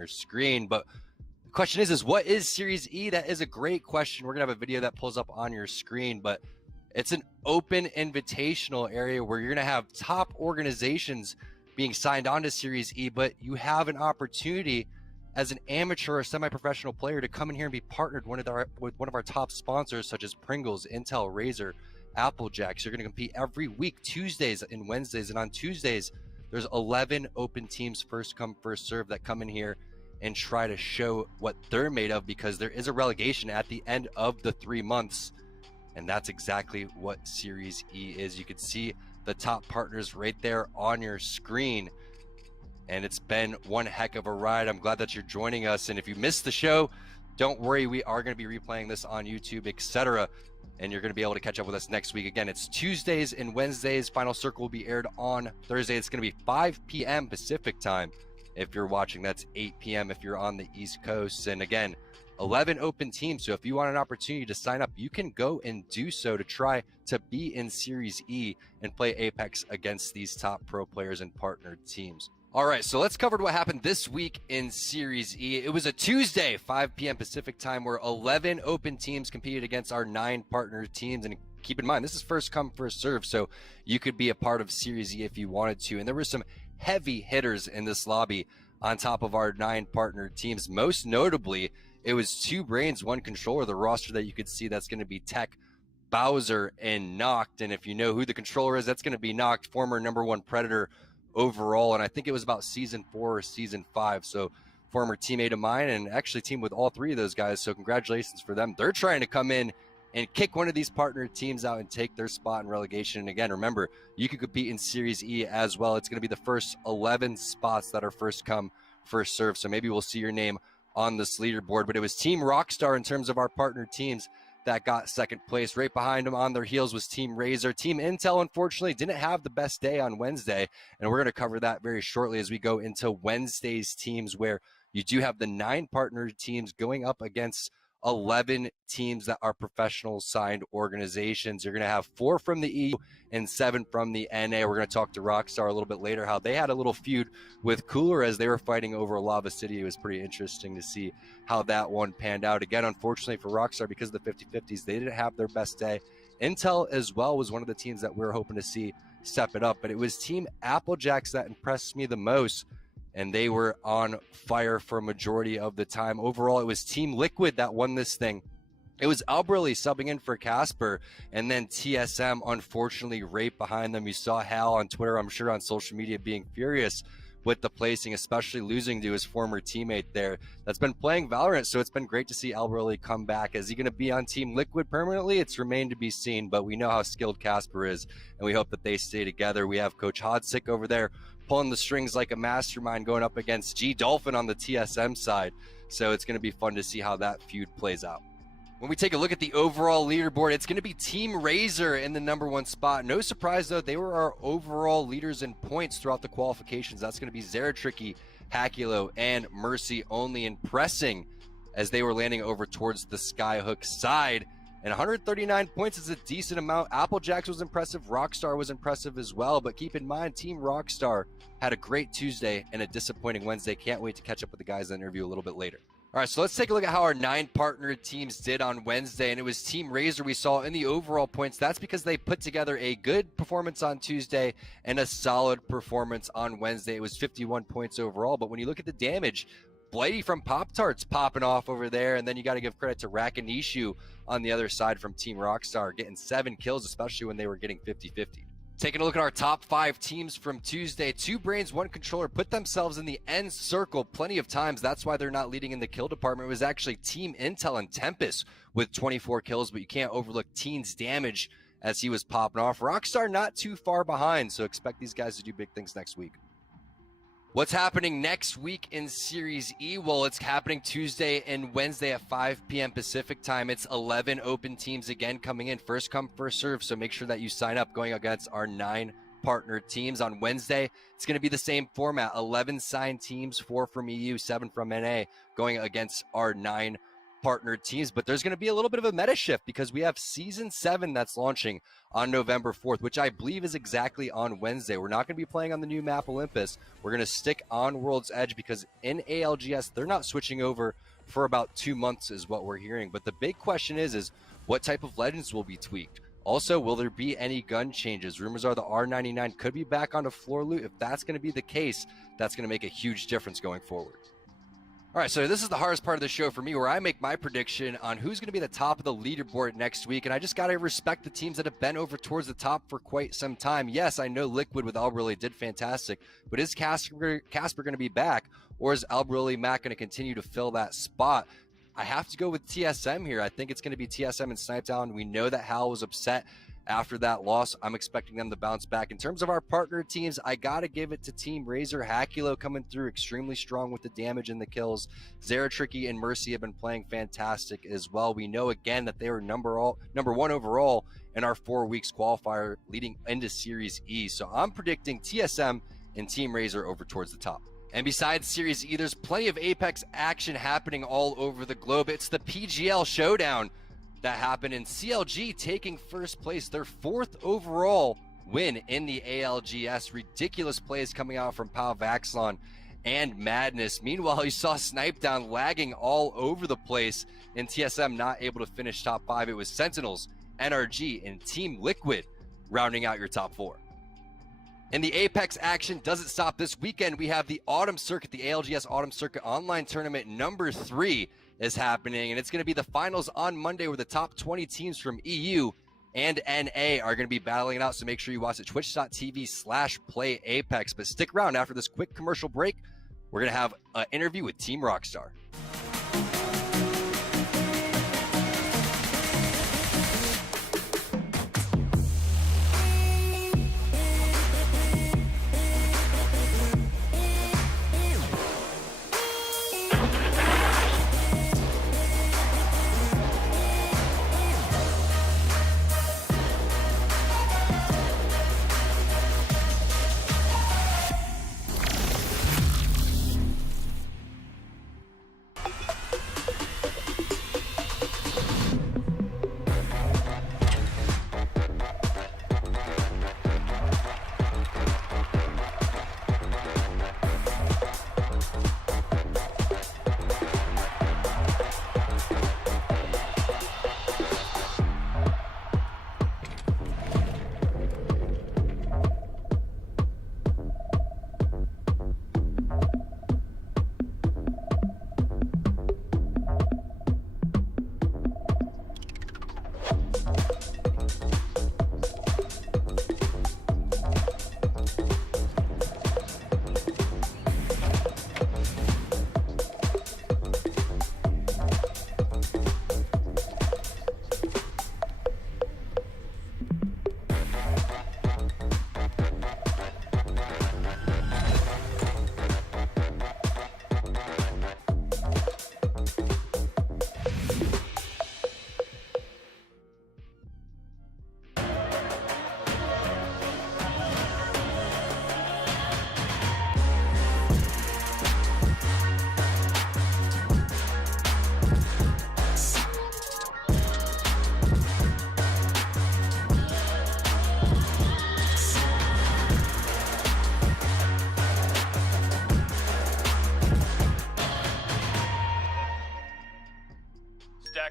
your screen. But the question is what is Series E? That is a great question. We're going to have a video that pulls up on your screen, but it's an open invitational area where you're going to have top organizations being signed on to Series E, but you have an opportunity as an amateur or semi-professional player to come in here and be partnered with one of our top sponsors, such as Pringles, Intel, Razer, Applejacks. You're going to compete every week, Tuesdays and Wednesdays. And on Tuesdays, there's 11 open teams, first come, first serve, that come in here and try to show what they're made of, because there is a relegation at the end of the 3 months. And that's exactly what Series E is. You can see the top partners right there on your screen. And it's been one heck of a ride. I'm glad that you're joining us. And if you missed the show, don't worry, we are going to be replaying this on YouTube, etc. And you're going to be able to catch up with us next week. Again, it's Tuesdays and Wednesdays. Final Circle will be aired on Thursday. It's going to be 5 p.m. Pacific time. If you're watching, that's 8 p.m. if you're on the East Coast. And again, 11 open teams. So if you want an opportunity to sign up, you can go and do so to try to be in Series E and play Apex against these top pro players and partnered teams. All right, so let's cover what happened this week in Series E. It was a Tuesday, 5 p.m. Pacific time, where 11 open teams competed against our 9 partner teams. And keep in mind, this is first come, first serve, so you could be a part of Series E if you wanted to. And there were some heavy hitters in this lobby on top of our 9 partner teams. Most notably, it was 2 brains, 1 controller, the roster that you could see. That's going to be Tech, Bowser, and Noct. And if you know who the controller is, that's going to be Noct, former #1 Predator overall, and I think it was about season 4 or season 5. So former teammate of mine, and actually teamed with all 3 of those guys, so congratulations for them. They're trying to come in and kick one of these partner teams out and take their spot in relegation. And again, remember, you can compete in Series E as well. It's going to be the first 11 spots that are first come, first serve. So maybe we'll see your name on this leaderboard. But it was Team Rockstar in terms of our partner teams that got second place. Right behind them on their heels was Team Razer. Team Intel, unfortunately, didn't have the best day on Wednesday, and we're going to cover that very shortly as we go into Wednesday's teams, where you do have the 9 partner teams going up against 11 teams that are professional signed organizations. You're going to have 4 from the EU and 7 from the NA. We're going to talk to Rockstar a little bit later, how they had a little feud with Cooler as they were fighting over Lava City. It was pretty interesting to see how that one panned out. Again, unfortunately for Rockstar, because of the 50-50s, they didn't have their best day. Intel as well was one of the teams that we were hoping to see step it up, but it was Team Applejacks that impressed me the most, and they were on fire for a majority of the time. Overall, it was Team Liquid that won this thing. It was Alberly subbing in for Casper, and then TSM, unfortunately, right behind them. You saw Hal on Twitter, I'm sure on social media, being furious with the placing, especially losing to his former teammate there that's been playing Valorant. So it's been great to see Alberly come back. Is he going to be on Team Liquid permanently? It's remained to be seen, but we know how skilled Casper is, and we hope that they stay together. We have Coach Hodsick over there pulling the strings like a mastermind, going up against G Dolphin on the TSM side. So it's going to be fun to see how that feud plays out. When we take a look at the overall leaderboard, it's going to be Team Razer in the #1 spot. No surprise, though, they were our overall leaders in points throughout the qualifications. That's going to be Zeratricky, Hakulo, and Mercy only impressing as they were landing over towards the Skyhook side. And 139 points is a decent amount. Applejacks was impressive. Rockstar was impressive as well. But keep in mind, Team Rockstar had a great Tuesday and a disappointing Wednesday. Can't wait to catch up with the guys in the interview a little bit later. All right, so let's take a look at how our 9 partner teams did on Wednesday. And it was Team Razer we saw in the overall points. That's because they put together a good performance on Tuesday and a solid performance on Wednesday. It was 51 points overall. But when you look at the damage, Blighty from Pop-Tarts popping off over there. And then you got to give credit to Rakanishu on the other side from Team Rockstar, getting 7 kills, especially when they were getting 50-50. Taking a look at our top 5 teams from Tuesday, 2 brains, 1 controller put themselves in the end circle plenty of times. That's why they're not leading in the kill department. It was actually Team Intel and Tempest with 24 kills, but you can't overlook Teen's damage as he was popping off. Rockstar not too far behind, so expect these guys to do big things next week. What's happening next week in Series E? Well, it's happening Tuesday and Wednesday at 5 p.m. Pacific time. It's 11 open teams again coming in. First come, first serve. So make sure that you sign up going against our 9 partner teams. On Wednesday, it's going to be the same format. 11 signed teams, 4 from EU, 7 from NA, going against our 9 partnered teams, but there's going to be a little bit of a meta shift because we have Season 7 that's launching on November 4th, which I believe is exactly on Wednesday. We're not going to be playing on the new map Olympus. We're going to stick on World's Edge because in ALGS, they're not switching over for about 2 months is what we're hearing. But the big question is what type of legends will be tweaked? Also, will there be any gun changes? Rumors are the R99 could be back onto floor loot. If that's going to be the case, that's going to make a huge difference going forward. All right, so this is the hardest part of the show for me, where I make my prediction on who's going to be the top of the leaderboard next week, and I just got to respect the teams that have been over towards the top for quite some time. Yes, I know Liquid with Albrily did fantastic, but is Casper going to be back, or is Albrily Mac going to continue to fill that spot? I have to go with TSM here. I think it's going to be TSM and Snipedown. We know that Hal was upset after that loss. I'm expecting them to bounce back. In terms of our partner teams, I got to give it to Team Razor. Hakulo coming through extremely strong with the damage and the kills. Zeratricky and Mercy have been playing fantastic as well. We know again that they were number 1 overall in our 4 weeks qualifier leading into Series E. So I'm predicting TSM and Team Razor over towards the top. And besides Series E, there's plenty of Apex action happening all over the globe. It's the PGL Showdown that happened in CLG taking first place, their 4th overall win in the ALGS. Ridiculous plays coming out from Pal Vaxlon and Madness. Meanwhile, you saw Snipedown lagging all over the place and TSM not able to finish top 5. It was Sentinels, NRG, and Team Liquid rounding out your top 4. And the Apex action doesn't stop this weekend. We have the Autumn Circuit, the ALGS Autumn Circuit Online Tournament number 3 is happening, and it's going to be the finals on Monday where the top 20 teams from EU and NA are going to be battling it out. So make sure you watch it, twitch.tv/playapex. But stick around after this quick commercial break. We're going to have an interview with Team Rockstar.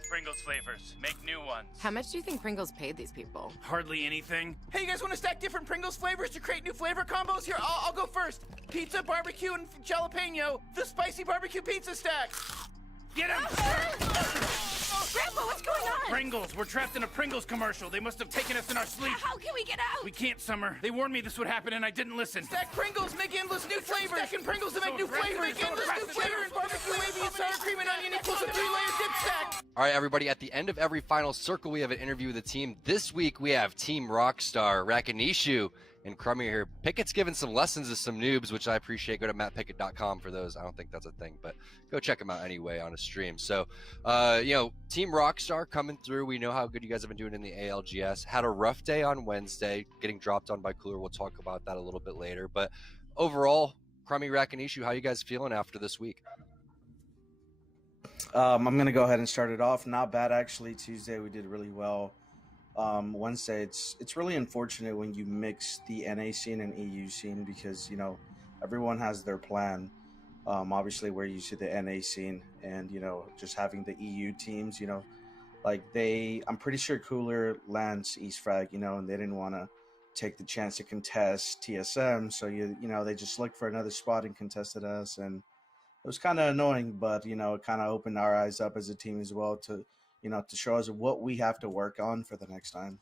Pringles flavors. Make new ones. How much do you think Pringles paid these people? Hardly anything. Hey, you guys want to stack different Pringles flavors to create new flavor combos? Here, I'll go first. Pizza, barbecue, and jalapeno. The spicy barbecue pizza stack. Get him! Grandpa, what's going on? Pringles. We're trapped in a Pringles commercial. They must have taken us in our sleep. How can we get out? We can't, Summer. They warned me this would happen and I didn't listen. Stack Pringles, make endless new flavors. Stacking Pringles to make new flavors. Make endless new flavors. Barbecue, wavy, and sour cream and onion equals a 3-layer dip stack. All right, everybody, at the end of every final circle, we have an interview with the team. This week, we have Team Rockstar, Rakanishu, and Crummy here. Pickett's giving some lessons to some noobs, which I appreciate. Go to mattpickett.com for those. I don't think that's a thing, but go check them out anyway on a stream. So, Team Rockstar coming through. We know how good you guys have been doing in the ALGS. Had a rough day on Wednesday, getting dropped on by Cooler. We'll talk about that a little bit later. But overall, Crummy, Rakanishu, how you guys feeling after this week? I'm gonna go ahead and start it off. Not bad actually. Tuesday we did really well. Wednesday it's really unfortunate when you mix the NA scene and EU scene because everyone has their plan. Obviously we're used to the NA scene and just having the EU teams. Like I'm pretty sure Cooler lands East Frag, and they didn't want to take the chance to contest TSM, so they just looked for another spot and contested us, and it was kind of annoying, but it kind of opened our eyes up as a team as well to to show us what we have to work on for the next time.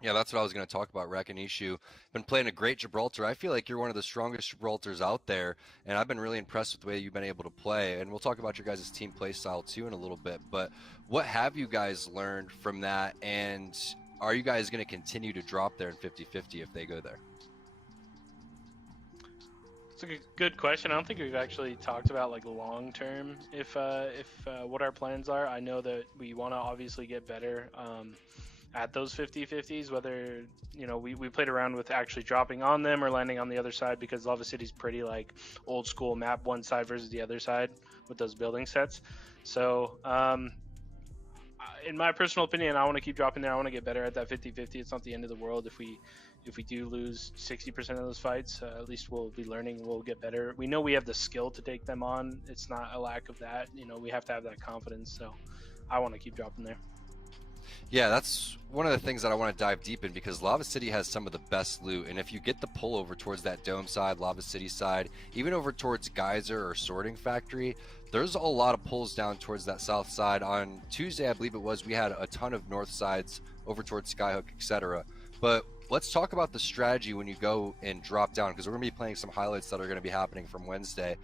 Yeah, that's what I was going to talk about. Rakanishu been playing a great Gibraltar. I feel like you're one of the strongest Gibraltars out there, and I've been really impressed with the way you've been able to play. And we'll talk about your guys' team play style too in a little bit. But what have you guys learned from that? And are you guys going to continue to drop there in 50-50 if they go there? It's a good question. I don't think we've actually talked about like long term if what our plans are. I know that we want to obviously get better at those 50-50s, whether we played around with actually dropping on them or landing on the other side, because Lava City's pretty like old school map, one side versus the other side with those building sets. So in my personal opinion, I want to keep dropping there. I want to get better at that 50-50. It's not the end of the world if we do lose 60% of those fights. At least we'll be learning. We'll get better. We know we have the skill to take them on. It's not a lack of that. We have to have that confidence. So I want to keep dropping there. Yeah, that's one of the things that I want to dive deep in, because Lava City has some of the best loot, and if you get the pull over towards that Dome side, Lava City side, even over towards Geyser or Sorting Factory, there's a lot of pulls down towards that south side. On Tuesday, I believe it was, we had a ton of north sides over towards Skyhook, etc. But let's talk about the strategy when you go and drop down, because we're going to be playing some highlights that are going to be happening from Wednesday.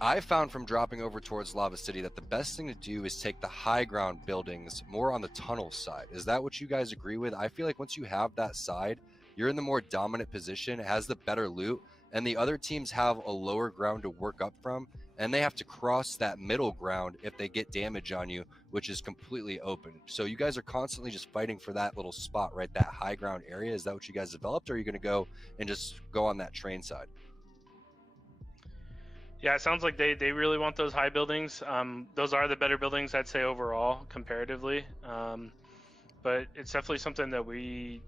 I found from dropping over towards Lava City that the best thing to do is take the high ground buildings more on the tunnel side. Is that what you guys agree with? I feel like once you have that side, you're in the more dominant position, it has the better loot, and the other teams have a lower ground to work up from, and they have to cross that middle ground if they get damage on you, which is completely open. So you guys are constantly just fighting for that little spot, right? That high ground area. Is that what you guys developed, or are you going to go and just go on that train side? Yeah, it sounds like they really want those high buildings. Those are the better buildings, I'd say, overall, comparatively. But it's definitely something that we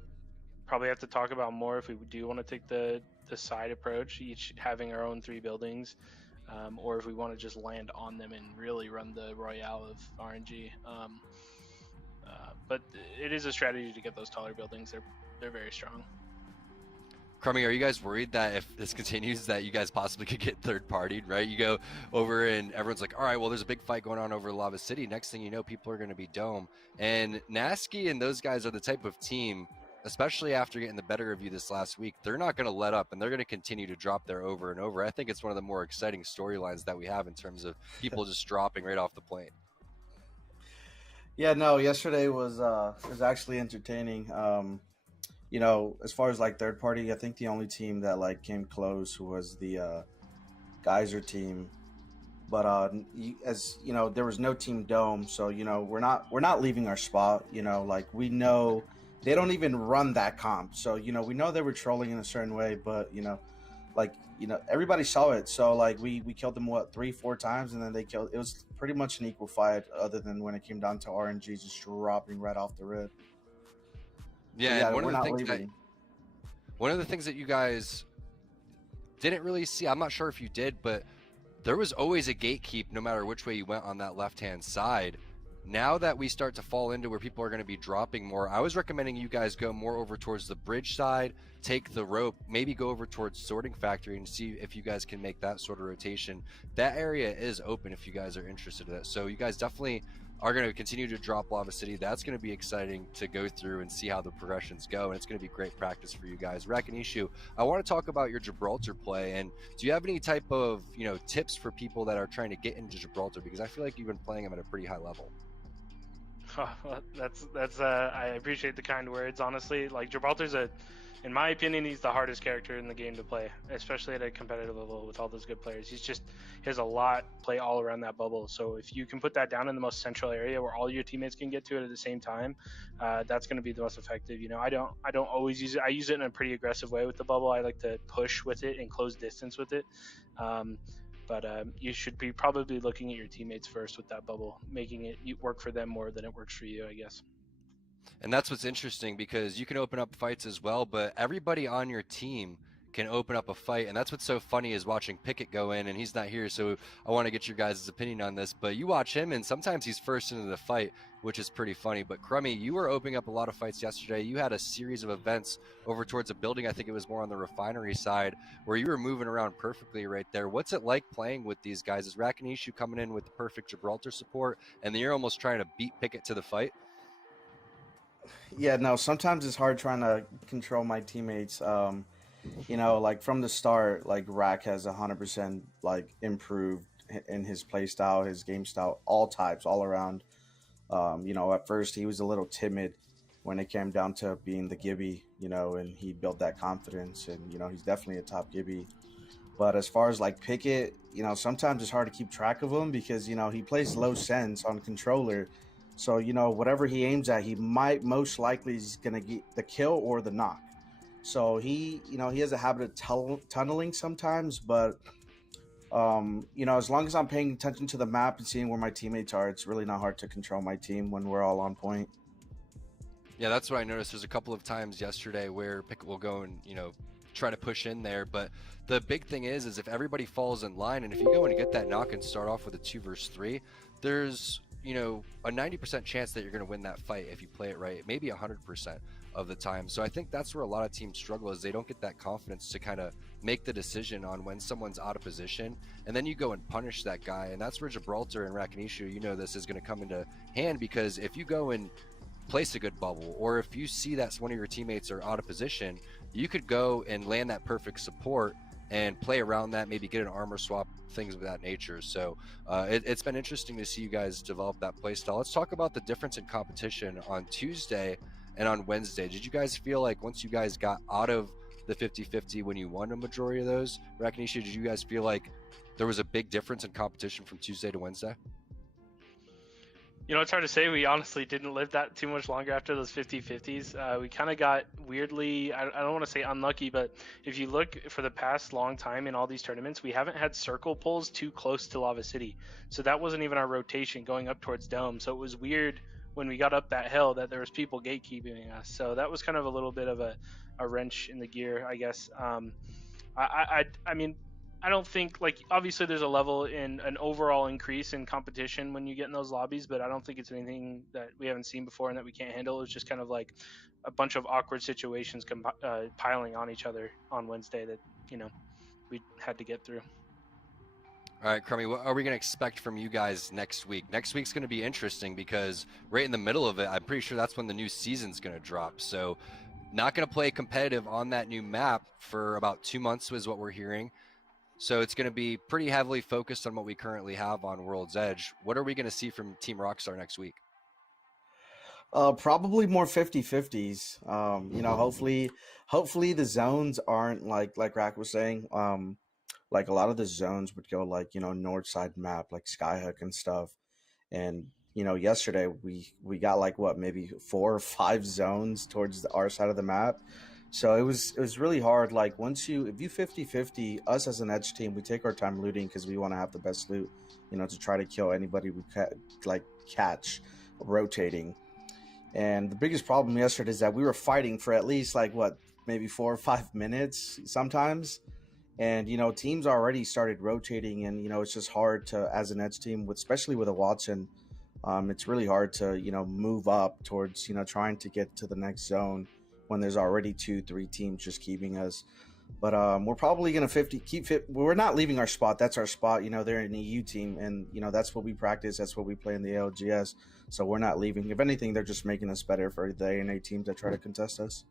probably have to talk about more if we do want to take the side approach, each having our own 3 buildings, or if we want to just land on them and really run the Royale of RNG. But it is a strategy to get those taller buildings. They're very strong. Crummy, are you guys worried that if this continues that you guys possibly could get third-partied, right? You go over and everyone's like, all right, well, there's a big fight going on over Lava City. Next thing you know, people are going to be Dome. And Nasky and those guys are the type of team, especially after getting the better of you this last week, they're not going to let up, and they're going to continue to drop there over and over. I think it's one of the more exciting storylines that we have in terms of people just dropping right off the plane. Yeah, no, yesterday was actually entertaining. As far as like third party, I think the only team that like came close was the Geyser team. But as you know, there was no team Dome, so we're not leaving our spot. Like we know they don't even run that comp, so we know they were trolling in a certain way, but everybody saw it. So like we killed them 3-4 times, and then they killed. It was pretty much an equal fight, other than when it came down to RNG just dropping right off the rip. Yeah, and one of the things that you guys didn't really see, I'm not sure if you did, but there was always a gatekeep no matter which way you went on that left-hand side. Now that we start to fall into where people are going to be dropping more, I was recommending you guys go more over towards the bridge side, take the rope, maybe go over towards Sorting Factory and see if you guys can make that sort of rotation. That area is open if you guys are interested in it. So you guys definitely are going to continue to drop Lava City. That's going to be exciting to go through and see how the progressions go, and it's going to be great practice for you guys. Rakanishu, I want to talk about your Gibraltar play, and do you have any type of tips for people that are trying to get into Gibraltar, because I feel like you've been playing them at a pretty high level? Oh, well, that's I appreciate the kind words. Honestly, like Gibraltar's in my opinion, he's the hardest character in the game to play, especially at a competitive level with all those good players. He has a lot play all around that bubble. So if you can put that down in the most central area where all your teammates can get to it at the same time, that's going to be the most effective. I don't always use it. I use it in a pretty aggressive way with the bubble. I like to push with it and close distance with it. But you should be probably looking at your teammates first with that bubble, making it work for them more than it works for you, I guess. And that's what's interesting, because you can open up fights as well, but everybody on your team can open up a fight. And that's what's so funny is watching Pickett go in, and he's not here, so I want to get your guys' opinion on this. But you watch him, and sometimes he's first into the fight, which is pretty funny. But Crummy, you were opening up a lot of fights yesterday. You had a series of events over towards a building. I think it was more on the refinery side, where you were moving around perfectly right there. What's it like playing with these guys? Is Rakinishu coming in with the perfect Gibraltar support, and then you're almost trying to beat Pickett to the fight? Yeah, no, sometimes it's hard trying to control my teammates. You know, like from the start, like Rack has 100% like improved in his play style, his game style, all types, all around. You know, at first he was a little timid when it came down to being the Gibby, you know, and he built that confidence, and you know, he's definitely a top Gibby. But as far as like Pickett, you know, sometimes it's hard to keep track of him because, you know, he plays low sense on controller. So, you know, whatever he aims at, he might most likely is going to get the kill or the knock. So he, you know, he has a habit of tunneling sometimes, but, you know, as long as I'm paying attention to the map and seeing where my teammates are, it's really not hard to control my team when we're all on point. Yeah, that's what I noticed. There's a couple of times yesterday where Pickett will go and, you know, try to push in there. But the big thing is if everybody falls in line, and if you go and get that knock and start off with a 2 versus 3, there's, you know, a 90% chance that you're going to win that fight if you play it right, maybe 100% of the time. So I think that's where a lot of teams struggle, is they don't get that confidence to kind of make the decision on when someone's out of position, and then you go and punish that guy. And that's where Gibraltar and Rakinishu, you know, this is going to come into hand, because if you go and place a good bubble, or if you see that one of your teammates are out of position, you could go and land that perfect support and play around that, maybe get an armor swap, things of that nature. So it's been interesting to see you guys develop that play style. Let's talk about the difference in competition on Tuesday and on Wednesday. Did you guys feel like once you guys got out of the 50-50 when you won a majority of those, Rakinisha, did you guys feel like there was a big difference in competition from Tuesday to Wednesday? You know, it's hard to say. We honestly didn't live that too much longer after those 50-50s. We kind of got weirdly, I don't want to say unlucky, but if you look for the past long time in all these tournaments, we haven't had circle pulls too close to Lava City. So that wasn't even our rotation going up towards Dome. So it was weird when we got up that hill that there was people gatekeeping us. So that was kind of a little bit of a wrench in the gear, I guess. I mean, I don't think, like, obviously there's a level in an overall increase in competition when you get in those lobbies, but I don't think it's anything that we haven't seen before and that we can't handle. It's just kind of like a bunch of awkward situations piling on each other on Wednesday that, you know, we had to get through. All right, Crummy, what are we going to expect from you guys next week? Next week's going to be interesting because right in the middle of it, I'm pretty sure that's when the new season's going to drop. So not going to play competitive on that new map for about 2 months is what we're hearing. So it's going to be pretty heavily focused on what we currently have on World's Edge. What are we going to see from Team Rockstar next week? Probably more 50-50s. You know, hopefully the zones aren't like Rack was saying. Like a lot of the zones would go like, you know, north side map, like Skyhook and stuff. And, you know, yesterday we got like what, maybe 4 or 5 zones towards our side of the map. So it was really hard. Like if you 50-50, us as an Edge team, we take our time looting because we want to have the best loot, you know, to try to kill anybody we catch rotating. And the biggest problem yesterday is that we were fighting for at least like what, maybe 4 or 5 minutes sometimes. And, you know, teams already started rotating, and, you know, it's just hard to, as an Edge team, especially with a Watson, it's really hard to, you know, move up towards, you know, trying to get to the next zone when there's already 2-3 teams just keeping us. But we're probably going to we're not leaving our spot. That's our spot. You know, they're an EU team, and, you know, that's what we practice. That's what we play in the LGS. So we're not leaving. If anything, they're just making us better for the ANA teams that try to contest us.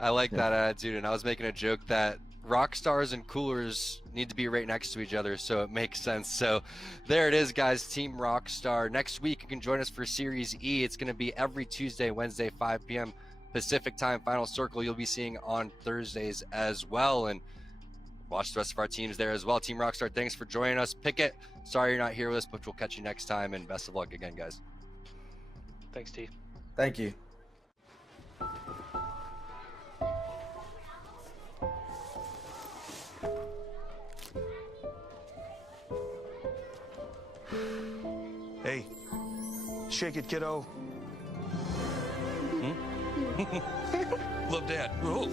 I like that attitude, and I was making a joke that Rockstars and Coolers need to be right next to each other, so it makes sense. So there it is, guys. Team Rockstar. Next week, you can join us for Series E. It's going to be every Tuesday, Wednesday, 5 p.m. Pacific time. Final Circle you'll be seeing on Thursdays as well. And watch the rest of our teams there as well. Team Rockstar, thanks for joining us. Pickett, sorry you're not here with us, but we'll catch you next time, and best of luck again, guys. Thanks, T. Thank you. Hey, shake it, kiddo. Love Dad. Oh.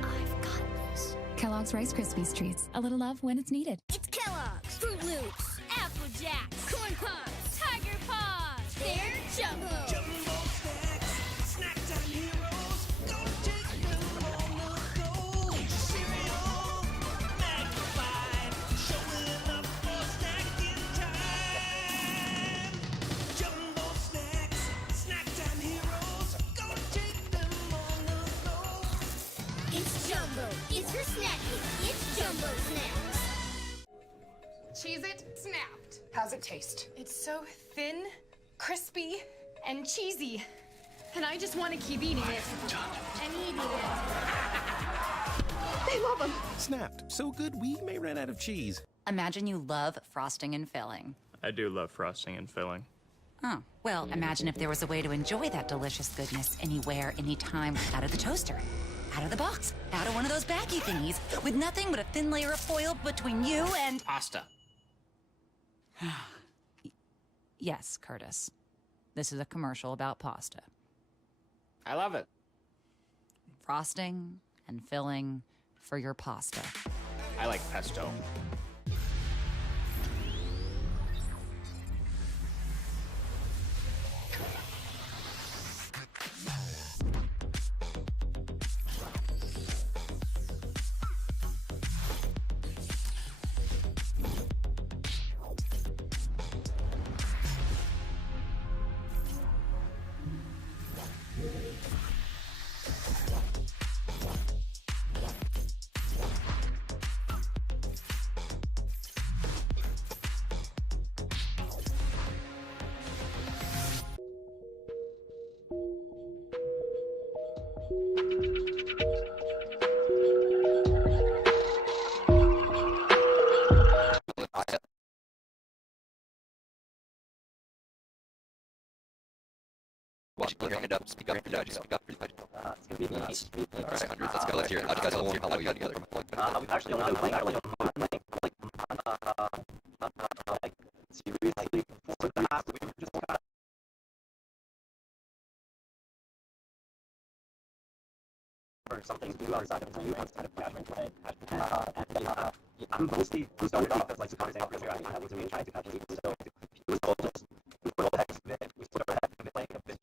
I've got this. Kellogg's Rice Krispies Treats. A little love when it's needed. It's Kellogg's, Fruit Loops, Apple Jacks, Corn Pops, Tiger Paws. They're Jumbo. Jumbo snacks, snack time heroes. Go take them on the go. Cereal, magnified, showing up for snacking time. Jumbo snacks, snack time heroes. Go take them on the go. It's Jumbo. It's for snacking. It's Jumbo Snacks. Cheez-It snapped. How's it taste? It's so thin, crispy, and cheesy. And I just want to keep eating it. And eating it. They love them. Snapped. So good we may run out of cheese. Imagine you love frosting and filling. I do love frosting and filling. Oh, well, imagine if there was a way to enjoy that delicious goodness anywhere, anytime, out of the toaster, out of the box, out of one of those baggy thingies, with nothing but a thin layer of foil between you and... Pasta. Yes, Curtis. This is a commercial about pasta. I love it. Frosting and filling for your pasta. I like pesto. Watch, put your hand up, speak up, speak up, speak up. It's gonna be nice. All right, hundreds, let's go, let's hear it. How'd you guys all feel? How long you got together? We've actually only done like seriously for the last we were just or something to do outside of the new outside of Flashman play. I'm mostly started off as like support earlier. I having to be trying to catch people, so it was all just we put all the heck of it. We sort of had to be playing a bit.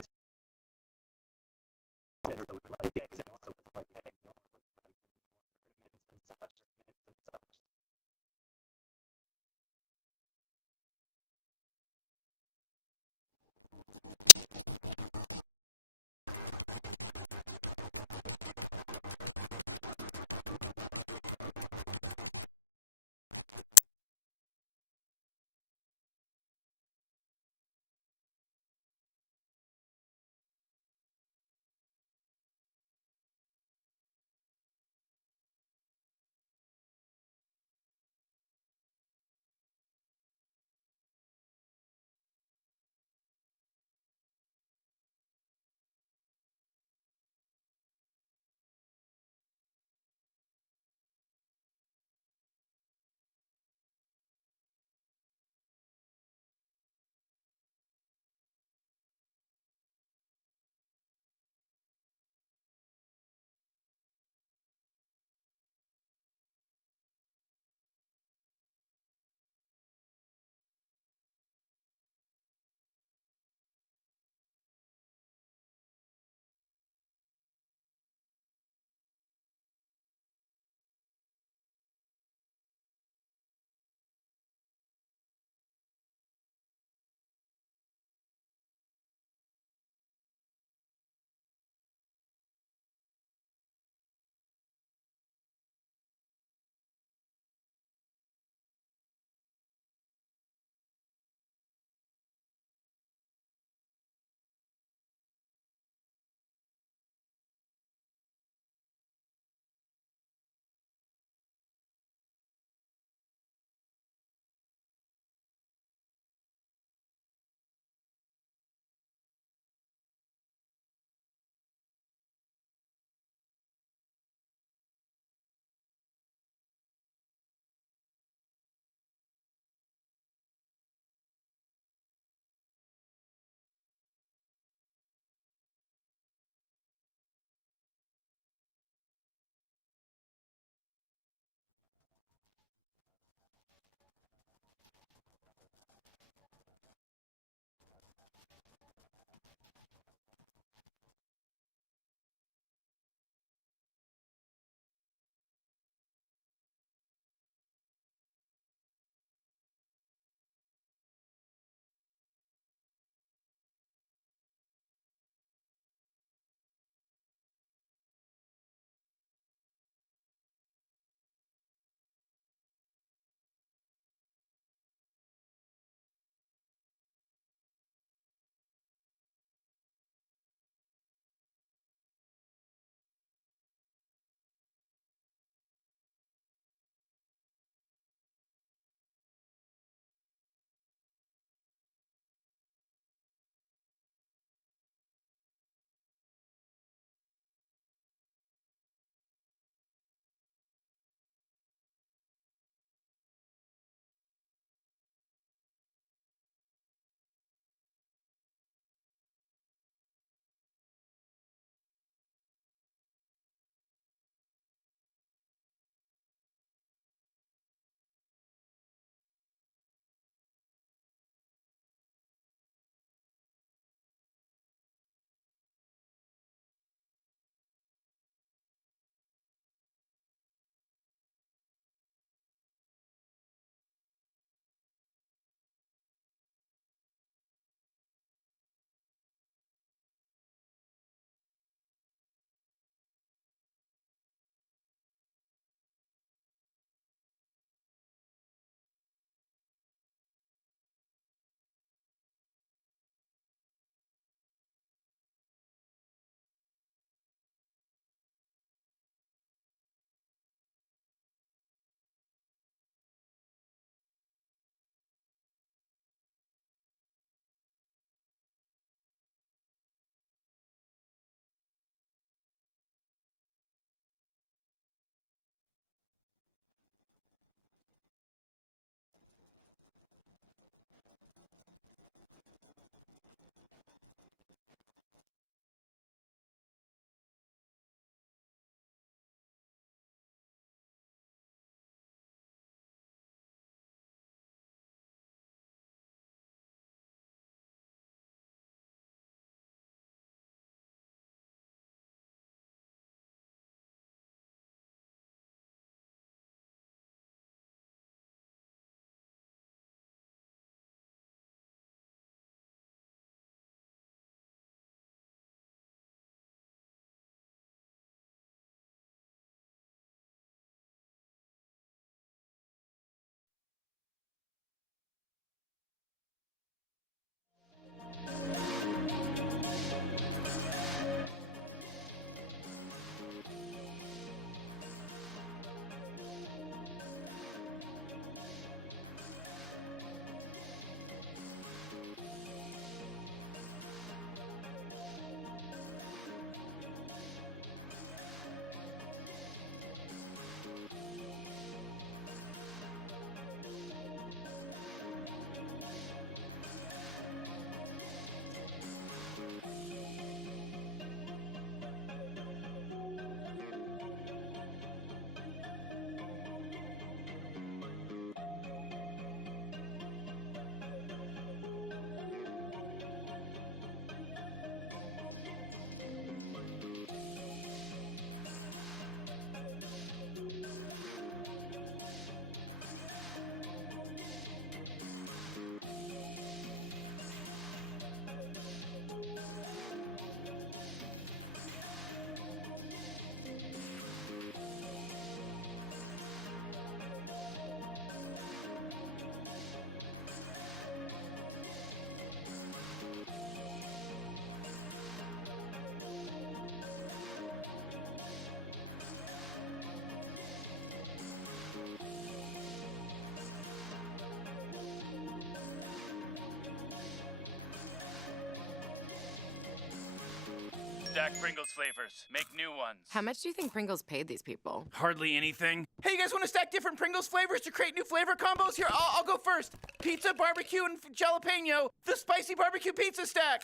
Stack Pringles flavors. Make new ones. How much do you think Pringles paid these people? Hardly anything. Hey, you guys want to stack different Pringles flavors to create new flavor combos? Here, I'll go first. Pizza, barbecue, and jalapeno. The spicy barbecue pizza stack.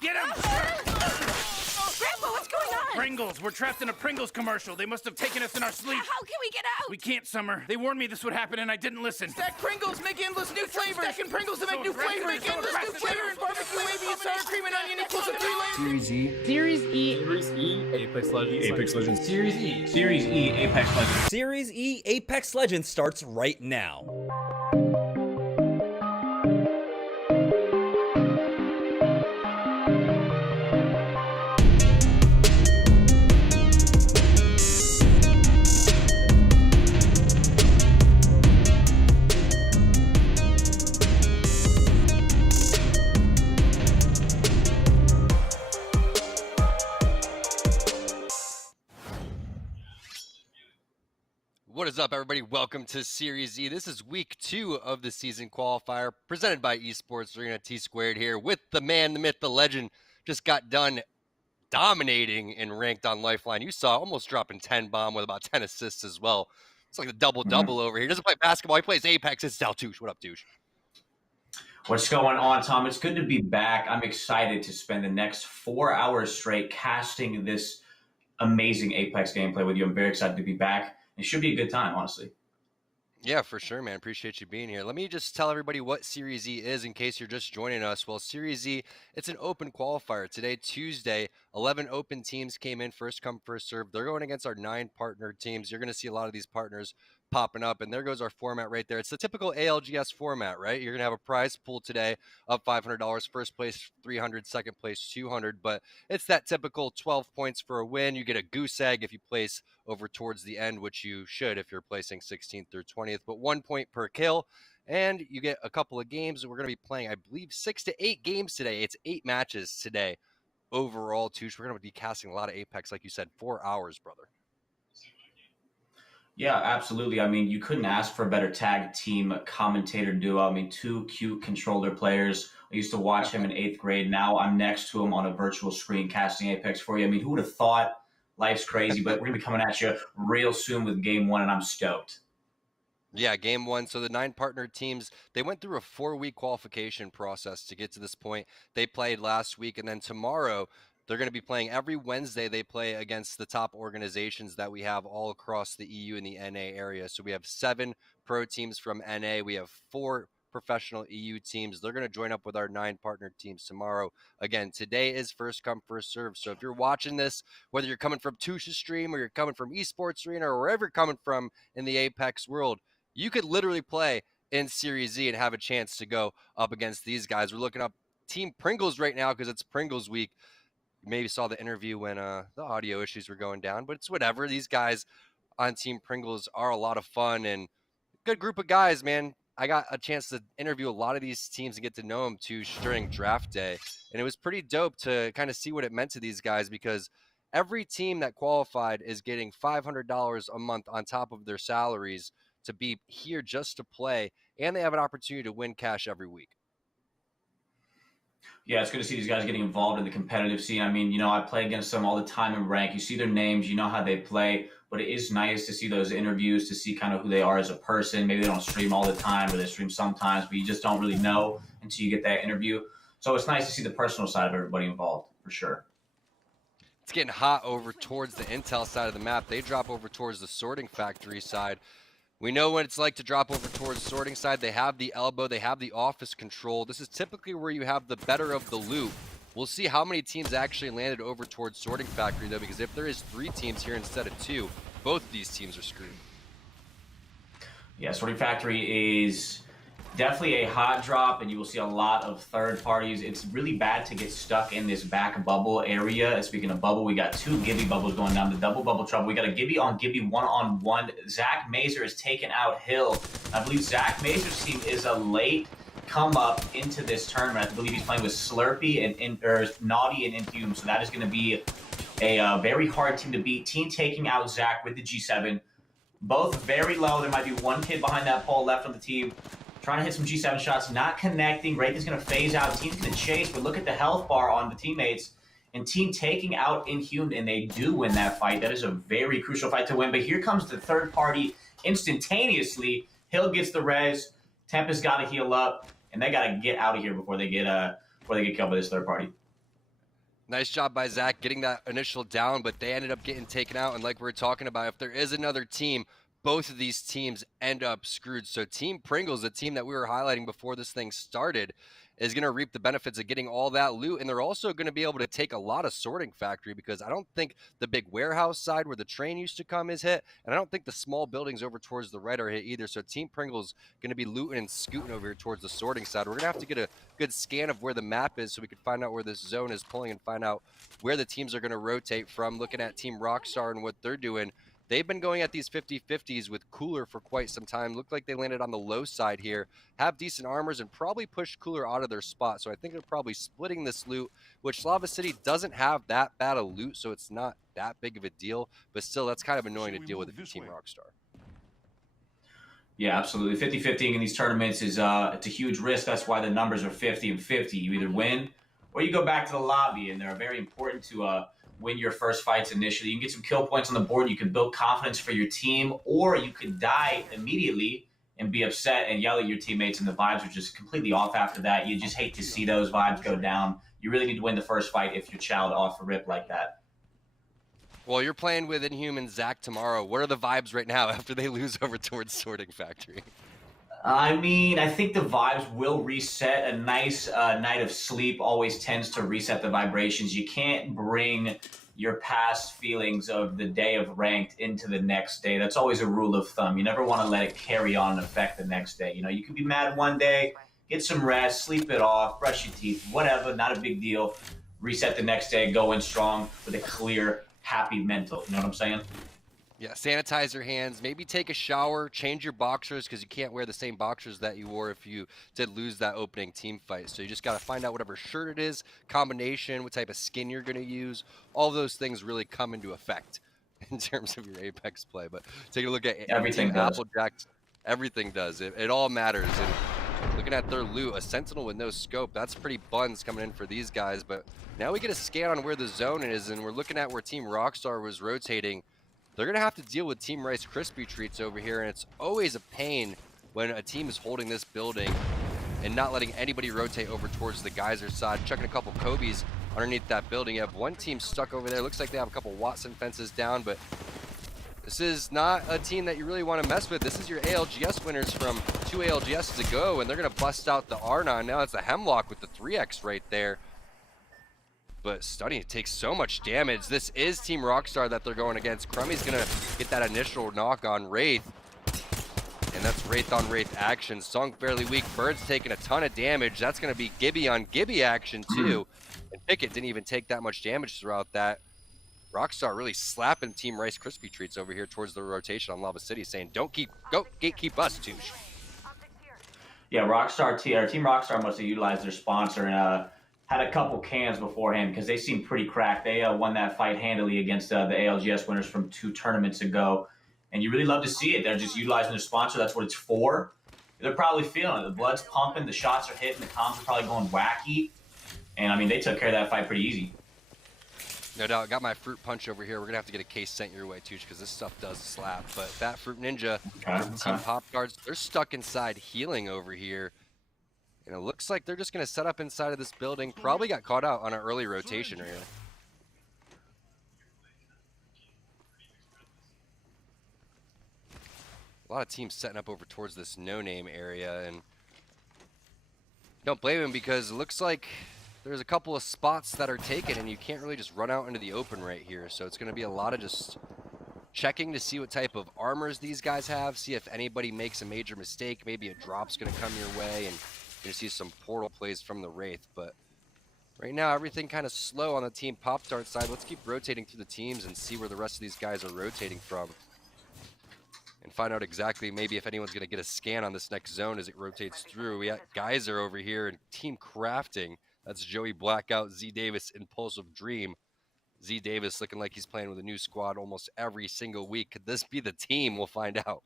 Get him! Grandpa, what's going on? Pringles. We're trapped in a Pringles commercial. They must have taken us in our sleep. How can we get out? We can't, Summer. They warned me this would happen, and I didn't listen. Stack Pringles, make endless new flavors. Stacking Pringles to make new flavors. Make endless new flavor and barbecue, wavy, and sour cream and onion equals a 3 layers. Series E. Series E. Series E. Apex Legends. Apex Legends. Series E. Series E. Apex Legends. Series E Apex Legends starts right now. What is up, everybody? Welcome to Series E. This is week 2 of the season qualifier, presented by Esports Arena T-Squared here with the man, the myth, the legend. Just got done dominating in ranked on Lifeline. You saw almost dropping 10 bomb with about 10 assists as well. It's like a double-double over here. He doesn't play basketball. He plays Apex. It's Daltouche. What up, Douche? What's going on, Tom? It's good to be back. I'm excited to spend the next 4 hours straight casting this amazing Apex gameplay with you. I'm very excited to be back. It should be a good time, honestly. Yeah, for sure, man. Appreciate you being here. Let me just tell everybody what Series E is in case you're just joining us. Well, Series E, it's an open qualifier. Today, Tuesday, 11 open teams came in, first come, first serve. They're going against our 9 partner teams. You're going to see a lot of these partners popping up, and there goes our format right there. It's the typical ALGS format, right? You're going to have a prize pool today of $500, first place $300, second place $200, but it's that typical 12 points for a win. You get a goose egg if you place over towards the end, which you should if you're placing 16th through 20th, but 1 point per kill, and you get a couple of games. We're going to be playing, I believe, 6 to 8 games today. It's 8 matches today overall, Touche. We're going to be casting a lot of Apex, like you said, 4 hours, brother. Yeah, absolutely. I mean, you couldn't ask for a better tag team commentator duo. I mean, 2 cute controller players. I used to watch him in 8th grade. Now I'm next to him on a virtual screen casting Apex for you. I mean, who would have thought? Life's crazy, but we're going to be coming at you real soon with Game 1, and I'm stoked. Yeah, Game 1. So the 9 partner teams, they went through a 4-week qualification process to get to this point. They played last week, and then tomorrow they're going to be playing every Wednesday. They play against the top organizations that we have all across the EU and the NA area. So we have 7 pro teams from NA. We have 4 professional EU teams. They're going to join up with our 9 partner teams tomorrow. Again, today is first come, first serve. So if you're watching this, whether you're coming from Touche's stream or you're coming from Esports Arena or wherever you're coming from in the Apex world, you could literally play in Series E and have a chance to go up against these guys. We're looking up Team Pringles right now because it's Pringles week. You maybe saw the interview when the audio issues were going down, but it's whatever. These guys on Team Pringles are a lot of fun and good group of guys, man. I got a chance to interview a lot of these teams and get to know them too during draft day. And it was pretty dope to kind of see what it meant to these guys because every team that qualified is getting $500 a month on top of their salaries to be here just to play. And they have an opportunity to win cash every week. Yeah, it's good to see these guys getting involved in the competitive scene. I mean, you know, I play against them all the time in rank. You see their names, you know how they play, but it is nice to see those interviews, to see kind of who they are as a person. Maybe they don't stream all the time or they stream sometimes, but you just don't really know until you get that interview. So it's nice to see the personal side of everybody involved, for sure. It's getting hot over towards the Intel side of the map. They drop over towards the sorting factory side. We know what it's like to drop over towards the sorting side. They have the elbow. They have the office control. This is typically where you have the better of the loot. We'll see how many teams actually landed over towards sorting factory, though, because if there is 3 teams here instead of 2, both of these teams are screwed. Yeah, sorting factory is definitely a hot drop, and you will see a lot of third parties. It's really bad to get stuck in this back bubble area. Speaking of bubble, we got 2 Gibby bubbles going down, the double bubble trouble. We got a Gibby on Gibby one-on-one. Zach Mazer is taken out Hill. I believe Zach Mazer's team is a late come up into this tournament. I believe he's playing with Slurpee and Naughty and Infume, so that is going to be a very hard team to beat. Team taking out Zach with the G7. Both very low. There might be 1 kid behind that pole left on the team. Trying to hit some G7 shots, not connecting. Wraith is going to phase out. The team's going to chase, but look at the health bar on the teammates. and Team taking out Inhumed, and they do win that fight. That is a very crucial fight to win. But here comes the third party instantaneously. Hill gets the res. Tempest got to heal up, and they got to get out of here before they get killed by this third party. Nice job by Zach getting that initial down, but they ended up getting taken out. And like we were talking about, if there is another team, both of these teams end up screwed. So Team Pringles, the team that we were highlighting before this thing started, is going to reap the benefits of getting all that loot. And they're also going to be able to take a lot of sorting factory, because I don't think the big warehouse side where the train used to come is hit. And I don't think the small buildings over towards the right are hit either. So Team Pringles going to be looting and scooting over here towards the sorting side. We're going to have to get a good scan of where the map is so we can find out where this zone is pulling and find out where the teams are going to rotate from. Looking at Team Rockstar and what they're doing, they've been going at these 50-50s with Cooler for quite some time. Looked like they landed on the low side here, have decent armors, and probably pushed Cooler out of their spot. So I think they're probably splitting this loot, which Lava City doesn't have that bad a loot, so it's not that big of a deal. But still, that's kind of annoying to deal with if you're Team Rockstar. Yeah, absolutely. 50-50 in these tournaments is it's a huge risk. That's why the numbers are 50 and 50. You either win or you go back to the lobby, and they're very important to win your first fights initially. You can get some kill points on the board. You can build confidence for your team, or you could die immediately and be upset and yell at your teammates, and the vibes are just completely off after that. You just hate to see those vibes go down. You really need to win the first fight if you're chowed off a rip like that. Well, you're playing with Inhuman Zach tomorrow. What are the vibes right now after they lose over towards Sorting Factory? I mean, I think the vibes will reset. A nice night of sleep always tends to reset the vibrations. You can't bring your past feelings of the day of ranked into the next day. That's always a rule of thumb. You never want to let it carry on and affect the next day. You know, you can be mad one day, get some rest, sleep it off, brush your teeth, whatever, not a big deal. Reset the next day, go in strong with a clear, happy mental. You know what I'm saying? Yeah, sanitize your hands, maybe take a shower, change your boxers, because you can't wear the same boxers that you wore if you did lose that opening team fight. So you just got to find out whatever shirt it is, combination, what type of skin you're going to use. All those things really come into effect in terms of your Apex play. But take a look at everything does. Applejack. Everything does. It all matters. And looking at their loot, a Sentinel with no scope, that's pretty buns coming in for these guys. But now we get a scan on where the zone is, and we're looking at where Team Rockstar was rotating. They're going to have to deal with Team Rice Krispie Treats over here, and it's always a pain when a team is holding this building and not letting anybody rotate over towards the geyser side. Checking a couple Kobe's underneath that building. You have one team stuck over there. Looks like they have a couple Watson fences down, but this is not a team that you really want to mess with. This is your ALGS winners from 2 ALGSs ago, and they're going to bust out the R9. Now it's the Hemlock with the 3X right there. But Stunny takes so much damage. This is Team Rockstar that they're going against. Crummy's going to get that initial knock on Wraith. And that's Wraith on Wraith action. Song fairly weak. Bird's taking a ton of damage. That's going to be Gibby on Gibby action too. And Pickett didn't even take that much damage throughout that. Rockstar really slapping Team Rice Krispie Treats over here towards the rotation on Lava City, saying, go gatekeep us, Touche. Yeah, Team Rockstar must have utilized their sponsor and had a couple cans beforehand because they seem pretty cracked. They won that fight handily against the ALGS winners from 2 tournaments ago. And you really love to see it. They're just utilizing their sponsor. That's what it's for. They're probably feeling it. The blood's pumping. The shots are hitting. The comms are probably going wacky. And, I mean, they took care of that fight pretty easy. No doubt. Got my Fruit Punch over here. We're going to have to get a case sent your way, Touche, because this stuff does slap. But Fat Fruit Ninja from Team Pop Guards, they're stuck inside healing over here. And it looks like they're just going to set up inside of this building. Probably got caught out on an early rotation here. A lot of teams setting up over towards this no-name area. And don't blame him because it looks like there's a couple of spots that are taken and you can't really just run out into the open right here. So it's going to be a lot of just checking to see what type of armors these guys have. See if anybody makes a major mistake. Maybe a drop's going to come your way and you're going to see some portal plays from the Wraith, but right now everything kind of slow on the Team Pop Tart side. Let's keep rotating through the teams and see where the rest of these guys are rotating from. And find out exactly maybe if anyone's going to get a scan on this next zone as it rotates through. We got Geyser over here and Team Crafting. That's Joey Blackout, Z Davis, Impulsive Dream. Z Davis looking like he's playing with a new squad almost every single week. Could this be the team? We'll find out.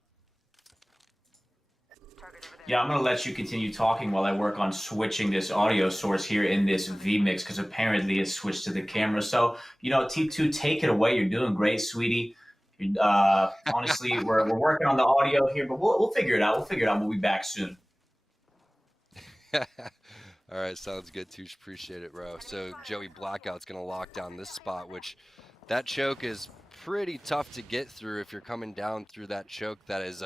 Target over there. Yeah, I'm going to let you continue talking while I work on switching this audio source here in this vMix because apparently it's switched to the camera. So, T2, take it away. You're doing great, sweetie. Honestly, we're working on the audio here, but we'll figure it out. We'll figure it out. We'll be back soon. All right, sounds good, Touche. Appreciate it, bro. So Joey Blackout's going to lock down this spot, which that choke is pretty tough to get through if you're coming down through that choke that is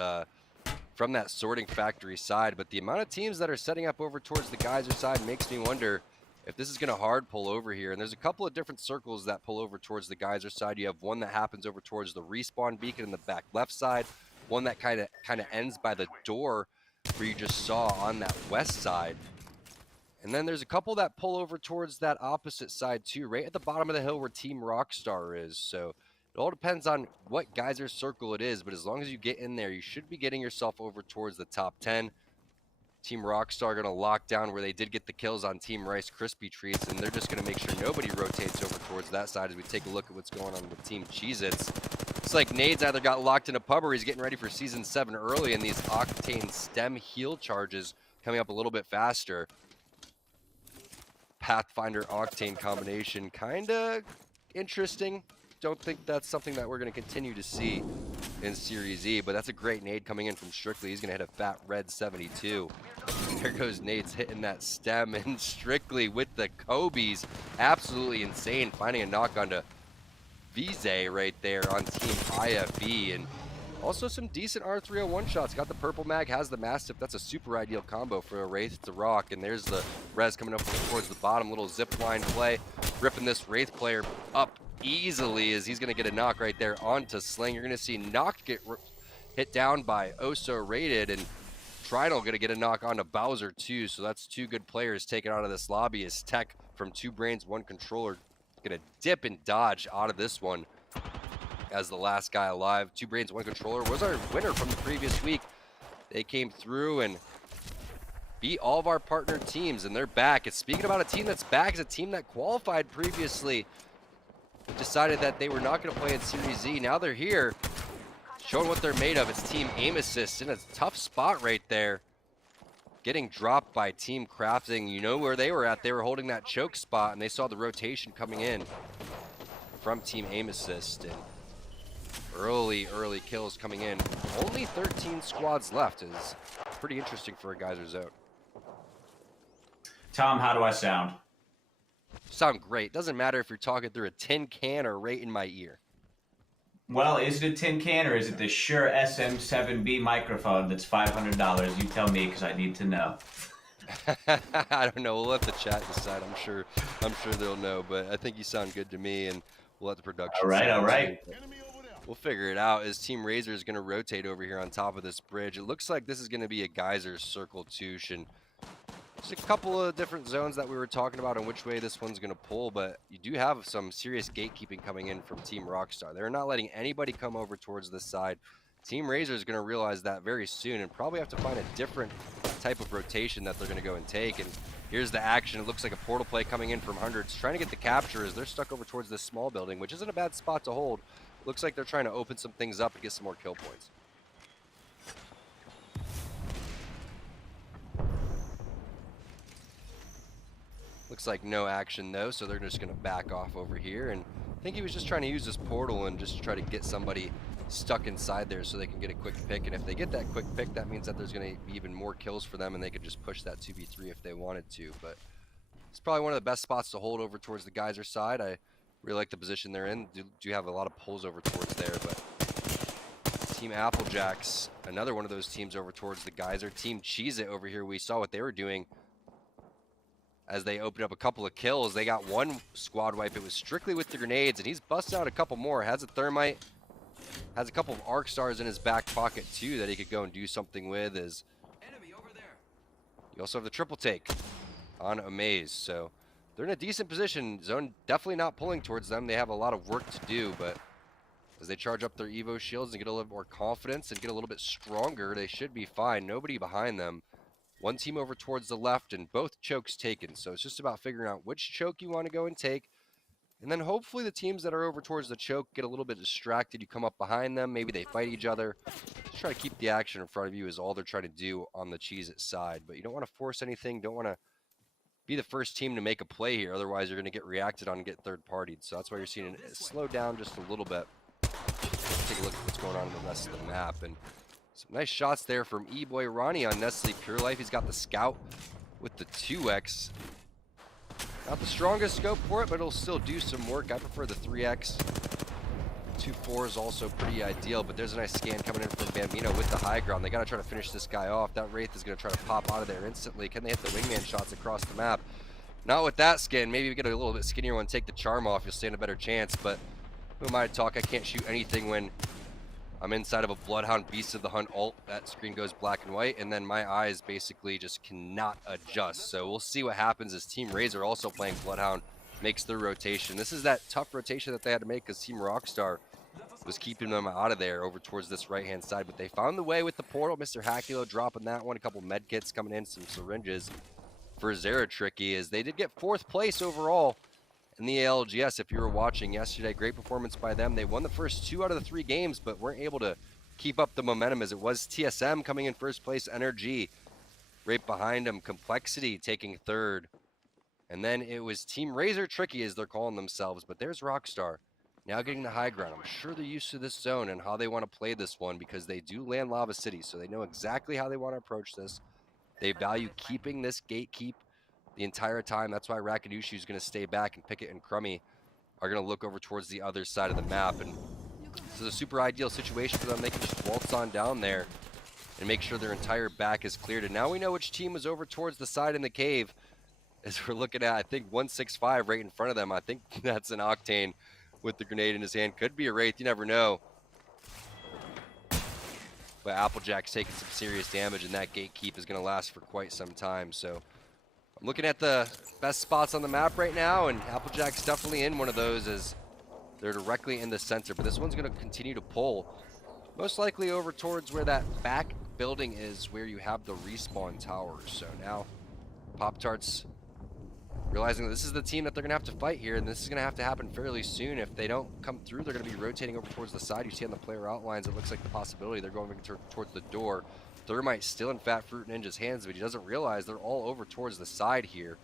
from that sorting factory side. But the amount of teams that are setting up over towards the geyser side makes me wonder if this is going to hard pull over here. And there's a couple of different circles that pull over towards the geyser side. You have one that happens over towards the respawn beacon in the back left side, one that kind of ends by the door where you just saw on that west side. And then there's a couple that pull over towards that opposite side too, right at the bottom of the hill where Team Rockstar is. So it all depends on what geyser circle it is, but as long as you get in there, you should be getting yourself over towards the top 10. Team Rockstar going to lock down where they did get the kills on Team Rice Krispie Treats, and they're just going to make sure nobody rotates over towards that side as we take a look at what's going on with Team Cheez-Its. It's like Nade's either got locked in a pub or he's getting ready for Season 7 early, and these Octane stem heal charges coming up a little bit faster. Pathfinder Octane combination, kind of interesting. Don't think that's something that we're going to continue to see in Series E, but that's a great nade coming in from Strictly. He's going to hit a fat red 72. There goes Nade's hitting that stem, and Strictly with the Kobe's. Absolutely insane, finding a knock onto Vize right there on Team IFE, and also some decent R301 shots. Got the purple mag, has the Mastiff. That's a super ideal combo for a Wraith to rock. And there's the res coming up towards the bottom. Little zip line play, ripping this Wraith player up easily as he's going to get a knock right there onto Sling. You're going to see Knocked get hit down by Oso Rated, and Tridal going to get a knock onto Bowser too. So that's two good players taken out of this lobby as Tech from 2 Brains, 1 Controller going to dip and dodge out of this one as the last guy alive. 2 Brains, 1 Controller was our winner from the previous week. They came through and beat all of our partner teams, and they're back. And speaking about a team that's back, is a team that qualified previously, decided that they were not going to play in Series Z. Now they're here, showing what they're made of. It's Team Aim Assist in a tough spot right there, getting dropped by Team Crafting. You know where they were at. They were holding that choke spot, and they saw the rotation coming in from Team Aim Assist. And early kills coming in. Only 13 squads left is pretty interesting for a geyser zone. Tom, how do I sound? Sound great. Doesn't matter if you're talking through a tin can or right in my ear. Well, is it a tin can or is it the Shure SM7B microphone that's $500? You tell me because I need to know. I don't know. We'll let the chat decide. I'm sure they'll know, but I think you sound good to me, and we'll let the production. All right. We'll figure it out as Team Razor is going to rotate over here on top of this bridge. It looks like this is going to be a geyser circle touche, and there's a couple of different zones that we were talking about on which way this one's going to pull, but you do have some serious gatekeeping coming in from Team Rockstar. They're not letting anybody come over towards this side. Team Razor is going to realize that very soon and probably have to find a different type of rotation that they're going to go and take. And here's the action. It looks like a portal play coming in from Hundreds, trying to get the capture as they're stuck over towards this small building, which isn't a bad spot to hold. Looks like they're trying to open some things up and get some more kill points. Looks like no action though, so they're just going to back off over here. And I think he was just trying to use this portal and just try to get somebody stuck inside there so they can get a quick pick. And if they get that quick pick, that means that there's going to be even more kills for them and they could just push that 2v3 if they wanted to. But it's probably one of the best spots to hold over towards the geyser side. I really like the position they're in. Do have a lot of pulls over towards there, but Team Applejacks, another one of those teams over towards the geyser. Team Cheez-It over here, we saw what they were doing as they opened up a couple of kills. They got one squad wipe. It was Strictly with the grenades, and he's busting out a couple more. Has a thermite, has a couple of arc stars in his back pocket too that he could go and do something with. As enemy over there. You also have the triple take on Amaze, so they're in a decent position. Zone definitely not pulling towards them. They have a lot of work to do, but as they charge up their Evo shields and get a little more confidence and get a little bit stronger, they should be fine. Nobody behind them. One team over towards the left and both chokes taken. So it's just about figuring out which choke you want to go and take. And then hopefully the teams that are over towards the choke get a little bit distracted. You come up behind them, maybe they fight each other. Just try to keep the action in front of you is all they're trying to do on the Cheez-It side. But you don't want to force anything, don't want to be the first team to make a play here. Otherwise, you're going to get reacted on and get third-partied. So that's why you're seeing it slow down just a little bit. Take a look at what's going on in the rest of the map. And some nice shots there from E-Boy Ronnie on Nestle Pure Life. He's got the Scout with the 2X. Not the strongest scope for it, but it'll still do some work. I prefer the 3X. 2.4 is also pretty ideal, but there's a nice scan coming in from Bambino with the high ground. They got to try to finish this guy off. That Wraith is going to try to pop out of there instantly. Can they hit the wingman shots across the map? Not with that skin. Maybe we get a little bit skinnier one, take the charm off. You'll stand a better chance, but who am I to talk? I can't shoot anything when I'm inside of a Bloodhound Beast of the Hunt ult. That screen goes black and white, and then my eyes basically just cannot adjust. So we'll see what happens as Team Razor, also playing Bloodhound, makes their rotation. This is that tough rotation that they had to make because Team Rockstar was keeping them out of there over towards this right-hand side. But they found the way with the portal. Mr. Hakulo dropping that one. A couple med kits coming in, some syringes for Zeratricky, as they did get 4th place overall in the ALGS. If you were watching yesterday, great performance by them. They won the first 2 out of the 3 games, but weren't able to keep up the momentum as it was TSM coming in 1st place, NRG right behind them, Complexity taking 3rd. And then it was Team Razor Tricky, as they're calling themselves, but there's Rockstar now getting the high ground. I'm sure they're used to this zone and how they want to play this one because they do land Lava City, so they know exactly how they want to approach this. They value keeping this gatekeep the entire time. That's why Rakadushu is going to stay back, and Pickett and Crummy are going to look over towards the other side of the map. And this is a super ideal situation for them. They can just waltz on down there and make sure their entire back is cleared. And now we know which team was over towards the side in the cave, as we're looking at, I think, 165 right in front of them. I think that's an Octane with the grenade in his hand. Could be a Wraith, you never know. But Applejack's taking some serious damage, and that gatekeep is going to last for quite some time. So I'm looking at the best spots on the map right now, and Applejack's definitely in one of those as they're directly in the center. But this one's going to continue to pull, most likely over towards where that back building is, where you have the respawn towers. So now Pop-Tarts realizing that this is the team that they're going to have to fight here, and this is going to have to happen fairly soon. If they don't come through, they're going to be rotating over towards the side. You see on the player outlines, it looks like the possibility they're going towards the door. Thermite's still in Fat Fruit Ninja's hands, but he doesn't realize they're all over towards the side here.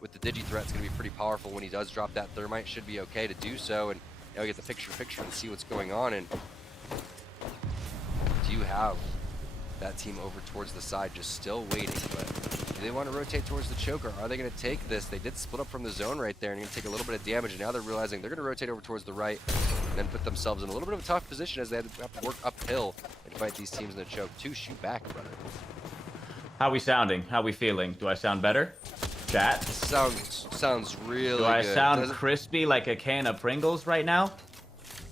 With the Digi threat, it's going to be pretty powerful when he does drop that Thermite. Should be okay to do so, and now we get the picture and see what's going on. And do you have that team over towards the side just still waiting? But do they want to rotate towards the choker? Are they going to take this? They did split up from the zone right there and going to take a little bit of damage, and now they're realizing they're going to rotate over towards the right and then put themselves in a little bit of a tough position as they have to work uphill and fight these teams in the choke. 2 shoot back, brother. How we sounding? How we feeling? Do I sound better? Chat? Sounds really good. Do I sound crispy like a can of Pringles right now?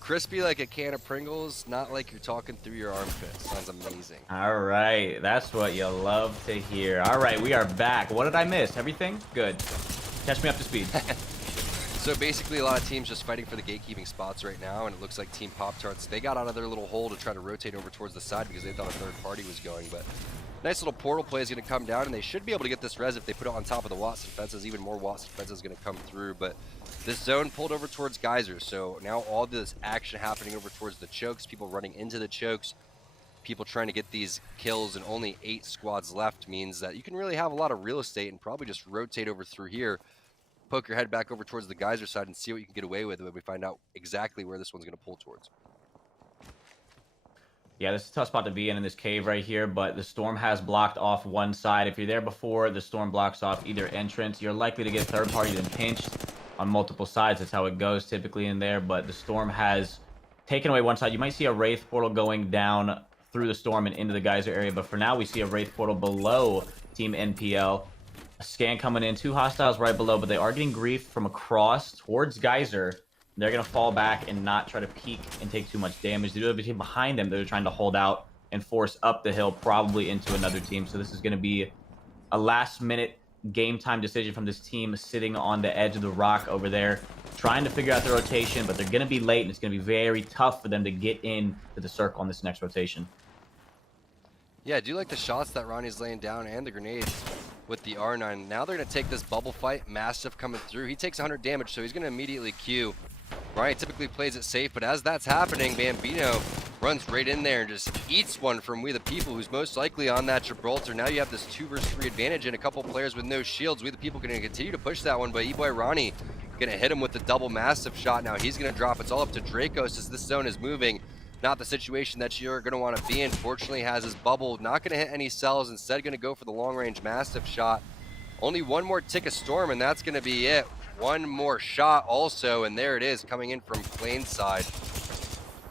Crispy like a can of Pringles, not like you're talking through your armpits. Sounds amazing. All right, that's what you love to hear. All right, we are back. What did I miss? Everything? Good. Catch me up to speed. So basically a lot of teams just fighting for the gatekeeping spots right now, and it looks like Team Pop-Tarts, they got out of their little hole to try to rotate over towards the side because they thought a third party was going, but nice little portal play is going to come down, and they should be able to get this res if they put it on top of the Watson fences. Even more Watson fences going to come through, but this zone pulled over towards Geyser, so now all this action happening over towards the chokes, people running into the chokes, people trying to get these kills, and only 8 squads left means that you can really have a lot of real estate and probably just rotate over through here, poke your head back over towards the Geyser side and see what you can get away with when we find out exactly where this one's going to pull towards. Yeah, this is a tough spot to be in this cave right here, but the storm has blocked off one side. If you're there before the storm blocks off either entrance, you're likely to get third party and pinched on multiple sides. That's how it goes typically in there, but the storm has taken away one side. You might see a Wraith portal going down through the storm and into the Geyser area, but for now we see a Wraith portal below Team NPL. A scan coming in, 2 hostiles right below, but they are getting grief from across towards Geyser. They're going to fall back and not try to peek and take too much damage. They do have a team behind them that are trying to hold out and force up the hill, probably into another team. So this is going to be a last-minute game time decision from this team sitting on the edge of the rock over there, trying to figure out the rotation, but they're going to be late, and it's going to be very tough for them to get in to the circle on this next rotation. Yeah, I do like the shots that Ronnie's laying down and the grenades. with the R9. Now they're going to take this bubble fight. Mastiff coming through. He takes 100 damage, so he's going to immediately queue. Ryan typically plays it safe, but as that's happening, Bambino runs right in there and just eats one from We The People, who's most likely on that Gibraltar. Now you have this 2 versus 3 advantage and a couple players with no shields. We The People going to continue to push that one, but E-Boy Ronnie going to hit him with the double Mastiff shot. Now he's going to drop. It's all up to Dracos as this zone is moving. Not the situation that you're going to want to be in. Fortunately, has his bubble. Not going to hit any cells. Instead, going to go for the long-range Mastiff shot. Only one more tick of Storm, and that's going to be it. One more shot also, and there it is, coming in from Plain side.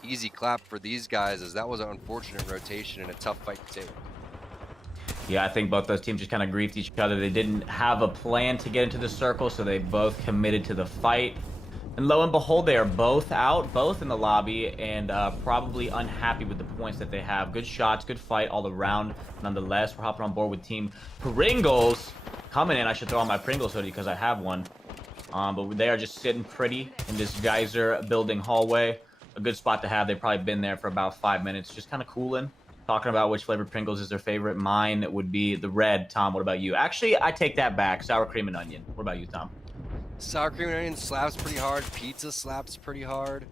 Easy clap for these guys, as that was an unfortunate rotation and a tough fight to take. Yeah, I think both those teams just kind of griefed each other. They didn't have a plan to get into the circle, so they both committed to the fight. And lo and behold, they are both out, both in the lobby, and probably unhappy with the points that they have. Good shots, good fight all around. Nonetheless, we're hopping on board with Team Pringles. Coming in, I should throw on my Pringles hoodie because I have one. But they are just sitting pretty in this geyser building hallway. A good spot to have. They've probably been there for about 5 minutes, just kind of cooling. Talking about which flavor Pringles is their favorite. Mine would be the red. Tom, what about you? Actually, I take that back. Sour cream and onion. What about you, Tom? Sour cream and onion slaps pretty hard. Pizza slaps pretty hard.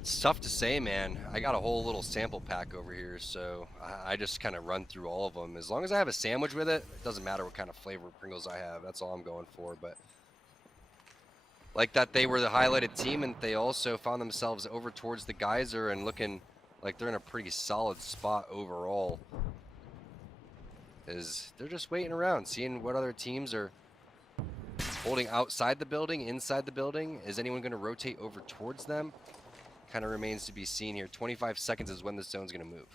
It's tough to say, man. I got a whole little sample pack over here, so I just kind of run through all of them. As long as I have a sandwich with it, it doesn't matter what kind of flavor Pringles I have. That's all I'm going for. But like that, they were the highlighted team, and they also found themselves over towards the geyser and looking like they're in a pretty solid spot overall. Is they're just waiting around, seeing what other teams are holding outside the building, inside the building. Is anyone going to rotate over towards them? Kind of remains to be seen here. 25 seconds is when the zone's going to move.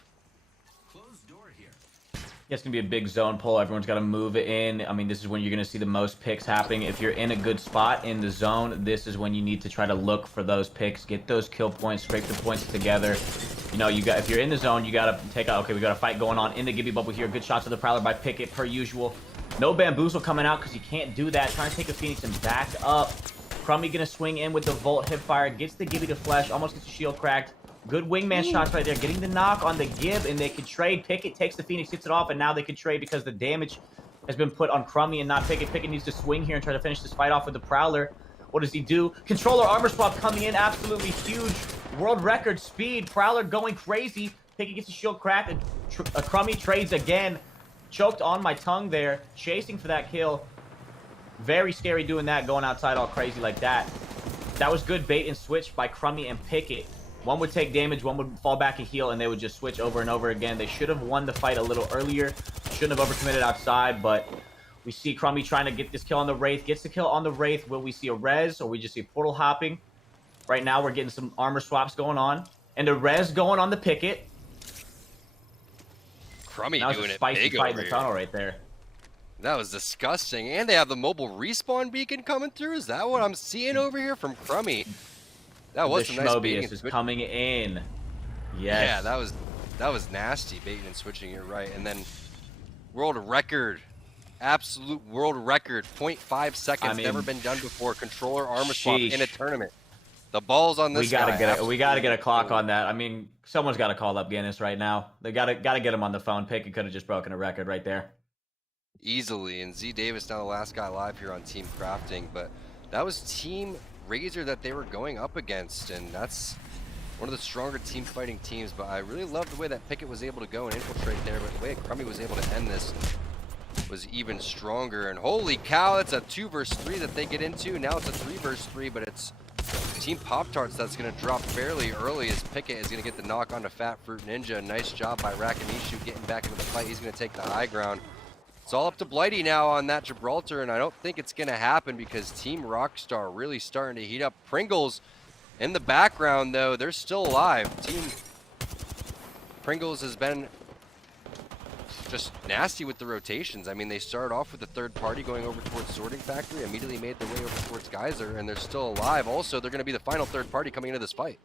Yeah, it's going to be a big zone pull. Everyone's got to move in. I mean, this is when you're going to see the most picks happening. If you're in a good spot in the zone, this is when you need to try to look for those picks, get those kill points, scrape the points together. You know, if you're in the zone, you got to take out, okay, we got a fight going on in the Gibby bubble here. Good shots of the Prowler by Pickett, per usual. No Bamboozle coming out because you can't do that. Trying to take a Phoenix and back up. Crummy going to swing in with the Volt hipfire. Gets the Gibby to flesh. Almost gets the shield cracked. Good wingman shots right there. Getting the knock on the Gib, and they can trade. Pickett takes the Phoenix, hits it off, and now they can trade because the damage has been put on Crummy and not Pickett. Pickett needs to swing here and try to finish this fight off with the Prowler. What does he do? Controller armor swap coming in. Absolutely huge. World record speed. Prowler going crazy. Pickett gets the shield cracked. And Crummy trades again. Choked on my tongue there. Chasing for that kill. Very scary doing that, going outside all crazy like that. That was good bait and switch by Crummy and Pickett. One would take damage, one would fall back and heal, and they would just switch over and over again. They should have won the fight a little earlier. Shouldn't have overcommitted outside, but we see Crummy trying to get this kill on the Wraith. Gets the kill on the Wraith. Will we see a res, or we just see portal hopping? Right now, we're getting some armor swaps going on. And a res going on the Pickett. Crummy that doing was a it spicy big fight over in the here. tunnel right there. That was disgusting. And they have the mobile respawn beacon coming through. Is that what I'm seeing over here from Crummy? That was the some nice baiting Schmobius is coming in. Yes. Yeah, that was nasty baiting and switching. You're right. And then world record, absolute world record, 0.5 seconds. Never been done before. Controller armor swap in a tournament. The ball's on this we gotta guy. we gotta get a clock on that. I mean, someone's got to call up Guinness right now. They gotta get him on the phone. Pickett could have just broken a record right there. Easily. And Z Davis now the last guy live here on Team Crafting, but that was Team Razor that they were going up against, and that's one of the stronger team fighting teams. But I really love the way that Pickett was able to go and infiltrate there, but the way Crummy was able to end this was even stronger. And holy cow, it's a 2 versus 3 that they get into. Now it's a 3 versus 3, but it's Team Pop-Tarts that's going to drop fairly early, as Pickett is going to get the knock onto Fat Fruit Ninja. Nice job by Rakamishu getting back into the fight. He's going to take the high ground. It's all up to Blighty now on that Gibraltar, and I don't think it's going to happen because Team Rockstar really starting to heat up. Pringles in the background, though, they're still alive. Team Pringles has been just nasty with the rotations. I mean, they started off with the third party going over towards Sorting Factory, immediately made their way over towards Geyser, and they're still alive. Also, they're going to be the final third party coming into this fight.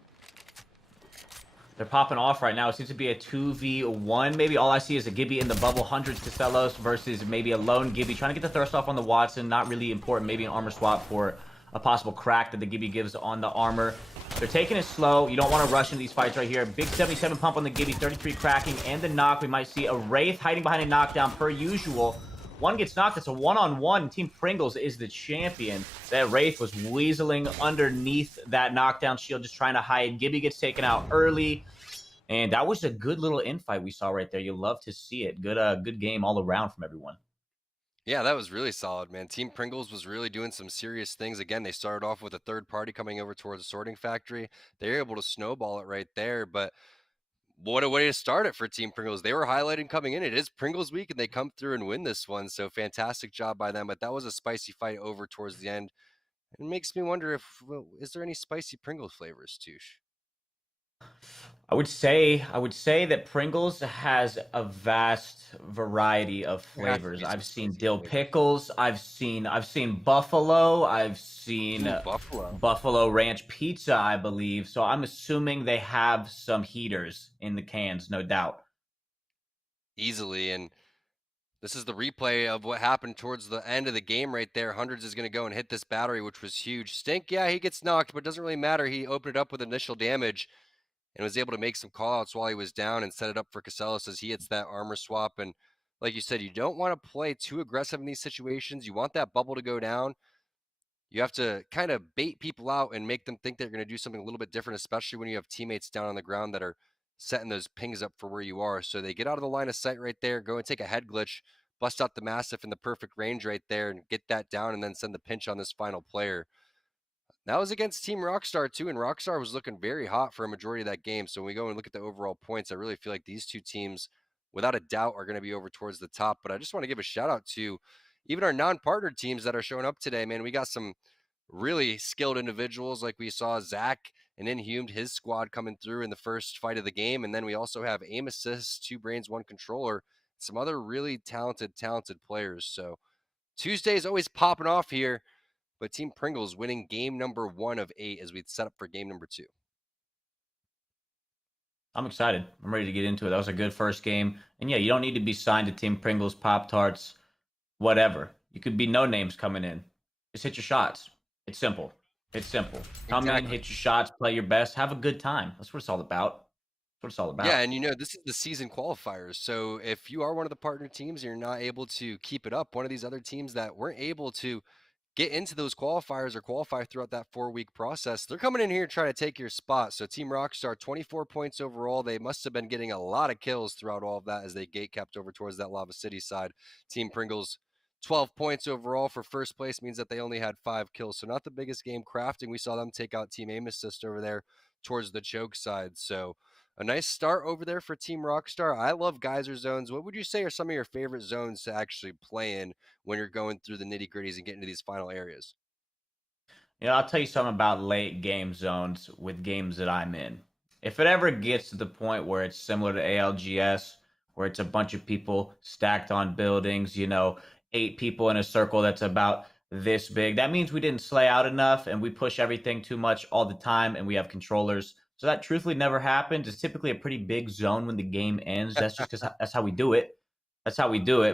They're popping off right now. It seems to be a 2v1. Maybe all I see is a Gibby in the bubble. Hundreds to Celos versus maybe a lone Gibby. Trying to get the thirst off on the Watson. Not really important. Maybe an armor swap for a possible crack that the Gibby gives on the armor. They're taking it slow. You don't want to rush into these fights right here. Big 77 pump on the Gibby. 33 cracking and the knock. We might see a Wraith hiding behind a knockdown per usual. One gets knocked. It's a one-on-one. Team Pringles is the champion. That Wraith was weaseling underneath that knockdown shield, just trying to hide. Gibby gets taken out early. And that was a good little infight we saw right there. You love to see it. Good game all around from everyone. Yeah, that was really solid, man. Team Pringles was really doing some serious things. Again, they started off with a third party coming over towards the sorting factory. They were able to snowball it right there, but what a way to start it for Team Pringles. They were highlighting coming in. It is Pringles week, and they come through and win this one. So fantastic job by them. But that was a spicy fight over towards the end. It makes me wonder if, well, is there any spicy Pringles flavors, Touche? I would say that Pringles has a vast variety of There has to flavors. be some I've seen spicy dill flavors. pickles. I've seen buffalo. I've seen Ooh, buffalo. buffalo ranch pizza, I believe. So I'm assuming they have some heaters in the cans, no doubt. Easily. And this is the replay of what happened towards the end of the game right there. Hundreds is going to go and hit this battery, which was huge. Stink, yeah, he gets knocked, but it doesn't really matter. He opened it up with initial damage and was able to make some callouts while he was down and set it up for Casellas as he hits that armor swap. And like you said, you don't want to play too aggressive in these situations. You want that bubble to go down. You have to kind of bait people out and make them think they're going to do something a little bit different, especially when you have teammates down on the ground that are setting those pings up for where you are. So they get out of the line of sight right there, go and take a head glitch, bust out the Mastiff in the perfect range right there and get that down and then send the pinch on this final player. That was against Team Rockstar too, and Rockstar was looking very hot for a majority of that game. So when we go and look at the overall points, I really feel like these two teams, without a doubt, are going to be over towards the top. But I just want to give a shout out to even our non-partner teams that are showing up today, man. We got some really skilled individuals like we saw Zach and Inhumed, his squad coming through in the first fight of the game. And then we also have aim assist, 2 brains, 1 controller, some other really talented players. So Tuesday is always popping off here. But Team Pringles winning game number 1 of 8 as we set up for game number 2. I'm excited. I'm ready to get into it. That was a good first game. And yeah, you don't need to be signed to Team Pringles, Pop-Tarts, whatever. You could be no names coming in. Just hit your shots. It's simple. Come in, hit your shots, play your best, have a good time. That's what it's all about. Yeah, and this is the season qualifiers. So if you are one of the partner teams and you're not able to keep it up, one of these other teams that weren't able to get into those qualifiers or qualify throughout that 4-week process, they're coming in here trying to take your spot. So Team Rockstar, 24 points overall. They must have been getting a lot of kills throughout all of that as they gate kept over towards that Lava City side. Team Pringles, 12 points overall for first place means that they only had 5 kills. So not the biggest game crafting. We saw them take out Team Aim Assist over there towards the choke side. So a nice start over there for Team Rockstar. I love geyser zones. What would you say are some of your favorite zones to actually play in when you're going through the nitty-gritties and getting to these final areas? I'll tell you something about late game zones with games that I'm in. If it ever gets to the point where it's similar to ALGS, where it's a bunch of people stacked on buildings, 8 people in a circle that's about this big, that means we didn't slay out enough and we push everything too much all the time and we have controllers. So that truthfully never happens. It's typically a pretty big zone when the game ends. That's just because that's how we do it.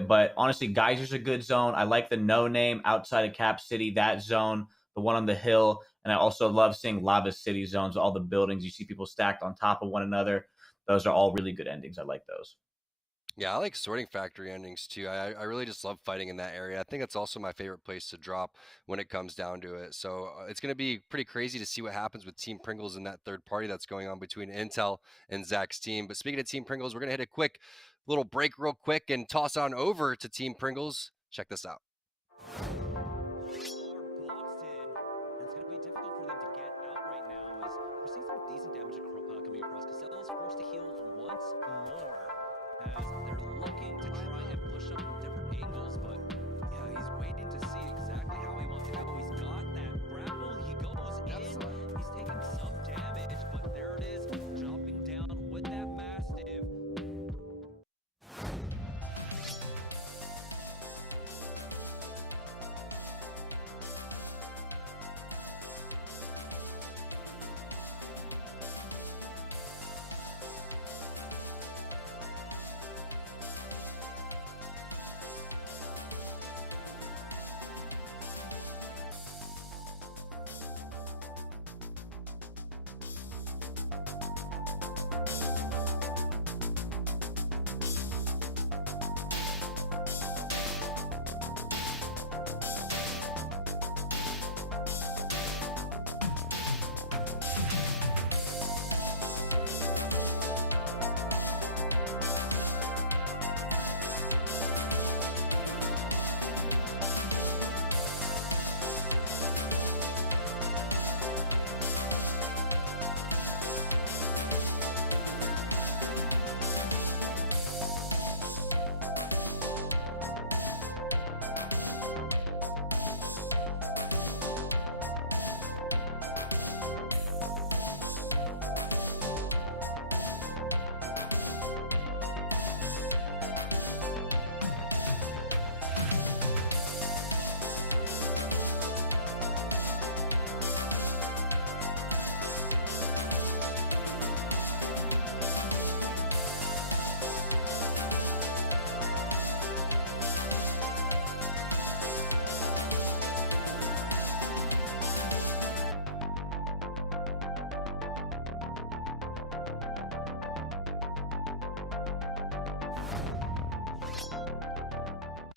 But honestly, Geyser's a good zone. I like the no name outside of Cap City, that zone, the one on the hill. And I also love seeing Lava City zones, all the buildings. You see people stacked on top of one another. Those are all really good endings. I like those. Yeah, I like sorting factory endings too. I really just love fighting in that area. I think it's also my favorite place to drop when it comes down to it. So it's going to be pretty crazy to see what happens with Team Pringles and that third party that's going on between Intel and Zach's team. But speaking of Team Pringles, we're going to hit a quick little break real quick and toss on over to Team Pringles. Check this out.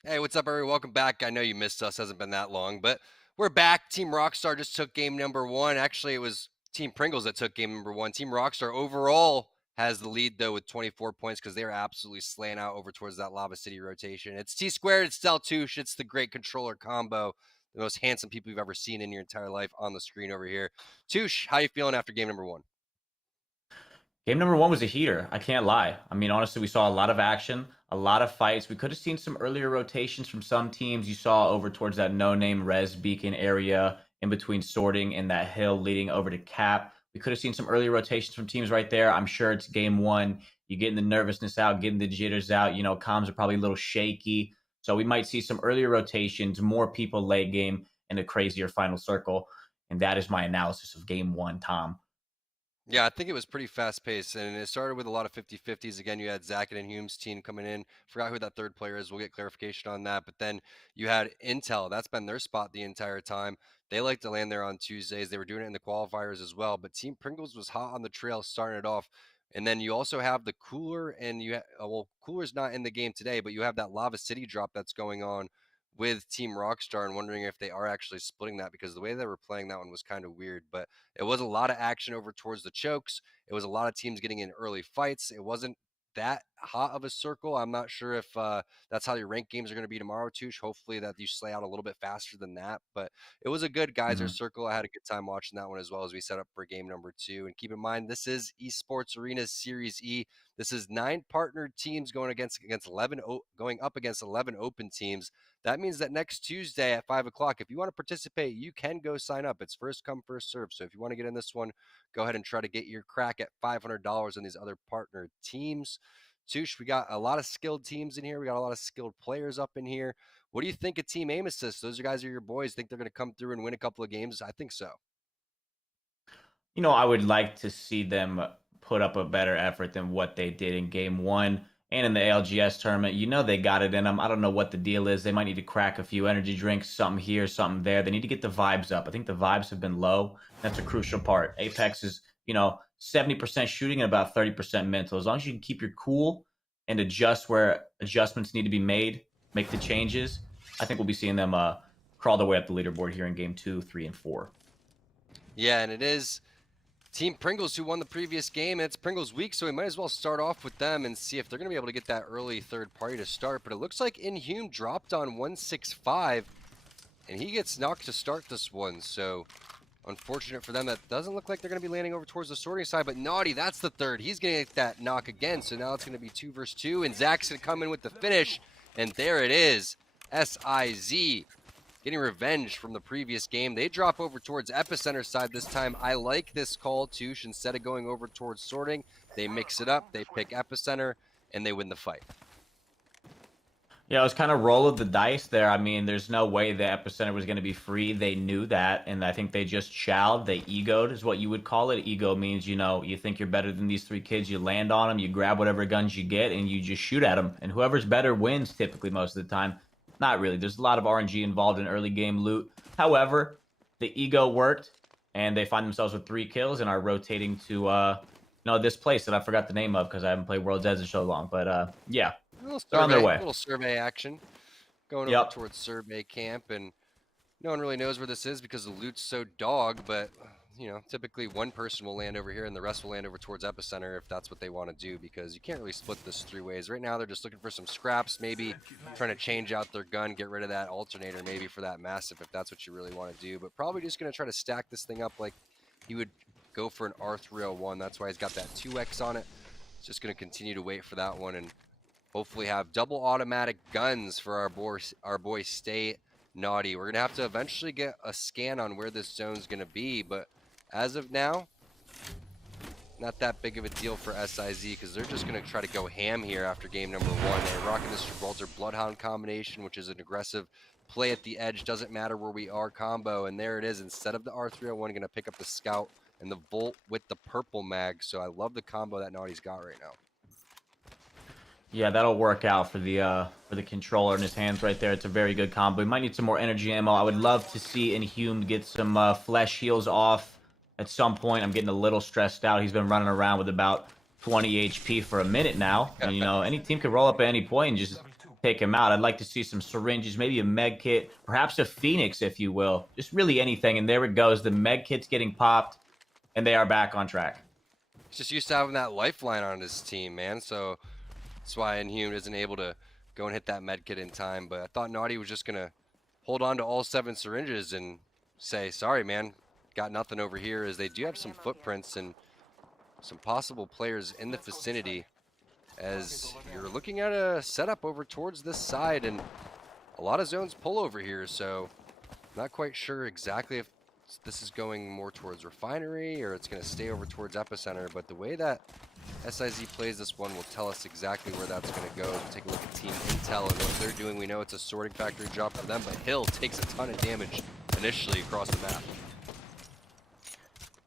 Hey, what's up, everyone? Welcome back. I know you missed us. Hasn't been that long, but we're back. Team Rockstar just took game number 1. Actually, it was Team Pringles that took game number 1. Team Rockstar overall has the lead, though, with 24 points because they are absolutely slaying out over towards that Lava City rotation. It's T Squared, it's Deltouche, it's the great controller combo. The most handsome people you've ever seen in your entire life on the screen over here. Touche, how you feeling after game number 1? Game number 1 was a heater. I can't lie. I mean, honestly, we saw a lot of action, a lot of fights. We could have seen some earlier rotations from some teams. You saw over towards that no-name res beacon area in between sorting and that hill leading over to cap. We could have seen some earlier rotations from teams right there. I'm sure it's game 1. You're getting the nervousness out, getting the jitters out. You know, comms are probably a little shaky. So we might see some earlier rotations, more people late game, and a crazier final circle. And that is my analysis of game 1, Tom. Yeah, I think it was pretty fast paced, and it started with a lot of 50-50s. Again, you had Zach and Hume's team coming in. Forgot who that third player is. We'll get clarification on that. But then you had Intel. That's been their spot the entire time. They like to land there on Tuesdays. They were doing it in the qualifiers as well. But Team Pringles was hot on the trail starting it off. And then you also have the Cooler, and well, Cooler's not in the game today, but you have that Lava City drop that's going on with Team Rockstar, and wondering if they are actually splitting that, because the way they were playing that one was kind of weird. But it was a lot of action over towards the chokes. It was a lot of teams getting in early fights. It wasn't that hot of a circle. I'm not sure if that's how your ranked games are going to be tomorrow, Touche. Hopefully that you slay out a little bit faster than that. But it was a good geyser circle. I had a good time watching that one as well as we set up for game number 2. And keep in mind, this is Esports Arena Series E. This is 9 partnered teams going going up against 11 open teams. That means that next Tuesday at 5 o'clock, if you want to participate, you can go sign up. It's first come, first serve. So if you want to get in this one, go ahead and try to get your crack at $500 on these other partner teams. Touche, we got a lot of skilled teams in here. We got a lot of skilled players up in here. What do you think of Team Aim Assist? Those guys are your boys. Think they're going to come through and win a couple of games? I think so. You know, I would like to see them put up a better effort than what they did in game 1 and in the ALGS tournament. You know they got it in them. I don't know what the deal is. They might need to crack a few energy drinks, something here, something there. They need to get the vibes up. I think the vibes have been low. That's a crucial part. Apex is, 70% shooting and about 30% mental. As long as you can keep your cool and adjust where adjustments need to be made, make the changes, I think we'll be seeing them crawl their way up the leaderboard here in game 2, 3, and 4. Yeah, and it is Team Pringles who won the previous game. It's Pringles week, so we might as well start off with them and see if they're going to be able to get that early third party to start. But it looks like Inhume dropped on 165, and he gets knocked to start this one. So unfortunate for them. That doesn't look like they're going to be landing over towards the sorting side. But Naughty, that's the third. He's going to get that knock again. So now it's going to be 2 versus 2, and Zach's going to come in with the finish. And there it is. SIZ. Getting revenge from the previous game. They drop over towards Epicenter side this time. I like this call, Touche. Instead of going over towards sorting, they mix it up. They pick Epicenter, and they win the fight. Yeah, it was kind of roll of the dice there. I mean, there's no way the Epicenter was going to be free. They knew that, and I think they just chowed. They egoed is what you would call it. Ego means, you think you're better than these 3 kids. You land on them, you grab whatever guns you get, and you just shoot at them. And whoever's better wins typically most of the time. Not really. There's a lot of RNG involved in early game loot. However, the ego worked, and they find themselves with 3 kills and are rotating to this place that I forgot the name of because I haven't played World's Edge in so long. But yeah, they're on their way. A little survey action going over towards survey camp, and no one really knows where this is because the loot's so dog. But typically one person will land over here and the rest will land over towards Epicenter if that's what they want to do, because you can't really split this 3 ways. Right now they're just looking for some scraps, maybe trying to change out their gun, get rid of that alternator maybe for that massive if that's what you really want to do. But probably just going to try to stack this thing up like he would go for an R301. That's why he's got that 2X on it. He's just going to continue to wait for that one and hopefully have double automatic guns for our boy Stay Naughty. We're going to have to eventually get a scan on where this zone's going to be, but as of now, not that big of a deal for SIZ because they're just going to try to go ham here after game number 1. They're rocking this Gibraltar Bloodhound combination, which is an aggressive play at the edge, doesn't matter where we are combo. And there it is. Instead of the R301, going to pick up the Scout and the Volt with the purple mag. So I love the combo that Naughty's got right now. Yeah, that'll work out for the controller in his hands right there. It's a very good combo. We might need some more energy ammo. I would love to see Inhume get some flesh heals off at some point. I'm getting a little stressed out. He's been running around with about 20 HP for a minute now. And, any team could roll up at any point and just take him out. I'd like to see some syringes, maybe a med kit, perhaps a Phoenix, if you will. Just really anything. And there it goes. The med kit's getting popped, and they are back on track. He's just used to having that lifeline on his team, man. So that's why Inhuman isn't able to go and hit that med kit in time. But I thought Naughty was just going to hold on to all 7 syringes and say, sorry, man, got nothing over here, as they do have some footprints and some possible players in the vicinity, as you're looking at a setup over towards this side and a lot of zones pull over here. So not quite sure exactly if this is going more towards Refinery or it's going to stay over towards Epicenter, but the way that SIZ plays this one will tell us exactly where that's going to go. We'll take a look at Team Intel and what they're doing. We know it's a sorting factory job for them, but Hill takes a ton of damage initially across the map.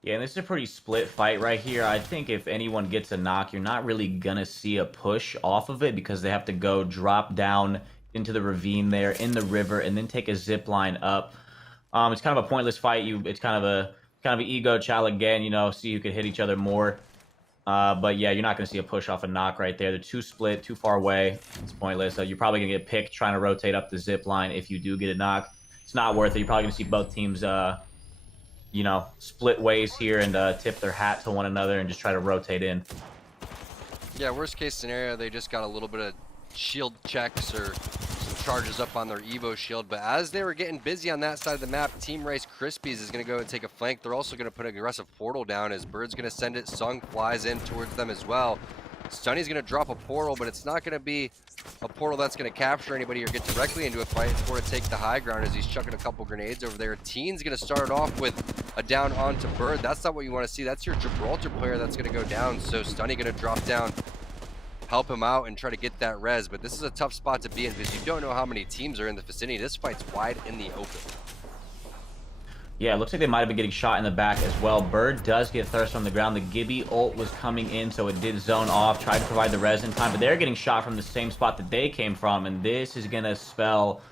Yeah, and this is a pretty split fight right here. I think if anyone gets a knock, you're not really going to see a push off of it because they have to go drop down into the ravine there in the river and then take a zip line up. It's kind of a pointless fight. It's kind of an ego chow again, you know, see who could hit each other more. But yeah, you're not going to see a push off a knock right there. They're too split, too far away. It's pointless. You're probably going to get picked trying to rotate up the zip line if you do get a knock. It's not worth it. You're probably going to see both teams you know, split ways here and tip their hat to one another and just try to rotate in. Yeah, worst case scenario, they just got a little bit of shield checks or some charges up on their Evo shield. But as they were getting busy on that side of the map, Team Rice Krispies is going to go and take a flank. They're also going to put an aggressive portal down as Bird's going to send it. Sung flies in towards them as well. Stunny's going to drop a portal, but it's not going to be a portal that's going to capture anybody or get directly into a fight. It's going to take the high ground as he's chucking a couple grenades over there. Teen's going to start off with a down onto Bird. That's not what you want to see. That's your Gibraltar player that's going to go down. So Stunny going to drop down, help him out, and try to get that res. But this is a tough spot to be in because you don't know how many teams are in the vicinity. This fight's wide in the open. Yeah, it looks like they might have been getting shot in the back as well. Bird does get Thirst from the ground. The Gibby ult was coming in, so it did zone off, tried to provide the res in time, but they're getting shot from the same spot that they came from, and this is going to spell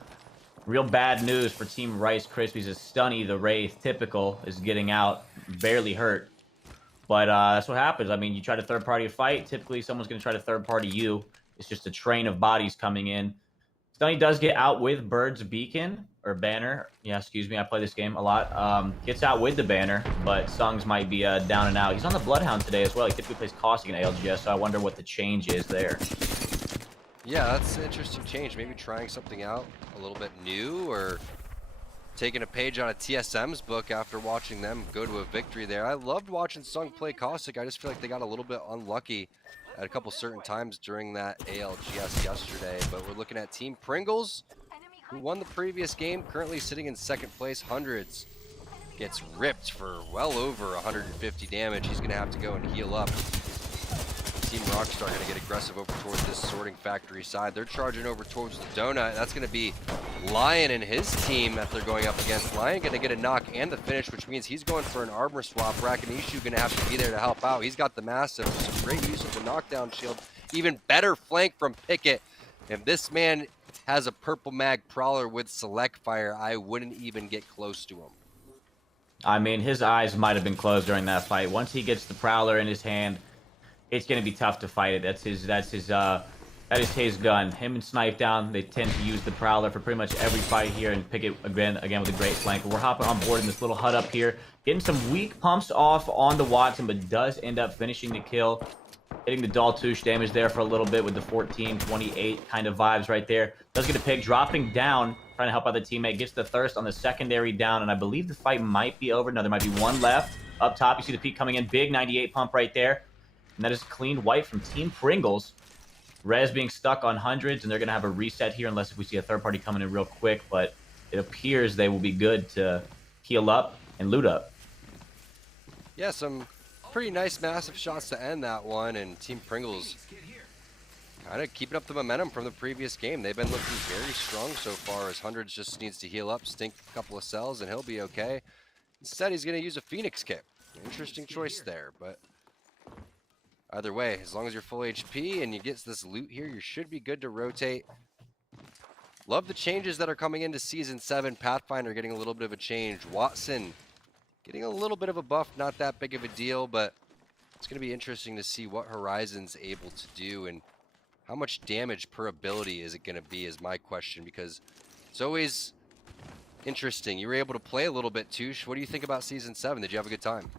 real bad news for Team Rice Krispies as Stunny, the Wraith, typical, is getting out, barely hurt. But that's what happens. I mean, you try to third-party a fight, typically someone's going to try to third-party you. It's just a train of bodies coming in. Stunny does get out with Bird's beacon, or banner. Yeah, excuse me, I play this game a lot. Gets out with the banner, but Sung's might be down and out. He's on the Bloodhound today as well. He typically plays Caustic in ALGS, so I wonder what the change is there. Yeah, that's an interesting change. Maybe trying something out a little bit new, or taking a page out of TSM's book after watching them go to a victory there. I loved watching Sung play Caustic. I just feel like they got a little bit unlucky at a couple certain times during that ALGS yesterday. But we're looking at Team Pringles, who won the previous game, currently sitting in second place. Hundreds gets ripped for well over 150 damage. He's going to have to go and heal up. Team Rockstar going to get aggressive over towards this sorting factory side. They're charging over towards the donut. That's going to be Lion and his team that they're going up against. Lion going to get a knock and the finish, which means he's going for an armor swap. Rakanishu going to have to be there to help out. He's got the massive. Some great use of the knockdown shield. Even better flank from Pickett. If this man has a purple mag prowler with select fire, I wouldn't even get close to him. I mean, his eyes might have been closed during that fight. Once he gets the prowler in his hand, it's going to be tough to fight it. That is his gun. Him and Snipe Down, they tend to use the prowler for pretty much every fight here, and pick it again with a great flank. But we're hopping on board in this little hut up here, getting some weak pumps off on the Watson, but does end up finishing the kill. Hitting the Daltouche damage there for a little bit with the 14-28 kind of vibes right there. Does get a pick, dropping down, trying to help out the teammate. Gets the Thirst on the secondary down, and I believe the fight might be over. No, there might be one left. Up top, you see the peak coming in. Big 98 pump right there. And that is a clean wipe from Team Pringles. Rez being stuck on hundreds, and they're going to have a reset here unless if we see a third party coming in real quick. But it appears they will be good to heal up and loot up. Yeah, some pretty nice massive shots to end that one, and Team Pringles kind of keeping up the momentum from the previous game. They've been looking very strong so far, as Hundreds just needs to heal up, stink a couple of cells, and he'll be okay. Instead, he's going to use a Phoenix kit. Interesting choice there, but either way, as long as you're full HP and you get this loot here, you should be good to rotate. Love the changes that are coming into Season 7. Pathfinder getting a little bit of a change. Watson getting a little bit of a buff, not that big of a deal, but it's going to be interesting to see what Horizon's able to do. And how much damage per ability is it going to be is my question, because it's always interesting. You were able to play a little bit, Touche. What do you think about Season 7? Did you have a good time?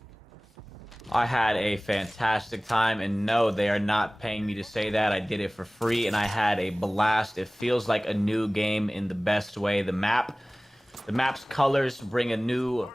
I had a fantastic time, and no, they are not paying me to say that. I did it for free, and I had a blast. It feels like a new game in the best way. The map's colors bring a new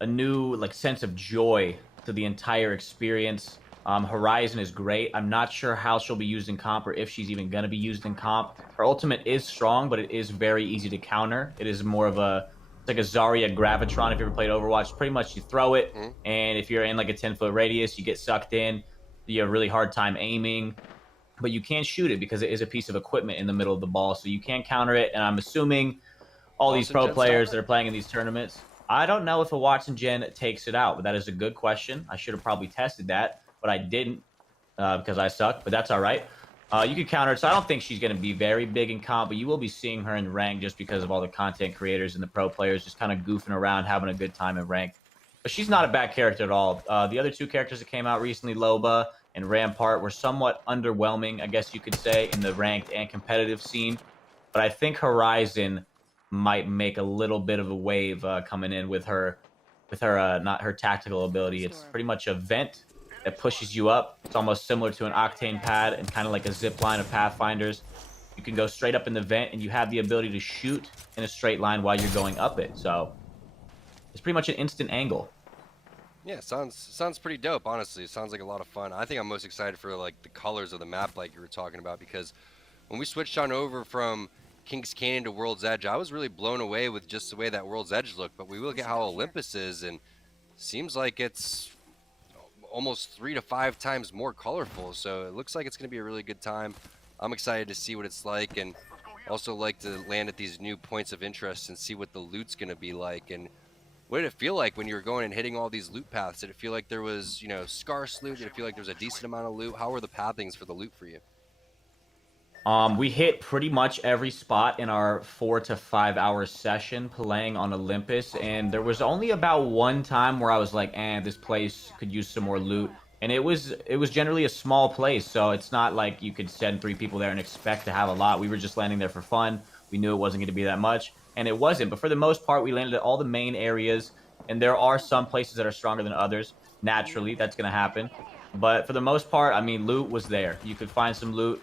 like sense of joy to the entire experience. Horizon is great. I'm not sure how she'll be used in comp, or if she's even going to be used in comp. Her ultimate is strong, but it is very easy to counter. It is more of it's like a Zarya Gravitron. If you ever played Overwatch, pretty much you throw it, and if you're in like a 10-foot radius, you get sucked in. You have a really hard time aiming, but you can't shoot it because it is a piece of equipment in the middle of the ball, so you can't counter it. And I'm assuming all these pro players that are playing in these tournaments, I don't know if a Watson Gen takes it out, but that is a good question. I should have probably tested that, but I didn't because I suck, but that's all right. You can counter it, so I don't think she's going to be very big in comp, but you will be seeing her in rank just because of all the content creators and the pro players just kind of goofing around, having a good time in rank. But she's not a bad character at all. The other two characters that came out recently, Loba and Rampart, were somewhat underwhelming, I guess you could say, in the ranked and competitive scene. But I think Horizon might make a little bit of a wave coming in with her not her tactical ability. It's pretty much a vent that pushes you up. It's almost similar to an Octane pad and kind of like a zip line of Pathfinders. You can go straight up in the vent, and you have the ability to shoot in a straight line while you're going up it. So it's pretty much an instant angle. Yeah, sounds pretty dope, honestly. It sounds like a lot of fun. I think I'm most excited for like the colors of the map like you were talking about, because when we switched on over from King's Canyon to World's Edge, I was really blown away with just the way that World's Edge looked. But we look at how Olympus is, and seems like it's almost 3 to 5 times more colorful. So it looks like it's going to be a really good time. I'm excited to see what it's like, and also like to land at these new points of interest and see what the loot's going to be like. And what did it feel like when you were going and hitting all these loot paths? Did it feel like there was, scarce loot? Did it feel like there was a decent amount of loot? How were the pathings for the loot for you? We hit pretty much every spot in our 4 to 5 hour session playing on Olympus, and there was only about one time where I was like, this place could use some more loot. And it was generally a small place, so it's not like you could send 3 people there and expect to have a lot. We were just landing there for fun. We knew it wasn't going to be that much, and it wasn't. But for the most part, we landed at all the main areas, and there are some places that are stronger than others. Naturally, that's going to happen. But for the most part, I mean, loot was there. You could find some loot,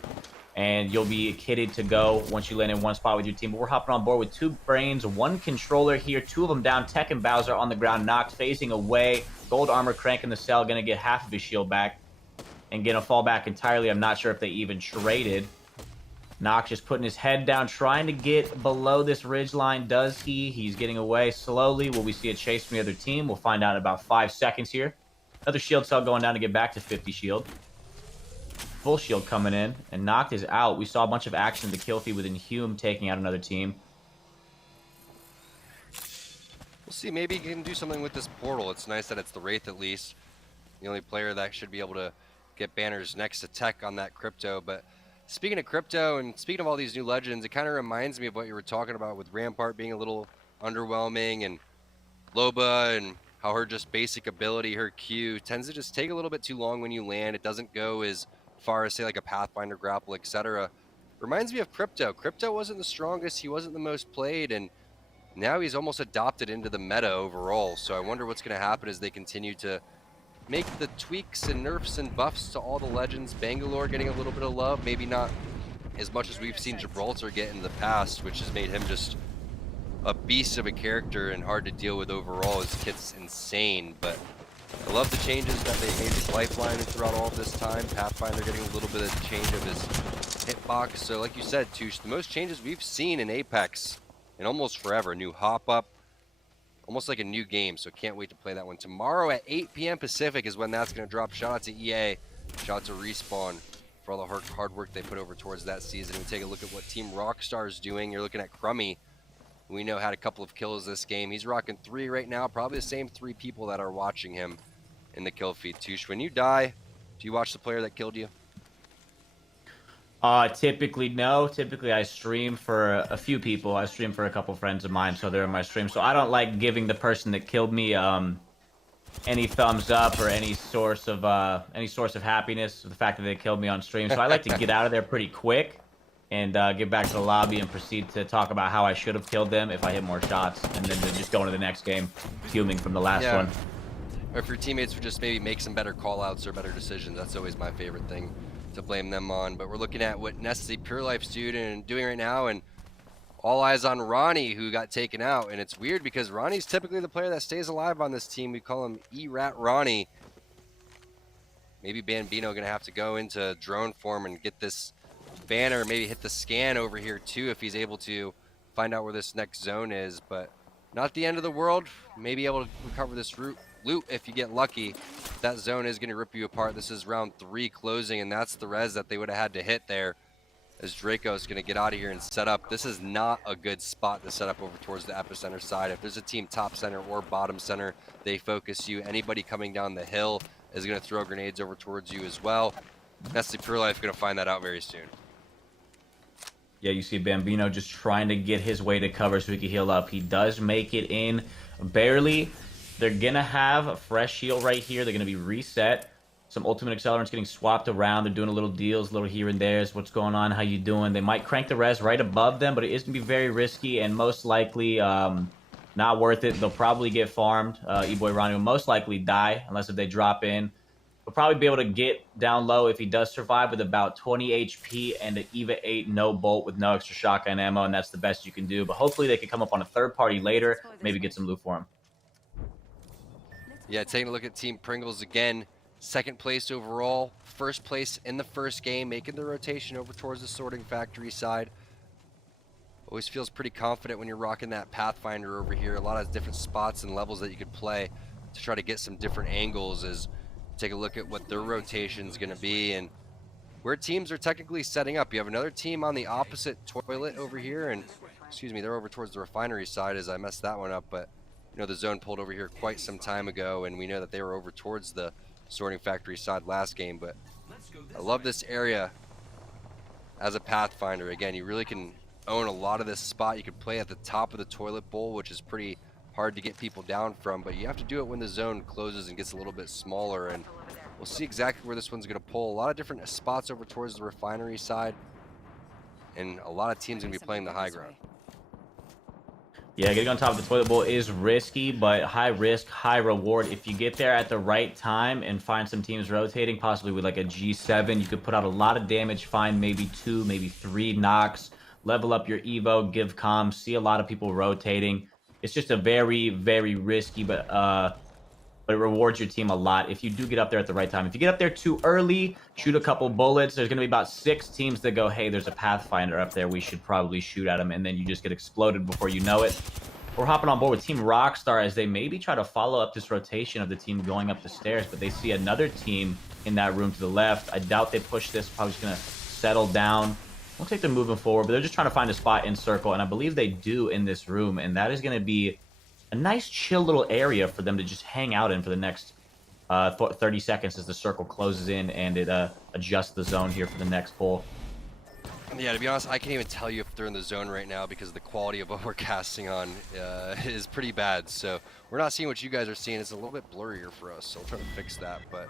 and you'll be kitted to go once you land in one spot with your team. But we're hopping on board with 2 brains, 1 controller here, 2 of them down. Tech and Bowser on the ground, knocked, phasing away. Gold armor cranking the cell, gonna get half of his shield back and gonna fall back entirely. I'm not sure if they even traded. Nox just putting his head down, trying to get below this ridge line. Does he? He's getting away slowly. Will we see a chase from the other team? We'll find out in about 5 seconds here. Another shield cell going down to get back to 50 shield. Full shield coming in, and Noct is out. We saw a bunch of action to kill feed with Inhume taking out another team. We'll see. Maybe you can do something with this portal. It's nice that it's the Wraith at least. The only player that should be able to get banners next to Tech on that crypto. But speaking of crypto and speaking of all these new legends, it kind of reminds me of what you were talking about with Rampart being a little underwhelming, and Loba and how her just basic ability, her Q, tends to just take a little bit too long when you land. It doesn't go as far as say like a Pathfinder grapple, etc. Reminds me of Crypto. Crypto wasn't the strongest, he wasn't the most played, and now he's almost adopted into the meta overall. So I wonder what's going to happen as they continue to make the tweaks and nerfs and buffs to all the legends. Bangalore getting a little bit of love, maybe not as much as we've seen Gibraltar get in the past, which has made him just a beast of a character and hard to deal with overall. His kit's insane, but I love the changes that they made with Lifeline throughout all of this time. Pathfinder getting a little bit of change of his hitbox. So like you said, Touche, the most changes we've seen in Apex in almost forever. New hop-up, almost like a new game, so can't wait to play that one. Tomorrow at 8 p.m. Pacific is when that's going to drop. Shout out to EA, shout out to Respawn for all the hard work they put over towards that season. We take a look at what Team Rockstar is doing. You're looking at Crummy, who we know had a couple of kills this game. He's rocking 3 right now, probably the same 3 people that are watching him in the kill feed. Touche, when you die, do you watch the player that killed you? Typically, no. Typically, I stream for a few people. I stream for a couple friends of mine, so they're in my stream. So I don't like giving the person that killed me any thumbs up or any source of happiness with the fact that they killed me on stream. So I like to get out of there pretty quick and get back to the lobby and proceed to talk about how I should have killed them if I hit more shots, and then to just go into the next game fuming from the last one. Or if your teammates would just maybe make some better call-outs or better decisions, that's always my favorite thing to blame them on. But we're looking at what Nestle Pure Life's doing right now, and all eyes on Ronnie, who got taken out. And it's weird because Ronnie's typically the player that stays alive on this team. We call him E-Rat Ronnie. Maybe Bambino gonna have to go into drone form and get this banner, maybe hit the scan over here too if he's able to find out where this next zone is. But not the end of the world. Maybe able to recover this loot if you get lucky. That zone is going to rip you apart. This is round 3 closing, and that's the res that they would have had to hit there, as Draco is going to get out of here and set up. This is not a good spot to set up over towards the epicenter side. If there's a team top center or bottom center, they focus you. Anybody coming down the hill is going to throw grenades over towards you as well. Nestle Pure Life going to find that out very soon. Yeah, you see Bambino just trying to get his way to cover so he can heal up. He does make it in barely. They're going to have a fresh shield right here. They're going to be reset. Some ultimate accelerants getting swapped around. They're doing a little deals, a little here and there. What's going on? How you doing? They might crank the res right above them, but it is going to be very risky and most likely not worth it. They'll probably get farmed. E-Boy Ronnie will most likely die unless if they drop in. He'll probably be able to get down low if he does survive with about 20 HP and an EVA 8 no bolt with no extra shotgun ammo, and that's the best you can do. But hopefully they can come up on a third party later, maybe get some loot for him. Yeah, taking a look at Team Pringles again. Second place overall, first place in the first game, making the rotation over towards the sorting factory side. Always feels pretty confident when you're rocking that Pathfinder over here. A lot of different spots and levels that you could play to try to get some different angles. As take a look at what their rotation is going to be and where teams are technically setting up. You have another team on the opposite toilet over here, and excuse me, they're over towards the refinery side as I messed that one up, but you know the zone pulled over here quite some time ago, and we know that they were over towards the sorting factory side last game. But I love this area as a Pathfinder. Again, you really can own a lot of this spot. You can play at the top of the toilet bowl, which is pretty hard to get people down from, but you have to do it when the zone closes and gets a little bit smaller, and we'll see exactly where this one's going to pull. A lot of different spots over towards the refinery side, and a lot of teams going to be playing the high ground. Yeah, getting on top of the toilet bowl is risky, but high risk, high reward. If you get there at the right time and find some teams rotating, possibly with like a G7, you could put out a lot of damage, find maybe 2, maybe 3 knocks, level up your Evo, give comms, see a lot of people rotating. It's just a very, very risky, but it rewards your team a lot if you do get up there at the right time. If you get up there too early, shoot a couple bullets, there's going to be about 6 teams that go, hey, there's a Pathfinder up there, we should probably shoot at him, and then you just get exploded before you know it. We're hopping on board with Team Rockstar as they maybe try to follow up this rotation of the team going up the stairs, but they see another team in that room to the left. I doubt they push this, probably just going to settle down. Looks like they're moving forward, but they're just trying to find a spot in circle, and I believe they do in this room, and that is going to be a nice chill little area for them to just hang out in for the next 30 seconds as the circle closes in and it adjusts the zone here for the next pull. Yeah, to be honest, I can't even tell you if they're in the zone right now because the quality of what we're casting on is pretty bad. So we're not seeing what you guys are seeing. It's a little bit blurrier for us, so we'll try to fix that. But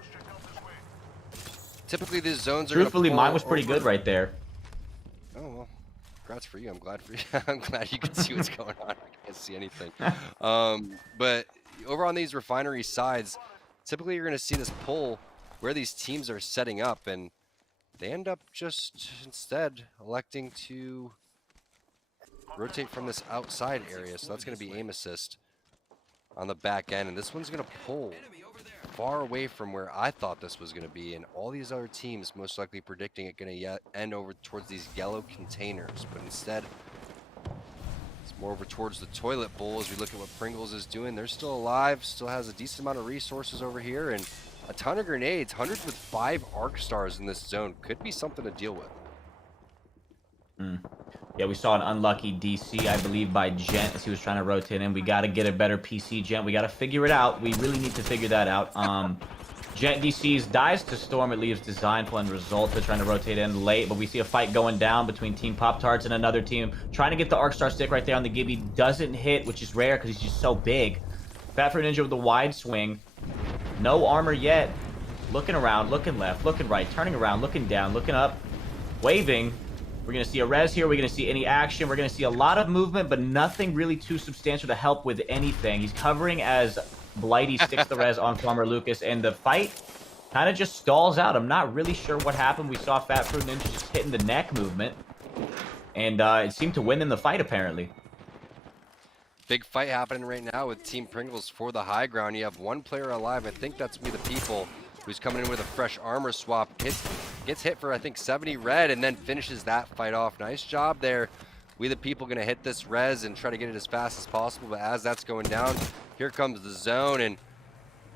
typically these zones are Truthfully, mine was pretty good right there. Oh, well, congrats for you. I'm glad for you. I'm glad you can see what's going on. I can't see anything. But over on these refinery sides, typically you're going to see this pull where these teams are setting up, and they end up just instead electing to rotate from this outside area. So that's going to be aim assist on the back end, and this one's going to pull far away from where I thought this was going to be, and all these other teams most likely predicting it going to end over towards these yellow containers, but instead it's more over towards the toilet bowl. As we look at what Pringles is doing, they're still alive, still has a decent amount of resources over here, and a ton of grenades. 100 with 5 arc stars in this zone could be something to deal with. Yeah, we saw an unlucky DC, I believe, by Gent as he was trying to rotate in. We got to get a better PC, Gent. We got to figure it out. We really need to figure that out. Gent DCs dies to Storm. It leaves Designful and Resulta trying to rotate in late, but we see a fight going down between Team Pop-Tarts and another team trying to get the Arc Star stick right there on the Gibby. Doesn't hit, which is rare because he's just so big. Fat Fruit Ninja with the wide swing. No armor yet. Looking around, looking left, looking right, turning around, looking down, looking up, waving. We're going to see a res here. We're going to see any action. We're going to see a lot of movement, but nothing really too substantial to help with anything. He's covering as Blighty sticks the res on Farmer Lucas, and the fight kind of just stalls out. I'm not really sure what happened. We saw Fat Fruit Ninja just hitting the neck movement, and it seemed to win in the fight, apparently. Big fight happening right now with Team Pringles for the high ground. You have one player alive. I think that's We the People, who's coming in with a fresh armor swap. Gets hit for, I think, 70 red, and then finishes that fight off. Nice job there. We the People going to hit this res and try to get it as fast as possible. But as that's going down, here comes the zone, and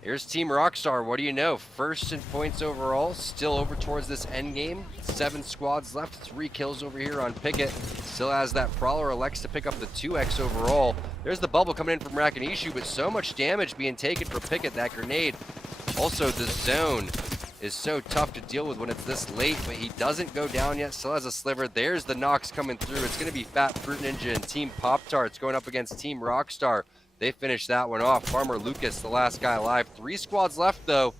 here's Team Rockstar. What do you know? First in points overall, still over towards this end game. 7 squads left, 3 kills over here on Picket. Still has that Prowler, elects to pick up the 2x overall. There's the bubble coming in from Rakinishu, but so much damage being taken for Picket, that grenade. Also, the zone is so tough to deal with when it's this late, but he doesn't go down yet, still has a sliver. There's the knocks coming through. It's going to be Fat Fruit Ninja and Team Pop-Tarts going up against Team Rockstar. They finished that one off. Farmer Lucas, the last guy alive. 3 squads left, though.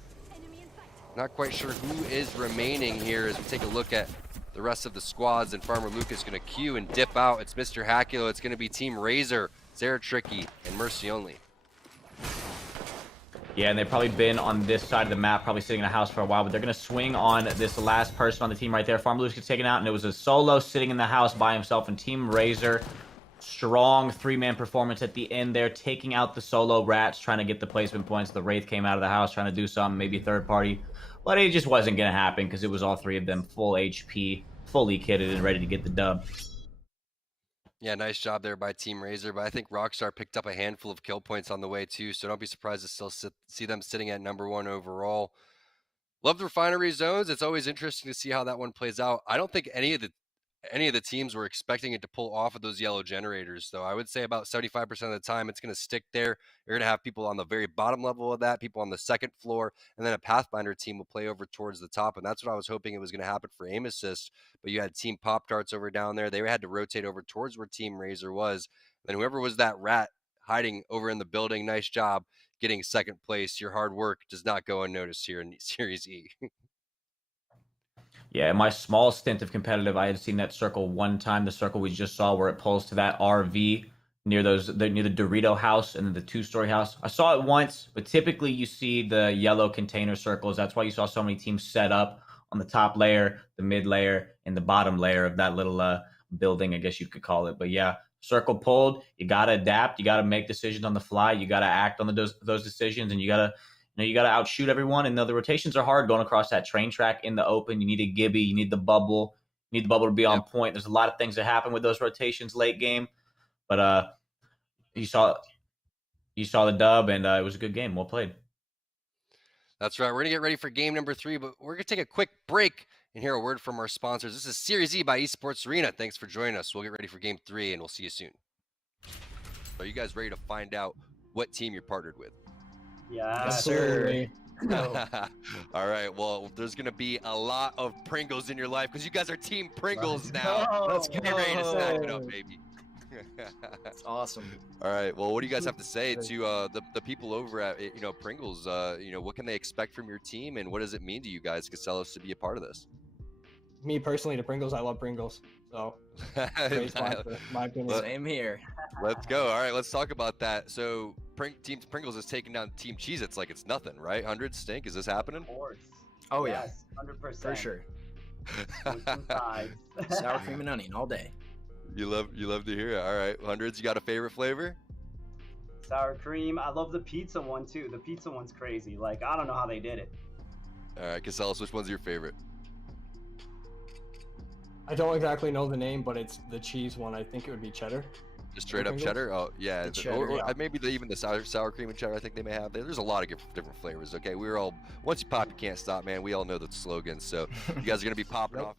Not quite sure who is remaining here as we take a look at the rest of the squads, and Farmer Lucas going to queue and dip out. It's Mr. Hackulo. It's going to be Team Razor, Zara Tricky, and Mercy Only. Yeah, and they've probably been on this side of the map, probably sitting in a house for a while, but they're going to swing on this last person on the team right there. Farmer Lucas gets taken out, and it was a solo sitting in the house by himself, and Team Razor, strong 3-man performance at the end there, taking out the solo rats, trying to get the placement points. The Wraith came out of the house trying to do something, maybe third party, but it just wasn't going to happen because it was all 3 of them full HP, fully kitted and ready to get the dub. Yeah, nice job there by Team Razor, but I think Rockstar picked up a handful of kill points on the way too, so don't be surprised to still see them sitting at #1 overall. Love the refinery zones. It's always interesting to see how that one plays out. I don't think any of the teams were expecting it to pull off of those yellow generators, though. I would say about 75% of the time it's going to stick there. You're going to have people on the very bottom level of that, people on the second floor, and then a Pathfinder team will play over towards the top, and that's what I was hoping it was going to happen for Aim Assist. But you had Team Pop-Tarts over down there. They had to rotate over towards where Team Razor was. And then whoever was that rat hiding over in the building, nice job getting second place. Your hard work does not go unnoticed here in Series E. Yeah, in my small stint of competitive, I had seen that circle one time, the circle we just saw where it pulls to that RV near the Dorito house and then the 2-story house. I saw it once, but typically you see the yellow container circles. That's why you saw so many teams set up on the top layer, the mid layer, and the bottom layer of that little building, I guess you could call it. But yeah, circle pulled, you got to adapt, you got to make decisions on the fly, you got to act on those decisions, and you got to outshoot everyone. And the rotations are hard going across that train track in the open. You need a Gibby, you need the bubble, to be on point. There's a lot of things that happen with those rotations late game, but you saw the dub, and it was a good game. Well played. That's right. We're going to get ready for game number 3, but we're going to take a quick break and hear a word from our sponsors. This is Series E by Esports Arena. Thanks for joining us. We'll get ready for game 3, and we'll see you soon. Are you guys ready to find out what team you're partnered with? Yeah, Absolutely. All right. Well, there's going to be a lot of Pringles in your life because you guys are Team Pringles now. Let's go. Get ready to snack it up, baby. That's awesome. All right. Well, what do you guys have to say to the people over at Pringles? What can they expect from your team, and what does it mean to you guys, Casellas, to be a part of this? Me personally, the Pringles, I love Pringles. So, my opinion. Same here. Let's go. All right, let's talk about that. So, Team Pringles is taking down Team Cheez-Its like it's nothing, right? 100 Stink, is this happening? Of course. Oh, yes, 100%. For sure. Sour Sour cream and onion all day. You love to hear it. All right, Hundreds, you got a favorite flavor? Sour cream. I love the pizza one too. The pizza one's crazy. Like, I don't know how they did it. All right, Casellas, which one's your favorite? I don't exactly know the name, but it's the cheese one. I think it would be cheddar. Just straight up Pringles? cheddar? Oh, yeah. Cheddar, yeah. Maybe even the sour cream and cheddar I think they may have. There's a lot of different flavors, okay? Once you pop, you can't stop, man. We all know the slogan, so you guys are going to be popping off.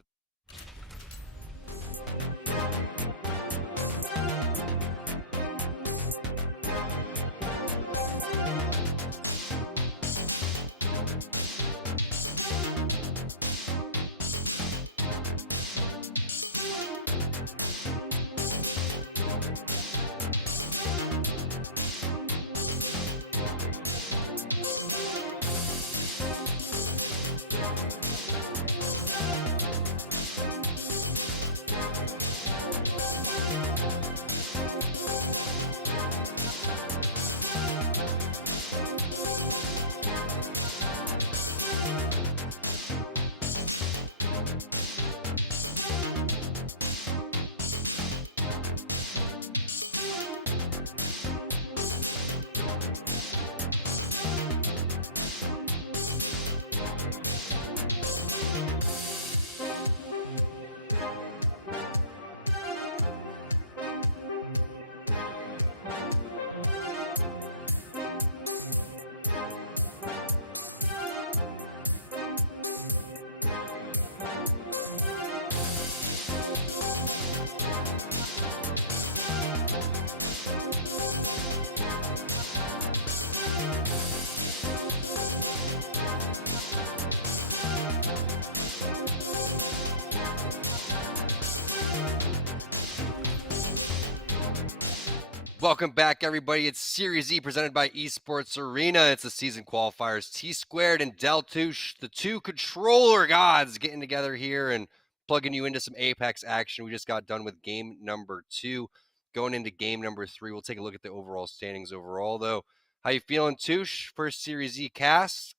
Welcome back, everybody. It's Series E presented by Esports Arena. It's the season qualifiers. T Squared and Deltouche, the two controller gods, getting together here and plugging you into some Apex action. We just got done with game number 2. Going into game number 3, we'll take a look at the overall standings overall, though. How you feeling, Touche? First Series E cast.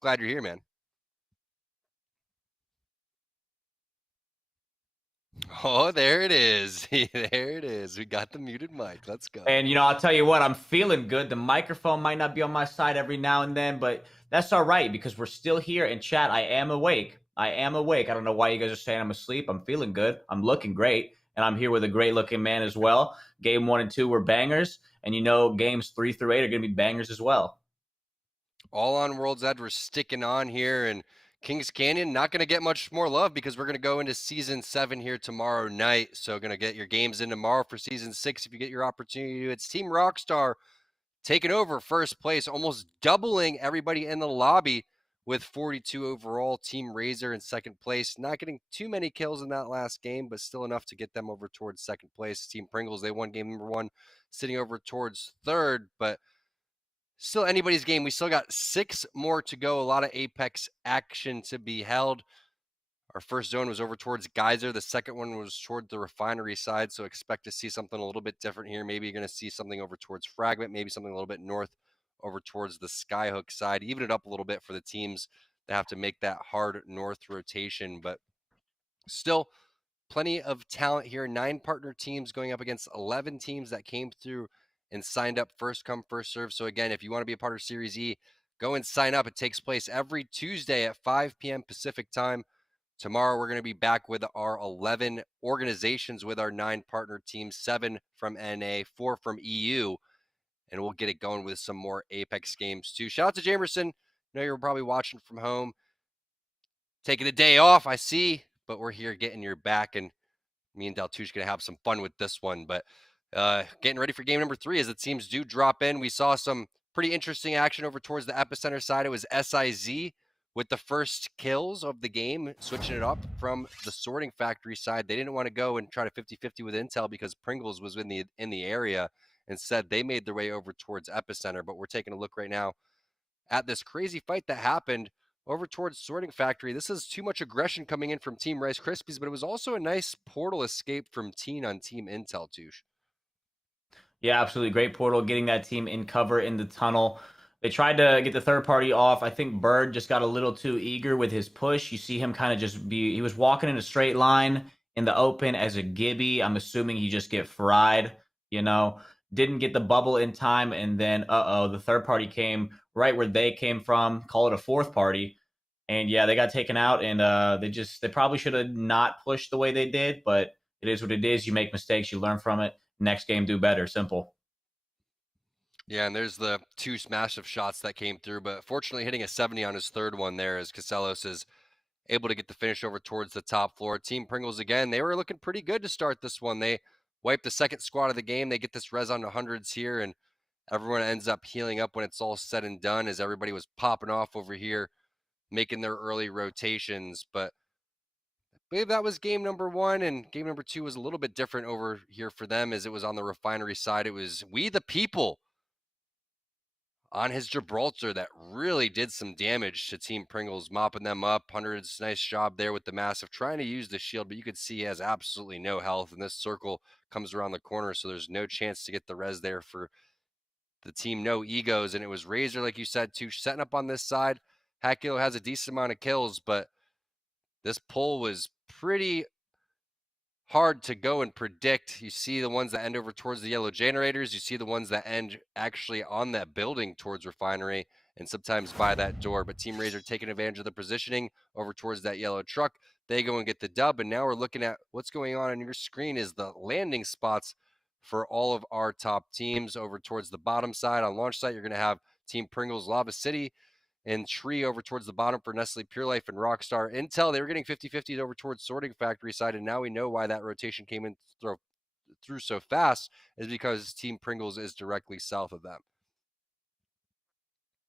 Glad you're here, man. Oh, there it is. There it is. We got the muted mic. Let's go. And, you know, I'll tell you what, I'm feeling good. The microphone might not be on my side every now and then, but that's all right because we're still here. And chat, I am awake. I don't know why you guys are saying I'm asleep. I'm feeling good. I'm looking great. And I'm here with a great looking man as well. Game 1 and 2 were bangers. And, you know, games 3 through 8 are going to be bangers as well. All on World's Edge, we're sticking on here. And Kings Canyon, not going to get much more love because we're going to go into Season 7 here tomorrow night. So going to get your games in tomorrow for Season 6 if you get your opportunity. It's Team Rockstar taking over first place, almost doubling everybody in the lobby with 42 overall. Team Razor in second place. Not getting too many kills in that last game, but still enough to get them over towards second place. Team Pringles, they won game number 1, sitting over towards third, but still anybody's game. We still got 6 more to go. A lot of Apex action to be held. Our first zone was over towards Geyser. The second one was toward the refinery side. So expect to see something a little bit different here. Maybe you're going to see something over towards Fragment. Maybe something a little bit north over towards the Skyhook side. Even it up a little bit for the teams that have to make that hard north rotation. But still plenty of talent here. 9 partner teams going up against 11 teams that came through and signed up first come, first serve. So again, if you want to be a part of Series E, go and sign up. It takes place every Tuesday at 5 p.m. Pacific time. Tomorrow, we're going to be back with our 11 organizations with our 9 partner teams, 7 from NA, 4 from EU, and we'll get it going with some more Apex games too. Shout out to Jamerson. I know you're probably watching from home. Taking a day off, I see, but we're here getting your back, and me and Deltouche going to have some fun with this one. But getting ready for game number 3 as the teams do drop in. We saw some pretty interesting action over towards the epicenter side. It was SIZ with the first kills of the game, switching it up from the sorting factory side. They didn't want to go and try to 50-50 with Intel because Pringles was in the area. Instead, they made their way over towards epicenter. But we're taking a look right now at this crazy fight that happened over towards sorting factory. This is too much aggression coming in from Team Rice Krispies, but it was also a nice portal escape from Teen on Team Intel, Touche. Yeah, absolutely. Great portal, getting that team in cover in the tunnel. They tried to get the third party off. I think Bird just got a little too eager with his push. You see him kind of he was walking in a straight line in the open as a Gibby. I'm assuming he just get fried, you know. Didn't get the bubble in time, and then, the third party came right where they came from. Call it a fourth party. And yeah, they got taken out, and they probably should have not pushed the way they did, but it is what it is. You make mistakes, you learn from it. Next game, do better. Simple. Yeah, and there's the 2 massive shots that came through, but fortunately hitting a 70 on his third one there as Casellos is able to get the finish over towards the top floor. Team Pringles, again, they were looking pretty good to start this one. They wiped the second squad of the game. They get this res on the hundreds here, and everyone ends up healing up when it's all said and done as everybody was popping off over here, making their early rotations. But I believe that was game number 1, and game number 2 was a little bit different over here for them as it was on the refinery side. It was We the People on his Gibraltar that really did some damage to Team Pringles, mopping them up. Hundreds, nice job there with the Massive, trying to use the shield, but you could see he has absolutely no health, and this circle comes around the corner, so there's no chance to get the res there for the team. No egos, and it was Razor, like you said, too, setting up on this side. Hakilo has a decent amount of kills, but this pull was pretty hard to go and predict. You see the ones that end over towards the yellow generators. You see the ones that end actually on that building towards refinery and sometimes by that door. But Team Razor taking advantage of the positioning over towards that yellow truck. They go and get the dub. And now we're looking at what's going on your screen is the landing spots for all of our top teams over towards the bottom side. On launch site, you're going to have Team Pringles, Lava City, and Tree over towards the bottom for Nestle Pure Life and Rockstar. Intel, they were getting 50-50s over towards Sorting Factory side, and now we know why that rotation came in through so fast is because Team Pringles is directly south of them.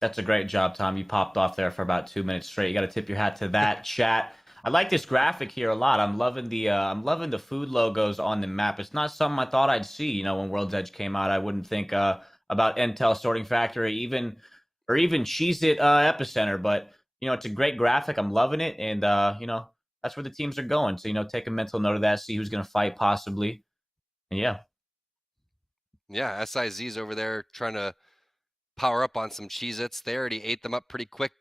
That's a great job, Tom. You popped off there for about 2 minutes straight. You got to tip your hat to that, chat. I like this graphic here a lot. I'm loving the food logos on the map. It's not something I thought I'd see. When World's Edge came out, I wouldn't think about Intel, Sorting Factory, even Cheez-It Epicenter. But it's a great graphic. I'm loving it, and that's where the teams are going. So take a mental note of that. See who's going to fight possibly, and yeah, SIZ's over there trying to power up on some Cheez-Its. They already ate them up pretty quick,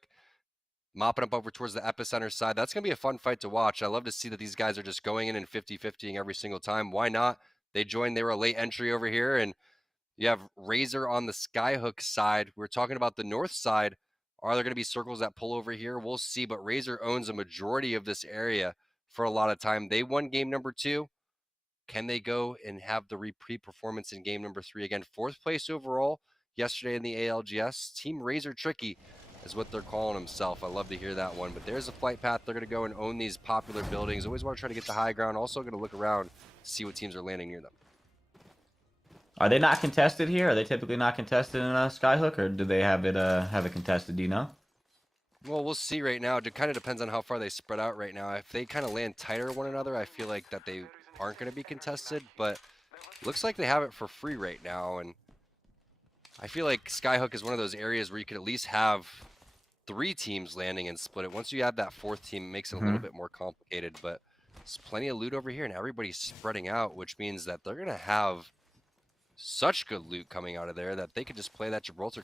mopping up over towards the Epicenter side. That's going to be a fun fight to watch. I love to see that these guys are just going in and 50-50ing every single time. Why not? They were a late entry over here, and you have Razor on the Skyhook side. We're talking about the north side. Are there going to be circles that pull over here? We'll see, but Razor owns a majority of this area for a lot of time. They won game number 2. Can they go and have the repeat performance in game number 3 again? 4th place overall yesterday in the ALGS. Team Razor Tricky is what they're calling himself. I love to hear that one. But there's a flight path. They're going to go and own these popular buildings. Always want to try to get the high ground. Also going to look around to see what teams are landing near them. Are they not contested here? Are they typically not contested in Skyhook, or do they have it contested? Do you know? Well, we'll see right now. It kind of depends on how far they spread out right now. If they kind of land tighter one another, I feel like that they aren't going to be contested, but looks like they have it for free right now. And I feel like Skyhook is one of those areas where you could at least have 3 teams landing and split it. Once you add that 4th team, it makes it a little bit more complicated, but there's plenty of loot over here and everybody's spreading out, which means that they're going to have such good loot coming out of there that they could just play that Gibraltar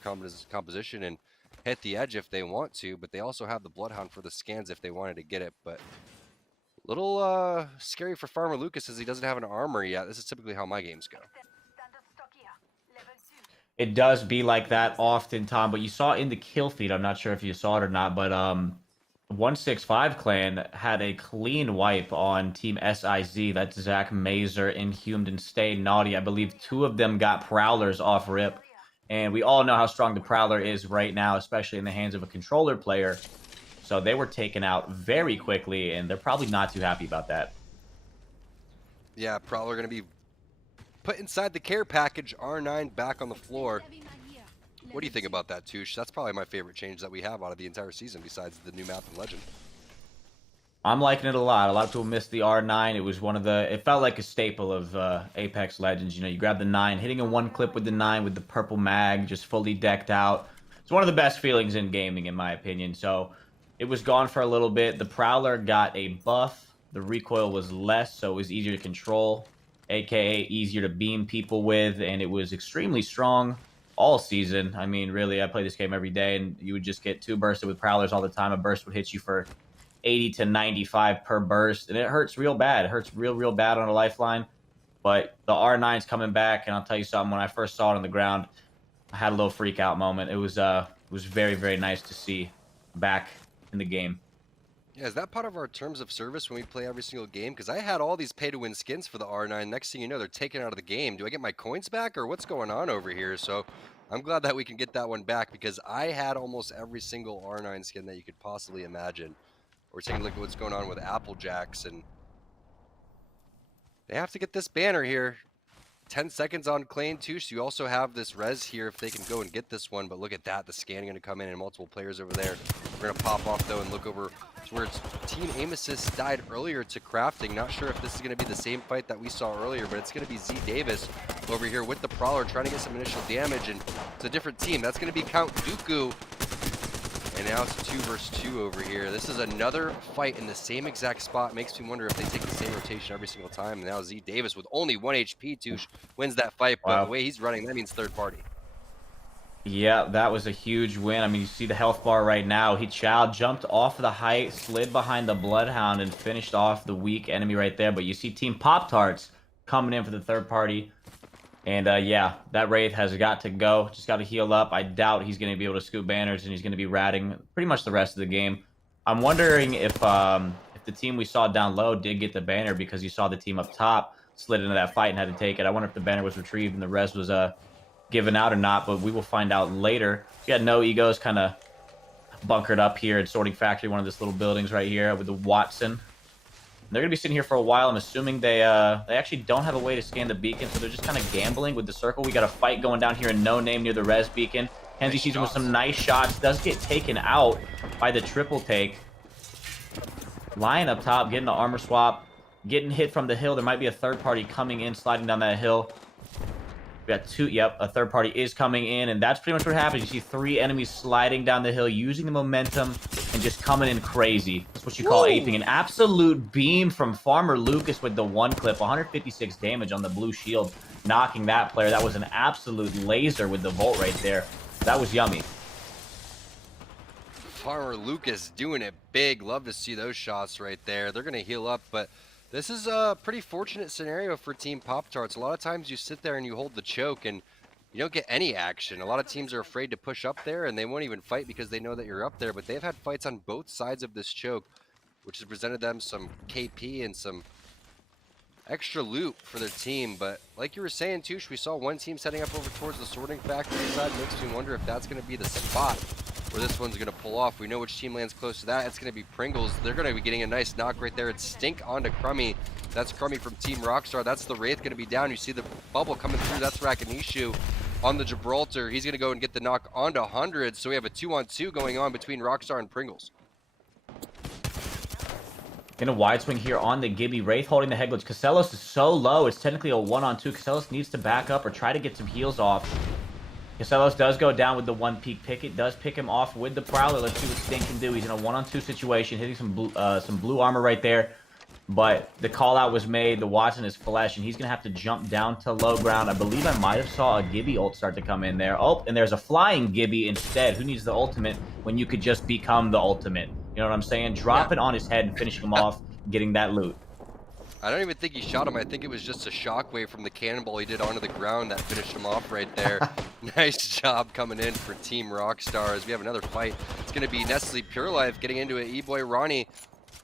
composition and hit the edge if they want to, but they also have the Bloodhound for the scans if they wanted to get it. But a little scary for Farmer Lucas as he doesn't have an armor yet. This is typically how my games go. It does be like that often, Tom, but you saw in the kill feed, I'm not sure if you saw it or not, but 165 Clan had a clean wipe on Team SIZ. That's Zach Mazer, Inhumed, and Stay Naughty. I believe 2 of them got Prowlers off rip. And we all know how strong the Prowler is right now, especially in the hands of a controller player. So they were taken out very quickly, and they're probably not too happy about that. Yeah, Prowler going to be put inside the care package. R9 back on the floor. What do you think about that, Touche? That's probably my favorite change that we have out of the entire season besides the new map and Legend. I'm liking it a lot. A lot of people missed the R9. It was it felt like a staple of Apex Legends. You grab the 9, hitting in one clip with the 9 with the purple mag, just fully decked out. It's one of the best feelings in gaming, in my opinion. So it was gone for a little bit. The Prowler got a buff. The recoil was less, so it was easier to control, aka easier to beam people with, and it was extremely strong all season. I mean, really, I play this game every day, and you would just get 2 bursted with Prowlers all the time. A burst would hit you for 80 to 95 per burst, and it hurts real bad. It hurts real bad on a lifeline. But the R9's coming back, and I'll tell you something. When I first saw it on the ground, I had a little freak out moment. It was very, very nice to see back in the game. Yeah, is that part of our terms of service when we play every single game? Because I had all these pay-to-win skins for the R9. Next thing you know, they're taken out of the game. Do I get my coins back, or what's going on over here? So I'm glad that we can get that one back, because I had almost every single R9 skin that you could possibly imagine. We're taking a look at what's going on with Applejacks, and they have to get this banner here. 10 seconds on Clane too, so you also have this res here if they can go and get this one. But look at that, the scan going to come in and multiple players over there. We're going to pop off though and look over where it's Team Aim Assist died earlier to Crafting. Not sure if this is going to be the same fight that we saw earlier, but it's going to be Z Davis over here with the Prowler trying to get some initial damage, and it's a different team. That's going to be Count Dooku. And now it's 2 versus 2 over here. This is another fight in the same exact spot. Makes me wonder if they take the same rotation every single time. And now Z Davis with only 1 HP, Touche, wins that fight. But the way he's running, that means third party. Yeah, that was a huge win. I mean, you see the health bar right now. He jumped off the height, slid behind the Bloodhound, and finished off the weak enemy right there. But you see Team Pop-Tarts coming in for the third party. And yeah, that Wraith has got to go. Just got to heal up. I doubt he's going to be able to scoop banners, and he's going to be ratting pretty much the rest of the game. I'm wondering if the team we saw down low did get the banner, because you saw the team up top slid into that fight and had to take it. I wonder if the banner was retrieved and the res was given out or not, but we will find out later. We got No Egos kind of bunkered up here at Sorting Factory, one of these little buildings right here with the Watson. They're going to be sitting here for a while. I'm assuming they actually don't have a way to scan the beacon, so they're just kind of gambling with the circle. We got a fight going down here in No Name near the res beacon. Kenzie sees him with some nice shots. Does get taken out by the triple take. Lion up top, getting the armor swap. Getting hit from the hill. There might be a third party coming in, sliding down that hill. We got two. Yep, a third party is coming in, and that's pretty much what happens. You see 3 enemies sliding down the hill, using the momentum, and just coming in crazy. That's what you call aping. An absolute beam from Farmer Lucas with the 1 clip. 156 damage on the blue shield, knocking that player. That was an absolute laser with the Volt right there. That was yummy. Farmer Lucas doing it big. Love to see those shots right there. They're going to heal up, but this is a pretty fortunate scenario for Team Pop-Tarts. A lot of times you sit there and you hold the choke and you don't get any action. A lot of teams are afraid to push up there, and they won't even fight because they know that you're up there. But they've had fights on both sides of this choke, which has presented them some KP and some extra loot for their team. But like you were saying, Touche, we saw one team setting up over towards the Sorting Factory side. Makes me wonder if that's going to be the spot where this one's going to pull off. We know which team lands close to that. It's going to be Pringles. They're going to be getting a nice knock right there. It's Stink onto Crummy. That's Crummy from Team Rockstar. That's the Wraith going to be down. You see the bubble coming through. That's Rakanishu on the Gibraltar. He's going to go and get the knock onto 100. So we have a 2-on-2 going on between Rockstar and Pringles. In a wide swing here on the Gibby. Wraith holding the head glitch. Casellas is so low. It's technically a 1-on-2. Casellas needs to back up or try to get some heals off. Casellas does go down with the 1 peak pick. It does pick him off with the Prowler. Let's see what Stink can do. He's in a 1-on-2 situation, hitting some blue armor right there. But the call out was made. The Watson is flesh, and he's going to have to jump down to low ground. I believe I might have saw a Gibby ult start to come in there. Oh, and there's a flying Gibby instead. Who needs the ultimate when you could just become the ultimate? You know what I'm saying? Drop it on his head and finish him off, getting that loot. I don't even think he shot him. I think it was just a shockwave from the cannonball he did onto the ground that finished him off right there. Nice job coming in for Team Rockstar as we have another fight. It's going to be Nestle Pure Life getting into it. E-Boy Ronnie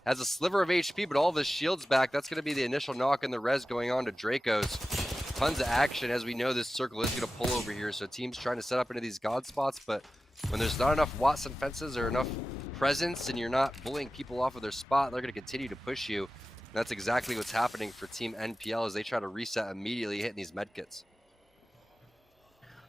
has a sliver of HP, but all of his shield's back. That's going to be the initial knock and the res going on to Dracos. Tons of action. As we know, this circle is going to pull over here, so teams trying to set up into these god spots, but when there's not enough Watson fences or enough presence and you're not bullying people off of their spot, they're going to continue to push you. And that's exactly what's happening for Team NPL as they try to reset immediately, hitting these medkits.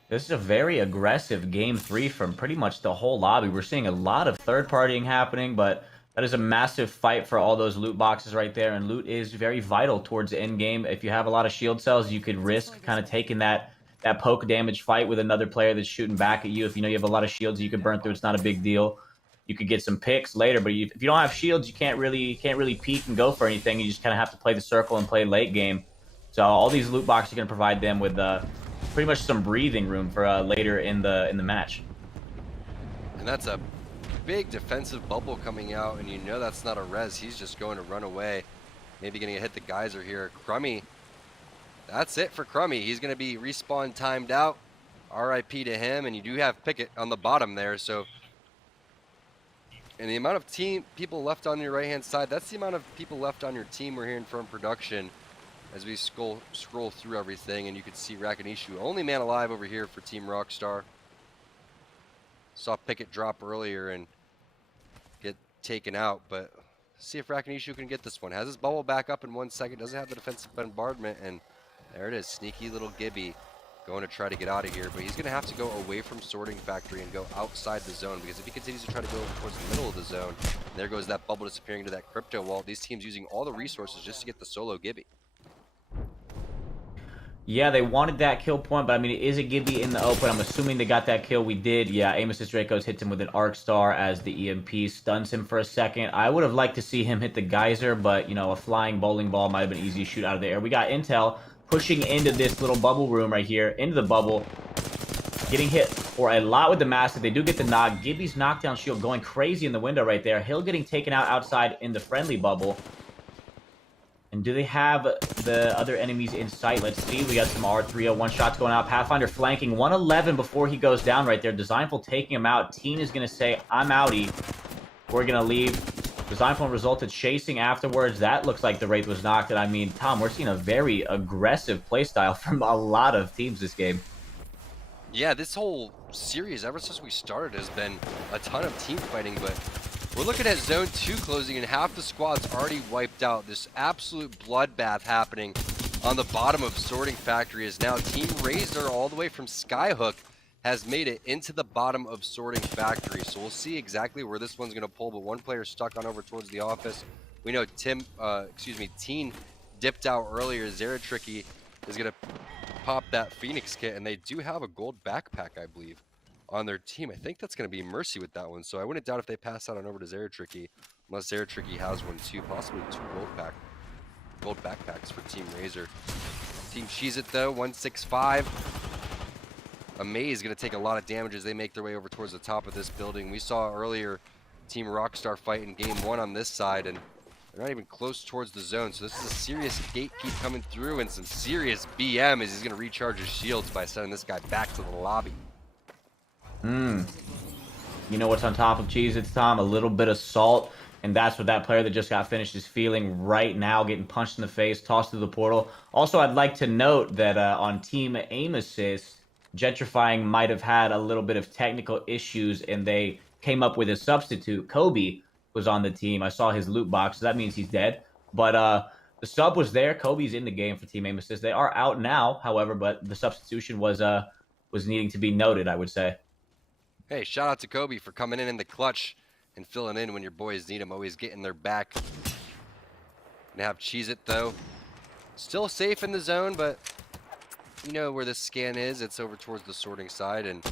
This is a very aggressive game 3 from pretty much the whole lobby. We're seeing a lot of third partying happening, but that is a massive fight for all those loot boxes right there, and loot is very vital towards the end game. If you have a lot of shield cells, you could risk kind of taking that poke damage fight with another player that's shooting back at you. If you know you have a lot of shields you could burn through, it's not a big deal. You could get some picks later, but if you don't have shields, you can't really peek and go for anything. You just kind of have to play the circle and play late game. So all these loot boxes are going to provide them with pretty much some breathing room for later in the match. And that's a big defensive bubble coming out, and you know that's not a res. He's just going to run away. Maybe going to hit the geyser here. Crummy, that's it for Crummy. He's going to be respawn timed out. RIP to him, and you do have Pickett on the bottom there, so. And the amount of people left on your right-hand side, that's the amount of people left on your team we're hearing from production as we scroll through everything, and you can see Rakanishu, only man alive over here for Team Rockstar. Saw Pickett drop earlier and get taken out, but see if Rakanishu can get this one. Has his bubble back up in 1 second, doesn't have the defensive bombardment, and there it is, sneaky little Gibby. going to try to get out of here, but he's going to have to go away from Sorting Factory and go outside the zone, because if he continues to try to go towards the middle of the zone, there goes that bubble disappearing into that crypto wall. These teams using all the resources just to get the solo Gibby. Yeah, they wanted that kill point, but I mean, it is a Gibby in the open. I'm assuming they got that kill. We did. Yeah, Amos's Dracos hits him with an Arc Star as the EMP stuns him for a second. I would have liked to see him hit the Geyser, but, you know, a flying bowling ball might have been easy to shoot out of the air. We got Intel pushing into this little bubble room right here, into the bubble, getting hit for a lot with the Massive. They do get the knock. Gibby's knockdown shield going crazy in the window right there. Hill getting taken out outside in the friendly bubble. And do they have the other enemies in sight? Let's see. We got some R301 shots going out. Pathfinder flanking 111 before he goes down right there. Designful taking him out. Teen is going to say, I'm outie. We're going to leave. Designful resulted chasing afterwards. That looks like the Wraith was knocked. And I mean, Tom, we're seeing a very aggressive playstyle from a lot of teams this game. Yeah, this whole series, ever since we started, has been a ton of team fighting, but we're looking at Zone 2 closing, and half the squad's already wiped out. This absolute bloodbath happening on the bottom of Sorting Factory is now Team Razor, all the way from Skyhook, has made it into the bottom of Sorting Factory. So we'll see exactly where this one's going to pull, but one player stuck on over towards the office. We know Teen dipped out earlier. Zeratricky is going to pop that Phoenix kit, and they do have a gold backpack, I believe, on their team. I think that's going to be Mercy with that one, so I wouldn't doubt if they pass that on over to Zeratricky, unless Zeratricky has one too, possibly 2 gold backpacks for Team Razor. Team Cheez It though, 165. Amaze going to take a lot of damage as they make their way over towards the top of this building. We saw earlier Team Rockstar fight in game 1 on this side, and they're not even close towards the zone, so this is a serious gatekeep coming through and some serious BM as he's going to recharge his shields by sending this guy back to the lobby. You know what's on top of Cheez-Its, Tom? A little bit of salt, and that's what that player that just got finished is feeling right now, getting punched in the face, tossed through the portal. Also, I'd like to note that on Team Aim Assist, Gentrifying might have had a little bit of technical issues, and they came up with a substitute. Kobe was on the team. I saw his loot box, so that means he's dead. But the sub was there. Kobe's in the game for Team Aim Assist. They are out now, however, but the substitution was needing to be noted, I would say. Hey, shout out to Kobe for coming in the clutch and filling in when your boys need him, always getting their back. Gonna have Cheez-It though. Still safe in the zone, but you know where this scan is. It's over towards the sorting side, and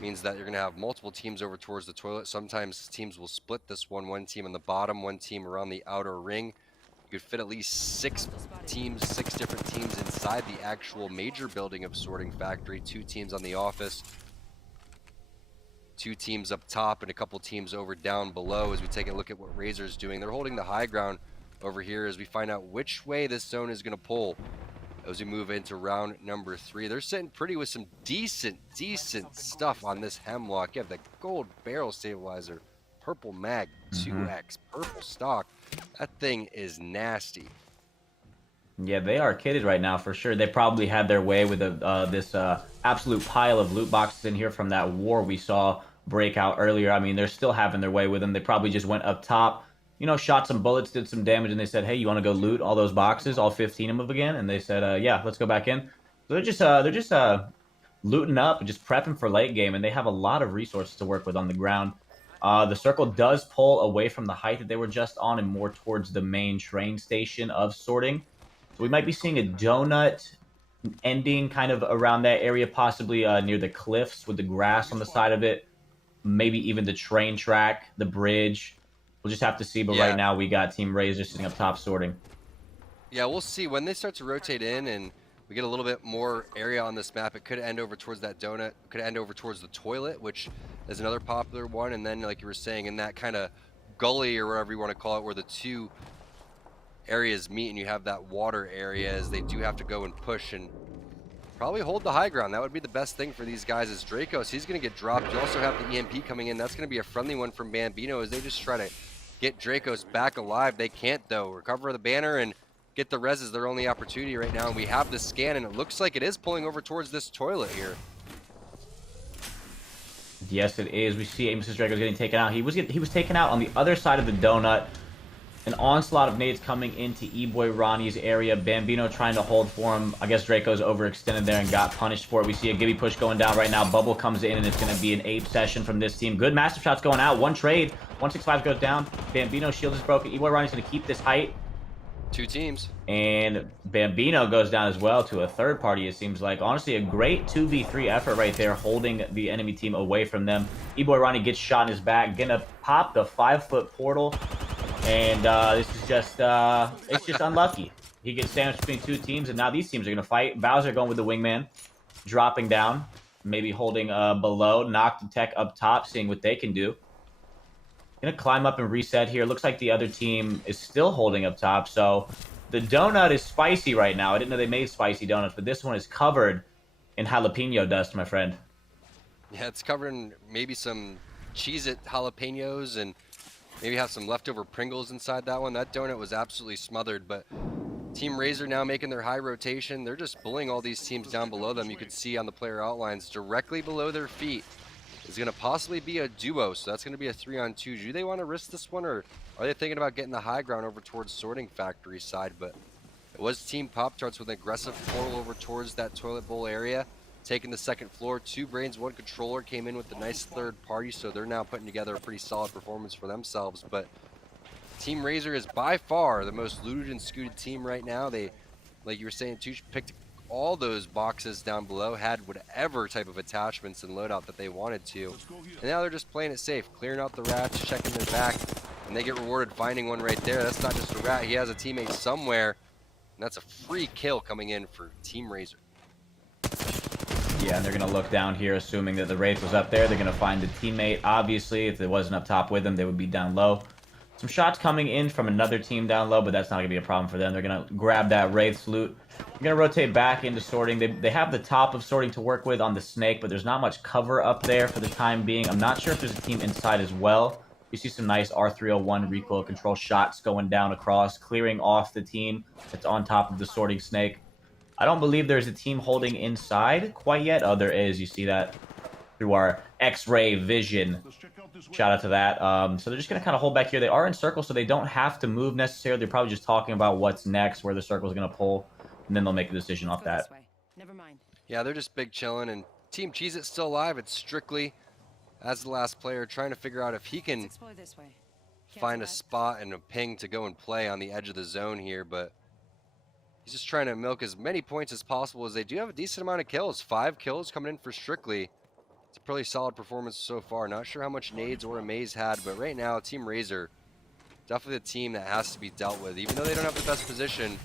means that you're gonna have multiple teams over towards the toilet. Sometimes teams will split this one team on the bottom, one team around the outer ring. You could fit at least 6 different teams inside the actual major building of Sorting Factory. 2 teams on the office, 2 teams up top, and a couple teams over down below as we take a look at what Razor's doing. They're holding the high ground over here as we find out which way this zone is going to pull as we move into round number 3. They're sitting pretty with some decent stuff on this Hemlock. You have the gold barrel stabilizer, purple mag, 2x, purple stock. That thing is nasty. Yeah, they are kitted right now for sure. They probably had their way with this absolute pile of loot boxes in here from that war we saw break out earlier. I mean, they're still having their way with them. They probably just went up top, you know, shot some bullets, did some damage, and they said, hey, you want to go loot all those boxes, all 15 of them again? And they said, yeah, let's go back in. So they're just looting up and just prepping for late game, and they have a lot of resources to work with on the ground. The circle does pull away from the height that they were just on and more towards the main train station of sorting. So we might be seeing a donut ending kind of around that area, possibly near the cliffs with the grass on the side of it. Maybe even the train track, the bridge. We'll just have to see, but right now we got Team Razor sitting up top sorting. Yeah, we'll see. When they start to rotate in and we get a little bit more area on this map, it could end over towards that donut, it could end over towards the toilet, which is another popular one. And then, like you were saying, in that kind of gully or whatever you want to call it, where the 2 areas meet and you have that water area, as they do have to go and push and probably hold the high ground. That would be the best thing for these guys. Is Dracos, he's going to get dropped. You also have the EMP coming in. That's going to be a friendly one from Bambino as they just try to get Dracos back alive. They can't, though. Recover the banner and get the res is their only opportunity right now. And we have the scan, and it looks like it is pulling over towards this toilet here. Yes, it is. We see Amos's Dracos getting taken out. He was taken out on the other side of the donut. An onslaught of nades coming into E-Boy Ronnie's area. Bambino trying to hold for him. I guess Draco's overextended there and got punished for it. We see a Gibby push going down right now. Bubble comes in, and it's going to be an ape session from this team. Good massive shots going out. One trade. 165 goes down. Bambino shield is broken. E-Boy Ronnie's going to keep this height. 2 teams. And Bambino goes down as well to a third party, it seems like. Honestly, a great 2v3 effort right there, holding the enemy team away from them. E-Boy Ronnie gets shot in his back. Gonna pop the 5-foot portal. And this is just, it's just unlucky. He gets sandwiched between 2 teams, and now these teams are going to fight. Bowser going with the wingman, dropping down, maybe holding below, knock the tech up top, seeing what they can do. Gonna climb up and reset here. Looks like the other team is still holding up top, so the donut is spicy right now. I didn't know they made spicy donuts, but this one is covered in jalapeno dust, my friend. Yeah, it's covered in maybe some Cheez-It jalapenos and maybe have some leftover Pringles inside that one. That donut was absolutely smothered, but Team Razor now making their high rotation. They're just bullying all these teams down below them. You can see on the player outlines directly below their feet is going to possibly be a duo, so that's going to be a 3-on-2. Do they want to risk this one, or are they thinking about getting the high ground over towards Sorting Factory side? But it was Team Pop-Tarts with an aggressive portal over towards that toilet bowl area, taking the second floor. 2 brains, 1 controller came in with the nice third party, so they're now putting together a pretty solid performance for themselves. But Team Razor is by far the most looted and scooted team right now. They, like you were saying, Touche picked all those boxes down below, had whatever type of attachments and loadout that they wanted to. And now they're just playing it safe, clearing out the rats, checking their back, and they get rewarded finding one right there. That's not just a rat, he has a teammate somewhere, and that's a free kill coming in for Team Razor. Yeah, and they're going to look down here, assuming that the Wraith was up there. They're going to find the teammate. Obviously, if it wasn't up top with them, they would be down low. Some shots coming in from another team down low, but that's not going to be a problem for them. They're going to grab that Wraith's loot. They're going to rotate back into Sorting. They have the top of Sorting to work with on the Snake, but there's not much cover up there for the time being. I'm not sure if there's a team inside as well. You see some nice R301 recoil control shots going down across, clearing off the team that's on top of the Sorting Snake. I don't believe there's a team holding inside quite yet. Oh, there is. You see that through our X-ray vision. Shout out to that. So they're just going to kind of hold back here. They are in circle, so they don't have to move necessarily. They're probably just talking about what's next, where the circle is going to pull, and then they'll make a decision off that. Never mind. Yeah, they're just big chilling, and Team Cheez-It's still alive. It's Strictly, as the last player, trying to figure out if he can find a spot and a ping to go and play on the edge of the zone here, but he's just trying to milk as many points as possible, as they do have a decent amount of kills. 5 kills coming in for Strictly. It's a pretty solid performance so far. Not sure how much nades or Amaze had, but right now, Team Razor, definitely the team that has to be dealt with. Even though they don't have the best position,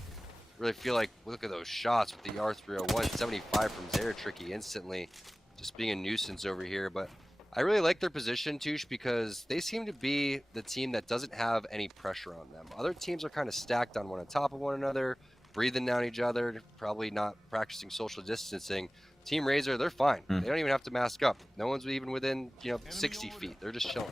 really feel like, look at those shots with the R301, 75 from Zeratricky instantly, just being a nuisance over here. But I really like their position, Touche, because they seem to be the team that doesn't have any pressure on them. Other teams are kind of stacked on one on top of one another, breathing down each other, probably not practicing social distancing. Team Razor, they're fine. They don't even have to mask up. No one's even within, 60 feet. They're just chilling.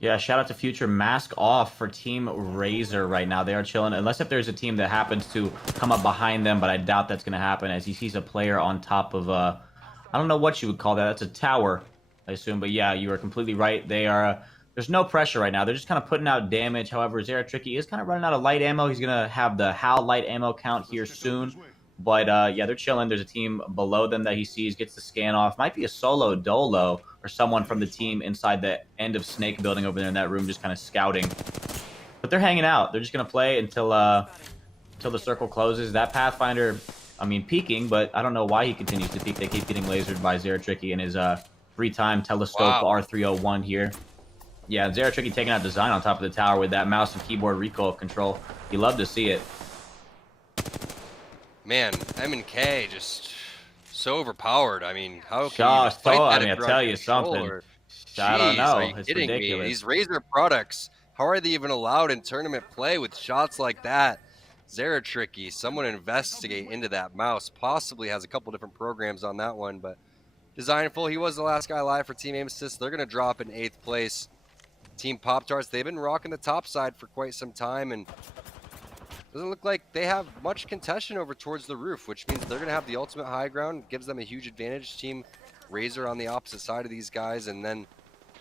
Yeah, shout out to Future. Mask off for Team Razor right now. They are chilling, unless if there's a team that happens to come up behind them, but I doubt that's going to happen, as he sees a player on top of, I don't know what you would call that. That's a tower, I assume. But yeah, you are completely right. They are, there's no pressure right now. They're just kind of putting out damage. However, Zeratricky is kind of running out of light ammo. He's going to have the HAL light ammo count here soon. But yeah, they're chilling. There's a team below them that he sees, gets the scan off. Might be a solo Dolo or someone from the team inside the end of Snake building over there in that room, just kind of scouting. But they're hanging out. They're just going to play until the circle closes. That Pathfinder, I mean, peeking, but I don't know why he continues to peek. They keep getting lasered by Zeratricky in his free-time telescope R301 here. Yeah, Zeratricky taking out Design on top of the tower with that mouse and keyboard recoil control. You love to see it. Man, M&K just so overpowered. I mean, how can you fight that? I mean, I'll tell you something. I don't know. Are you kidding me? These Razor products, how are they even allowed in tournament play with shots like that? Zeratricky, someone investigate into that mouse. Possibly has a couple different programs on that one, but Designful, he was the last guy alive for Team Aim Assist. They're going to drop in 8th place. Team Pop-Tarts, they've been rocking the top side for quite some time, and doesn't look like they have much contention over towards the roof, which means they're going to have the ultimate high ground. Gives them a huge advantage. Team Razor on the opposite side of these guys, and then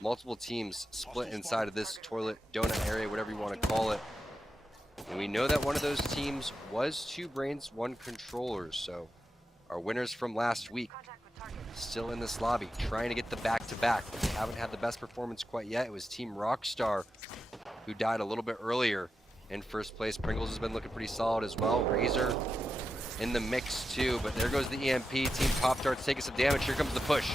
multiple teams split inside of this toilet donut area, whatever you want to call it. And we know that one of those teams was 2 Brains, 1 Controllers. So our winners from last week still in this lobby, trying to get the back-to-back. But they haven't had the best performance quite yet. It was Team Rockstar who died a little bit earlier in first place. Pringles has been looking pretty solid as well. Razor in the mix too, but there goes the EMP. Team Pop-Tarts taking some damage. Here comes the push.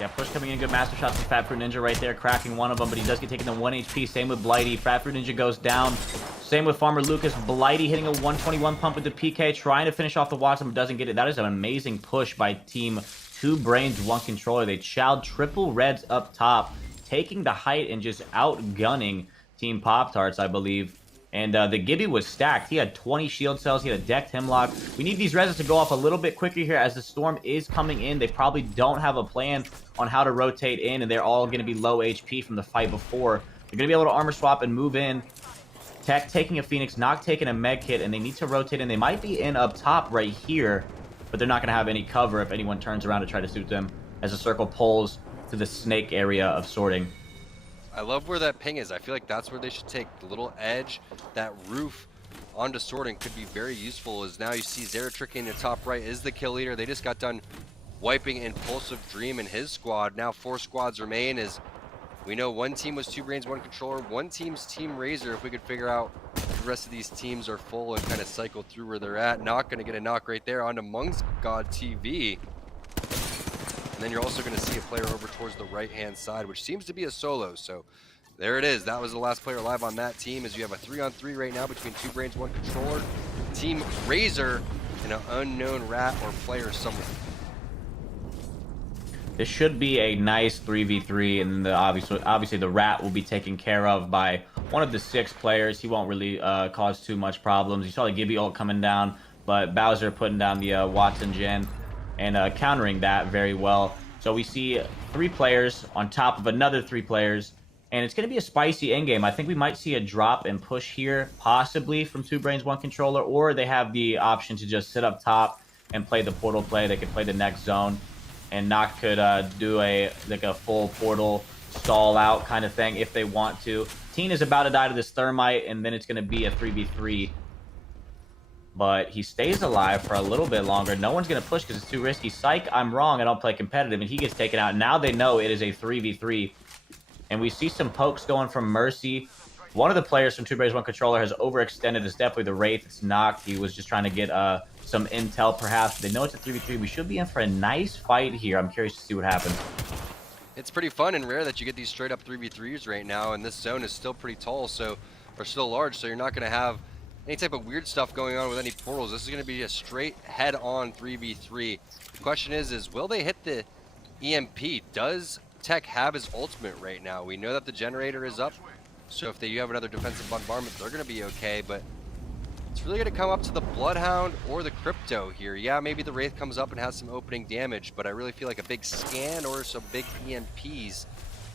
Yeah, push coming in, good master shots from Fat Fruit Ninja right there, cracking one of them, but he does get taken to 1 HP. Same with Blighty. Fat Fruit Ninja goes down. Same with Farmer Lucas. Blighty hitting a 121 pump with the PK, trying to finish off the Watson, but doesn't get it. That is an amazing push by Team 2 Brains, 1 Controller. They chowed triple reds up top, taking the height and just outgunning Team Pop-Tarts, I believe. And the Gibby was stacked. He had 20 shield cells. He had a decked Hemlock. We need these reses to go off a little bit quicker here as the storm is coming in. They probably don't have a plan on how to rotate in, and they're all going to be low HP from the fight before. They're going to be able to armor swap and move in. Tech taking a Phoenix, Nock taking a med kit, and they need to rotate in. They might be in up top right here, but they're not going to have any cover if anyone turns around to try to shoot them as the circle pulls to the snake area of sorting. I love where that ping is. I feel like that's where they should take the little edge. That roof onto sorting could be very useful, as now you see Zeratrick in the top right is the kill leader. They just got done wiping Impulsive Dream and his squad. Now 4 squads remain, as we know one team was 2 Brains, 1 Controller. One team's Team Razor. If we could figure out the rest of these teams are full and kind of cycle through where they're at. Not going to get a knock right there onto Monks God TV. And then you're also going to see a player over towards the right-hand side, which seems to be a solo. So there it is. That was the last player alive on that team, as you have a 3-on-3 right now between 2 Brains, 1 Controller, Team Razor, and an unknown rat or player somewhere. This should be a nice 3v3, and obviously the rat will be taken care of by one of the 6 players. He won't really cause too much problems. You saw the Gibby ult coming down, but Bowser putting down the Watson gen and countering that very well. So we see 3 players on top of another 3 players, and it's going to be a spicy endgame. I think we might see a drop and push here, possibly from 2 Brains, 1 Controller, or they have the option to just sit up top and play the portal play. They could play the next zone, and Nock could do a full portal stall out kind of thing if they want to. Teen is about to die to this thermite, and then it's going to be a 3v3. But he stays alive for a little bit longer. No one's going to push because it's too risky. Psych, I'm wrong. I don't play competitive. And he gets taken out. Now they know it is a 3v3. And we see some pokes going from Mercy. One of the players from 2 Brains, 1 Controller has overextended. It's definitely the Wraith. It's knocked. He was just trying to get some intel, perhaps. They know it's a 3v3. We should be in for a nice fight here. I'm curious to see what happens. It's pretty fun and rare that you get these straight-up 3v3s right now. And this zone is still pretty tall, or still large. So you're not going to have any type of weird stuff going on with any portals. This is going to be a straight head-on 3v3. The question is will they hit the EMP? Does Tech have his ultimate right now? We know that the generator is up, so if they have another defensive bombardment, they're going to be okay, but it's really going to come up to the Bloodhound or the Crypto here. Yeah, maybe the Wraith comes up and has some opening damage, but I really feel like a big scan or some big EMPs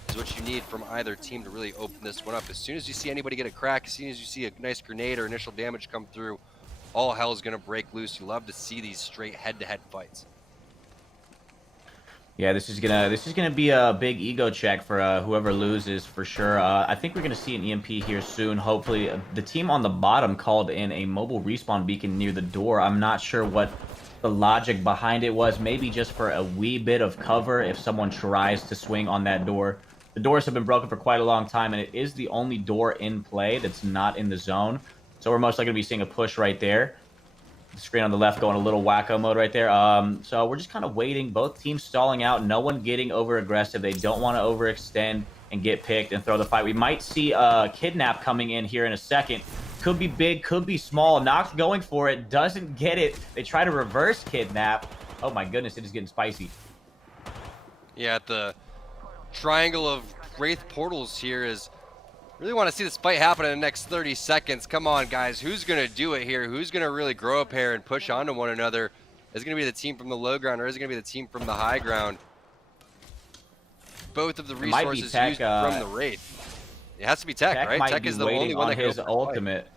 is what you need from either team to really open this one up. As soon as you see anybody get a crack, as soon as you see a nice grenade or initial damage come through, all hell is going to break loose. You love to see these straight head-to-head fights. Yeah, this is gonna be a big ego check for whoever loses for sure. I think we're gonna see an EMP here soon. Hopefully, the team on the bottom called in a mobile respawn beacon near the door. I'm not sure what the logic behind it was. Maybe just for a wee bit of cover if someone tries to swing on that door. The doors have been broken for quite a long time, and it is the only door in play that's not in the zone. So we're most likely gonna be seeing a push right there. The screen on the left going a little wacko mode right there. So we're just kind of waiting. Both teams stalling out. No one getting over aggressive. They don't want to overextend and get picked and throw the fight. We might see Kidnap coming in here in a second. Could be big, could be small. Nox going for it. Doesn't get it. They try to reverse Kidnap. Oh my goodness, it is getting spicy. Yeah, at the triangle of Wraith portals here is really want to see this fight happen in the next 30 seconds. Come on, guys. Who's going to do it here? Who's going to really grow a pair and push onto one another? Is it going to be the team from the low ground, or is it going to be the team from the high ground? Both of the resources Tech, used from the Wraith. It has to be Tech, right? Might Tech be is the only one that his goes ultimate.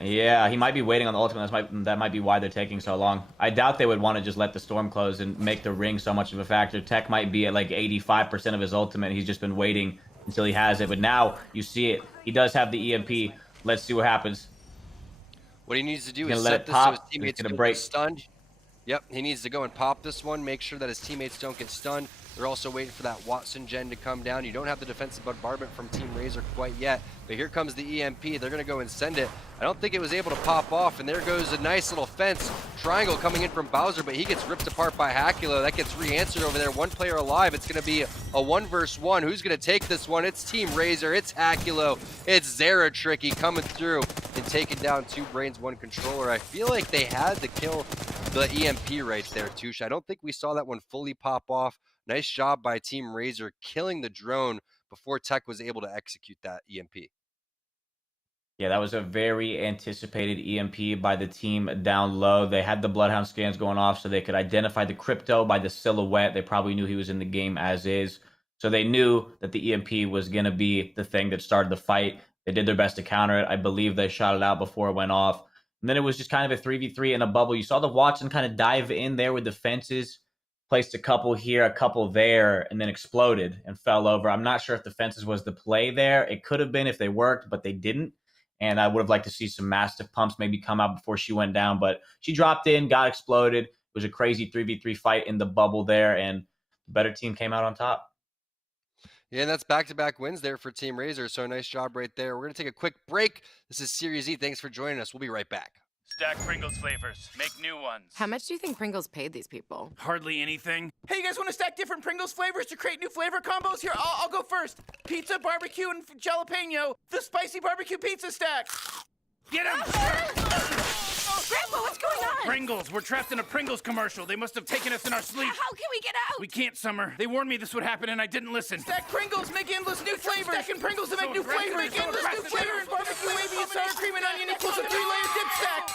Yeah, he might be waiting on the ultimate. That might be why they're taking so long. I doubt they would want to just let the storm close and make the ring so much of a factor. Tech might be at like 85% of his ultimate. He's just been waiting until he has it. But now you see it. He does have the EMP. Let's see what happens. What he needs to do He's is gonna let set it this so his pop. He's teammates gonna don't break. get stunned. Yep, he needs to go and pop this one, make sure that his teammates don't get stunned. They're also waiting for that Watson gen to come down. You don't have the defensive bombardment from Team Razor quite yet, but here comes the EMP. They're going to go and send it. I don't think it was able to pop off, and there goes a nice little fence. Triangle coming in from Bowser, but he gets ripped apart by Hakulo. That gets re-answered over there. One player alive. It's going to be a 1 versus 1. Who's going to take this one? It's Team Razor. It's Hakulo. It's Zeratricky coming through and taking down 2 brains, 1 controller. I feel like they had to kill the EMP right there, Touche. I don't think we saw that one fully pop off. Nice job by Team Razor killing the drone before Tech was able to execute that EMP. Yeah, that was a very anticipated EMP by the team down low. They had the Bloodhound scans going off so they could identify the crypto by the silhouette. They probably knew he was in the game as is. So they knew that the EMP was going to be the thing that started the fight. They did their best to counter it. I believe they shot it out before it went off. And then it was just kind of a 3v3 in a bubble. You saw the Watson kind of dive in there with the fences, placed a couple here, a couple there, and then exploded and fell over. I'm not sure if the fences was the play there. It could have been if they worked, but they didn't. And I would have liked to see some Mastiff pumps maybe come out before she went down. But she dropped in, got exploded. It was a crazy 3v3 fight in the bubble there, and the better team came out on top. Yeah, and that's back-to-back wins there for Team Razor, so nice job right there. We're going to take a quick break. This is Series E. Thanks for joining us. We'll be right back. Stack Pringles flavors. Make new ones. How much do you think Pringles paid these people? Hardly anything. Hey, you guys want to stack different Pringles flavors to create new flavor combos? Here, I'll go first. Pizza, barbecue, and jalapeno. The spicy barbecue pizza stack. Get him! Grandpa, what's going on? Pringles. We're trapped in a Pringles commercial. They must have taken us in our sleep. How can we get out? We can't, Summer. They warned me this would happen, and I didn't listen. Stack Pringles, make endless new flavors. Stacking Pringles to make new flavors. Make endless new flavors. Barbecue, wavy, and sour cream and onion equals a 3-layer dip stack.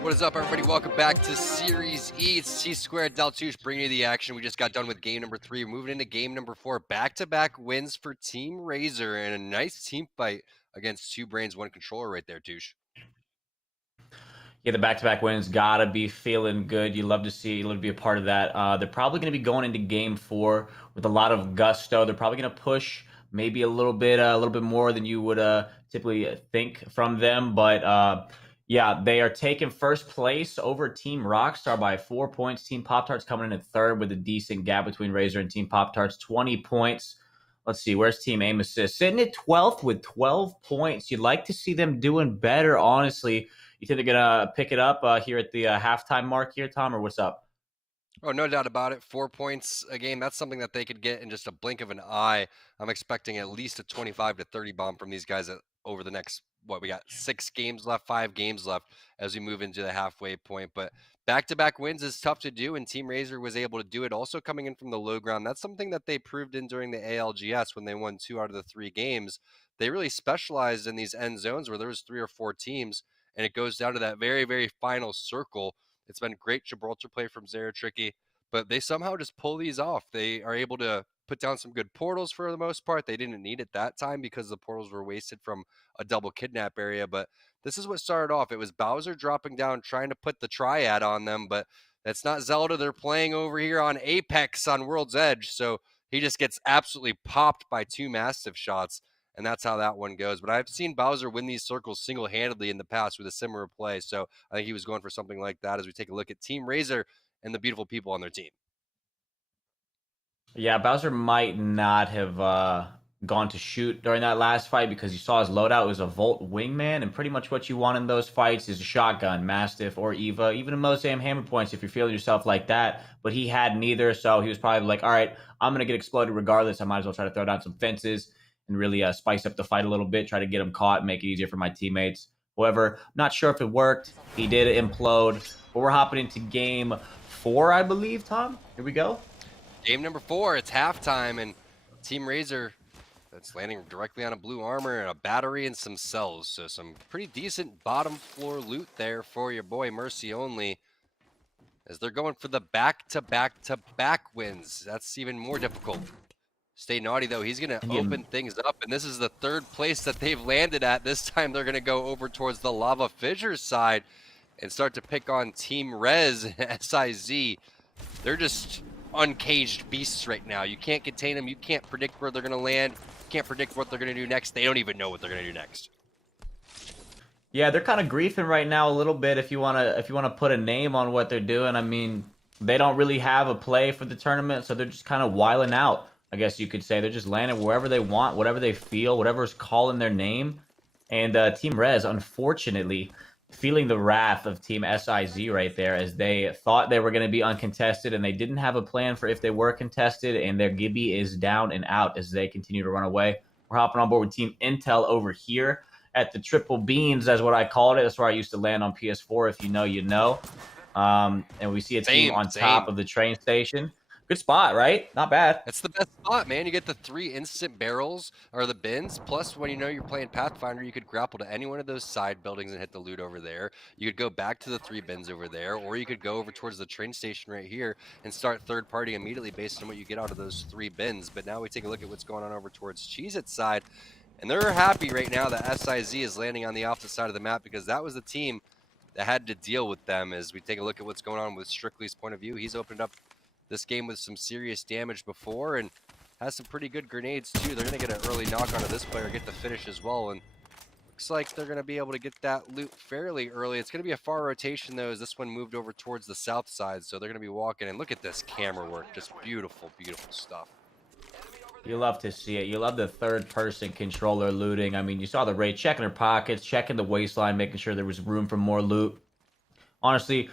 What is up, everybody? Welcome back to Series E. It's C-Squared Daltouche bringing you the action. We just got done with game number 3. We're moving into game number 4. Back-to-back wins for Team Razor and a nice team fight against 2 brains, 1 controller right there, Touche. Yeah, the back-to-back wins gotta be feeling good. You love to see, you love to be a part of that. They're probably going to be going into game 4 with a lot of gusto. They're probably going to push maybe a little bit more than you would typically think from them. But yeah, they are taking first place over Team Rockstar by 4 points. Team Pop-Tarts coming in at third with a decent gap between Razor and Team Pop-Tarts, 20 points. Let's see, where's Team Aim Assist? Sitting at 12th with 12 points. You'd like to see them doing better, honestly. You think they're going to pick it up here at the halftime mark here, Tom, or what's up? Oh, no doubt about it. 4 points a game. That's something that they could get in just a blink of an eye. I'm expecting at least a 25 to 30 bomb from these guys over the next, we got 6 games left, 5 games left as we move into the halfway point. But back-to-back wins is tough to do, and Team Razor was able to do it. Also coming in from the low ground, that's something that they proved in during the ALGS when they won 2 out of the 3 games. They really specialized in these end zones where there was 3 or 4 teams, and it goes down to that very, very final circle. It's been great Gibraltar play from Zeratricky, but they somehow just pull these off. They are able to put down some good portals for the most part. They didn't need it that time because the portals were wasted from a double kidnap area, but this is what started off. It was Bowser dropping down, trying to put the triad on them, but that's not Zelda. They're playing over here on Apex on World's Edge, so he just gets absolutely popped by 2 massive shots. And that's how that one goes. But I've seen Bowser win these circles single-handedly in the past with a similar play. So I think he was going for something like that as we take a look at Team Razor and the beautiful people on their team. Yeah, Bowser might not have gone to shoot during that last fight because you saw his loadout was a Volt Wingman, and pretty much what you want in those fights is a shotgun, Mastiff, or Eva, even a Mosam Hammer Points if you're feeling yourself like that. But he had neither, so he was probably like, all right, I'm going to get exploded regardless. I might as well try to throw down some fences and really spice up the fight a little bit, try to get him caught, make it easier for my teammates. However, not sure if it worked. He did implode, but we're hopping into game 4, I believe, Tom. Here we go. Game number 4, it's halftime, and Team Razor, that's landing directly on a blue armor and a battery and some cells. So some pretty decent bottom floor loot there for your boy Mercy Only, as they're going for the back-to-back-to-back wins. That's even more difficult. Stay naughty, though. He's going to open things up, and this is the 3rd place that they've landed at. This time they're going to go over towards the Lava Fissure side and start to pick on Team Rez and SIZ. They're just uncaged beasts right now. You can't contain them. You can't predict where they're going to land. You can't predict what they're going to do next. They don't even know what they're going to do next. Yeah, they're kind of griefing right now a little bit if you want to put a name on what they're doing. I mean, they don't really have a play for the tournament, so they're just kind of wiling out. I guess you could say they're just landing wherever they want, whatever they feel, whatever's calling their name. And Team Rez, unfortunately, feeling the wrath of Team SIZ right there, as they thought they were going to be uncontested and they didn't have a plan for if they were contested, and their Gibby is down and out as they continue to run away. We're hopping on board with Team Intel over here at the Triple Beans, that's what I called it. That's where I used to land on PS4, if you know, you know. And we see a team on top of the train station. Good spot, right? Not bad. That's the best spot, man. You get the 3 instant barrels, or the bins, plus when you know you're playing Pathfinder, you could grapple to any one of those side buildings and hit the loot over there. You could go back to the 3 bins over there, or you could go over towards the train station right here and start third party immediately based on what you get out of those 3 bins. But now we take a look at what's going on over towards Cheez-It side, and they're happy right now that SIZ is landing on the opposite side of the map, because that was the team that had to deal with them. As we take a look at what's going on with Strictly's point of view, he's opened up this game with some serious damage before and has some pretty good grenades too. They're going to get an early knock onto this player, get the finish as well, and looks like they're going to be able to get that loot fairly early. It's going to be a far rotation though, as this one moved over towards the south side, so they're going to be walking. And look at this camera work, just beautiful, beautiful stuff. You love to see it. You love the third-person controller looting. I mean, you saw the raid checking her pockets, checking the waistline, making sure there was room for more loot. Honestly,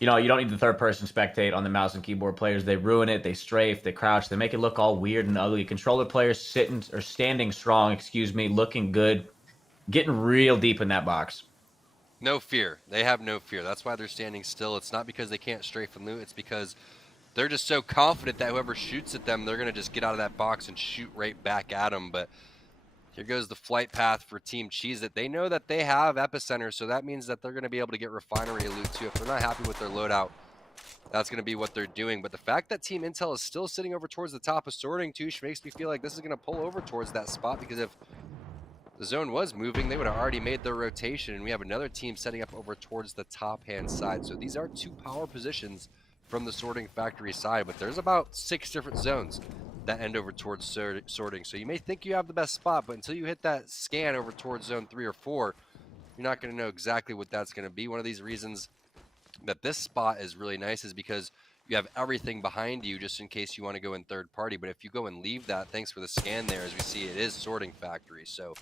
you know, you don't need the third-person spectate on the mouse and keyboard players. They ruin it. They strafe. They crouch. They make it look all weird and ugly. Controller players sitting or standing strong, excuse me, looking good, getting real deep in that box. No fear. They have no fear. That's why they're standing still. It's not because they can't strafe and loot. It's because they're just so confident that whoever shoots at them, they're going to just get out of that box and shoot right back at them. But here goes the flight path for Team Cheez-It. They know that they have Epicenter, so that means that they're going to be able to get Refinery loot too. If they're not happy with their loadout, that's going to be what they're doing. But the fact that Team Intel is still sitting over towards the top of sorting, Touche, makes me feel like this is going to pull over towards that spot, because if the zone was moving, they would have already made their rotation, and we have another team setting up over towards the top-hand side. So these are two power positions from the sorting factory side, but there's about 6 different zones that end over towards sorting. So you may think you have the best spot, but until you hit that scan over towards zone 3 or 4, you're not going to know exactly what that's going to be. One of these reasons that this spot is really nice is because you have everything behind you just in case you want to go in third party. But if you go and leave that, thanks for the scan there, as we see it is sorting factory. So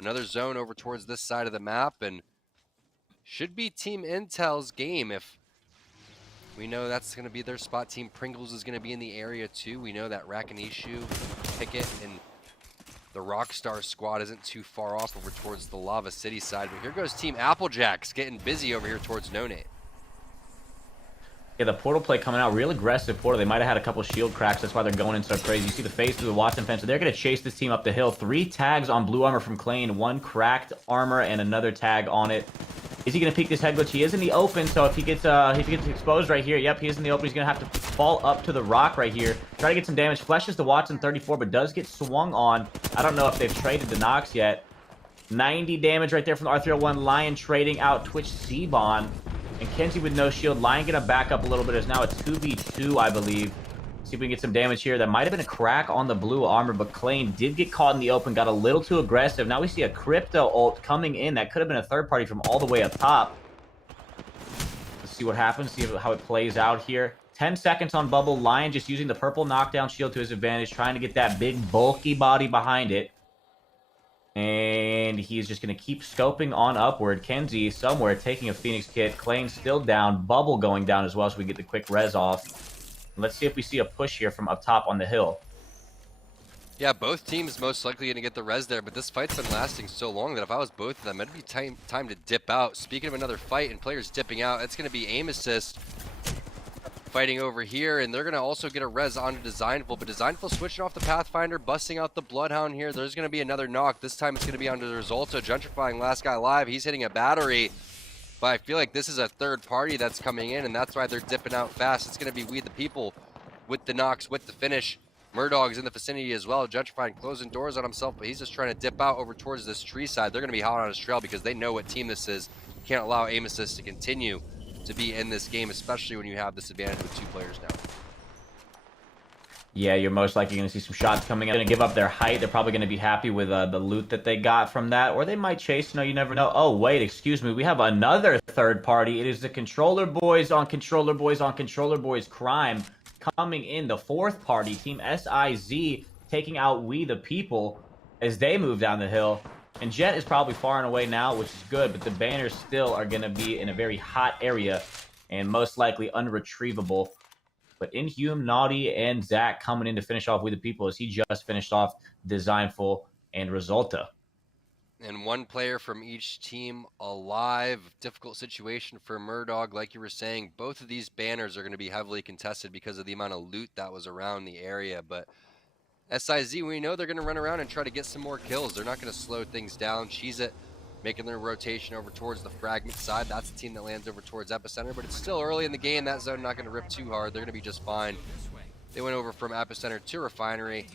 another zone over towards this side of the map, and should be Team Intel's game. If we know that's going to be their spot, Team Pringles is going to be in the area too. We know that Rakanishu, Pickett, and the Rockstar squad isn't too far off over towards the Lava City side. But here goes Team Applejacks getting busy over here towards No Name. Yeah, the portal play coming out, real aggressive portal. They might have had a couple shield cracks. That's why they're going in so crazy. You see the phase through the Watson fence. So they're going to chase this team up the hill. 3 tags on blue armor from Klein, 1 cracked armor, and another tag on it. Is he going to peek this head glitch? He is in the open, so if he gets exposed right here, yep, he is in the open. He's going to have to fall up to the rock right here. Try to get some damage. Flashes the Watson 34, but does get swung on. I don't know if they've traded the Nox yet. 90 damage right there from the R301. Lion trading out Twitch Seabon. And Kenzie with no shield. Lion gonna back up a little bit. It's now a 2v2, I believe. See if we can get some damage here. That might have been a crack on the blue armor, but Klein did get caught in the open, got a little too aggressive. Now we see a crypto ult coming in. That could have been a third party from all the way up top. Let's see what happens, see how it plays out here. 10 seconds on Bubble. Lion just using the purple knockdown shield to his advantage, trying to get that big bulky body behind it. And he's just going to keep scoping on upward. Kenzie somewhere taking a Phoenix kit. Klein still down. Bubble going down as well, so we get the quick res off. Let's see if we see a push here from up top on the hill. Yeah, both teams most likely going to get the res there, but this fight's been lasting so long that if I was both of them, it'd be time to dip out. Speaking of another fight and players dipping out, it's going to be aim assist fighting over here, and they're going to also get a res onto Designful, but Designful switching off the Pathfinder, busting out the Bloodhound here. There's going to be another knock. This time it's going to be onto the Resulta, gentrifying last guy alive. He's hitting a battery, but I feel like this is a third party that's coming in, and that's why they're dipping out fast. It's going to be We the People with the knocks, with the finish. Murdog's in the vicinity as well, gentrifying, closing doors on himself, but he's just trying to dip out over towards this tree side. They're going to be hot on his trail because they know what team this is. Can't allow aim assist to continue to be in this game, especially when you have this advantage with 2 players now. Yeah, you're most likely going to see some shots coming out. Going to give up their height. They're probably going to be happy with the loot that they got from that, or they might chase. No, you never know. Oh, wait, excuse me. We have another third party. It is the Controller Boys on Controller Boys on Controller Boys crime coming in. The 4th party, Team SIZ, taking out We the People as they move down the hill. And Jet is probably far and away now, which is good, but the banners still are going to be in a very hot area and most likely unretrievable. But Inhume, Naughty, and Zach coming in to finish off We the People as he just finished off Designful and Resulta. And 1 player from each team alive. Difficult situation for Murdog. Like you were saying, both of these banners are going to be heavily contested because of the amount of loot that was around the area. But SIZ, we know they're going to run around and try to get some more kills. They're not going to slow things down. Cheez-It making their rotation over towards the Fragment side. That's the team that lands over towards Epicenter, but it's still early in the game. That zone not going to rip too hard. They're going to be just fine. They went over from Epicenter to Refinery,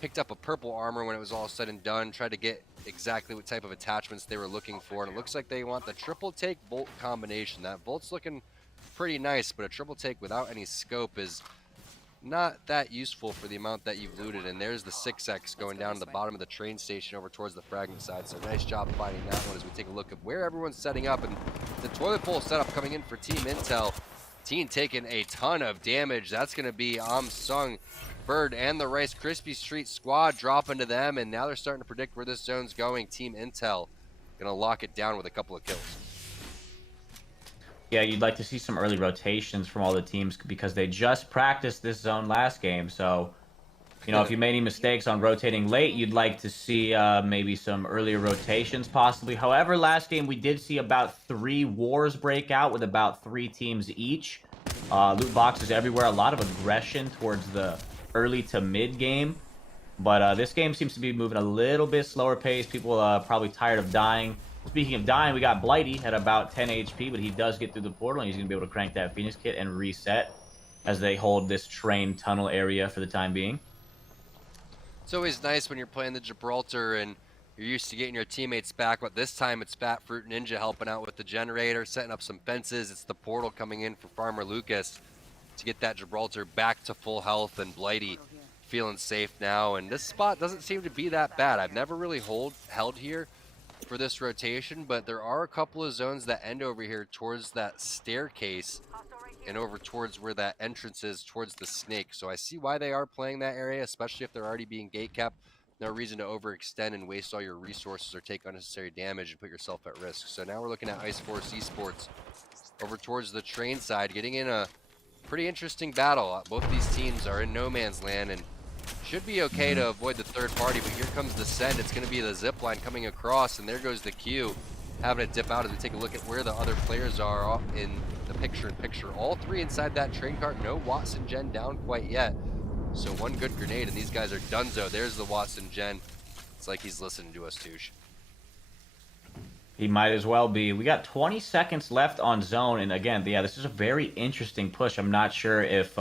picked up a purple armor when it was all said and done, tried to get exactly what type of attachments they were looking for, and it looks like they want the triple take Volt combination. That Volt's looking pretty nice, but a triple take without any scope is not that useful for the amount that you've looted. And there's the 6X going down to the bottom of the train station over towards the Fragment side. So nice job finding that one as we take a look at where everyone's setting up. And the toilet bowl setup coming in for Team Intel. Team taking a ton of damage. That's going to be Sung Bird and the Rice Krispie Street squad drop into them, and now they're starting to predict where this zone's going. Team Intel gonna lock it down with a couple of kills. Yeah, you'd like to see some early rotations from all the teams because they just practiced this zone last game. So, you know, if you made any mistakes on rotating late, you'd like to see maybe some earlier rotations possibly. However, last game we did see about 3 wars break out with about 3 teams each. Loot boxes everywhere, a lot of aggression towards the early to mid game. But this game seems to be moving a little bit slower pace. People probably tired of dying. Speaking of dying, we got Blighty at about 10 HP, but he does get through the portal, and he's going to be able to crank that Phoenix kit and reset as they hold this train tunnel area for the time being. It's always nice when you're playing the Gibraltar and you're used to getting your teammates back, but this time it's Fat Fruit Ninja helping out with the generator, setting up some fences. It's the portal coming in for Farmer Lucas to get that Gibraltar back to full health, and Blighty feeling safe now. And this spot doesn't seem to be that bad. I've never really held here for this rotation, but there are a couple of zones that end over here towards that staircase and over towards where that entrance is towards the snake. So I see why they are playing that area, especially if they're already being gate kept. No reason to overextend and waste all your resources or take unnecessary damage and put yourself at risk. So now we're looking at Ice Force Esports over towards the train side, getting in a pretty interesting battle. Both these teams are in no man's land and should be okay to avoid the third party, but here comes the send. It's going to be the zip line coming across, and there goes the Q, having to dip out as we take a look at where the other players are in the picture-in-picture. All 3 inside that train cart. No Watson Gen down quite yet. So one good grenade, and these guys are donezo. There's the Watson Gen. It's like he's listening to us, Touche. He might as well be. We got 20 seconds left on zone, and again, yeah, this is a very interesting push. I'm not sure if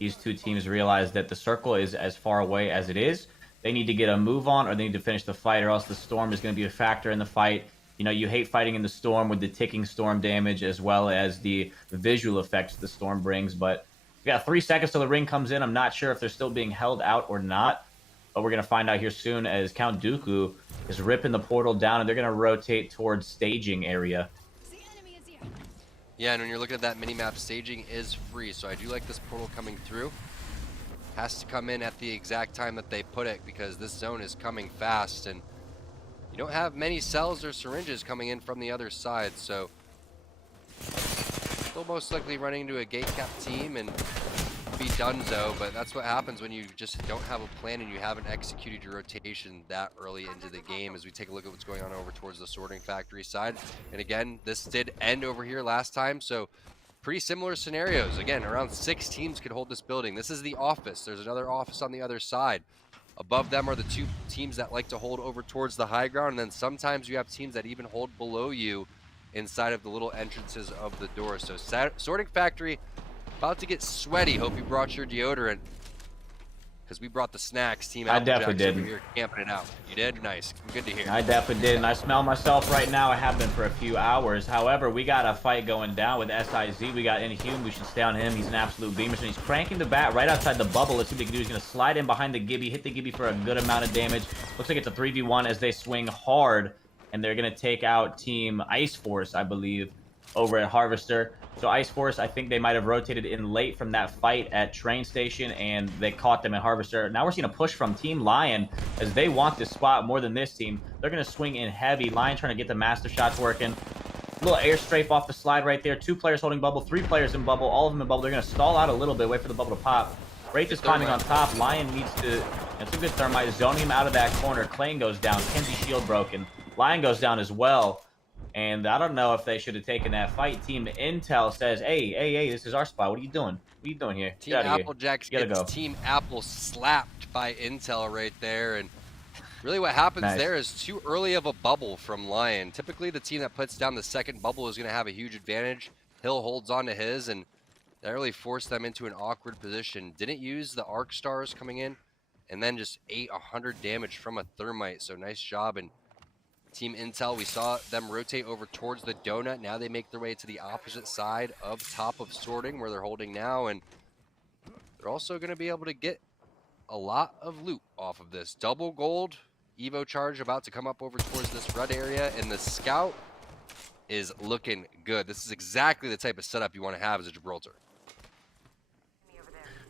these 2 teams realize that the circle is as far away as it is. They need to get a move on, or they need to finish the fight, or else the storm is going to be a factor in the fight. You know, you hate fighting in the storm with the ticking storm damage as well as the visual effects the storm brings. But we got 3 seconds till the ring comes in. I'm not sure if they're still being held out or not, but we're going to find out here soon as Count Dooku is ripping the portal down, and they're going to rotate towards staging area. Yeah, and when you're looking at that mini-map, staging is free, so I do like this portal coming through. Has to come in at the exact time that they put it, because this zone is coming fast, and you don't have many cells or syringes coming in from the other side, so they'll most likely running into a gate cap team and be donezo, but that's what happens when you just don't have a plan and you haven't executed your rotation that early into the game. As we take a look at what's going on over towards the sorting factory side, and again, this did end over here last time, so pretty similar scenarios. Again, around 6 teams could hold this building. This is the office. There's another office on the other side. Above them are the 2 teams that like to hold over towards the high ground, and then sometimes you have teams that even hold below you inside of the little entrances of the door. So sorting factory about to get sweaty. Hope you brought your deodorant, because we brought the snacks. Team I definitely Applejacks did. over here camping it out. You did? Nice. Good to hear. I definitely did, and I smell myself right now. I have been for a few hours. However, we got a fight going down with SIZ. We got Inhume. We should stay on him. He's an absolute beamer. So he's cranking the bat right outside the bubble. Let's see what he can do. He's going to slide in behind the Gibby, hit the Gibby for a good amount of damage. Looks like it's a 3v1 as they swing hard, and they're going to take out Team Ice Force, I believe, over at Harvester. So Ice Force, I think they might have rotated in late from that fight at Train Station, and they caught them at Harvester. Now we're seeing a push from Team Lion as they want this spot more than this team. They're going to swing in heavy. Lion trying to get the master shots working. Little air strafe off the slide right there. 2 players holding bubble, 3 players in bubble, all of them in bubble. They're going to stall out a little bit, wait for the bubble to pop. Wraith is climbing on top. Lion needs to... It's a good thermite. Zoning him out of that corner. Klane goes down. Kenzie shield broken. Lion goes down as well. And I don't know if they should have taken that fight. Team Intel says, hey, this is our spot. What are you doing? What are you doing here? Team Applejacks gets Team Apple slapped by Intel right there. And really what happens there is too early of a bubble from Lion. Typically the team that puts down the second bubble is going to have a huge advantage. Hill holds on to his, and that really forced them into an awkward position. Didn't use the arc stars coming in, and then just ate 100 damage from a thermite. So nice job. And Team Intel, we saw them rotate over towards the donut. Now they make their way to the opposite side of top of sorting where they're holding now, and they're also going to be able to get a lot of loot off of this. Double gold, Evo charge about to come up over towards this red area, and the scout is looking good. This is exactly the type of setup you want to have as a Gibraltar.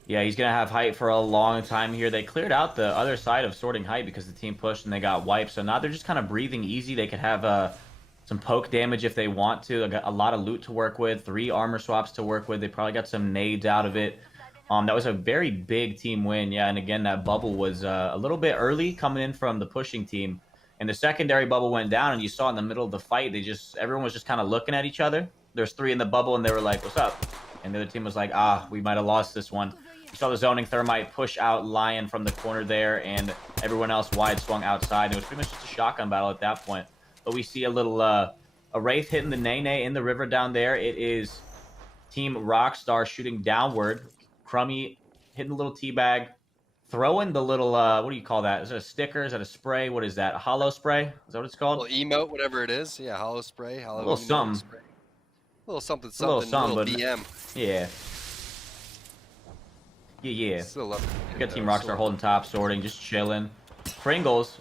Yeah, he's going to have height for a long time here. They cleared out the other side of sorting height because the team pushed and they got wiped. So now they're just kind of breathing easy. They could have some poke damage if they want to. They got a lot of loot to work with, 3 armor swaps to work with. They probably got some nades out of it. That was a very big team win. Yeah, and again, that bubble was a little bit early coming in from the pushing team. And the secondary bubble went down, and you saw in the middle of the fight, everyone was just kind of looking at each other. There's 3 in the bubble, and they were like, what's up? And the other team was like, we might have lost this one. You saw the zoning thermite push out Lion from the corner there, and everyone else wide swung outside. It was pretty much just a shotgun battle at that point. But we see a little a Wraith hitting the Nene in the river down there. It is Team Rockstar shooting downward. Crummy hitting the little teabag, throwing the little what do you call that? Is it a sticker? Is that a spray? What is that? A hollow spray? Is that what it's called? Well, emote, whatever it is. Yeah, hollow spray. A little something. Spray. A little something, A little something, little BM. Yeah. Yeah. Still love it. Got Team Rockstar holding top, sorting, just chilling. Pringles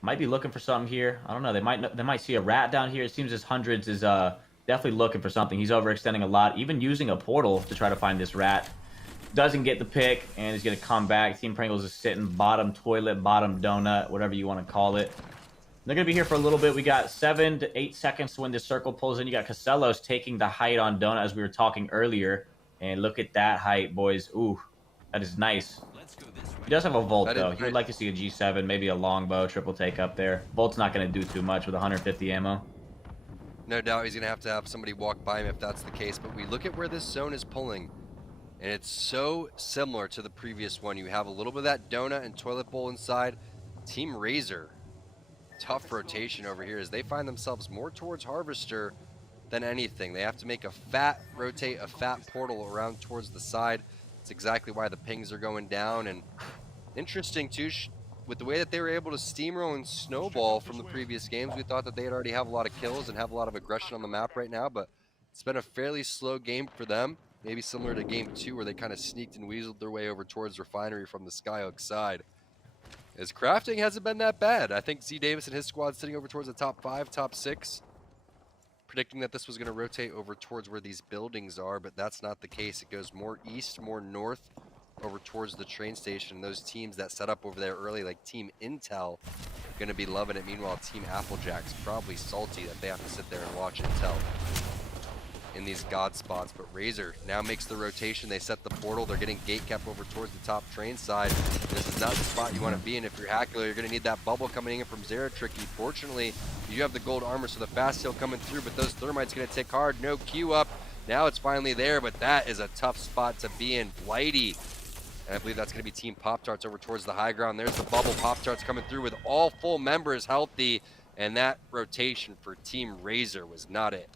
might be looking for something here. I don't know. They might see a rat down here. It seems as Hundreds is definitely looking for something. He's overextending a lot, even using a portal to try to find this rat. Doesn't get the pick, and he's going to come back. Team Pringles is sitting bottom toilet, bottom donut, whatever you want to call it. They're going to be here for a little bit. We got 7 to 8 seconds when this circle pulls in. You got Casellos taking the height on donut as we were talking earlier. And look at that height, boys. Ooh, that is nice. He does have a Volt, though. He would like to see a G7, maybe a longbow, triple take up there. Volt's not going to do too much with 150 ammo. No doubt he's going to have somebody walk by him if that's the case. But we look at where this zone is pulling, and it's so similar to the previous one. You have a little bit of that donut and toilet bowl inside. Team Razor, tough rotation over here as they find themselves more towards Harvester than anything. They have to make rotate a fat portal around towards the side. It's exactly why the pings are going down. And interesting too, with the way that they were able to steamroll and snowball from the previous games, we thought that they'd already have a lot of kills and have a lot of aggression on the map right now, but it's been a fairly slow game for them. Maybe similar to game 2 where they kind of sneaked and weaseled their way over towards Refinery from the Skyhook side. As crafting hasn't been that bad. I think Z Davis and his squad sitting over towards the top 5, top 6. Predicting that this was going to rotate over towards where these buildings are, but that's not the case. It goes more east, more north, over towards the train station. Those teams that set up over there early, like Team Intel, going to be loving it. Meanwhile, Team Applejack's probably salty that they have to sit there and watch Intel in these god spots. But Razor now makes the rotation. They set the portal. They're getting gate kept over towards the top train side. This is not the spot you want to be in. If you're Hackler, you're going to need that bubble coming in from Zeratricky. Fortunately, you have the gold armor, so the fast heal coming through, but those thermites going to tick hard. No Q up. Now it's finally there, but that is a tough spot to be in. Blighty. And I believe that's going to be Team Pop-Tarts over towards the high ground. There's the bubble. Pop-Tarts coming through with all full members healthy. And that rotation for Team Razor was not it.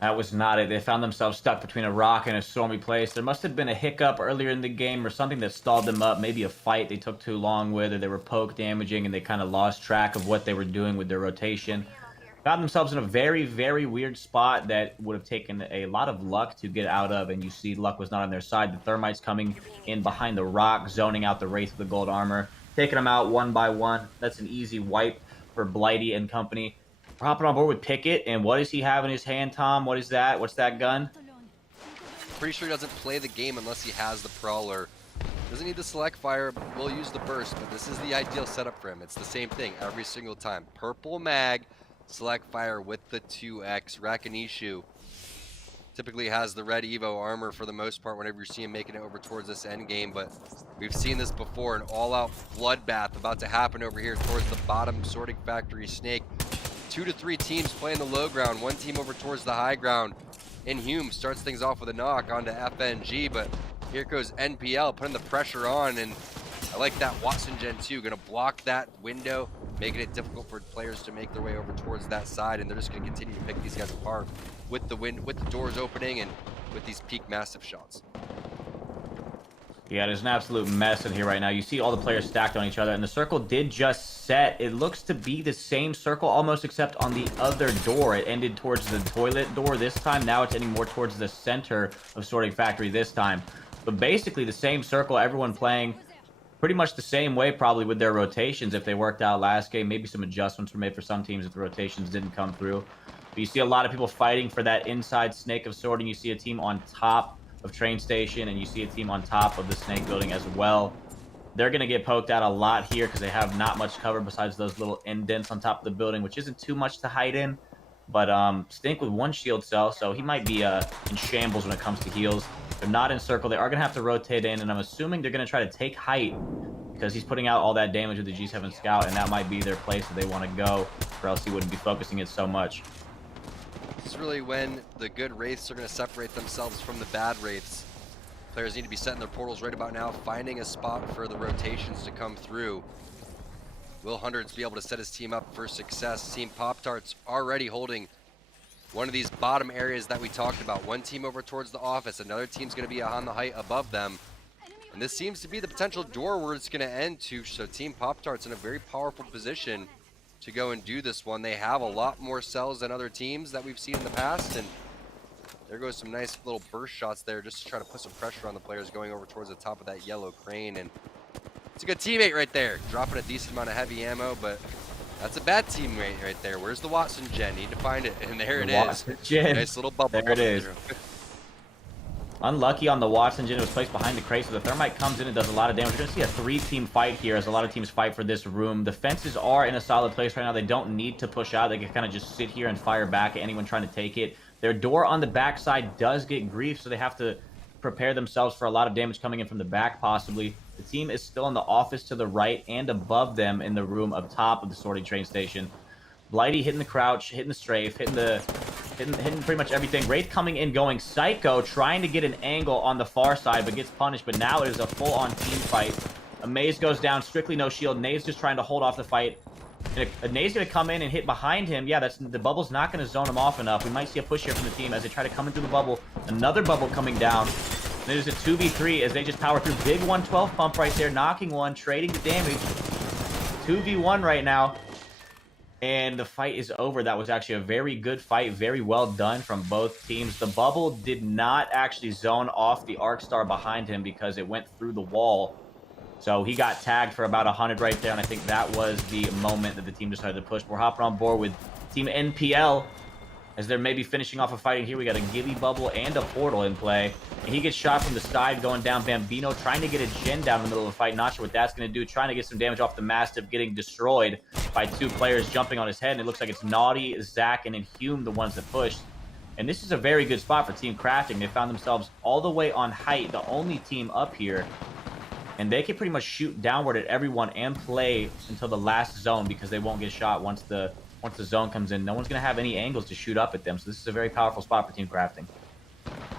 That was not it. They found themselves stuck between a rock and a stormy place. There must have been a hiccup earlier in the game or something that stalled them up. Maybe a fight they took too long with, or they were poke damaging and they kind of lost track of what they were doing with their rotation. Found themselves in a very, very weird spot that would have taken a lot of luck to get out of, and you see luck was not on their side. The thermites coming in behind the rock, zoning out the Wraith with the gold armor, taking them out one by one. That's an easy wipe for Blighty and company. We're hopping on board with Pickett, and what does he have in his hand, Tom? What is that? What's that gun? Pretty sure he doesn't play the game unless he has the Prowler. Doesn't need the select fire, but will use the burst, but this is the ideal setup for him. It's the same thing every single time. Purple mag, select fire with the 2x. Rakanishu typically has the red Evo armor for the most part whenever you see him making it over towards this end game, but we've seen this before, an all-out bloodbath about to happen over here towards the bottom sorting factory snake. 2 to 3 teams playing the low ground, one team over towards the high ground. Inhume starts things off with a knock onto FNG, but here goes NPL putting the pressure on, and I like that Watson Gen 2, gonna block that window, making it difficult for players to make their way over towards that side, and they're just gonna continue to pick these guys apart with the doors opening and with these peak massive shots. Yeah, there's an absolute mess in here right now. You see all the players stacked on each other, and the circle did just set. It looks to be the same circle almost, except on the other door. It ended towards the toilet door this time. Now it's ending more towards the center of Sorting Factory this time. But basically the same circle, everyone playing pretty much the same way probably with their rotations if they worked out last game. Maybe some adjustments were made for some teams if the rotations didn't come through. But you see a lot of people fighting for that inside snake of sorting. You see a team on top of train station, and you see a team on top of the snake building as well. They're going to get poked out a lot here because they have not much cover besides those little indents on top of the building, which isn't too much to hide in. But Stink with 1 shield cell, so he might be in shambles when it comes to heals. They're not in circle. They are going to have to rotate in, and I'm assuming they're going to try to take height because he's putting out all that damage with the G7 Scout, and that might be their place that they want to go, or else he wouldn't be focusing it so much. This is really when the good Wraiths are going to separate themselves from the bad Wraiths. Players need to be setting their portals right about now, finding a spot for the rotations to come through. Will Hundreds be able to set his team up for success? Team Pop-Tarts already holding one of these bottom areas that we talked about. One team over towards the office, another team's going to be on the height above them. And this seems to be the potential door where it's going to end to. So Team Pop-Tarts in a very powerful position to go and do this one. They have a lot more cells than other teams that we've seen in the past, and there goes some nice little burst shots there just to try to put some pressure on the players going over towards the top of that yellow crane. And it's a good teammate right there, dropping a decent amount of heavy ammo, but that's a bad teammate right there. Where's the Watson gen? Need to find it, and there it is. Watson gen. Nice little bubble. There it is. Unlucky on the Watson gen. It was placed behind the crate, so the Thermite comes in and does a lot of damage. We're going to see a 3-team fight here as a lot of teams fight for this room. The fences are in a solid place right now. They don't need to push out. They can kind of just sit here and fire back at anyone trying to take it. Their door on the backside does get grief, so they have to prepare themselves for a lot of damage coming in from the back, possibly. The team is still in the office to the right and above them in the room up top of the sorting train station. Blighty hitting the crouch, hitting the strafe, hitting pretty much everything. Wraith coming in, going psycho, trying to get an angle on the far side, but gets punished. But now it is a full-on team fight. Amaze goes down, strictly no shield. Nave's just trying to hold off the fight. Nave's going to come in and hit behind him. Yeah, the bubble's not going to zone him off enough. We might see a push here from the team as they try to come in through the bubble. Another bubble coming down. There's a 2v3 as they just power through. Big 112 pump right there, knocking one, trading the damage. 2v1 right now. And the fight is over. That was actually a very good fight. Very well done from both teams. The bubble did not actually zone off the Arcstar behind him because it went through the wall. So he got tagged for about 100 right there. And I think that was the moment that the team decided to push. We're hopping on board with Team NPL as they're maybe finishing off a fighting here. We got a Gibby bubble and a portal in play. And he gets shot from the side going down. Bambino trying to get a gen down in the middle of the fight. Not sure what that's going to do. Trying to get some damage off the Mastiff, getting destroyed by 2 players jumping on his head. And it looks like it's Naughty, Zach, and Inhume the ones that pushed. And this is a very good spot for Team Crafting. They found themselves all the way on height, the only team up here. And they can pretty much shoot downward at everyone and play until the last zone because they won't get shot once the zone comes in. No one's going to have any angles to shoot up at them. So this is a very powerful spot for Team Crafting.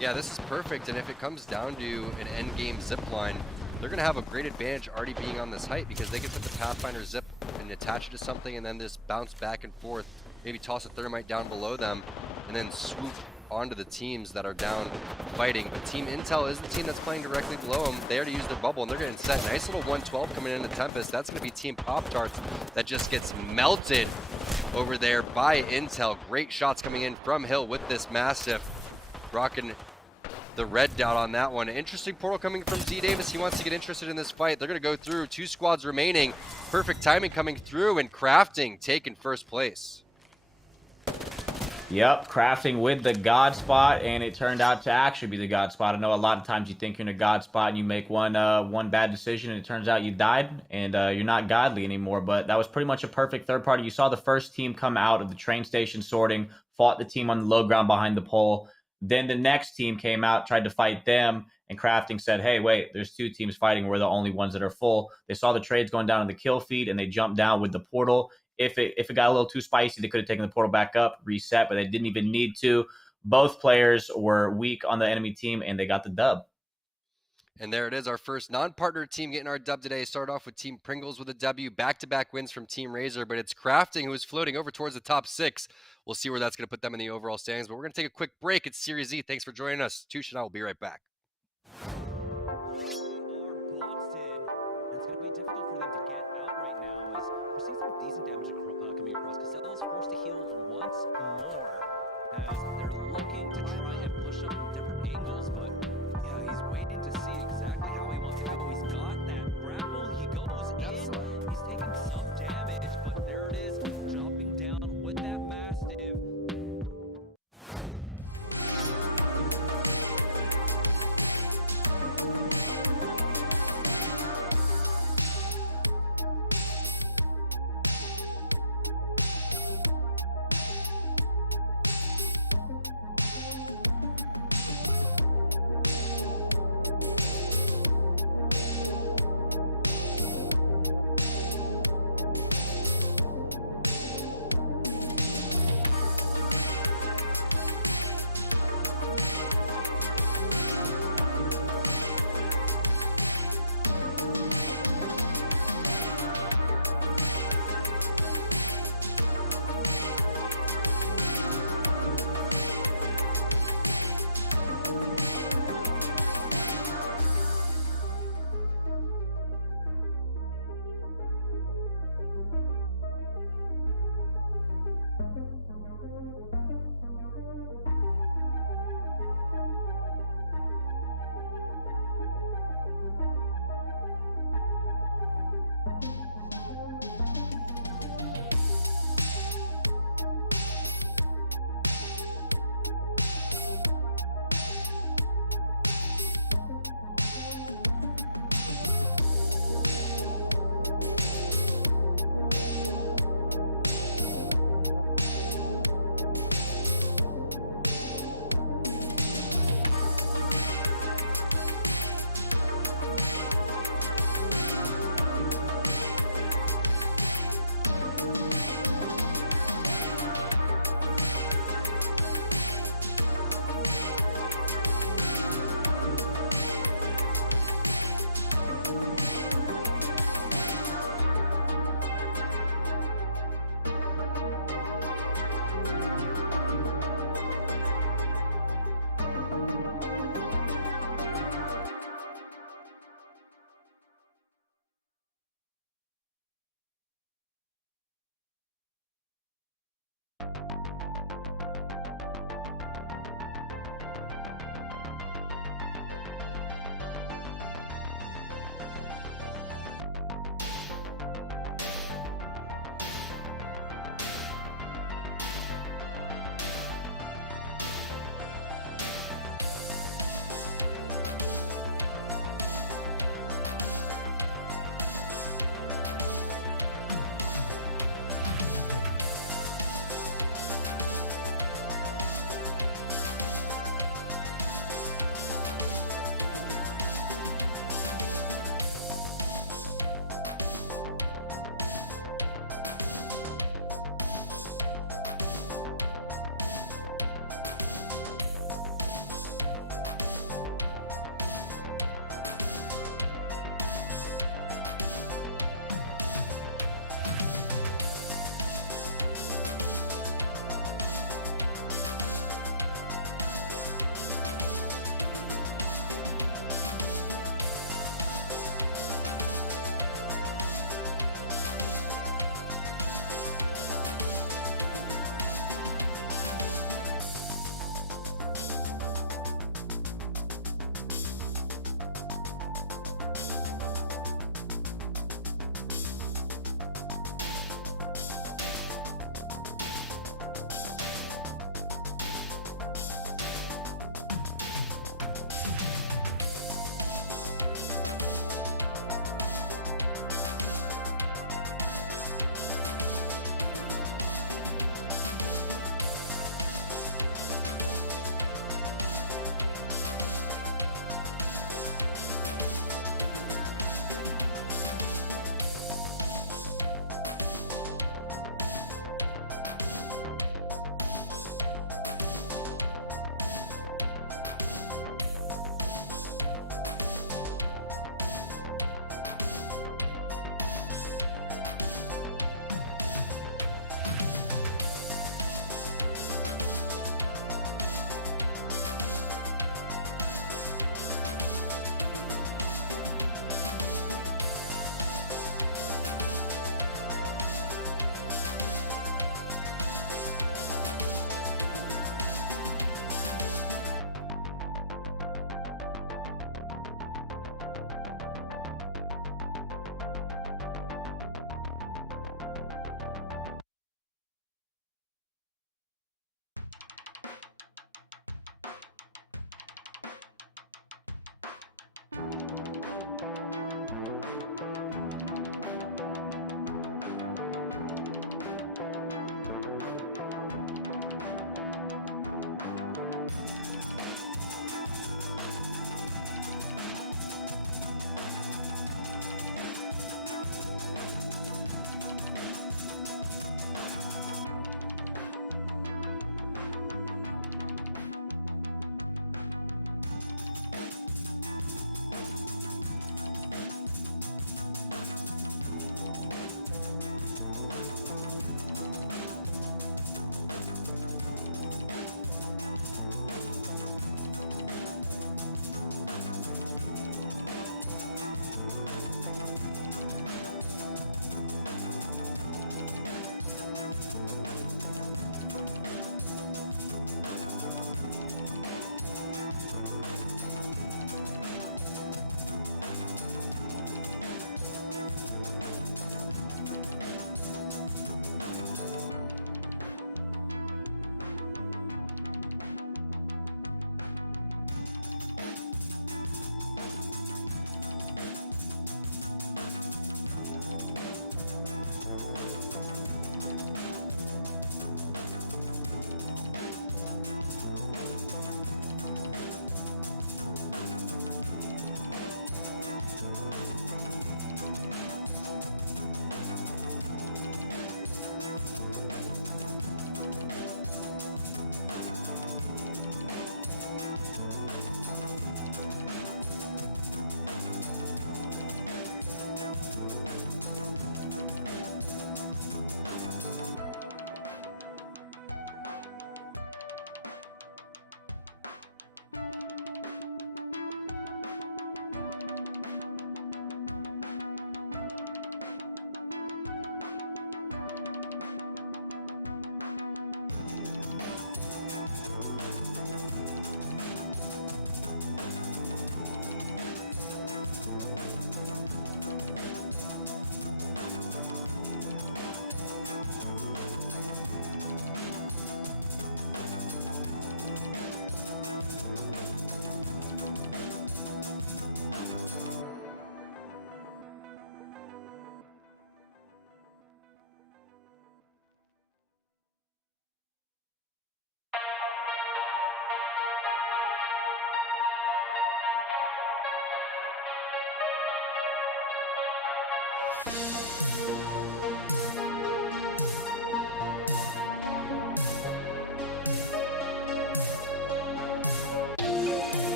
Yeah, this is perfect. And if it comes down to an end game zip line, they're going to have a great advantage already being on this height because they can put the Pathfinder zip and attach it to something and then just bounce back and forth, maybe toss a Thermite down below them, and then swoop onto the teams that are down fighting. But Team Intel is the team that's playing directly below them. They already used their bubble and they're getting set. Nice little 112 coming into Tempest. That's going to be Team Pop-Tarts that just gets melted over there by Intel. Great shots coming in from Hill with this Mastiff. Rocking the red dot on that one. Interesting portal coming from Z Davis. He wants to get interested in this fight. They're going to go through. 2 squads remaining. Perfect timing coming through, and Crafting taking first place. Yep, Crafting with the God spot, and it turned out to actually be the God spot. I know a lot of times you think you're in a God spot and you make one bad decision and it turns out you died and you're not godly anymore, but that was pretty much a perfect third party. You saw the first team come out of the train station sorting, fought the team on the low ground behind the pole. Then the next team came out, tried to fight them, and Crafting said, hey, wait, there's 2 teams fighting. We're the only ones that are full. They saw the trades going down in the kill feed, and they jumped down with the portal. If it got a little too spicy, they could have taken the portal back up, reset, but they didn't even need to. Both players were weak on the enemy team, and they got the dub. And there it is, our first non-partner team getting our dub today. Started off with Team Pringles with a W, back-to-back wins from Team Razor, but it's Crafting who is floating over towards the top 6. We'll see where that's going to put them in the overall standings, but we're going to take a quick break. It's Series E. Thanks for joining us. Tush and I will be right back. Forced to heal once more as they're looking to try and push up from different angles, but yeah, he's waiting to see exactly how he wants to go. He's got that grapple, he goes in, he's taking some damage, but there it is, jumping down with that Mastiff.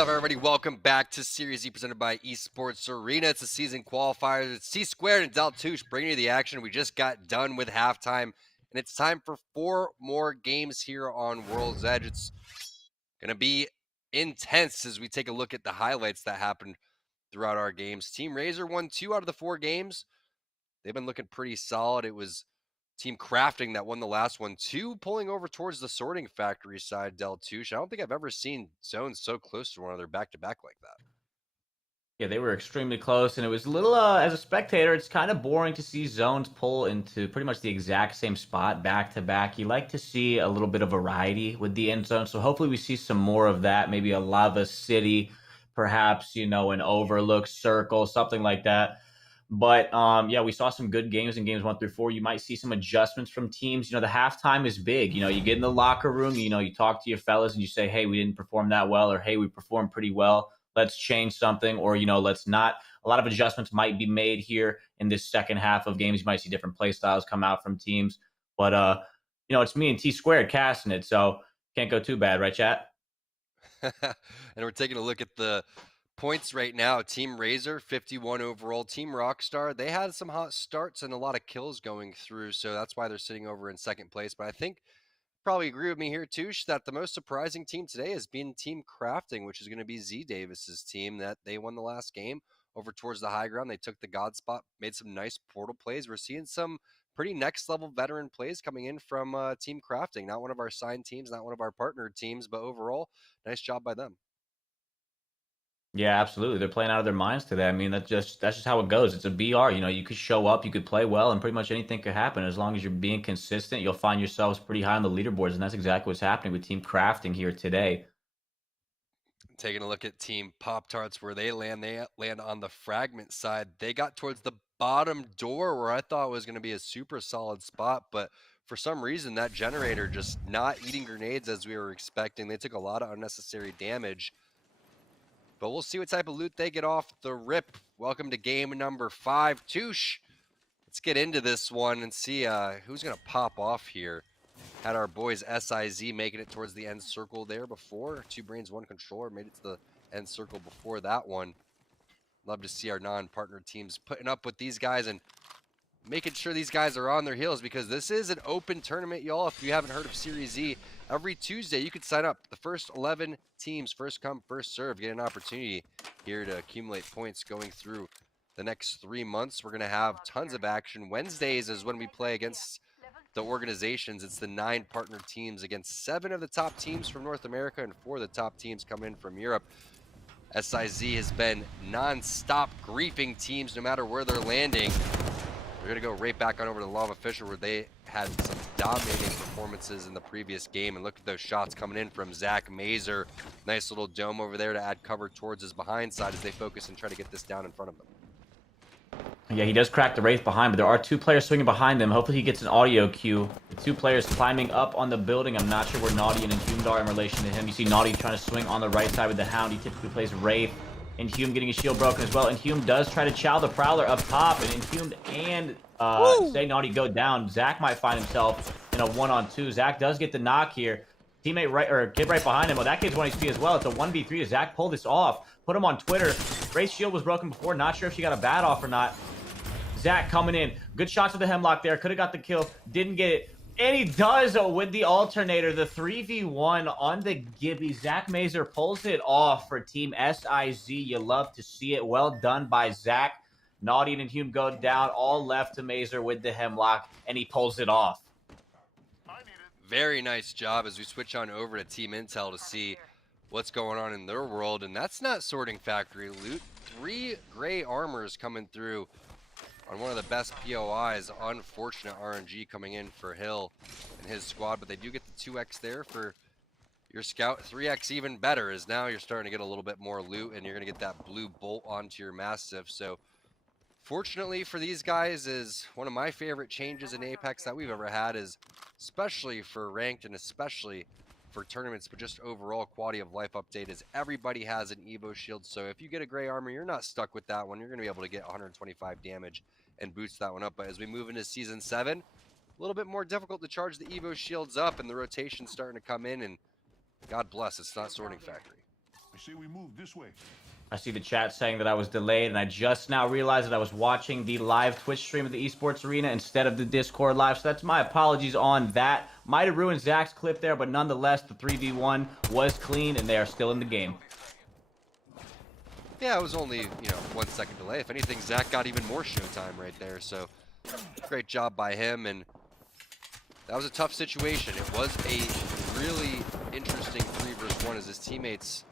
up, everybody? Welcome back to Series E presented by Esports Arena. It's the season qualifiers. It's C Squared and Daltouche bringing you the action. We just got done with halftime, and it's time for 4 more games here on World's Edge. It's going to be intense as we take a look at the highlights that happened throughout our games. Team Razor won 2 out of the 4 games. They've been looking pretty solid. It was Team Crafting that won the last one, 2 pulling over towards the sorting factory side, Daltouche. I don't think I've ever seen zones so close to one another back-to-back like that. Yeah, they were extremely close, and it was a little, as a spectator, it's kind of boring to see zones pull into pretty much the exact same spot back-to-back. You like to see a little bit of variety with the end zone, so hopefully we see some more of that, maybe a Lava City, perhaps, an Overlook Circle, something like that. But yeah, we saw some good games in games 1 through 4. You might see some adjustments from teams. The halftime is big. You get in the locker room, you talk to your fellas and you say, hey, we didn't perform that well, or hey, we performed pretty well. Let's change something, or let's not. A lot of adjustments might be made here in this second half of games. You might see different play styles come out from teams. But it's me and T Squared casting it, so can't go too bad, right, chat? And we're taking a look at the points right now. Team Razor, 51 overall. Team Rockstar, they had some hot starts and a lot of kills going through, so that's why they're sitting over in second place. But I think probably agree with me here, Touche, that the most surprising team today has been Team Crafting, which is going to be Z Davis's team. That they won the last game over towards the high ground. They took the God spot, made some nice portal plays. We're seeing some pretty next level veteran plays coming in from Team Crafting. Not one of our signed teams, not one of our partnered teams, but overall, nice job by them. Yeah, absolutely. They're playing out of their minds today. I mean, that's just how it goes. It's a BR. You could show up, you could play well, and pretty much anything could happen. As long as you're being consistent, you'll find yourselves pretty high on the leaderboards, and that's exactly what's happening with Team Crafting here today. Taking a look at Team Pop-Tarts, where they land on the fragment side. They got towards the bottom door where I thought was going to be a super solid spot, but for some reason that generator just not eating grenades as we were expecting. They took a lot of unnecessary damage. But we'll see what type of loot they get off the rip. Welcome to game number 5. Touche, let's get into this one and see who's going to pop off here. Had our boys SIZ making it towards the end circle there before. 2 brains, 1 controller made it to the end circle before that one. Love to see our non-partner teams putting up with these guys and making sure these guys are on their heels, because this is an open tournament, y'all. If you haven't heard of Series E, every Tuesday you can sign up. The first 11 teams, first come, first serve, get an opportunity here to accumulate points going through the next 3 months. We're going to have tons of action. Wednesdays is when we play against the organizations. It's the 9 partner teams against 7 of the top teams from North America and 4 of the top teams come in from Europe. SIZ has been non-stop griefing teams no matter where they're landing. We're going to go right back on over to the Lava Fisher, where they had some dominating performances in the previous game. And look at those shots coming in from Zach Mazer. Nice little dome over there to add cover towards his behind side as they focus and try to get this down in front of them. Yeah, he does crack the Wraith behind, but there are 2 players swinging behind them. Hopefully he gets an audio cue. The 2 players climbing up on the building. I'm not sure where Naughty and Inhumed are in relation to him. You see Naughty trying to swing on the right side with the Hound. He typically plays Wraith. Inhumed getting his shield broken as well. Inhumed does try to chow the Prowler up top, and Inhumed and Say Naughty go down. Zach might find himself in a 1-on-2. Zach does get the knock here. Teammate kid right behind him. Well, that kid's 1 HP as well. It's a 1v3. Zach pulled this off. Put him on Twitter. Wraith's shield was broken before. Not sure if she got a bat off or not. Zach coming in. Good shots with the Hemlock there. Could have got the kill. Didn't get it. And he does with the alternator. The 3v1 on the Gibby. Zach Mazer pulls it off for Team SIZ. You love to see it. Well done by Zach. Naughty and Hume go down. All left to Mazer with the Hemlock. And he pulls it off. Very nice job as we switch on over to Team Intel to see what's going on in their world. And that's not sorting factory loot. 3 gray armors coming through on one of the best POIs. Unfortunate RNG coming in for Hill and his squad, but they do get the 2x there for your scout. 3x even better, as now you're starting to get a little bit more loot and you're going to get that blue bolt onto your Mastiff. So fortunately for these guys, is one of my favorite changes in Apex that we've ever had, is especially for ranked and especially for tournaments, but just overall quality of life update, is everybody has an Evo shield. So if you get a gray armor, you're not stuck with that one. You're going to be able to get 125 damage and boost that one up. But as we move into season 7, a little bit more difficult to charge the Evo shields up, and the rotation's starting to come in, and God bless, it's not sorting factory. say we move this way. I see the chat saying that I was delayed, and I just now realized that I was watching the live Twitch stream of the Esports Arena instead of the Discord live, so that's my apologies on that. Might have ruined Zach's clip there, but nonetheless, the 3v1 was clean, and they are still in the game. Yeah, it was only, 1 second delay. If anything, Zach got even more showtime right there, so great job by him, and that was a tough situation. It was a really interesting 3 versus 1 as his teammates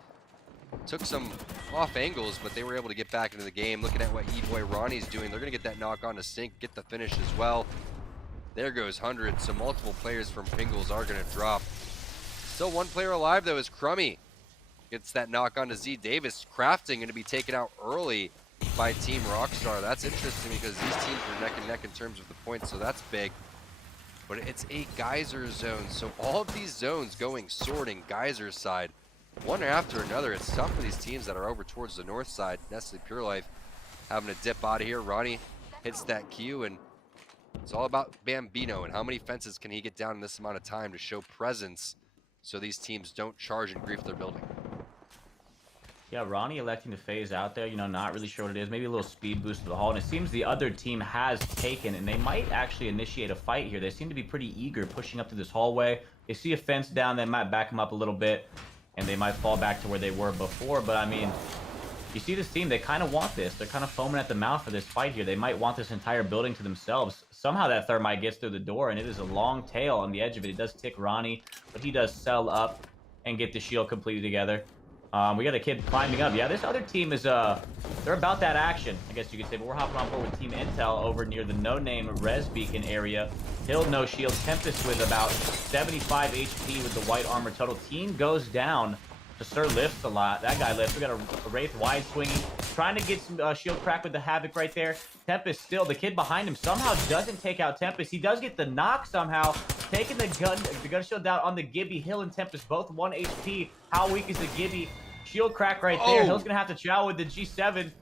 took some off angles, but they were able to get back into the game. Looking at what E-Boy Ronnie's doing, they're going to get that knock on to Sink, get the finish as well. There goes 100, so multiple players from Pringles are going to drop. Still one player alive, though, is Crummy. Gets that knock on to Z Davis. Crafting going to be taken out early by Team Rockstar. That's interesting because these teams are neck and neck in terms of the points, so that's big. But it's a Geyser zone, so all of these zones going sorting Geyser's side. One after another. It's tough for these teams that are over towards the north side. Nestle Pure Life having to dip out of here. Ronnie hits that Q, and it's all about Bambino and how many fences can he get down in this amount of time to show presence so these teams don't charge and grief their building. Yeah, Ronnie electing to phase out there, not really sure what it is. Maybe a little speed boost to the hull. And it seems the other team has taken, and they might actually initiate a fight here. They seem to be pretty eager pushing up to this hallway. They see a fence down, they might back them up a little bit, and they might fall back to where they were before. But I mean, you see this team, they kind of want this. They're kind of foaming at the mouth for this fight here. They might want this entire building to themselves. Somehow that thermite gets through the door, and it is a long tail on the edge of it. It does tick Ronnie, but he does sell up and get the shield completed together. We got a kid climbing up. Yeah, this other team is, they're about that action, I guess you could say. But we're hopping on board with Team Intel over near the no-name Res Beacon area. Hill, no shield. Tempest with about 75 HP with the white armor total. Team goes down. The Sir lifts a lot. That guy lifts. We got a Wraith wide swinging. Trying to get some shield crack with the Havoc right there. Tempest still. The kid behind him somehow doesn't take out Tempest. He does get the knock somehow. Taking the gun shield down on the Gibby. Hill and Tempest both 1 HP. How weak is the Gibby? Shield crack right there. Hill's going to have to chow with the G7.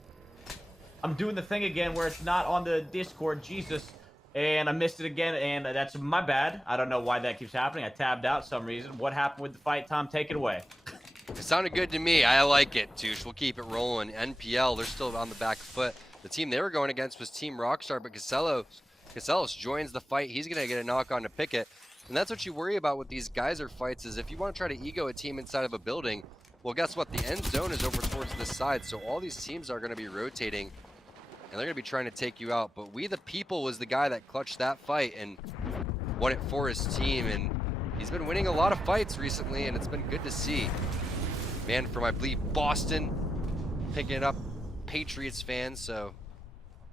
I'm doing the thing again where it's not on the Discord. Jesus. And I missed it again, and that's my bad. I don't know why that keeps happening. I tabbed out some reason. What happened with the fight, Tom? Take it away. It sounded good to me. I like it, Touche. We'll keep it rolling. NPL, they're still on the back foot. The team they were going against was Team Rockstar, but Casellos joins the fight. He's going to get a knock on to Pickett. And that's what you worry about with these Geyser fights is if you want to try to ego a team inside of a building, well, guess what? The end zone is over towards this side, so all these teams are going to be rotating, and they're going to be trying to take you out. But We the People was the guy that clutched that fight and won it for his team, and he's been winning a lot of fights recently, and it's been good to see. Man from, I believe, Boston, picking up Patriots fans, so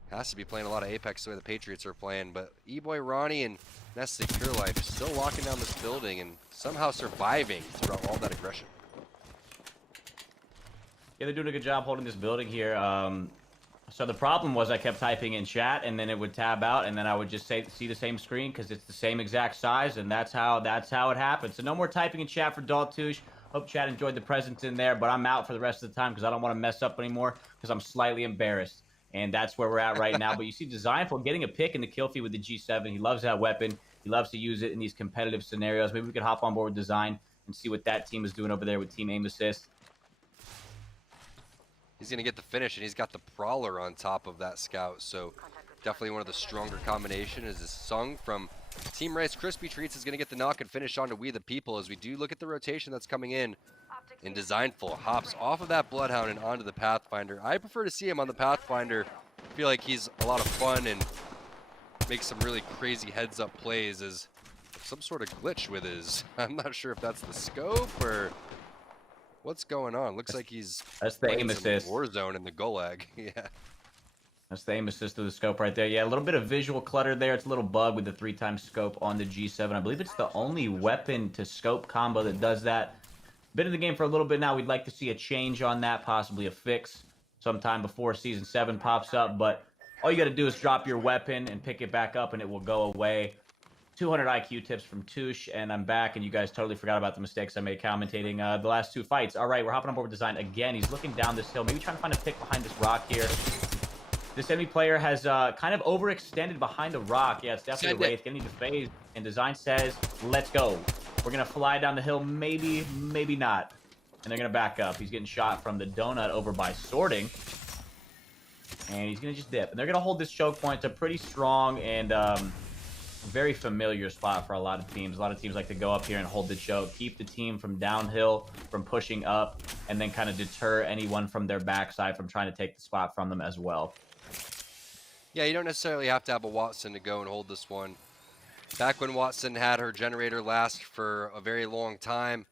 has to be playing a lot of Apex the way the Patriots are playing. But E-Boy Ronnie and Nestle Pure Life still locking down this building and somehow surviving throughout all that aggression. Yeah, they're doing a good job holding this building here. So the problem was I kept typing in chat, and then it would tab out, and then I would just see the same screen because it's the same exact size, and that's how it happened. So no more typing in chat for Daltouche. Hope chat enjoyed the presence in there, but I'm out for the rest of the time because I don't want to mess up anymore because I'm slightly embarrassed. And that's where we're at right now. But you see Designful getting a pick in the kill feed with the G7. He loves that weapon. He loves to use it in these competitive scenarios. Maybe we could hop on board with Design and see what that team is doing over there with Team Aim Assist. He's going to get the finish, and he's got the Prowler on top of that Scout. So definitely one of the stronger combinations is Sung from Team Rice Crispy Treats is going to get the knock and finish on to We the People as we do look at the rotation that's coming in. And Designful hops off of that Bloodhound and onto the Pathfinder. I prefer to see him on the Pathfinder. I feel like he's a lot of fun and makes some really crazy heads-up plays as some sort of glitch with his. I'm not sure if that's the scope or what's going on. Looks like that's the aim assist. Warzone in the Gulag. Yeah. That's the aim assist of the scope right there. Yeah, a little bit of visual clutter there. It's a little bug with the 3x scope on the G7. I believe it's the only weapon to scope combo that does that. Been in the game for a little bit now. We'd like to see a change on that, possibly a fix sometime before Season 7 pops up. But all you got to do is drop your weapon and pick it back up, and it will go away. 200 IQ tips from Touche, and I'm back, and you guys totally forgot about the mistakes I made commentating the last 2 fights. All right, we're hopping on board with Design again. He's looking down this hill, maybe trying to find a pick behind this rock here. This enemy player has kind of overextended behind the rock. Yeah, it's definitely a Wraith getting to phase, and Design says, let's go. We're going to fly down the hill, maybe, maybe not. And they're going to back up. He's getting shot from the donut over by sorting. And he's going to just dip. And they're going to hold this choke point. It's a pretty strong and very familiar spot for a lot of teams. A lot of teams like to go up here and hold the choke, keep the team from downhill, from pushing up, and then kind of deter anyone from their backside from trying to take the spot from them as well. Yeah, you don't necessarily have to have a Watson to go and hold this one. Back when Watson had her generator last for a very long time,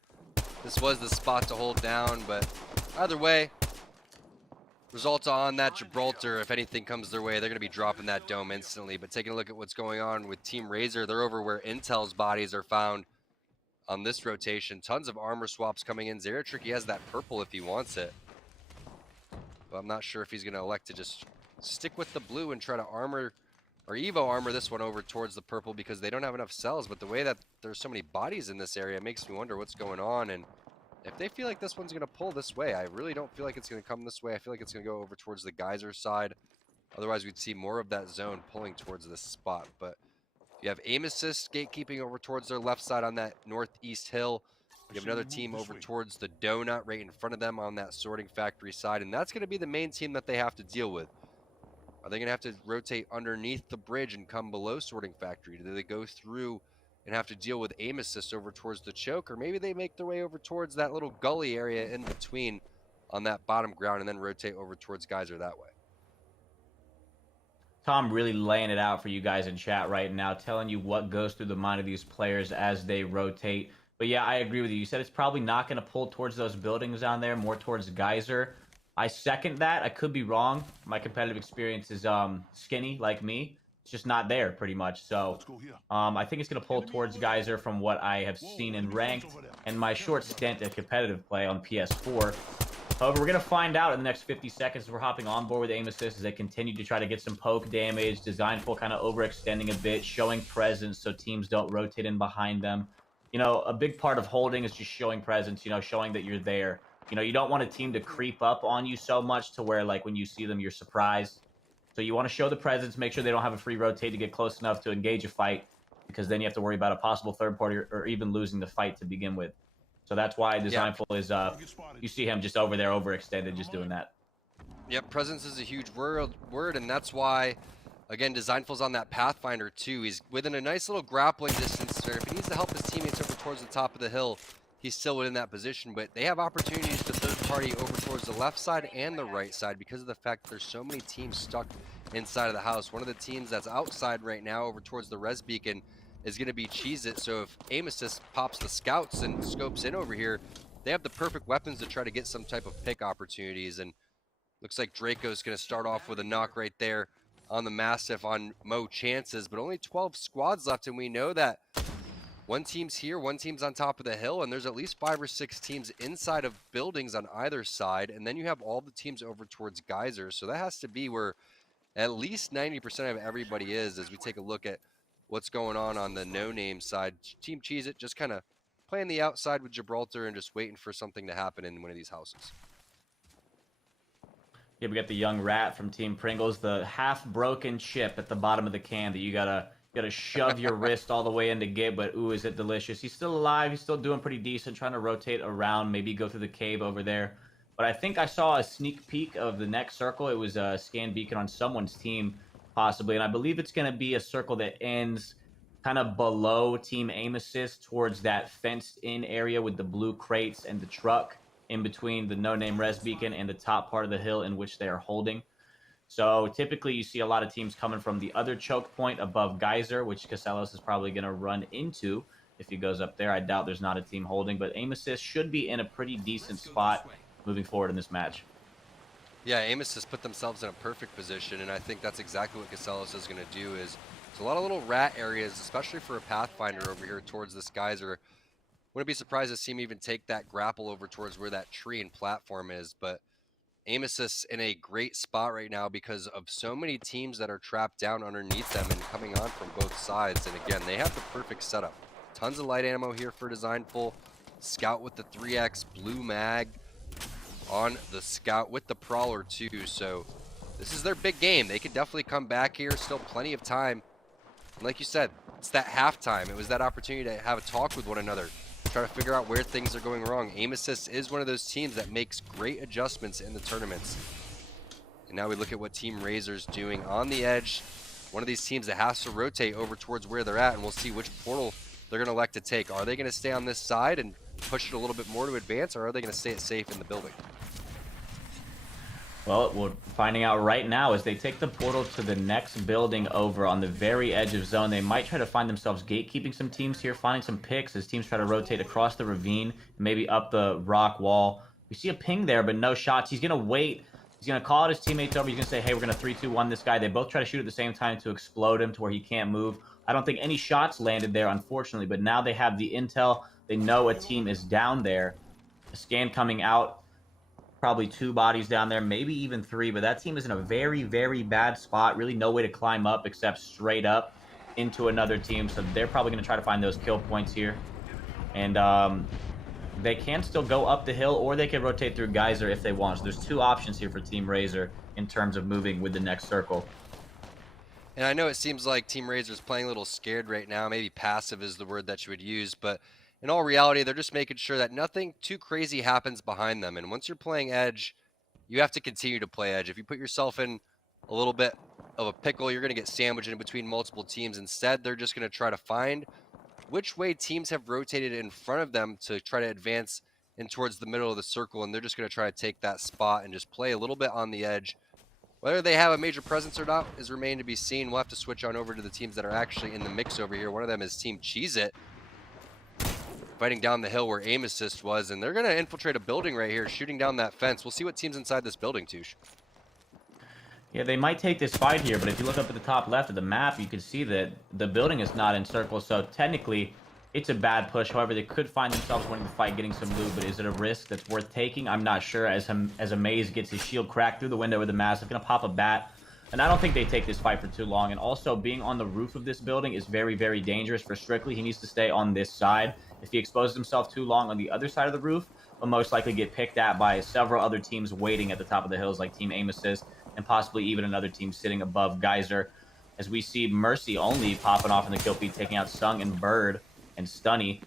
this was the spot to hold down, but either way, results on that Gibraltar, if anything comes their way, they're going to be dropping that dome instantly. But taking a look at what's going on with Team Razor, they're over where Intel's bodies are found on this rotation. Tons of armor swaps coming in. Zeratricky has that purple if he wants it. But I'm not sure if he's going to elect to just stick with the blue and try to armor or Evo armor this one over towards the purple because they don't have enough cells. But the way that there's so many bodies in this area makes me wonder what's going on. And if they feel like this one's going to pull this way, I really don't feel like it's going to come this way. I feel like it's going to go over towards the geyser side. Otherwise, we'd see more of that zone pulling towards this spot. But you have aim assist gatekeeping over towards their left side on that northeast hill. You have another team over towards the donut right in front of them on that sorting factory side. And that's going to be the main team that they have to deal with. Are they going to have to rotate underneath the bridge and come below sorting factory? Do they go through and have to deal with aim assist over towards the choke? Or maybe they make their way over towards that little gully area in between on that bottom ground and then rotate over towards geyser that way. Tom really laying it out for you guys in chat right now, telling you what goes through the mind of these players as they rotate. But yeah, I agree with you. You said it's probably not going to pull towards those buildings down there, more towards geyser. I second that. I could be wrong. My competitive experience is skinny like me. It's just not there pretty much. So I think it's going to pull towards geyser from what I have seen in ranked and my short stint at competitive play on PS4. However, we're going to find out in the next 50 seconds. We're hopping on board with aim assist as they continue to try to get some poke damage. Designful kind of overextending a bit, showing presence so teams don't rotate in behind them. You know, a big part of holding is just showing presence, you know, showing that you're there. You know, you don't want a team to creep up on you so much to where, like, when you see them, you're surprised. So you want to show the presence, make sure they don't have a free rotate to get close enough to engage a fight, because then you have to worry about a possible third party or even losing the fight to begin with. So that's why Designful is, you see him just over there, overextended, just doing that. Yep, presence is a huge word, and that's why, again, Designful's on that Pathfinder too. He's within a nice little grappling distance there. If he needs to help his teammates over towards the top of the hill, he's still within that position, but they have opportunities to third party over towards the left side and the right side because of the fact that there's so many teams stuck inside of the house. One of the teams that's outside right now over towards the res beacon is going to be Cheez-It. So if aim assist pops the scouts and scopes in over here, they have the perfect weapons to try to get some type of pick opportunities. And looks like Draco's going to start off with a knock right there on the Mastiff on Mo Chances, but only 12 squads left, and we know that one team's here, one team's on top of the hill, and there's at least 5 or 6 teams inside of buildings on either side, and then you have all the teams over towards Geyser. So that has to be where at least 90% of everybody is as we take a look at what's going on the no-name side. Team Cheez-It just kind of playing the outside with Gibraltar and just waiting for something to happen in one of these houses. Yeah, we got the young rat from Team Pringles, the half-broken chip at the bottom of the can that you gotta shove your wrist all the way in to get, but ooh, is it delicious. He's still alive. He's still doing pretty decent, trying to rotate around, maybe go through the cave over there. But I think I saw a sneak peek of the next circle. It was a scan beacon on someone's team, possibly, and I believe it's going to be a circle that ends kind of below Team Aim Assist towards that fenced-in area with the blue crates and the truck in between the no-name res beacon and the top part of the hill in which they are holding. So typically you see a lot of teams coming from the other choke point above Geyser, which Casellas is probably going to run into if he goes up there. I doubt there's not a team holding, but Aim Assist should be in a pretty decent spot moving forward in this match. Yeah, Aim Assist put themselves in a perfect position, and I think that's exactly what Casellas is going to do. Is there's a lot of little rat areas, especially for a Pathfinder over here towards this Geyser. Wouldn't be surprised to see him even take that grapple over towards where that tree and platform is, but Aim Assist in a great spot right now because of so many teams that are trapped down underneath them and coming on from both sides. And again, they have the perfect setup. Tons of light ammo here for Designful. Scout with the 3x blue mag on the Scout with the Prowler too. So this is their big game. They could definitely come back here. Still plenty of time. And like you said, it's that halftime. It was that opportunity to have a talk with one another. try to figure out where things are going wrong. Aim Assist is one of those teams that makes great adjustments in the tournaments. And now we look at what Team Razor's doing on the edge. One of these teams that has to rotate over towards where they're at, and we'll see which portal they're going to elect to take. Are they going to stay on this side and push it a little bit more to advance, or are they going to stay it safe in the building? Well, we're finding out right now as they take the portal to the next building over on the very edge of zone. They might try to find themselves gatekeeping some teams here, finding some picks as teams try to rotate across the ravine, maybe up the rock wall. We see a ping there, but no shots. He's going to wait. He's going to call out his teammates over. He's going to say, hey, we're going to 3-2-1 this guy. They both try to shoot at the same time to explode him to where he can't move. I don't think any shots landed there, unfortunately, but now they have the intel. They know a team is down there. A scan coming out. Probably 2 bodies down there, maybe even 3, but that team is in a very, very bad spot. Really no way to climb up except straight up into another team, so they're probably going to try to find those kill points here. And they can still go up the hill, or they can rotate through Geyser if they want. So there's 2 options here for Team Razor in terms of moving with the next circle. And I know it seems like Team Razor's playing a little scared right now. Maybe passive is the word that you would use, but in all reality, they're just making sure that nothing too crazy happens behind them. And once you're playing edge, you have to continue to play edge. If you put yourself in a little bit of a pickle, you're going to get sandwiched in between multiple teams. Instead, they're just going to try to find which way teams have rotated in front of them to try to advance in towards the middle of the circle. And they're just going to try to take that spot and just play a little bit on the edge. Whether they have a major presence or not is remain to be seen. We'll have to switch on over to the teams that are actually in the mix over here. One of them is Team Cheez-It, fighting down the hill where Aim Assist was, and they're going to infiltrate a building right here, shooting down that fence. We'll see what team's inside this building, Touche. Yeah, they might take this fight here, but if you look up at the top left of the map, you can see that the building is not in circles, so technically it's a bad push. However, they could find themselves winning the fight, getting some loot, but is it a risk that's worth taking? I'm not sure. As Amaze gets his shield cracked through the window with the mask, it's going to pop a bat. And I don't think they take this fight for too long. And also, being on the roof of this building is very, very dangerous for Strictly. He needs to stay on this side. If he exposes himself too long on the other side of the roof, he'll most likely get picked at by several other teams waiting at the top of the hills, like Team Aim Assist, and possibly even another team sitting above Geyser. As we see Mercy only popping off in the kill feed, taking out Sung and Bird and Stunny.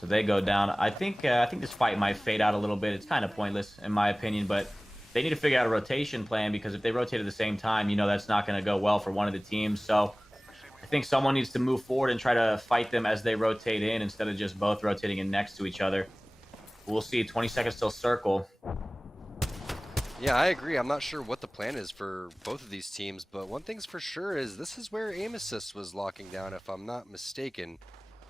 So they go down. I think this fight might fade out a little bit. It's kind of pointless, in my opinion, but they need to figure out a rotation plan, because if they rotate at the same time, you know that's not going to go well for one of the teams. So I think someone needs to move forward and try to fight them as they rotate in instead of just both rotating in next to each other. We'll see. 20 seconds till circle. Yeah, I agree. I'm not sure what the plan is for both of these teams, but one thing's for sure is this is where Aim Assist was locking down, if I'm not mistaken.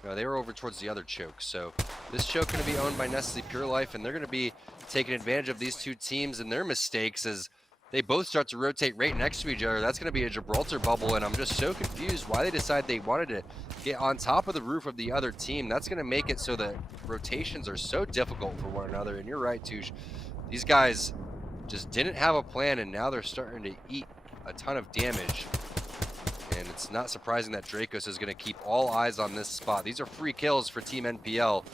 You know, they were over towards the other choke, so this choke going to be owned by Nestle Pure Life, and they're going to be taking advantage of these 2 teams and their mistakes as they both start to rotate right next to each other. That's going to be a Gibraltar bubble, and I'm just so confused why they decided they wanted to get on top of the roof of the other team. That's going to make it so that rotations are so difficult for one another, and you're right, Touche. These guys just didn't have a plan, and now they're starting to eat a ton of damage. And it's not surprising that Dracos is going to keep all eyes on this spot. These are free kills for Team NPL.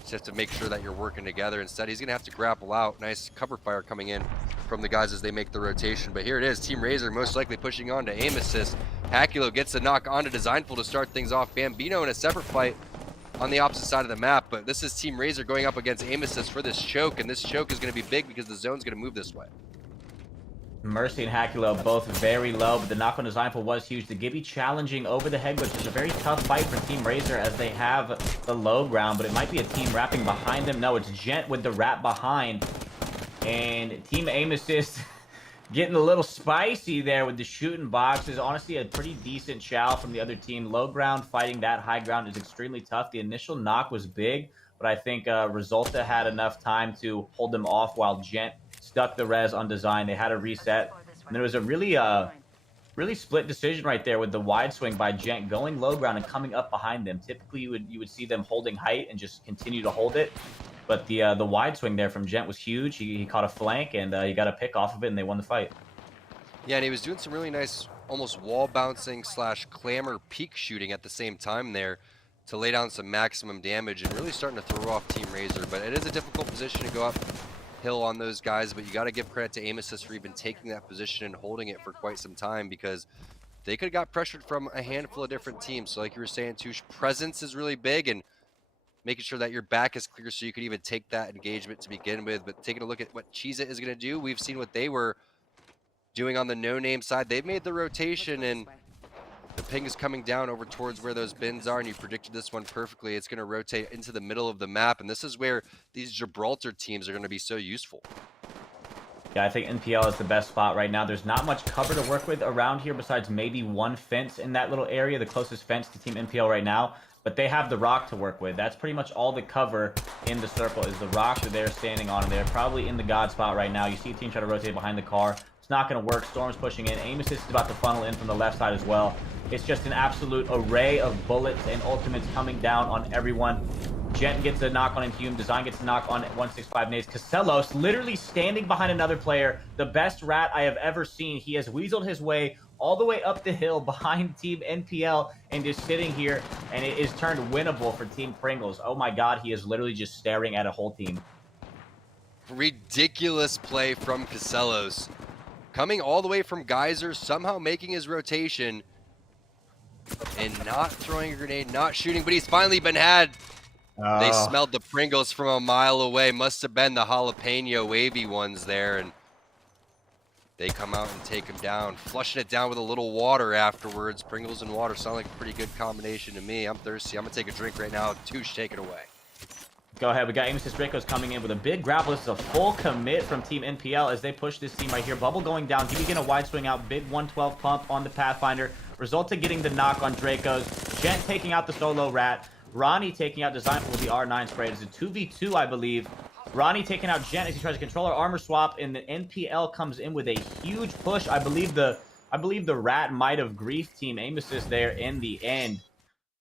Just have to make sure that you're working together. Instead, he's going to have to grapple out. Nice cover fire coming in from the guys as they make the rotation. But here it is. Team Razor most likely pushing on to Aim Assist. Hakulo gets a knock onto Designful to start things off. Bambino in a separate fight on the opposite side of the map. But this is Team Razor going up against Aim Assist for this choke. And this choke is going to be big because the zone's going to move this way. Mercy and Hakulo both very low, but the knock on Designful was huge. The Gibby challenging over the head, which is a very tough fight for Team Razor as they have the low ground, but it might be a team wrapping behind them. No, it's Gent with the wrap behind. And Team Aim Assist getting a little spicy there with the shooting boxes. Honestly, a pretty decent chow from the other team. Low ground, fighting that high ground is extremely tough. The initial knock was big, but I think Resulta had enough time to hold them off while Gent stuck the res on Design. They had a reset, and there was a really split decision right there with the wide swing by Gent going low ground and coming up behind them. Typically, you would see them holding height and just continue to hold it, but the wide swing there from Gent was huge. He caught a flank, and he got a pick off of it, and they won the fight. Yeah, and he was doing some really nice, almost wall bouncing / clamor peak shooting at the same time there to lay down some maximum damage and really starting to throw off Team Razor. But it is a difficult position to go up hill on those guys, but you got to give credit to Aim Assist for even taking that position and holding it for quite some time, because they could have got pressured from a handful of different teams. So like you were saying, Touche, presence is really big, and making sure that your back is clear so you could even take that engagement to begin with. But taking a look at what Cheez-It is going to do, we've seen what they were doing on the no-name side. They've made the rotation, and the ping is coming down over towards where those bins are, and you predicted this one perfectly. It's going to rotate into the middle of the map, and this is where these Gibraltar teams are going to be so useful. Yeah, I think NPL is the best spot right now. There's not much cover to work with around here besides maybe one fence in that little area, the closest fence to Team NPL right now. But they have the rock to work with. That's pretty much all the cover in the circle is the rock that they're standing on. And they're probably in the God spot right now. You see a team try to rotate behind the car. It's not going to work. Storm's pushing in. Aim Assist is about to funnel in from the left side as well. It's just an absolute array of bullets and ultimates coming down on everyone. Gent gets a knock on Inhume. Design gets a knock on 165 Nades. Casellos literally standing behind another player. The best rat I have ever seen. He has weaseled his way all the way up the hill behind Team NPL and is sitting here, and it is turned winnable for Team Pringles. Oh my god, he is literally just staring at a whole team. Ridiculous play from Casellos. Coming all the way from Geyser, somehow making his rotation, and not throwing a grenade, not shooting, but he's finally been had. They smelled the Pringles from a mile away. Must have been the jalapeno wavy ones there, and they come out and take him down, flushing it down with a little water afterwards. Pringles and water sound like a pretty good combination to me. I'm thirsty. I'm going to take a drink right now. Touche, take it away. Go ahead. We got Amos Draco's coming in with a big grapple. This is a full commit from Team NPL as they push this team right here. Bubble going down. Gibby getting a wide swing out. Big 112 pump on the Pathfinder. Result in getting the knock on Draco's. Gent taking out the solo rat. Ronnie taking out Design with the R9 spray. It's a 2v2, I believe. Ronnie taking out Gent as he tries to control our armor swap, and the NPL comes in with a huge push. I believe the rat might have griefed Team Aim Assist there in the end.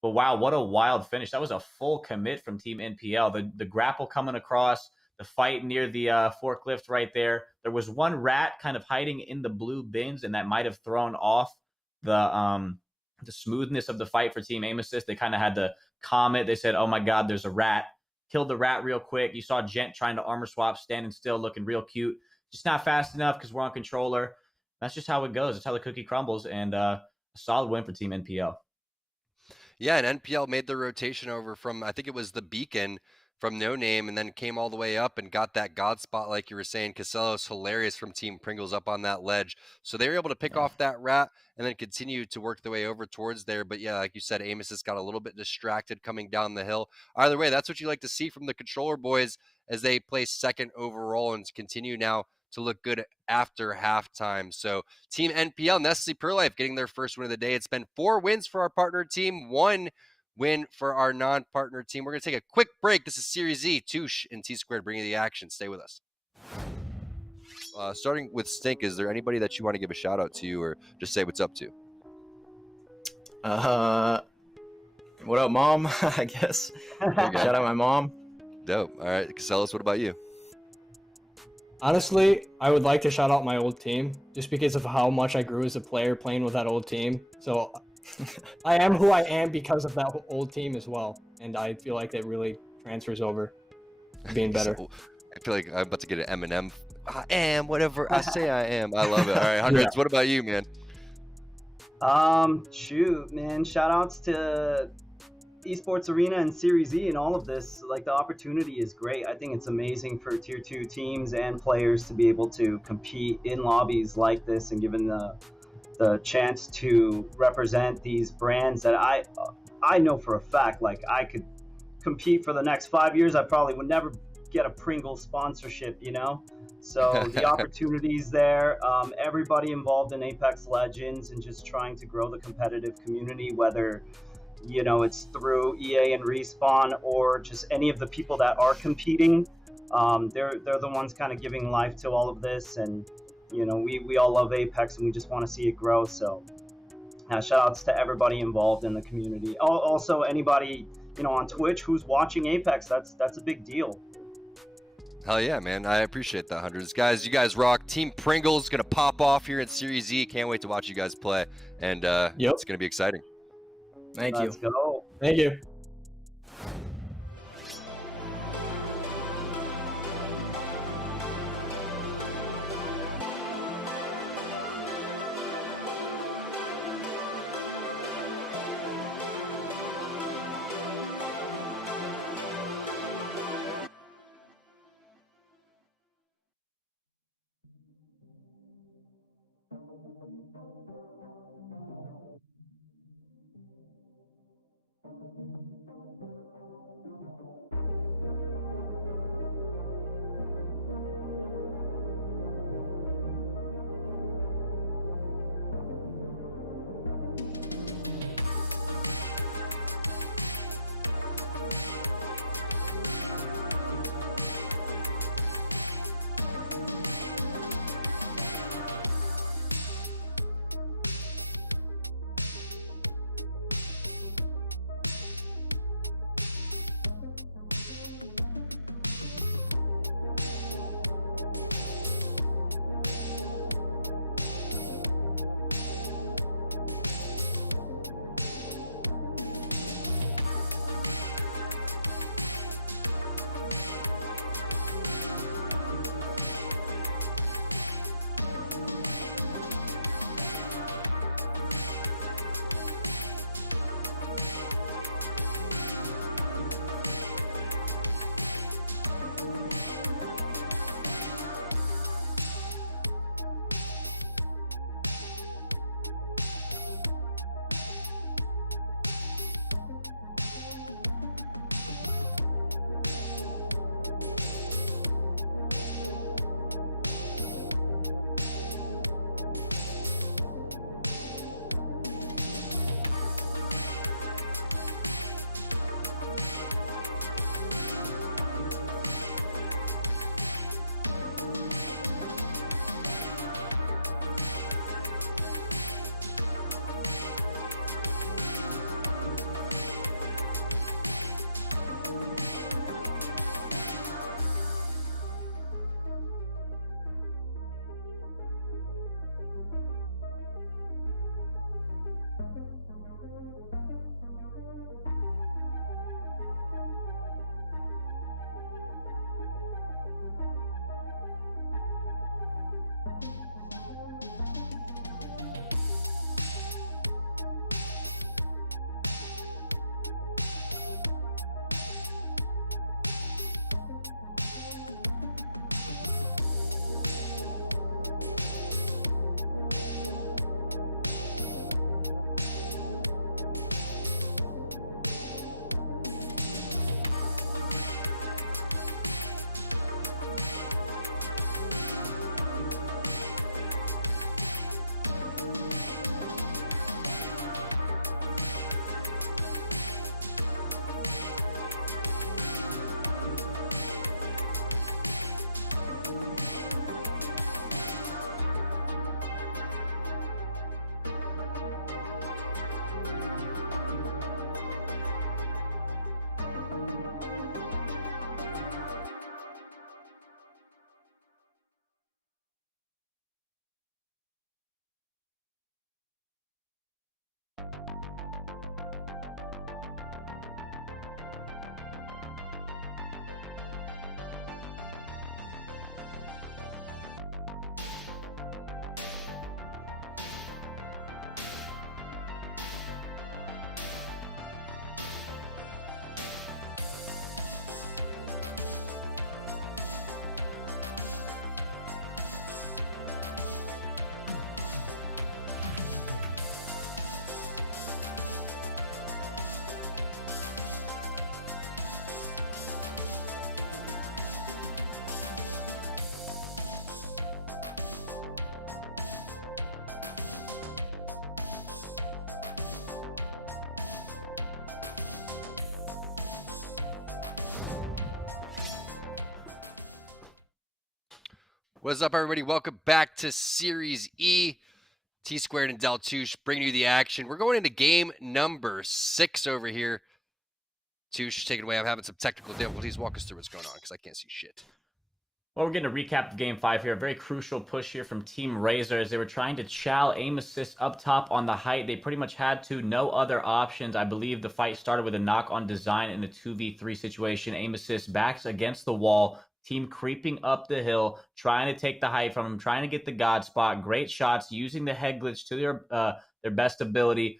But wow, what a wild finish. That was a full commit from Team NPL. The grapple coming across, the fight near the forklift right there. There was one rat kind of hiding in the blue bins, and that might have thrown off the smoothness of the fight for Team Aim Assist. They kind of had to calm it. They said, oh my god, there's a rat. Killed the rat real quick. You saw Gent trying to armor swap, standing still, looking real cute. Just not fast enough because we're on controller. That's just how it goes. That's how the cookie crumbles, and a solid win for Team NPL. Yeah, and NPL made the rotation over from, I think it was the Beacon from No Name, and then came all the way up and got that God spot, like you were saying. Casellos, hilarious from Team Pringles up on that ledge. So they were able to pick off that rat and then continue to work their way over towards there. But yeah, like you said, Amos has got a little bit distracted coming down the hill. Either way, that's what you like to see from the controller boys as they place second overall and continue now to look good after halftime. So Team NPL, Nestle Pure Life, getting their first win of the day. It's been 4 wins for our partner team, 1 win for our non-partner team. We're going to take a quick break. This is Series E. Touche and T-Squared bringing the action. Stay with us. Starting with Stink, is there anybody that you want to give a shout out to or just say what's up to? What up, Mom? I guess. Shout out my mom. Dope. All right, Casellos, what about you? Honestly, I would like to shout out my old team just because of how much I grew as a player playing with that old team. So I am who I am because of that old team as well. And I feel like that really transfers over to being better. So, I feel like I'm about to get an Eminem. I am whatever I say I am. I love it. All right, Hundreds, yeah. What about you, man? Shoot, man. Shout outs to Esports Arena and Series E and all of this. Like, the opportunity is great. I think it's amazing for tier 2 teams and players to be able to compete in lobbies like this and given the chance to represent these brands that I know for a fact, like, I could compete for the next 5 years. I probably would never get a Pringles sponsorship, you know? So the opportunities there, everybody involved in Apex Legends and just trying to grow the competitive community, whether, you know, it's through EA and Respawn or just any of the people that are competing. They're the ones kind of giving life to all of this. And, you know, we all love Apex and we just want to see it grow. So shout outs to everybody involved in the community. Also, anybody, you know, on Twitch who's watching Apex, that's a big deal. Hell yeah, man. I appreciate that, Hundreds. Guys, you guys rock. Team Pringles going to pop off here in Series E. Can't wait to watch you guys play. And it's going to be exciting. Thank you. Let's go. Thank you. What's up, everybody? Welcome back to Series E. T Squared and Deltouche bringing you the action. We're going into game number 6 over here. Touche, take it away. I'm having some technical difficulties. Walk us through what's going on because I can't see shit. Well, we're getting a recap of Game 5 here. A very crucial push here from Team Razor as they were trying to chow aim assist up top on the height. They pretty much had to. No other options. I believe the fight started with a knock on design in a 2v3 situation. Aim assist backs against the wall. Team creeping up the hill, trying to take the height from him, trying to get the God spot. Great shots, using the head glitch to their best ability.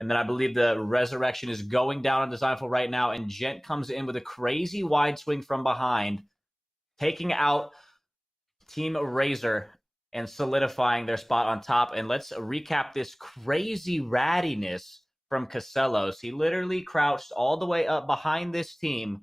And then I believe the resurrection is going down on Designful right now. And Gent comes in with a crazy wide swing from behind, taking out Team Razor and solidifying their spot on top. And let's recap this crazy rattiness from Casellos. He literally crouched all the way up behind this team,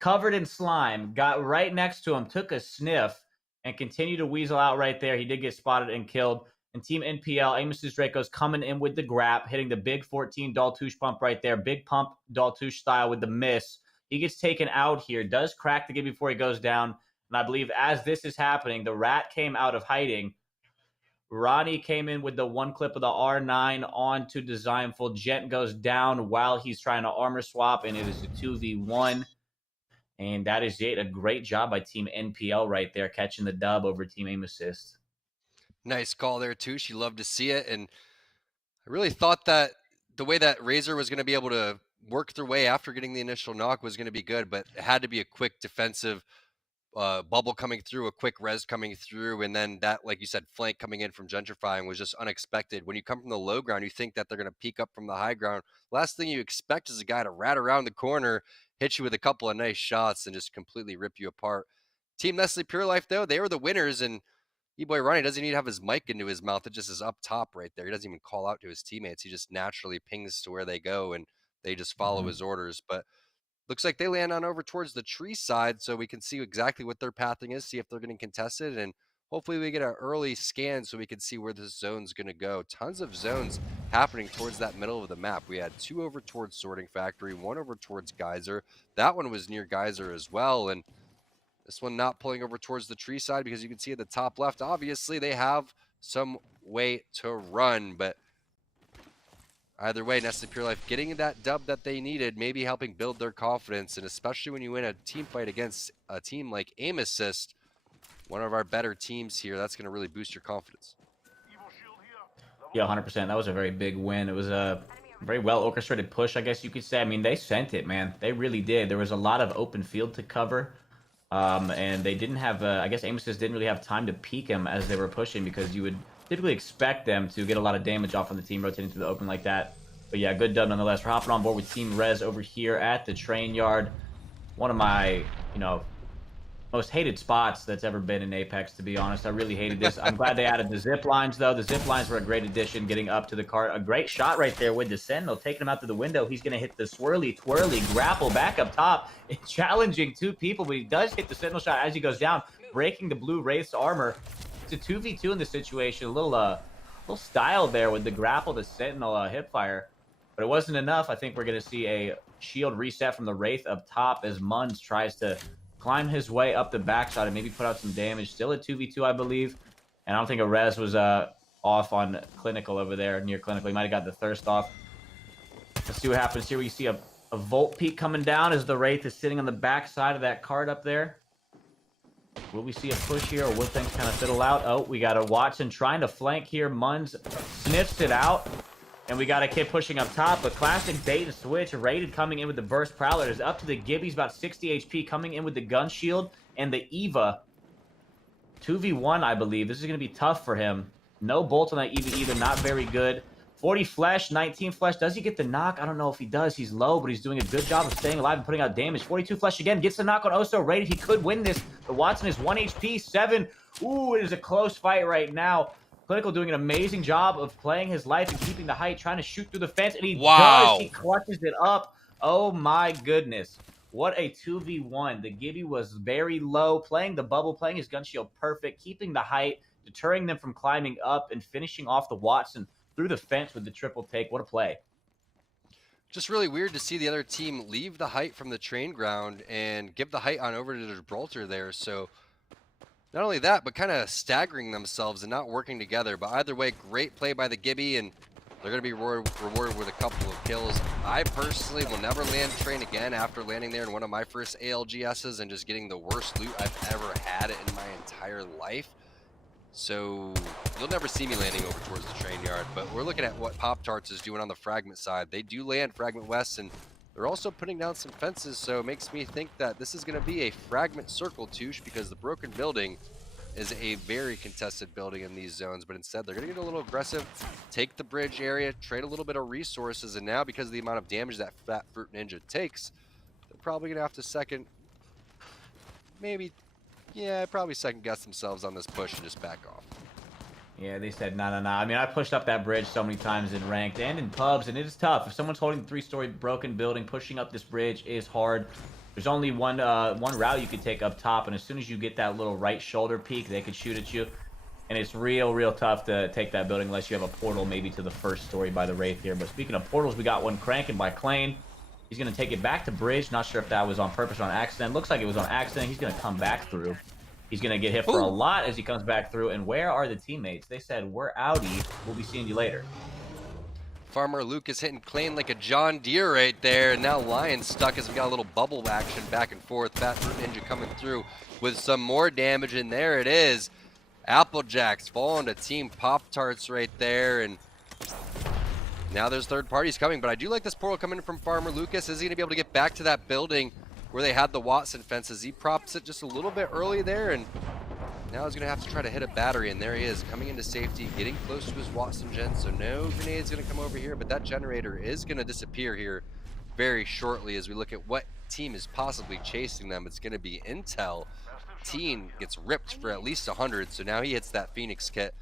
covered in slime, got right next to him, took a sniff, and continued to weasel out right there. He did get spotted and killed. And Team NPL, Amos's Draco's coming in with the grab, hitting the big 14 Daltouche pump right there. Big pump Daltouche style with the miss. He gets taken out here, does crack the Gib before he goes down. And I believe as this is happening, the rat came out of hiding. Ronnie came in with the one clip of the R9 onto Designful. Gent goes down while he's trying to armor swap, and it is a 2v1. And that is it. A great job by Team NPL right there, catching the dub over Team Aim Assist. Nice call there, Touche. You love to see it. And I really thought that the way that Razor was going to be able to work their way after getting the initial knock was going to be good, but it had to be a quick defensive bubble coming through, a quick res coming through, and then that, like you said, flank coming in from gentrifying was just unexpected. When you come from the low ground, you think that they're going to peek up from the high ground. Last thing you expect is a guy to rat around the corner, hit you with a couple of nice shots, and just completely rip you apart. Team Nestle Pure Life, though, they were the winners, and E-Boy Ronnie doesn't even have his mic into his mouth. It just is up top right there. He doesn't even call out to his teammates. He just naturally pings to where they go, and they just follow his orders. But looks like they land on over towards the tree side, so we can see exactly what their pathing is, see if they're getting contested, and hopefully we get an early scan so we can see where this zone's going to go. Tons of zones happening towards that middle of the map. We had 2 over towards Sorting Factory, 1 over towards Geyser. That one was near Geyser as well, and this one not pulling over towards the tree side because you can see at the top left, obviously they have some way to run, but either way, Nestle Pure Life getting that dub that they needed, maybe helping build their confidence, and especially when you win a team fight against a team like Aim Assist, one of our better teams here, that's going to really boost your confidence. Yeah, 100%. That was a very big win. It was a very well orchestrated push, I guess you could say. I mean, they sent it, man. They really did. There was a lot of open field to cover. And they didn't have, I guess Aim Assist didn't really have time to peek him as they were pushing, because you would typically expect them to get a lot of damage off on the team rotating through the open like that. But yeah, good dub nonetheless. We're hopping on board with Team Rez over here at the train yard. One of my, most hated spots that's ever been in Apex, to be honest. I really hated this. I'm glad they added the zip lines, though. The zip lines were a great addition, getting up to the cart. A great shot right there with the Sentinel, taking him out to the window. He's going to hit the swirly, twirly grapple back up top, challenging 2 people, but he does hit the Sentinel shot as he goes down, breaking the blue Wraith's armor. It's a 2v2 in this situation. A little style there with the grapple to Sentinel hipfire, but it wasn't enough. I think we're going to see a shield reset from the Wraith up top as Munz tries to climb his way up the backside and maybe put out some damage. Still a 2v2, I believe. And I don't think a res was off on Clinical over there, near Clinical. He might have got the thirst off. Let's see what happens here. We see a Volt Peak coming down as the Wraith is sitting on the backside of that cart up there. Will we see a push here, or will things kind of fiddle out? Oh, we got a Watson trying to flank here. Munz sniffs it out. And we got a kid pushing up top, but classic bait and switch. Rated coming in with the Burst Prowler. Is up to the Gibby's about 60 HP, coming in with the Gun Shield and the Eva. 2v1, I believe. This is going to be tough for him. No bolt on that Eva either. Not very good. 40 flesh, 19 flesh. Does he get the knock? I don't know if he does. He's low, but he's doing a good job of staying alive and putting out damage. 42 flesh again. Gets the knock on Oso. Rated. He could win this. The Watson is 1 HP, 7. Ooh, it is a close fight right now. Clinical doing an amazing job of playing his life and keeping the height, trying to shoot through the fence, and he does. He clutches it up. Oh my goodness. What a 2v1. The Gibby was very low, playing the bubble, playing his gun shield perfect, keeping the height, deterring them from climbing up, and finishing off the Watson through the fence with the triple take. What a play. Just really weird to see the other team leave the height from the train ground and give the height on over to Gibraltar there. So Not only that, but kind of staggering themselves and not working together. But either way, great play by the Gibby, and they're going to be rewarded with a couple of kills. I personally will never land train again after landing there in one of my first ALGSs and just getting the worst loot I've ever had in my entire life. So you'll never see me landing over towards the train yard, but we're looking at what Pop-Tarts is doing on the Fragment side. They do land Fragment West, and they're also putting down some fences, so it makes me think that this is going to be a Fragment Circle, Touche, because the broken building is a very contested building in these zones, but instead they're going to get a little aggressive, take the bridge area, trade a little bit of resources, and now because of the amount of damage that Fat Fruit Ninja takes, they're probably going to have to probably second guess themselves on this push and just back off. Yeah, they said no. I mean, I pushed up that bridge so many times in ranked and in pubs, and it is tough. If someone's holding the 3-story broken building, pushing up this bridge is hard. There's only one route you could take up top, and as soon as you get that little right shoulder peak, they could shoot at you. And it's real tough to take that building unless you have a portal maybe to the first story by the Wraith here. But speaking of portals, we got one cranking by Clane. He's going to take it back to bridge. Not sure if that was on purpose or on accident. Looks like it was on accident. He's going to come back through. He's going to get hit for a lot as he comes back through. And where are the teammates? They said, we're outie. We'll be seeing you later. Farmer Lucas hitting Clane like a John Deere right there, and now Lion's stuck as we got a little bubble action back and forth. Fat Fruit Ninja coming through with some more damage, and there it is. Applejacks falling to Team Pop-Tarts right there, and now there's third parties coming, but I do like this portal coming in from Farmer Lucas. Is he going to be able to get back to that building where they had the Watson fences? He props it just a little bit early there, and now he's going to have to try to hit a battery, and there he is, coming into safety, getting close to his Watson gen, so no grenade's going to come over here, but that generator is going to disappear here very shortly as we look at what team is possibly chasing them. It's going to be Intel. Teen gets ripped for at least 100, so now he hits that Phoenix kit.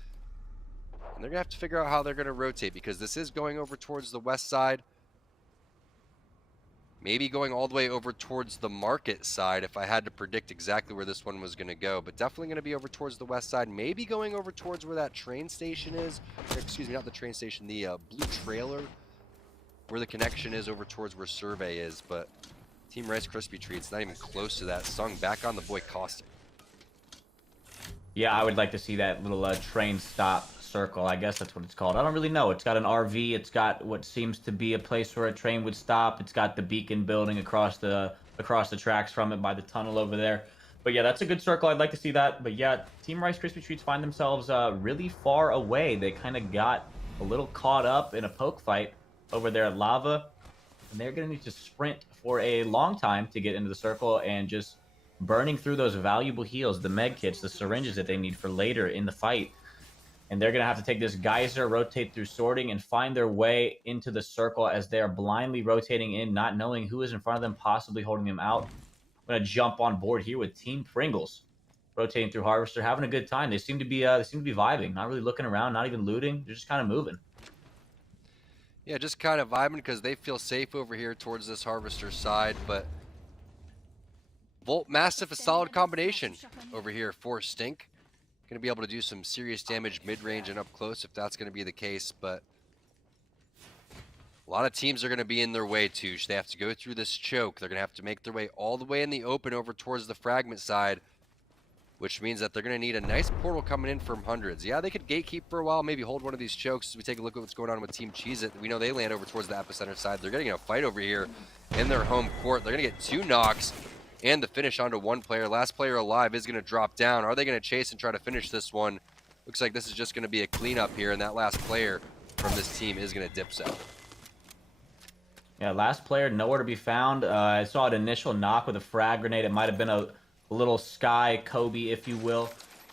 And they're going to have to figure out how they're going to rotate, because this is going over towards the west side. Maybe going all the way over towards the market side if I had to predict exactly where this one was going to go. But definitely going to be over towards the west side. Maybe going over towards where that train station is. Or, excuse me, not the train station, the blue trailer. Where the connection is over towards where Survey is. But Team Rice Krispie Treats not even close to that. Sung back on the boy Caustic. Yeah, I would like to see that little train stop circle. I guess that's what it's called. I don't really know. It's got an RV. It's got what seems to be a place where a train would stop. It's got the beacon building across the tracks from it by the tunnel over there. But yeah, that's a good circle. I'd like to see that. But yeah, Team Rice Krispie Treats find themselves really far away. They kind of got a little caught up in a poke fight over there at Lava. And they're going to need to sprint for a long time to get into the circle and just burning through those valuable heals, the med kits, the syringes that they need for later in the fight. And they're going to have to take this geyser, rotate through sorting, and find their way into the circle as they are blindly rotating in, not knowing who is in front of them, possibly holding them out. I'm going to jump on board here with Team Pringles, rotating through Harvester, having a good time. They seem to be vibing, not really looking around, not even looting. They're just kind of moving. Yeah, just kind of vibing because they feel safe over here towards this Harvester side, but Volt Mastiff, a solid combination over here for Stink. Going to be able to do some serious damage mid-range and up close if that's going to be the case, but a lot of teams are going to be in their way, Touche. They have to go through this choke. They're going to have to make their way all the way in the open over towards the fragment side, which means that they're going to need a nice portal coming in from hundreds. Yeah, they could gatekeep for a while, maybe hold one of these chokes as we take a look at what's going on with Team Cheez-It. We know they land over towards the epicenter side. They're getting a fight over here in their home court. They're going to get 2 knocks and the finish onto 1 player. Last player alive is going to drop down. Are they going to chase and try to finish this one? Looks like this is just going to be a cleanup here, and that last player from this team is going to dip south. Yeah, last player nowhere to be found. I saw an initial knock with a frag grenade. It might have been a little Sky Kobe, if you will.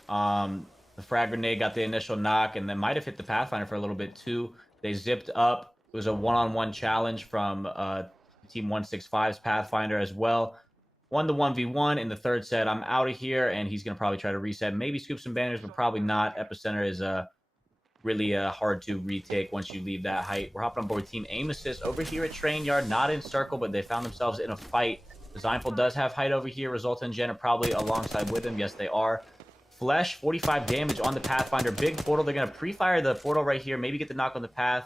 The frag grenade got the initial knock, and then might have hit the Pathfinder for a little bit too. They zipped up. It was a one-on-one challenge from Team 165's Pathfinder as well. Won the 1v1 in the third set. I'm out of here, and he's going to probably try to reset. Maybe scoop some banners, but probably not. Epicenter is really hard to retake once you leave that height. We're hopping on board Team Aim Assist over here at Train Yard. Not in circle, but they found themselves in a fight. Designful does have height over here. Result and Jen are probably alongside with him. Yes, they are. Flesh, 45 damage on the Pathfinder. Big portal. They're going to pre-fire the portal right here. Maybe get the knock on the path.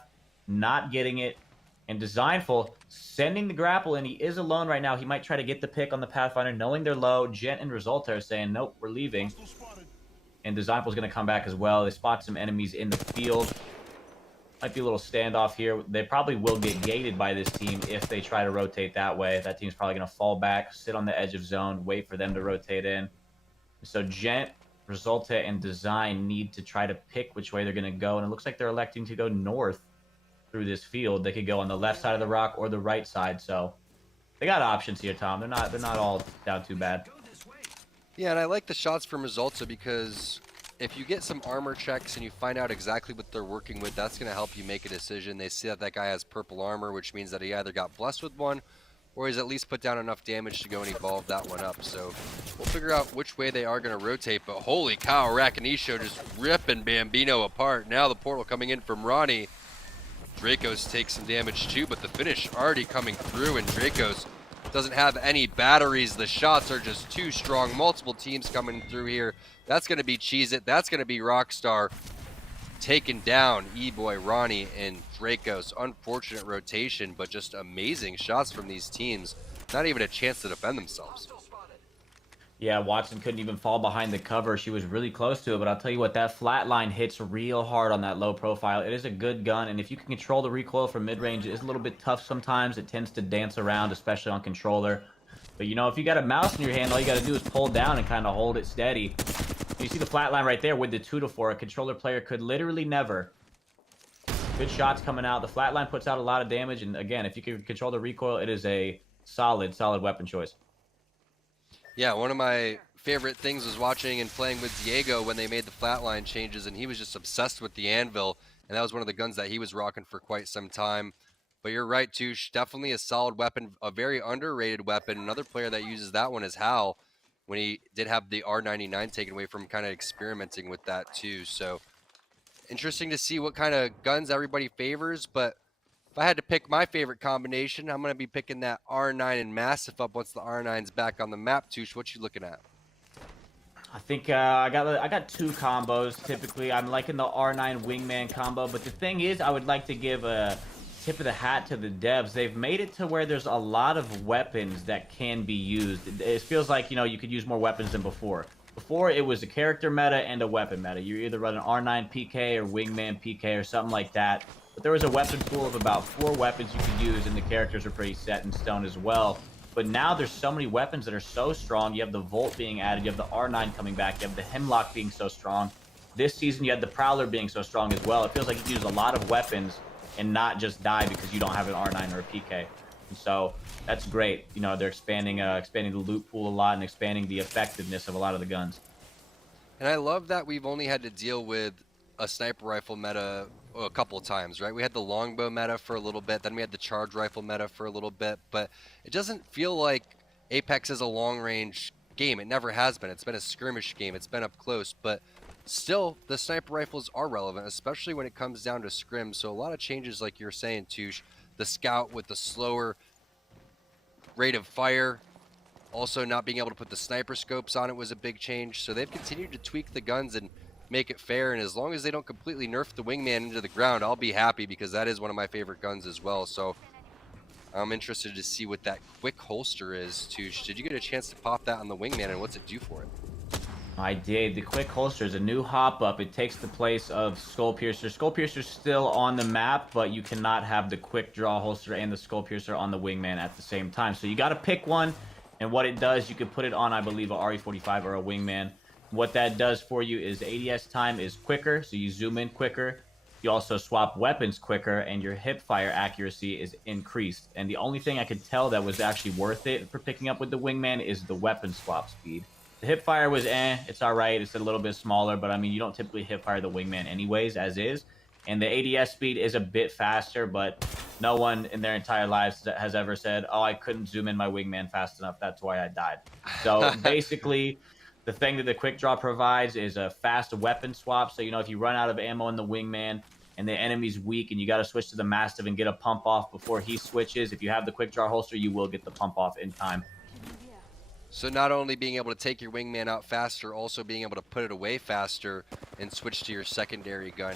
Not getting it. And Designful sending the grapple, and he is alone right now. He might try to get the pick on the Pathfinder, knowing they're low. Gent and Resulta are saying, nope, we're leaving. and Disciple's going to come back as well. They spot some enemies in the field. Might be a little standoff here. They probably will get gated by this team if they try to rotate that way. That team's probably going to fall back, sit on the edge of zone, wait for them to rotate in. So Gent, Resulta, and Design need to try to pick which way they're going to go, and it looks like they're electing to go north through this field. They could go on the left side of the rock or the right side, so they got options here, Tom. They're not all down too bad. Yeah, and I like the shots from Resulta because if you get some armor checks and you find out exactly what they're working with, that's going to help you make a decision. They see that that guy has purple armor, which means that he either got blessed with one or he's at least put down enough damage to go and evolve that one up. So we'll figure out which way they are going to rotate. But holy cow, Rakinisho just ripping Bambino apart. Now the portal coming in from Ronnie. Dracos takes some damage too, but the finish already coming through, and Dracos doesn't have any batteries. The shots are just too strong. Multiple teams coming through here. That's going to be Cheez-It. That's going to be Rockstar taking down E-Boy, Ronnie, and Dracos. Unfortunate rotation, but just amazing shots from these teams. Not even a chance to defend themselves. Yeah, Watson couldn't even fall behind the cover. She was really close to it, but I'll tell you what, that flatline hits real hard on that low profile. It is a good gun, and if you can control the recoil from mid-range, it is a little bit tough sometimes. It tends to dance around, especially on controller. But, you know, if you got a mouse in your hand, all you got to do is pull down and kind of hold it steady. You see the flatline right there with the 2-4. A controller player could literally never. Good shots coming out. The flatline puts out a lot of damage, and again, if you can control the recoil, it is a solid weapon choice. Yeah, one of my favorite things was watching and playing with Diego when they made the flatline changes, and he was just obsessed with the anvil, and that was one of the guns that he was rocking for quite some time. But you're right, Touche. Definitely a solid weapon, a very underrated weapon. Another player that uses that one is Hal, when he did have the R99 taken away from him, kind of experimenting with that too. So interesting to see what kind of guns everybody favors, but if I had to pick my favorite combination, I'm going to be picking that R9 and Massive up once the R9's back on the map. Touche, what you looking at? I think I got two combos. Typically, I'm liking the R9 Wingman combo, but the thing is, I would like to give a tip of the hat to the devs. They've made it to where there's a lot of weapons that can be used. It feels like, you know, you could use more weapons than before. Before, it was a character meta and a weapon meta. You either run an R9 PK or Wingman PK or something like that. But there was a weapon pool of about 4 weapons you could use, and the characters are pretty set in stone as well. But now there's so many weapons that are so strong. You have the Volt being added. You have the R9 coming back. You have the Hemlock being so strong. This season, you had the Prowler being so strong as well. It feels like you can use a lot of weapons and not just die because you don't have an R9 or a PK. And so that's great. You know, they're expanding the loot pool a lot and expanding the effectiveness of a lot of the guns. And I love that we've only had to deal with a sniper rifle meta a couple of times, right? We had the longbow meta for a little bit, then we had the charge rifle meta for a little bit, but it doesn't feel like Apex is a long-range game. It never has been. It's been a skirmish game. It's been up close, but still, the sniper rifles are relevant, especially when it comes down to scrim. So a lot of changes, like you're saying, Touche. The scout with the slower rate of fire, also not being able to put the sniper scopes on it was a big change. So they've continued to tweak the guns and make it fair, and as long as they don't completely nerf the Wingman into the ground, I'll be happy, because that is one of my favorite guns as well. So I'm interested to see what that quick holster is. Touche, did you get a chance to pop that on the Wingman, and what's it do for it? I did. The quick holster is a new hop-up. It takes the place of Skull Piercer. Skull Piercer's still on the map, but you cannot have the quick draw holster and the Skull Piercer on the Wingman at the same time. So you got to pick one, and what it does, you can put it on, I believe, a RE45 or a Wingman. What that does for you is ADS time is quicker, so you zoom in quicker. You also swap weapons quicker, and your hip fire accuracy is increased. And the only thing I could tell that was actually worth it for picking up with the Wingman is the weapon swap speed. The hip fire was it's all right. It's a little bit smaller, but I mean, you don't typically hip fire the Wingman anyways, as is. And the ADS speed is a bit faster, but no one in their entire lives has ever said, oh, I couldn't zoom in my Wingman fast enough. That's why I died. So basically, the thing that the quick draw provides is a fast weapon swap. So, you know, if you run out of ammo in the Wingman and the enemy's weak and you got to switch to the Mastiff and get a pump off before he switches, if you have the quick draw holster, you will get the pump off in time. So not only being able to take your Wingman out faster, also being able to put it away faster and switch to your secondary gun.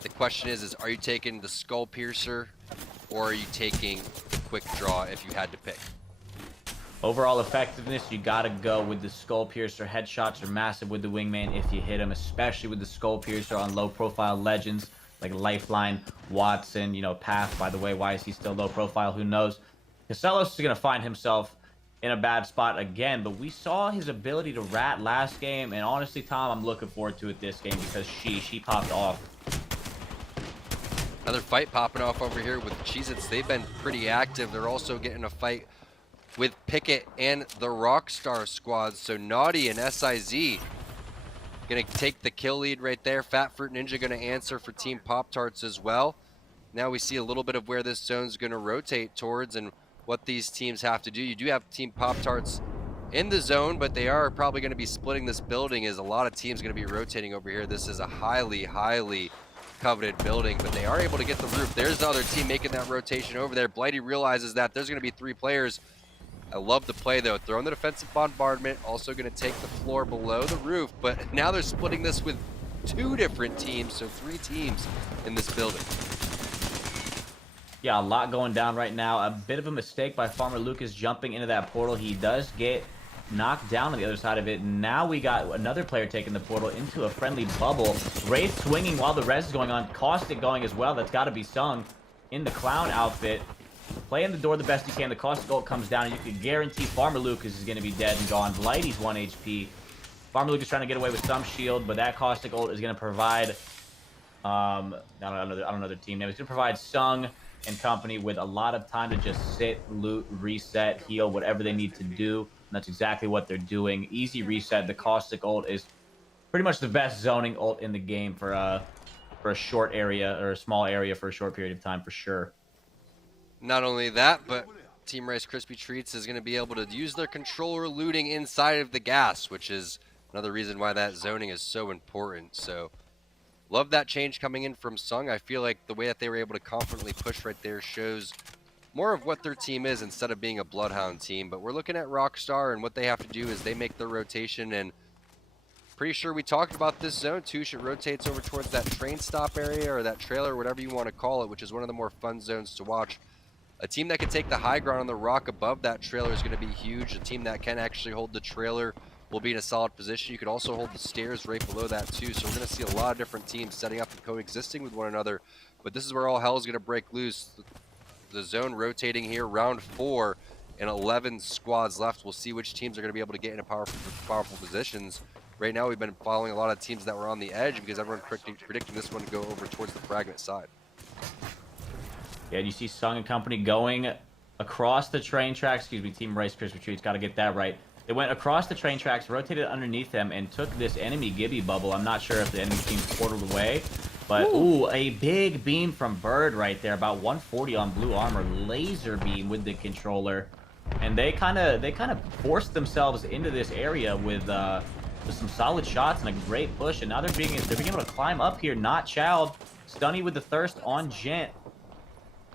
The question is are you taking the Skull Piercer or are you taking the quick draw if you had to pick? Overall effectiveness, you gotta go with the Skull Piercer. Headshots are massive with the Wingman if you hit him, especially with the Skull Piercer on low-profile legends like Lifeline, Watson, you know, Path. By the way, why is he still low-profile? Who knows? Casellos is gonna find himself in a bad spot again, but we saw his ability to rat last game, and honestly, Tom, I'm looking forward to it this game because she popped off. Another fight popping off over here with Cheez-Its. They've been pretty active. They're also getting a fight with Pickett and the Rockstar squad. So Naughty and SIZ gonna take the kill lead right there. Fat Fruit Ninja gonna answer for Team Pop-Tarts as well. Now we see a little bit of where this zone's gonna rotate towards and what these teams have to do. You do have Team Pop-Tarts in the zone, but they are probably gonna be splitting this building as a lot of teams gonna be rotating over here. This is a highly coveted building, but they are able to get the roof. There's the other team making that rotation over there. Blighty realizes that there's gonna be 3 players. I love the play though, throwing the defensive bombardment, also gonna take the floor below the roof, but now they're splitting this with 2 different teams, so 3 teams in this building. Yeah, a lot going down right now. A bit of a mistake by Farmer Lucas jumping into that portal. He does get knocked down on the other side of it. Now we got another player taking the portal into a friendly bubble. Wraith swinging while the res is going on. Caustic going as well. That's got to be Sung in the clown outfit. Playing the door the best he can. The Caustic ult comes down, and you can guarantee Farmer Lucas is going to be dead and gone. Blighty's 1 HP. Farmer Lucas trying to get away with some shield, but that Caustic ult is going to provide I don't know another team name. It's going to provide Sung and company with a lot of time to just sit, loot, reset, heal, whatever they need to do. And that's exactly what they're doing. Easy reset. The Caustic ult is pretty much the best zoning ult in the game for a short area or a small area for a short period of time for sure. Not only that, but Team Rice Krispie Treats is going to be able to use their controller looting inside of the gas, which is another reason why that zoning is so important. So love that change coming in from Sung. I feel like the way that they were able to confidently push right there shows more of what their team is instead of being a Bloodhound team. But we're looking at Rockstar, and what they have to do is they make their rotation, and pretty sure we talked about this zone too. It rotates over towards that train stop area or that trailer, whatever you want to call it, which is one of the more fun zones to watch. A team that can take the high ground on the rock above that trailer is going to be huge. A team that can actually hold the trailer will be in a solid position. You could also hold the stairs right below that too. So we're going to see a lot of different teams setting up and coexisting with one another. But this is where all hell is going to break loose. The zone rotating here, round 4, and 11 squads left. We'll see which teams are going to be able to get into powerful positions. Right now we've been following a lot of teams that were on the edge because everyone's predicting this one to go over towards the fragment side. Yeah, you see Sung and company going across the train tracks. Excuse me, Team Rice Krispie Treats. Got to get that right. They went across the train tracks, rotated underneath them, and took this enemy Gibby bubble. I'm not sure if the enemy team's portaled away, but ooh, a big beam from Bird right there. About 140 on blue armor. Laser beam with the controller, and they kind of forced themselves into this area with some solid shots and a great push. And now they're being able to climb up here. Not Child, Stunny with the thirst on Gent.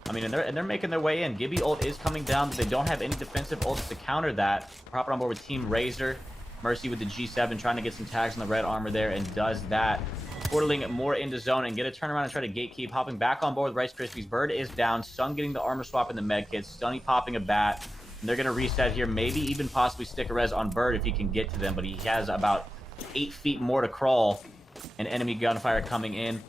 I mean, and they're making their way in. Gibby ult is coming down, but they don't have any defensive ults to counter that. Proper on board with Team Razor. Mercy with the G7 trying to get some tags on the red armor there, and does that. Portaling more into zone and get a turnaround and try to gatekeep. Hopping back on board with Rice Krispies. Bird is down. Sung getting the armor swap in the med kits. Stunny popping a bat. And they're going to reset here. Maybe even possibly stick a res on Bird if he can get to them, but he has about 8 feet more to crawl. And enemy gunfire coming in.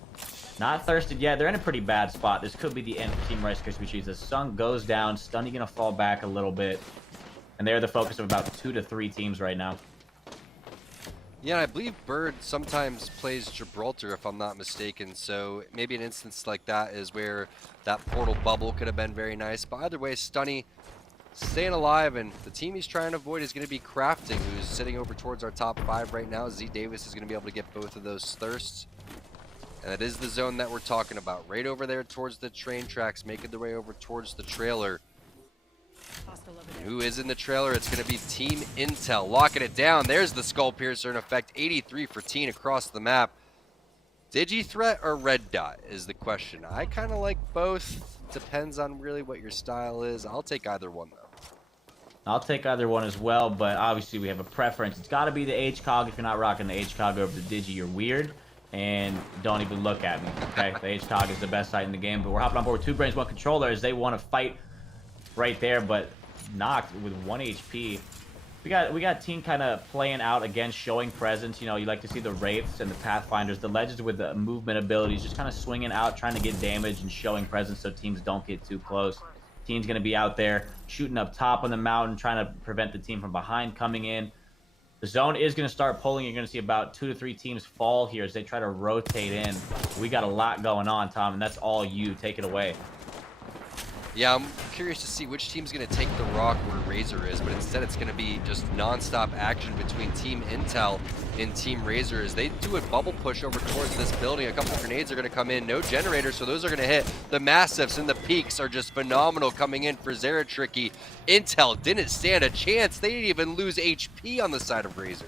Not thirsted yet. They're in a pretty bad spot. This could be the end of Team Rice Krispie Treats. As Sung goes down, Stunny gonna fall back a little bit, and they're the focus of about 2 to 3 teams right now. Yeah, I believe Bird sometimes plays Gibraltar, if I'm not mistaken. So maybe an instance like that is where that portal bubble could have been very nice. But either way, Stunny staying alive, and the team he's trying to avoid is going to be Crafting, who's sitting over towards our top 5 right now. Z Davis is going to be able to get both of those thirsts. And that is the zone that we're talking about. Right over there towards the train tracks, making their way over towards the trailer. And who is in the trailer? It's going to be Team Intel. Locking it down. There's the Skull Piercer in effect. 83 for Teen across the map. Digi-threat or red dot is the question. I kind of like both. Depends on really what your style is. I'll take either one, though. I'll take either one as well, but obviously we have a preference. It's got to be the HCOG. If you're not rocking the HCOG over the Digi, you're weird. And don't even look at me, okay? The HCOG is the best site in the game, but we're hopping on board with 2 Brains, 1 Controller as they want to fight right there, but knocked with 1 HP. We got team kind of playing out against showing presence. You know, you like to see the Wraiths and the Pathfinders, the Legends with the movement abilities, just kind of swinging out, trying to get damage and showing presence so teams don't get too close. Team's going to be out there shooting up top on the mountain, trying to prevent the team from behind coming in. The zone is going to start pulling. You're going to see about 2 to 3 teams fall here as they try to rotate in. We got a lot going on, Tom, and that's all you. Take it away. Yeah, I'm curious to see which team's going to take the rock where Razor is, but instead it's going to be just non-stop action between Team Intel and Team Razor as they do a bubble push over towards this building. A couple of grenades are going to come in. No generators, so those are going to hit. The Massives and the Peaks are just phenomenal coming in for Zeratricky. Intel didn't stand a chance. They didn't even lose HP on the side of Razor.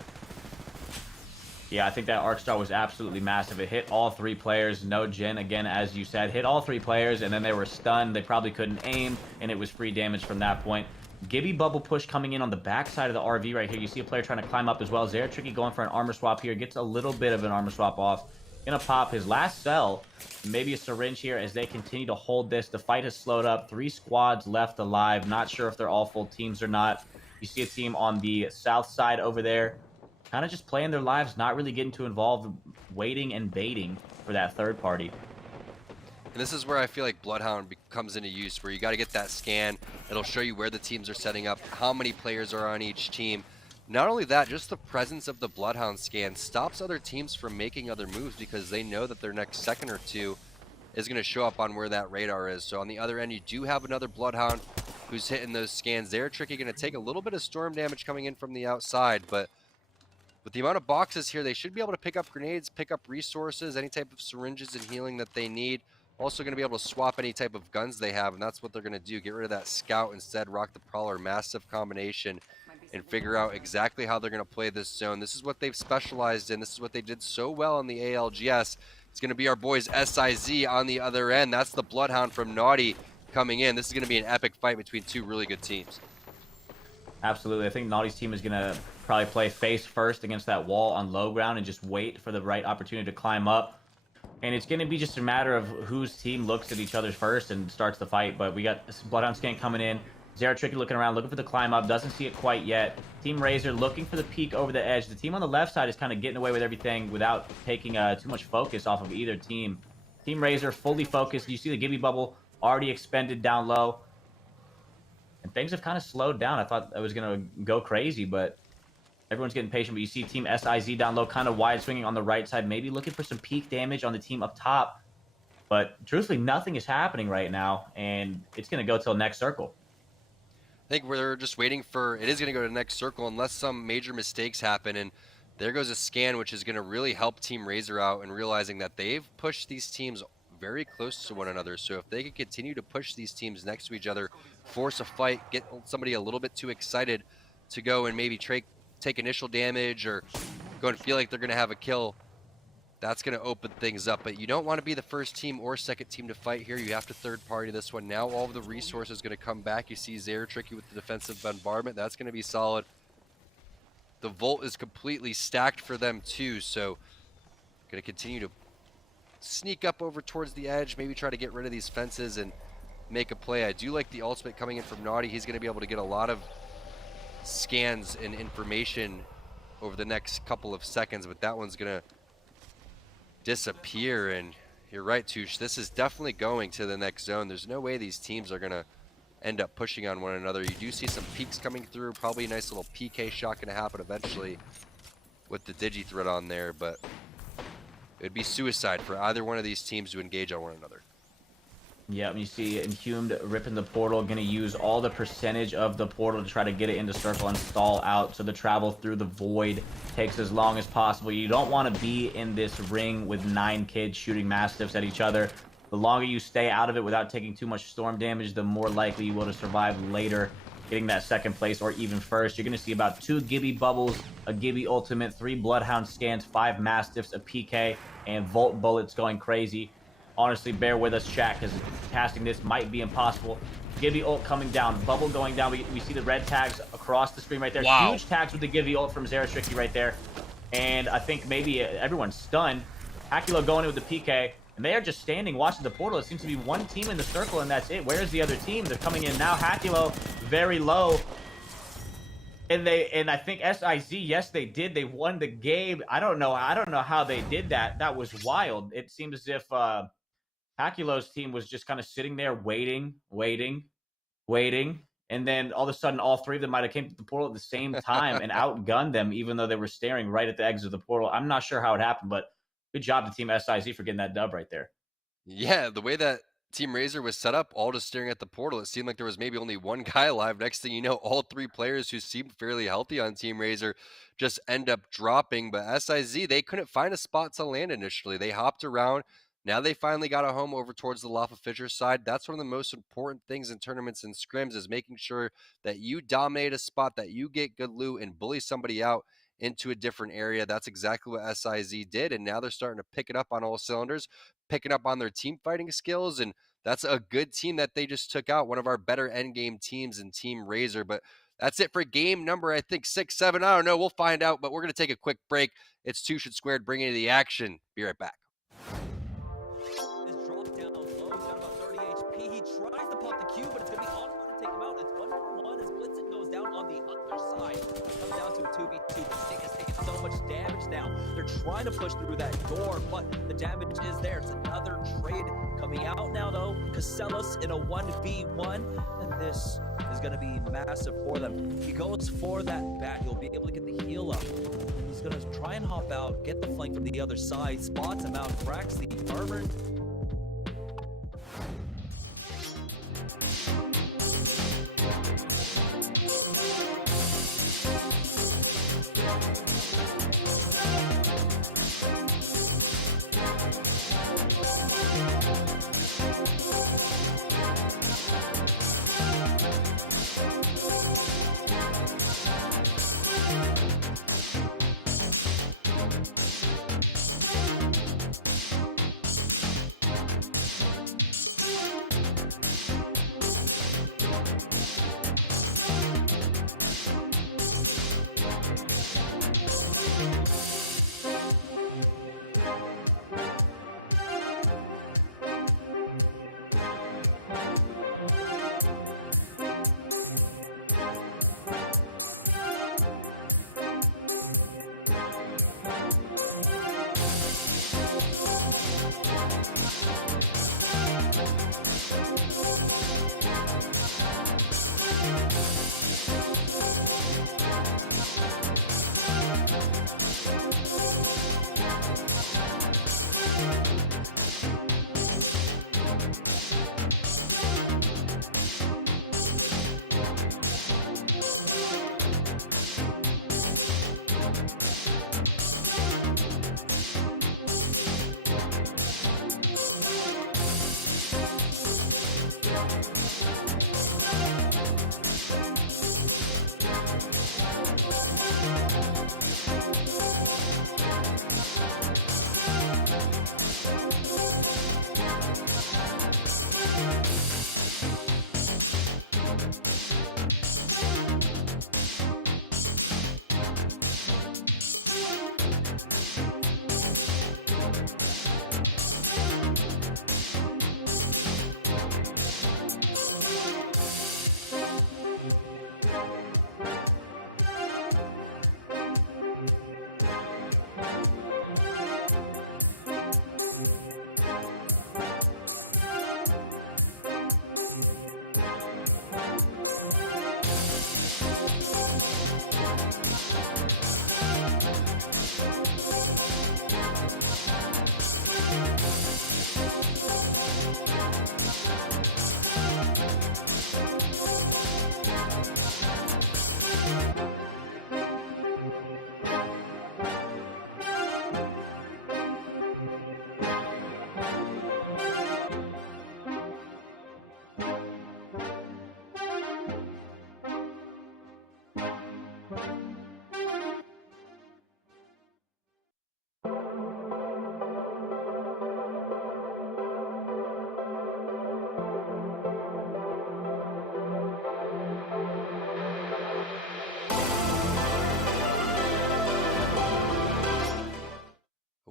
Yeah, I think that Arc Star was absolutely massive. It hit all 3 players. No gen, again, as you said, hit all 3 players, and then they were stunned. They probably couldn't aim, and it was free damage from that point. Gibby bubble push coming in on the backside of the RV right here. You see a player trying to climb up as well. Zeratricky going for an armor swap here. Gets a little bit of an armor swap off. Gonna pop his last cell. Maybe a syringe here as they continue to hold this. The fight has slowed up. 3 squads left alive. Not sure if they're all full teams or not. You see a team on the south side over there, kind of just playing their lives, not really getting too involved, waiting and baiting for that third party. And this is where I feel like Bloodhound comes into use, where you got to get that scan. It'll show you where the teams are setting up, how many players are on each team. Not only that, just the presence of the Bloodhound scan stops other teams from making other moves because they know that their next second or two is going to show up on where that radar is. So on the other end, you do have another Bloodhound who's hitting those scans. Zeratricky going to take a little bit of storm damage coming in from the outside, but with the amount of boxes here, they should be able to pick up grenades, pick up resources, any type of syringes and healing that they need. Also going to be able to swap any type of guns they have, and that's what they're going to do. Get rid of that Scout instead, rock the Prowler, massive combination, and figure out exactly how they're going to play this zone. This is what they've specialized in. This is what they did so well in the ALGS. It's going to be our boys SIZ on the other end. That's the Bloodhound from Naughty coming in. This is going to be an epic fight between 2 really good teams. Absolutely. I think Naughty's team is going to probably play face first against that wall on low ground and just wait for the right opportunity to climb up. And it's going to be just a matter of whose team looks at each other first and starts the fight. But we got this Bloodhound scan coming in. Zeratricky looking around, looking for the climb up. Doesn't see it quite yet. Team Razor looking for the peek over the edge. The team on the left side is kind of getting away with everything without taking too much focus off of either team. Team Razor fully focused. You see the Gibby bubble already expended down low. And things have kind of slowed down. I thought I was going to go crazy, but everyone's getting patient. But you see Team SIZ down low, kind of wide swinging on the right side, maybe looking for some peak damage on the team up top. But truthfully, nothing is happening right now, and it's going to go till next circle. I think we're just waiting for, it is going to go to the next circle unless some major mistakes happen. And there goes a scan, which is going to really help Team Razor out in realizing that they've pushed these teams very close to one another. So if they can continue to push these teams next to each other, force a fight, get somebody a little bit too excited to go and maybe take initial damage or go and feel like they're going to have a kill, that's going to open things up. But you don't want to be the first team or second team to fight here. You have to third party this one. Now all of the resources going to come back. You see Zeratricky with the defensive bombardment. That's going to be solid. The Volt is completely stacked for them too, so going to continue to sneak up over towards the edge, maybe try to get rid of these fences and make a play. I do like the ultimate coming in from Naughty. He's going to be able to get a lot of scans and information over the next couple of seconds, but that one's going to disappear. And you're right, Touche, this is definitely going to the next zone. There's no way these teams are going to end up pushing on one another. You do see some peaks coming through, probably a nice little PK shot going to happen eventually with the Digi threat on there, but it would be suicide for either one of these teams to engage on one another. Yeah, you see Inhumed ripping the portal, going to use all the percentage of the portal to try to get it into circle and stall out, so the travel through the void takes as long as possible. You don't want to be in this ring with 9 kids shooting Mastiffs at each other. The longer you stay out of it without taking too much storm damage, the more likely you will to survive later, getting that second place or even first. You're going to see about 2 Gibby bubbles, a Gibby ultimate, 3 Bloodhound scans, 5 Mastiffs, a PK, and Volt bullets going crazy. Honestly, bear with us, chat, because casting this might be impossible. Gibby ult coming down, bubble going down. We see the red tags across the screen right there. Wow. Huge tags with the Gibby ult from Zeratricky right there. And I think maybe everyone's stunned. Hakilo going in with the PK. And they are just standing watching the portal. It seems to be one team in the circle, and that's it. Where's the other team? They're coming in now. Hakulo very low. And I think SIZ, yes, they did. They won the game. I don't know how they did that. That was wild. It seemed as if Hakulo's team was just kind of sitting there waiting. And then all of a sudden, all three of them might have came to the portal at the same time and outgunned them, even though they were staring right at the exit of the portal. I'm not sure how it happened, but good job to Team SIZ for getting that dub right there. Yeah, the way that Team Razor was set up, all just staring at the portal, it seemed like there was maybe only one guy alive. Next thing you know, all three players who seemed fairly healthy on Team Razor just end up dropping. But SIZ, they couldn't find a spot to land initially. They hopped around. Now they finally got a home over towards the Lava Fissure side. That's one of the most important things in tournaments and scrims, is making sure that you dominate a spot, that you get good loot and bully somebody out into a different area. That's exactly what SIZ did, and now they're starting to pick it up on all cylinders, picking up on their team fighting skills, and that's a good team that they just took out, one of our better endgame teams in Team Razor. But that's it for game number, I think, 6, 7. I don't know. We'll find out, but we're going to take a quick break. It's Two Should Squared bringing you the action. Be right back. Is dropped down low. He's got about 30 HP. He tries to pop the Q, but it's going to be Onward to take him out. It's 1-1 as Blitzen goes down on the other side. Comes down to a 2v2, but Stick has taken so much damage now. They're trying to push through that door, but the damage is there. It's another trade coming out now, though. Casellas in a 1v1, and this is going to be massive for them. He goes for that bat. He'll be able to get the heal up. He's going to try and hop out, get the flank from the other side, spots him out, cracks the armor.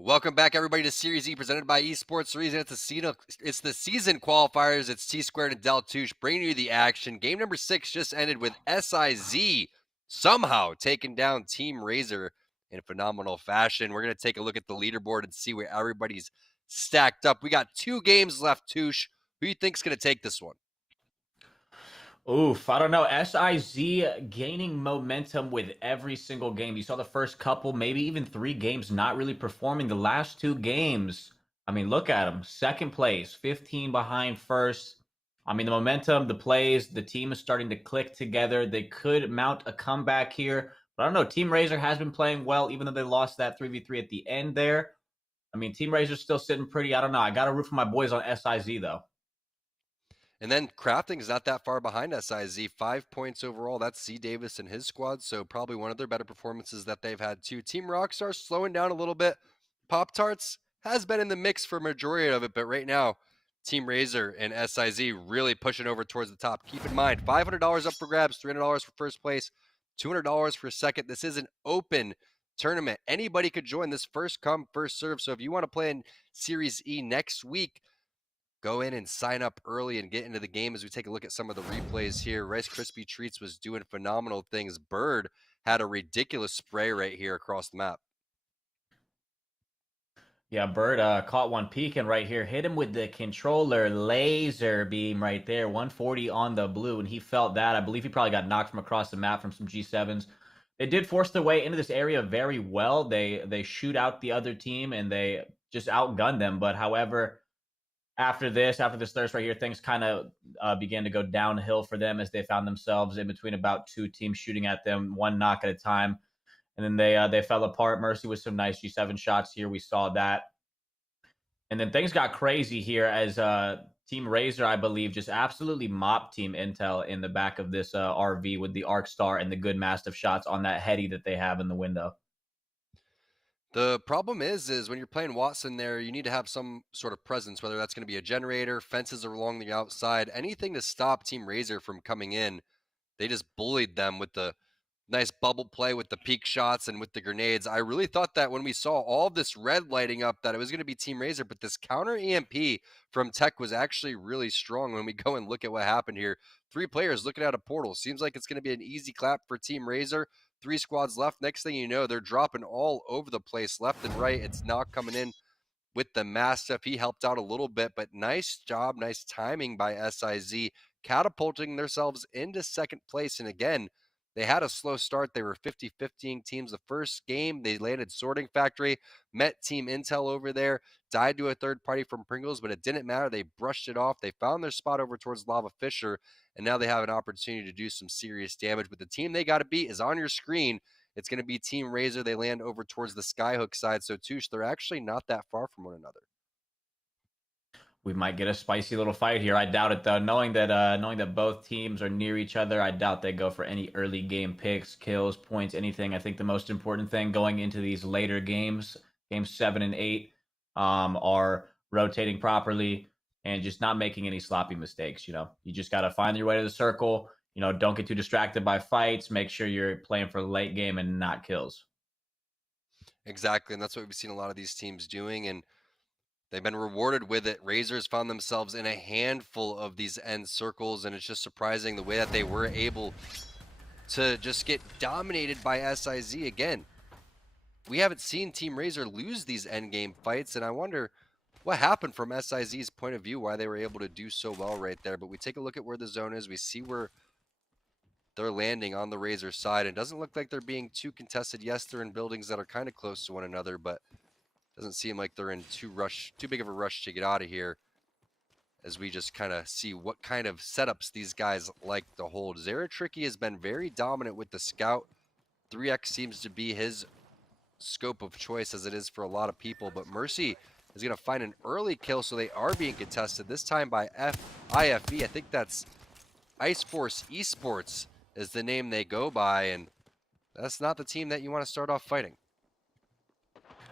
Welcome back, everybody, to Series E presented by Esports Reason. It's the season qualifiers. It's T Squared and Deltouche bringing you the action. Game number 6 just ended with SIZ somehow taking down Team Razor in phenomenal fashion. We're going to take a look at the leaderboard and see where everybody's stacked up. We got 2 games left, Touche. Who do you think's going to take this one? Oof, I don't know. SIZ gaining momentum with every single game. You saw the first couple, maybe even 3 games not really performing. The last 2 games, I mean, look at them. Second place, 15 behind first. I mean, the momentum, the plays, the team is starting to click together. They could mount a comeback here. But I don't know. Team Razor has been playing well, even though they lost that 3v3 at the end there. I mean, Team Razor's still sitting pretty. I don't know. I got to root for my boys on SIZ, though. And then Crafting is not that far behind SIZ, 5 points overall. That's C. Davis and his squad, so probably one of their better performances that they've had too. Team Rockstar slowing down a little bit. Pop-Tarts has been in the mix for a majority of it, but right now, Team Razor and SIZ really pushing over towards the top. Keep in mind, $500 up for grabs, $300 for first place, $200 for second. This is an open tournament. Anybody could join this first come, first serve. So if you want to play in Series E next week, go in and sign up early and get into the game as we take a look at some of the replays here. Rice Krispie Treats was doing phenomenal things. Bird had a ridiculous spray right here across the map. Yeah, Bird caught one peeking right here. Hit him with the controller laser beam right there. 140 on the blue, and he felt that. I believe he probably got knocked from across the map from some G7s. They did force their way into this area very well. They shoot out the other team, and they just outgunned them. But however, after this thirst right here, things kind of began to go downhill for them as they found themselves in between about 2 teams shooting at them, 1 knock at a time. And then they fell apart. Mercy with some nice G7 shots here. We saw that. And then things got crazy here as Team Razor, I believe, just absolutely mopped Team Intel in the back of this RV with the Arcstar and the good mastiff shots on that heady that they have in the window. The problem is when you're playing Watson there, you need to have some sort of presence, whether that's going to be a generator, fences along the outside, anything to stop Team Razor from coming in. They just bullied them with the nice bubble play with the peak shots and with the grenades. I really thought that when we saw all this red lighting up that it was going to be Team Razor, but this counter EMP from Tech was actually really strong when we go and look at what happened here. 3 players looking at a portal. Seems like it's going to be an easy clap for Team Razor. 3 squads left. Next thing you know, they're dropping all over the place, left and right. It's not coming in with the Mastiff. He helped out a little bit, but nice job, nice timing by SIZ, catapulting themselves into second place. And again, they had a slow start. They were 50-15 teams. The first game, they landed Sorting Factory, met Team Intel over there, died to a third party from Pringles, but it didn't matter. They brushed it off. They found their spot over towards Lava Fisher, and now they have an opportunity to do some serious damage. But the team they got to beat is on your screen. It's going to be Team Razor. They land over towards the Skyhook side. So, Touche, they're actually not that far from one another. We might get a spicy little fight here. I doubt it, though. Knowing that both teams are near each other, I doubt they go for any early game picks, kills, points, anything. I think the most important thing going into these later games, games 7 and 8, are rotating properly and just not making any sloppy mistakes. You just got to find your way to the circle. Don't get too distracted by fights. Make sure you're playing for the late game and not kills. Exactly, and that's what we've seen a lot of these teams doing, and they've been rewarded with it. Razors found themselves in a handful of these end circles, and it's just surprising the way that they were able to just get dominated by SIZ again. We haven't seen Team Razor lose these end game fights, and I wonder what happened from SIZ's point of view, why they were able to do so well right there. But we take a look at where the zone is. We see where they're landing on the Razor side. It doesn't look like they're being too contested. Yes, they're in buildings that are kind of close to one another, but doesn't seem like they're in too big of a rush to get out of here, as we just kind of see what kind of setups these guys like to hold. Zeratricky has been very dominant with the Scout. 3X seems to be his scope of choice, as it is for a lot of people, but Mercy is going to find an early kill, so they are being contested, this time by IFE. I think that's Ice Force Esports is the name they go by, and that's not the team that you want to start off fighting.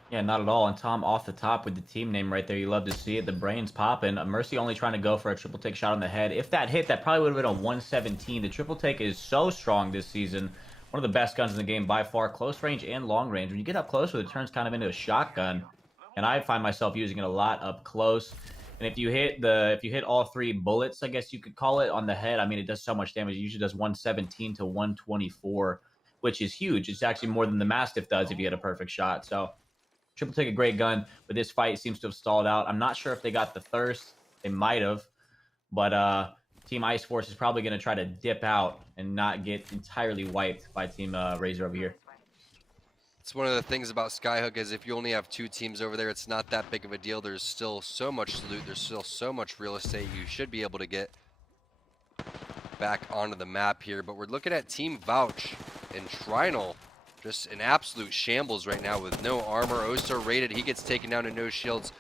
Yeah, not at all. And Tom off the top with the team name right there. You love to see it. The brains popping. Mercy only trying to go for a triple take shot on the head. If that hit, that probably would have been a 117. The triple take is so strong this season. One of the best guns in the game by far. Close range and long range. When you get up close with it, turns kind of into a shotgun. and I find myself using it a lot up close. And if you hit all 3 bullets, I guess you could call it, on the head, I mean, it does so much damage. It usually does 117 to 124, which is huge. It's actually more than the Mastiff does if you hit a perfect shot. So Triple Take a great gun, but this fight seems to have stalled out. I'm not sure if they got the thirst. They might have, but Team Ice Force is probably going to try to dip out and not get entirely wiped by Team Razor over here. It's one of the things about Skyhook is if you only have 2 teams over there, it's not that big of a deal. There's still so much loot. There's still so much real estate. You should be able to get back onto the map here. But we're looking at Team Vouch and Trinal. Just an absolute shambles right now with no armor. Oso rated. He gets taken down to no shields.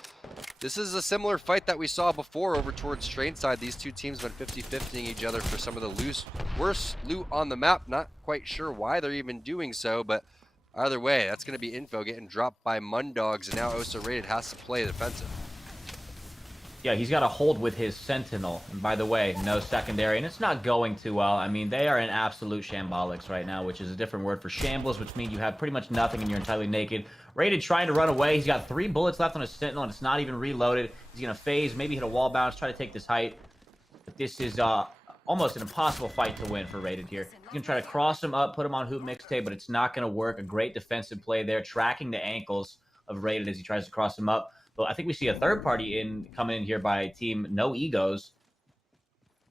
This is a similar fight that we saw before over towards Train side. These 2 teams been 50-50ing each other for some of the worst loot on the map. Not quite sure why they're even doing so, but either way, that's going to be info getting dropped by Mundogs, and now Oso rated has to play defensive. Yeah, he's got a hold with his Sentinel. And by the way, no secondary, and it's not going too well. I mean, they are in absolute shambolics right now, which is a different word for shambles, which means you have pretty much nothing and you're entirely naked. Rated trying to run away. He's got 3 bullets left on his Sentinel, and it's not even reloaded. He's going to phase, maybe hit a wall bounce, try to take this height. But this is almost an impossible fight to win for Rated here. He's going to try to cross him up, put him on Hoop Mixtape, but it's not going to work. A great defensive play there, tracking the ankles of Rated as he tries to cross him up. But I think we see a third party coming in here by Team No Egos.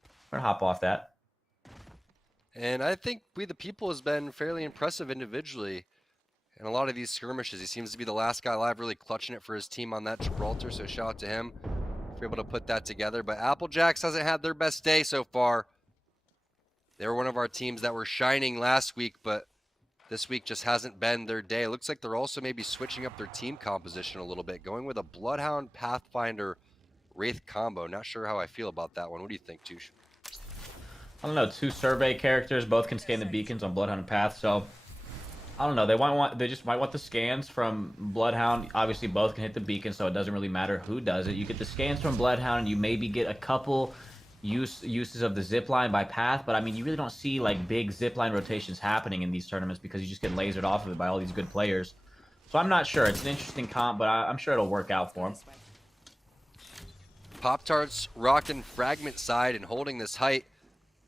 We're going to hop off that. And I think We the People has been fairly impressive individually in a lot of these skirmishes. He seems to be the last guy alive really clutching it for his team on that Gibraltar, so shout out to him for able to put that together. But Applejacks hasn't had their best day so far. They were one of our teams that were shining last week, but this week just hasn't been their day. It looks like they're also maybe switching up their team composition a little bit, going with a Bloodhound, Pathfinder, Wraith combo. Not sure how I feel about that one. What do you think, Touche? I don't know, 2 survey characters, both can scan the beacons on Bloodhound and Path, so I don't know. They just might want the scans from Bloodhound. Obviously, both can hit the beacon, so it doesn't really matter who does it. You get the scans from Bloodhound, and you maybe get a couple uses of the zipline by Path, but I mean, you really don't see like big zipline rotations happening in these tournaments because you just get lasered off of it by all these good players. So I'm not sure. It's an interesting comp, but I'm sure it'll work out for him. Pop-Tarts rocking fragment side and holding this height.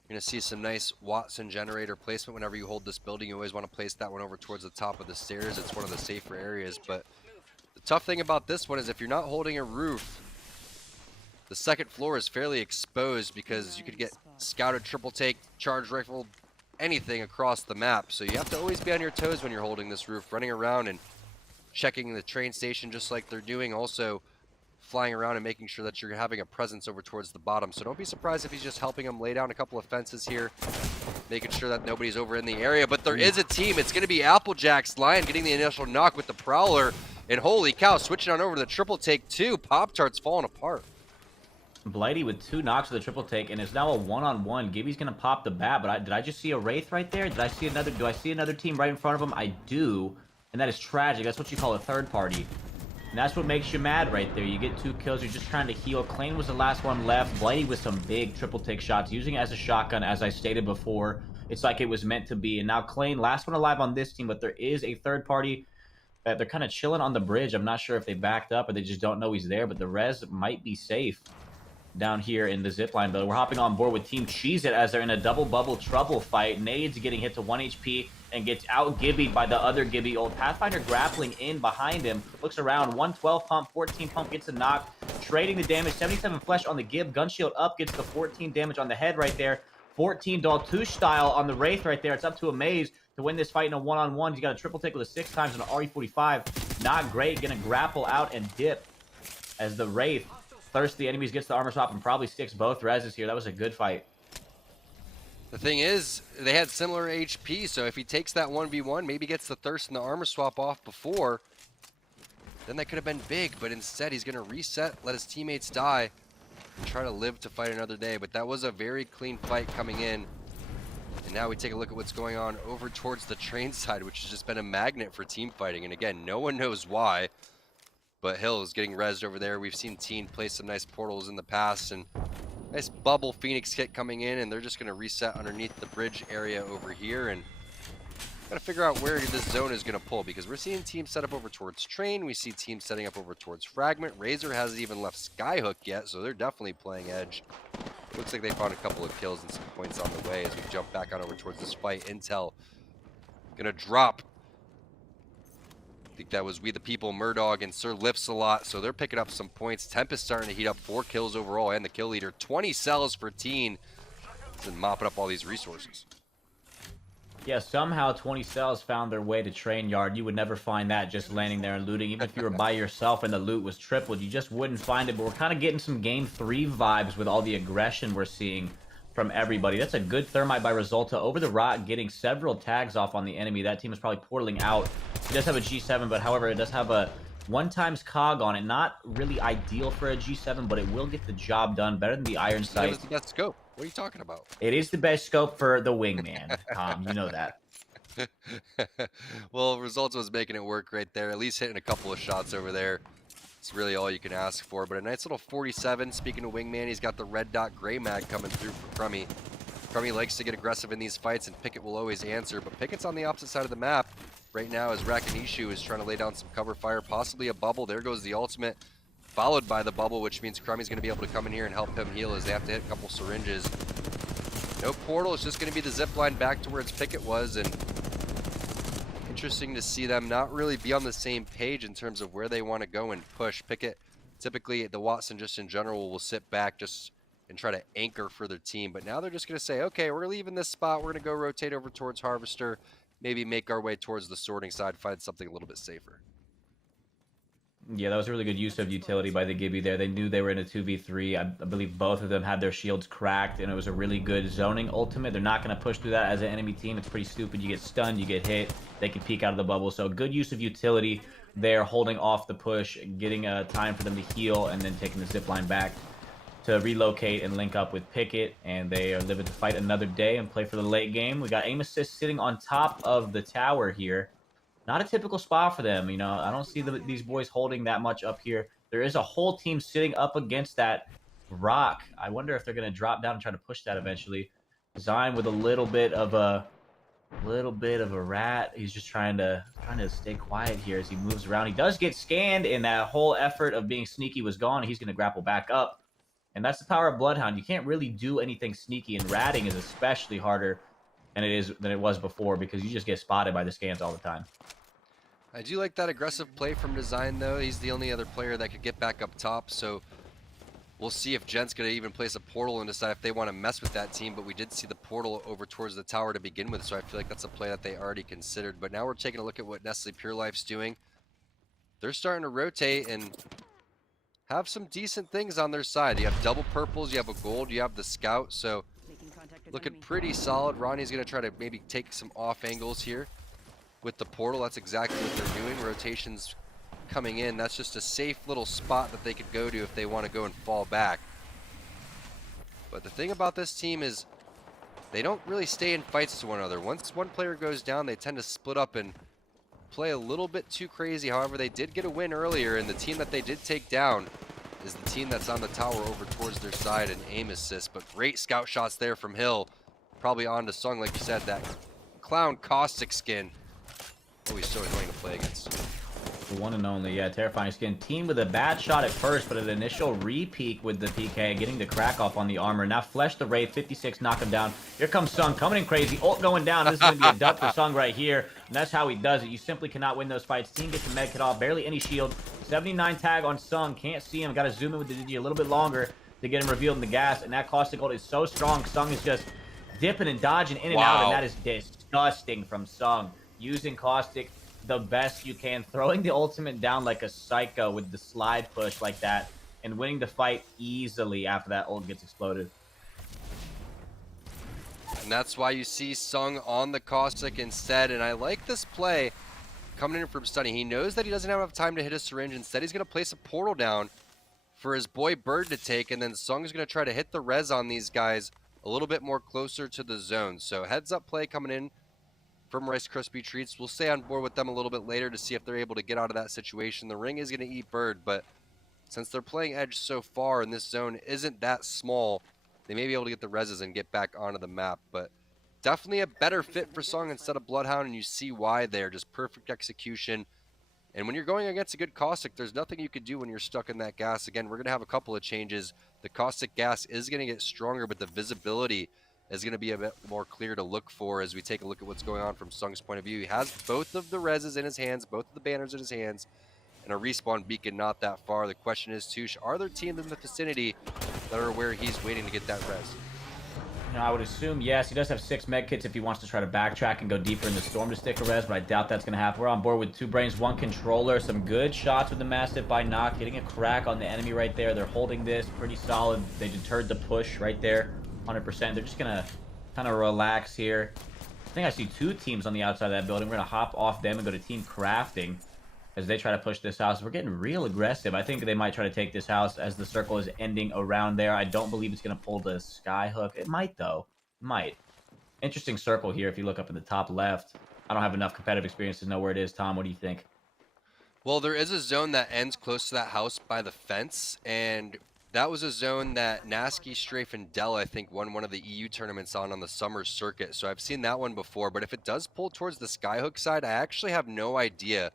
You're going to see some nice Watson generator placement whenever you hold this building. You always want to place that one over towards the top of the stairs. It's one of the safer areas, but the tough thing about this one is if you're not holding a roof, the second floor is fairly exposed because you could get scouted, triple take, charge rifle, anything across the map. So you have to always be on your toes when you're holding this roof, running around and checking the train station just like they're doing. Also flying around and making sure that you're having a presence over towards the bottom. So don't be surprised if he's just helping them lay down a couple of fences here, making sure that nobody's over in the area. But there is a team. It's going to be Applejack's Lion getting the initial knock with the Prowler. And holy cow, switching on over to the triple take 2. Pop-Tart's falling apart. Blighty with 2 knocks with a triple take, and it's now a one-on-one. Gibby's gonna pop the bat, but did I just see a Wraith right there? Do I see another team right in front of him? I do, and that is tragic. That's what you call a third party. And that's what makes you mad right there. You get 2 kills, you're just trying to heal. Klain was the last one left. Blighty with some big triple take shots, using it as a shotgun, as I stated before. It's like it was meant to be. And now Klain, last one alive on this team, but there is a third party that they're kind of chilling on the bridge. I'm not sure if they backed up or they just don't know he's there, but the res might be safe down here in the zipline build. We're hopping on board with Team Cheez-It as they're in a double bubble trouble fight. Nades getting hit to 1 HP and gets out Gibbied by the other Gibby. Old Pathfinder grappling in behind him. Looks around. 112 pump, 14 pump gets a knock. Trading the damage. 77 flesh on the Gib. Gun shield up gets the 14 damage on the head right there. 14 Daltouche style on the Wraith right there. It's up to Amaze to win this fight in a one-on-one. He's got a triple take with a 6 times on an RE45. Not great. Gonna grapple out and dip as the Wraith thirsts the enemies, gets the armor swap, and probably sticks both reses here. That was a good fight. The thing is, they had similar HP, so if he takes that 1v1, maybe gets the thirst and the armor swap off before, then that could have been big, but instead he's going to reset, let his teammates die, and try to live to fight another day. But that was a very clean fight coming in. And now we take a look at what's going on over towards the train side, which has just been a magnet for team fighting. And again, no one knows why. But Hill is getting rezzed over there. We've seen Teen play some nice portals in the past, and nice bubble Phoenix kit coming in, and they're just going to reset underneath the bridge area over here. And Got to figure out where this zone is going to pull, because we're seeing teams set up over towards Train. We see teams setting up over towards Fragment. Razor hasn't even left Skyhook yet, so they're definitely playing edge. Looks like they found a couple of kills and some points on the way as we jump back on over towards this fight. Intel going to drop. I think that was We the People, Murdog, and Sir Lifts a lot, so they're picking up some points. Tempest starting to heat up, 4 kills overall, and the kill leader. 20 cells for Teen. And mopping up all these resources. Yeah, somehow 20 cells found their way to Train Yard. You would never find that just landing there and looting. Even if you were by yourself and the loot was tripled, you just wouldn't find it. But we're kind of getting some Game 3 vibes with all the aggression we're seeing from everybody. That's a good thermite by Resulta over the rock, getting several tags off on the enemy. That team is probably portaling out. It does have a G7, but however, it does have a 1x cog on it. Not really ideal for a G7, but it will get the job done. Better than the Iron Sight. It was the best scope. What are you talking about? It is the best scope for the wingman, Tom. You know that. Well, Results was making it work right there. At least hitting a couple of shots over there. It's really all you can ask for. But a nice little 47. Speaking of wingman, he's got the red dot gray mag coming through for Crummy. Crummy likes to get aggressive in these fights, and Pickett will always answer. But Pickett's on the opposite side of the map right now as Rakanishu is trying to lay down some cover fire, possibly a bubble. There goes the ultimate, followed by the bubble, which means Crummy's going to be able to come in here and help him heal as they have to hit a couple syringes. No portal, it's just going to be the zip line back to where its Pickett was, and interesting to see them not really be on the same page in terms of where they want to go and push. Pickett, typically the Watson just in general will sit back just and try to anchor for their team, but now they're just going to say, okay, we're leaving this spot, we're going to go rotate over towards Harvester, maybe make our way towards the sorting side, find something a little bit safer. Yeah, that was a really good use of utility by the Gibby there. They knew they were in a 2v3. I believe both of them had their shields cracked, and it was a really good zoning ultimate. They're not going to push through that as an enemy team. It's pretty stupid. You get stunned, you get hit. They can peek out of the bubble. So good use of utility there, holding off the push, getting time for them to heal, and then taking the zip line back to relocate and link up with Pickett. And they are living to fight another day and play for the late game. We got aim assist sitting on top of the tower here. Not a typical spot for them. You know, I don't see these boys holding that much up here. There is a whole team sitting up against that rock. I wonder if they're going to drop down and try to push that eventually. Design with a little bit of a rat. He's just trying to stay quiet here as he moves around. He does get scanned, and that whole effort of being sneaky was gone. He's going to grapple back up. And that's the power of Bloodhound. You can't really do anything sneaky, and ratting is especially harder than it was before, because you just get spotted by the scans all the time. I do like that aggressive play from Design, though. He's the only other player that could get back up top, so we'll see if Gent's going to even place a portal and decide if they want to mess with that team, but we did see the portal over towards the tower to begin with, so I feel like that's a play that they already considered. But now we're taking a look at what Nestle Pure Life's doing. They're starting to rotate and have some decent things on their side. You have double purples, you have a gold, you have the scout, so looking pretty solid. Ronnie's going to try to maybe take some off angles here with the portal. That's exactly what they're doing. Rotations coming in. That's just a safe little spot that they could go to if they want to go and fall back. But the thing about this team is they don't really stay in fights to one another. Once one player goes down, they tend to split up and play a little bit too crazy. However, they did get a win earlier, and the team that they did take down is the team that's on the tower over towards their side and aim assist. But great scout shots there from Hill. Probably on to Sung, like you said, that clown caustic skin. Oh, he's so annoying to play against. The one and only, yeah, terrifying skin. Team with a bad shot at first, but an initial re-peek with the PK, getting the crack off on the armor. Now Flesh the Wraith, 56, knock him down. Here comes Sung, coming in crazy. Ult going down. This is going to be a duck for Sung right here. And that's how he does it. You simply cannot win those fights. Team gets the med kit off, barely any shield. 79 tag on Sung, can't see him. Got to zoom in with the Digi a little bit longer to get him revealed in the gas. And that caustic ult is so strong. Sung is just dipping and dodging in and out, and that is disgusting from Sung. Using caustic the best you can, throwing the ultimate down like a psycho with the slide push like that, and winning the fight easily after that ult gets exploded. And that's why you see Sung on the caustic instead. And I like this play coming in from Stunny. He knows that he doesn't have enough time to hit a syringe. Instead, he's going to place a portal down for his boy Bird to take, and then Sung's going to try to hit the res on these guys a little bit more closer to the zone. So heads up play coming in from Rice Krispie Treats. We'll stay on board with them a little bit later to see if they're able to get out of that situation. The ring is going to eat Bird, but since they're playing edge so far and this zone isn't that small, they may be able to get the reses and get back onto the map. But definitely a better fit for Song instead of Bloodhound, and you see why there. Just perfect execution. And when you're going against a good Caustic, there's nothing you could do when you're stuck in that gas. Again, we're going to have a couple of changes. The Caustic gas is going to get stronger, but the visibility is going to be a bit more clear to look for as we take a look at what's going on from Sung's point of view. He has both of the reses in his hands, both of the banners in his hands, and a respawn beacon not that far. The question is, Touche, are there teams in the vicinity that are where he's waiting to get that res? You know, I would assume yes. He does have 6 med kits if he wants to try to backtrack and go deeper in the storm to stick a res, but I doubt that's going to happen. We're on board with 2 brains, 1 controller. Some good shots with the Mastiff by Noct, getting a crack on the enemy right there. They're holding this pretty solid. They deterred the push right there, 100%. They're just going to kind of relax here. I think I see 2 teams on the outside of that building. We're going to hop off them and go to Team Crafting as they try to push this house. We're getting real aggressive. I think they might try to take this house as the circle is ending around there. I don't believe it's going to pull the Skyhook. It might, though. It might. Interesting circle here if you look up in the top left. I don't have enough competitive experience to know where it is. Tom, what do you think? Well, there is a zone that ends close to that house by the fence, and that was a zone that Nasky, Strafe, and Dell, I think, won one of the EU tournaments on the summer circuit. So I've seen that one before, but if it does pull towards the Skyhook side, I actually have no idea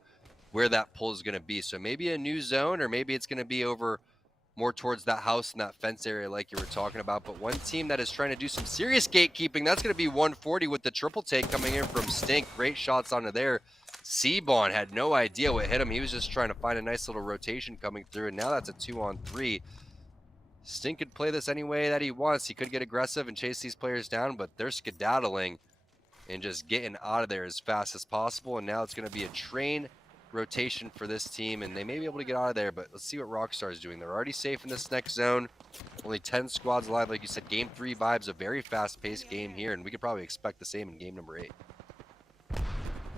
where that pull is going to be. So maybe a new zone, or maybe it's going to be over more towards that house and that fence area like you were talking about. But one team that is trying to do some serious gatekeeping, that's going to be 140 with the triple take coming in from Stink. Great shots onto there. Seabon had no idea what hit him. He was just trying to find a nice little rotation coming through, and now that's a 2-on-3. Stink could play this any way that he wants. He could get aggressive and chase these players down, but they're skedaddling and just getting out of there as fast as possible. And now it's going to be a train rotation for this team, and they may be able to get out of there, but let's see what Rockstar is doing. They're already safe in this next zone. Only 10 squads alive. Like you said, game 3 vibes, a very fast-paced game here, and we could probably expect the same in game number 8.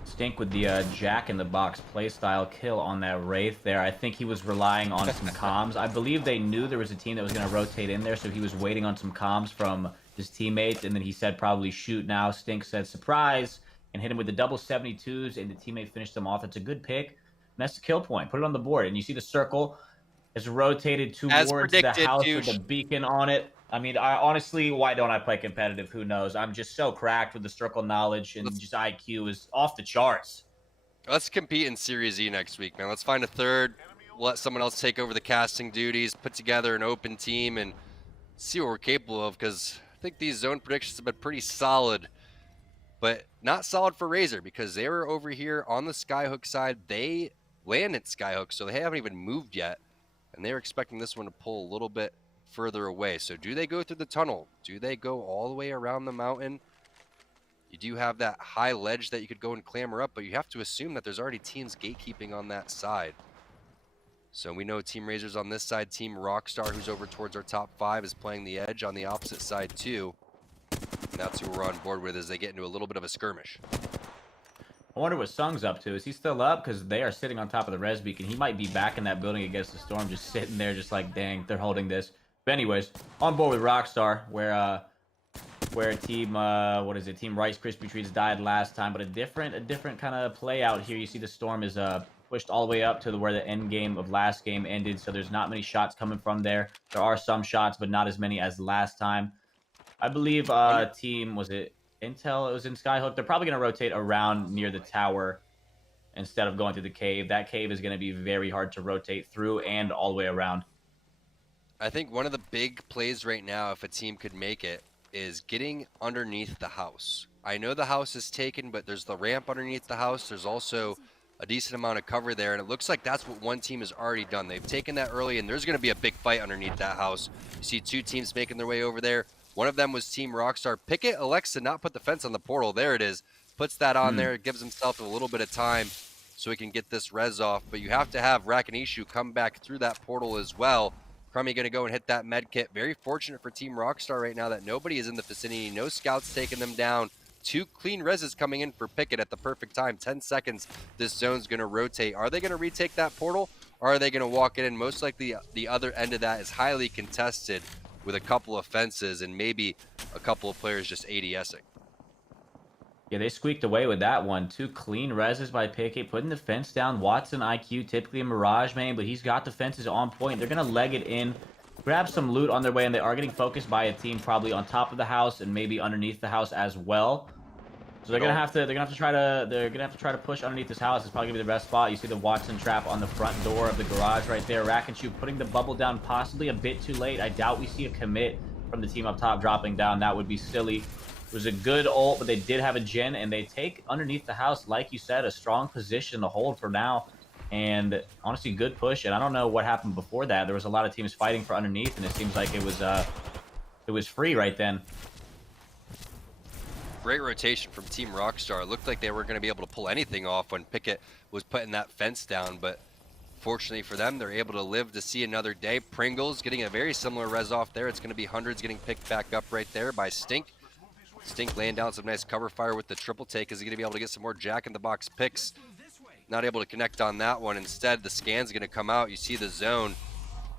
Stink with the Jack-in-the-Box playstyle kill on that Wraith there. I think he was relying on some comms. I believe they knew there was a team that was going to rotate in there, so he was waiting on some comms from his teammates, and then he said probably shoot now. Stink said surprise and hit him with the double 72s, and the teammate finished them off. It's a good pick, and that's the kill point. Put it on the board, and you see the circle is rotated towards the house with the beacon on it. I mean, honestly, why don't I play competitive? Who knows? I'm just so cracked with the circle knowledge, and just IQ is off the charts. Let's compete in Series E next week, man. Let's find a third, let someone else take over the casting duties, put together an open team, and see what we're capable of, because I think these zone predictions have been pretty solid. But not solid for Razor, because they were over here on the Skyhook side. They landed Skyhook, so they haven't even moved yet. And they're expecting this one to pull a little bit further away. So do they go through the tunnel? Do they go all the way around the mountain? You do have that high ledge that you could go and clamber up, but you have to assume that there's already teams gatekeeping on that side. So we know Team Razor's on this side. Team Rockstar, who's over towards our top 5, is playing the edge on the opposite side too. And that's who we're on board with as they get into a little bit of a skirmish. I wonder what Sung's up to. Is he still up? Because they are sitting on top of the res beacon. He might be back in that building against the storm, just sitting there, just like, dang, they're holding this. But anyways, on board with Rockstar, where Team Team Rice Krispie Treats died last time, but a different kind of play out here. You see the storm is pushed all the way up to where the end game of last game ended, so there's not many shots coming from there. There are some shots, but not as many as last time. I believe team, was it Intel? It was in Skyhook. They're probably going to rotate around near the tower instead of going through the cave. That cave is going to be very hard to rotate through and all the way around. I think one of the big plays right now, if a team could make it, is getting underneath the house. I know the house is taken, but there's the ramp underneath the house. There's also a decent amount of cover there, and it looks like that's what one team has already done. They've taken that early, and there's going to be a big fight underneath that house. You see 2 teams making their way over there. One of them was Team Rockstar. Pickett elects to not put the fence on the portal. There it is. Puts that on there. Gives himself a little bit of time so he can get this res off. But you have to have Rakinishu come back through that portal as well. Crummy going to go and hit that med kit. Very fortunate for Team Rockstar right now that nobody is in the vicinity. No scouts taking them down. 2 clean reses coming in for Pickett at the perfect time. 10 seconds. This zone's going to rotate. Are they going to retake that portal, or are they going to walk it in? Most likely the other end of that is highly contested, with a couple of fences and maybe a couple of players just ADSing. Yeah, they squeaked away with that one. 2 clean reses by Pickett, putting the fence down. Watson IQ, typically a Mirage main, but he's got the fences on point. They're going to leg it in grab some loot on their way, and they are getting focused by a team probably on top of the house and maybe underneath the house as well. So they're gonna have to try to push underneath this house. It's probably gonna be the best spot. You see the Watson trap on the front door of the garage right there. Rack and Shoot putting the bubble down possibly a bit too late. I doubt we see a commit from the team up top dropping down. That would be silly. It was a good ult, but they did have a gen, and they take underneath the house, like you said, a strong position to hold for now. And honestly, good push. And I don't know what happened before that. There was a lot of teams fighting for underneath, and it seems like it was free right then. Great rotation from Team Rockstar. It looked like they were going to be able to pull anything off when Pickett was putting that fence down, but fortunately for them, they're able to live to see another day. Pringles getting a very similar res off there. It's going to be Hundreds getting picked back up right there by Stink. Stink laying down some nice cover fire with the triple take. Is he going to be able to get some more jack-in-the-box picks? Not able to connect on that one. Instead, the scan's going to come out. You see the zone.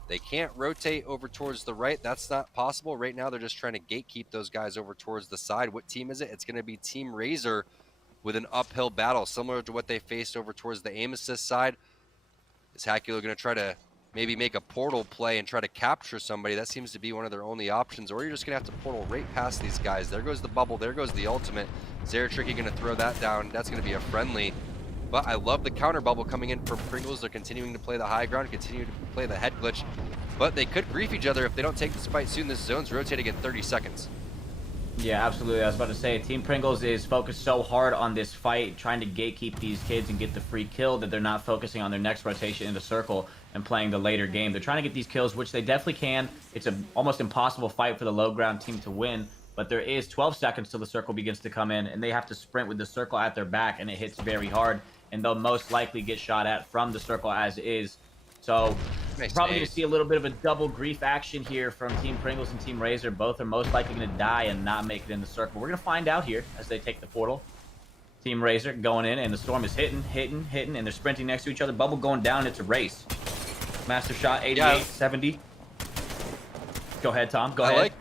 They can't rotate over towards the right. That's not possible. Right now, they're just trying to gatekeep those guys over towards the side. What team is it? It's going to be Team Razor with an uphill battle, similar to what they faced over towards the aim assist side. Is Hakulo going to try to maybe make a portal play and try to capture somebody? That seems to be one of their only options. Or you're just going to have to portal right past these guys. There goes the bubble. There goes the ultimate. Zeratricky going to throw that down. That's going to be a friendly. But I love the counter bubble coming in from Pringles. They're continuing to play the high ground, continue to play the head glitch. But they could grief each other if they don't take this fight soon. This zone's rotating in 30 seconds. Yeah, absolutely. I was about to say, Team Pringles is focused so hard on this fight, trying to gatekeep these kids and get the free kill, that they're not focusing on their next rotation in the circle and playing the later game. They're trying to get these kills, which they definitely can. It's an almost impossible fight for the low ground team to win, but there is 12 seconds till the circle begins to come in, and they have to sprint with the circle at their back, and it hits very hard, and they'll most likely get shot at from the circle as is. So nice probably going to see a little bit of a double grief action here from Team Pringles and Team Razor. Both are most likely going to die and not make it in the circle. We're going to find out here as they take the portal. Team Razor going in, and the storm is hitting, and they're sprinting next to each other. Bubble going down. It's a race. Master shot, 88, 70. Go ahead, Tom. Go ahead.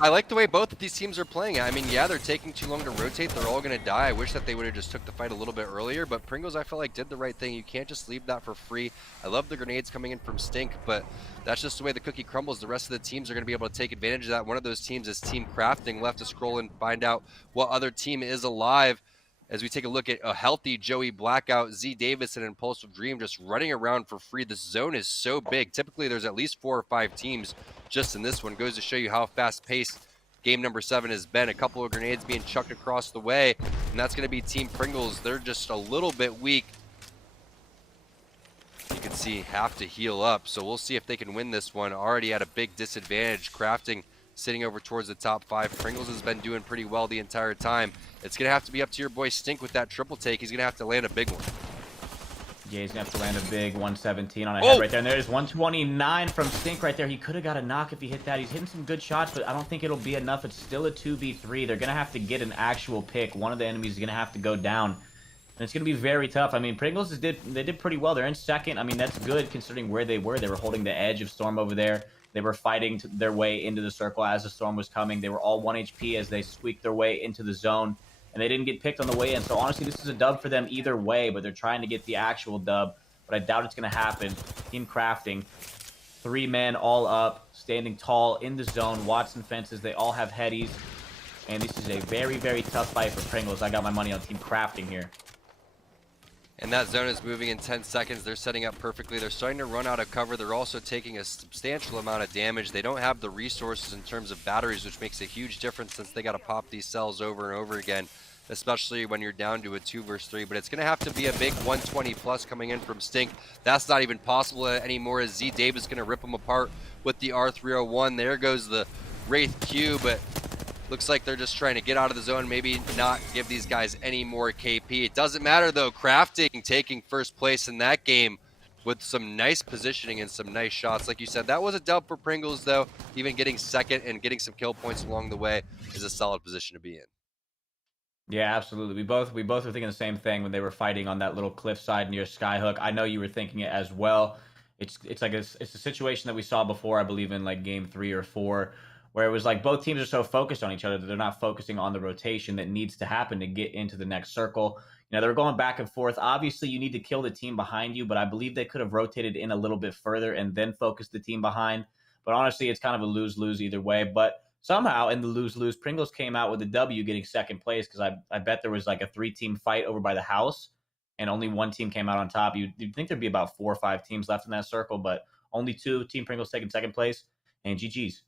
I like the way both of these teams are playing it. I mean, yeah, they're taking too long to rotate. They're all going to die. I wish that they would have just took the fight a little bit earlier, but Pringles, I feel like, did the right thing. You can't just leave that for free. I love the grenades coming in from Stink, but that's just the way the cookie crumbles. The rest of the teams are going to be able to take advantage of that. One of those teams is Team Crafting. Left to scroll and find out what other team is alive as we take a look at a healthy Joey Blackout, Z Davis, and Impulsive Dream just running around for free. This zone is so big. Typically, there's at least 4 or 5 teams just in this one. Goes to show you how fast-paced game number 7 has been. A couple of grenades being chucked across the way, and that's going to be Team Pringles. They're just a little bit weak. You can see have to heal up, so we'll see if they can win this one. Already at a big disadvantage. Crafting sitting over towards the top 5. Pringles has been doing pretty well the entire time. It's going to have to be up to your boy Stink with that triple take. He's going to have to land a big one. Yeah, he's going to have to land a big 117 on a head right there. And there's 129 from Stink right there. He could have got a knock if he hit that. He's hitting some good shots, but I don't think it'll be enough. It's still a 2v3. They're going to have to get an actual pick. One of the enemies is going to have to go down. And it's going to be very tough. I mean, Pringles did pretty well. They're in second. I mean, that's good considering where they were. They were holding the edge of Storm over there. They were fighting their way into the circle as the Storm was coming. They were all 1 HP as they squeaked their way into the zone. And they didn't get picked on the way in. So honestly, this is a dub for them either way, but they're trying to get the actual dub. But I doubt it's going to happen. Team Crafting, 3 men all up, standing tall in the zone. Watson fences, they all have headies. And this is a very, very tough fight for Pringles. I got my money on Team Crafting here. And that zone is moving in 10 seconds. They're setting up perfectly. They're starting to run out of cover. They're also taking a substantial amount of damage. They don't have the resources in terms of batteries, which makes a huge difference since they got to pop these cells over and over again, especially when you're down to a 2 versus 3. But it's going to have to be a big 120 plus coming in from Stink. That's not even possible anymore as Z Davis is going to rip them apart with the R301. There goes the Wraith Q, but looks like they're just trying to get out of the zone, maybe not give these guys any more KP. It doesn't matter, though. Crafting taking first place in that game with some nice positioning and some nice shots. Like you said, that was a dub for Pringles, though. Even getting second and getting some kill points along the way is a solid position to be in. Yeah, absolutely. We both were thinking the same thing when they were fighting on that little cliffside near Skyhook. I know you were thinking it as well. It's a situation that we saw before, I believe, in like game 3 or 4, where it was like both teams are so focused on each other that they're not focusing on the rotation that needs to happen to get into the next circle. You know, they were going back and forth. Obviously, you need to kill the team behind you, but I believe they could have rotated in a little bit further and then focused the team behind. But honestly, it's kind of a lose-lose either way. But somehow in the lose-lose, Pringles came out with a W, getting second place, because I bet there was like a 3-team fight over by the house, and only one team came out on top. You'd think there'd be about 4 or 5 teams left in that circle, but only 2. Team Pringles taking second place, and GG's.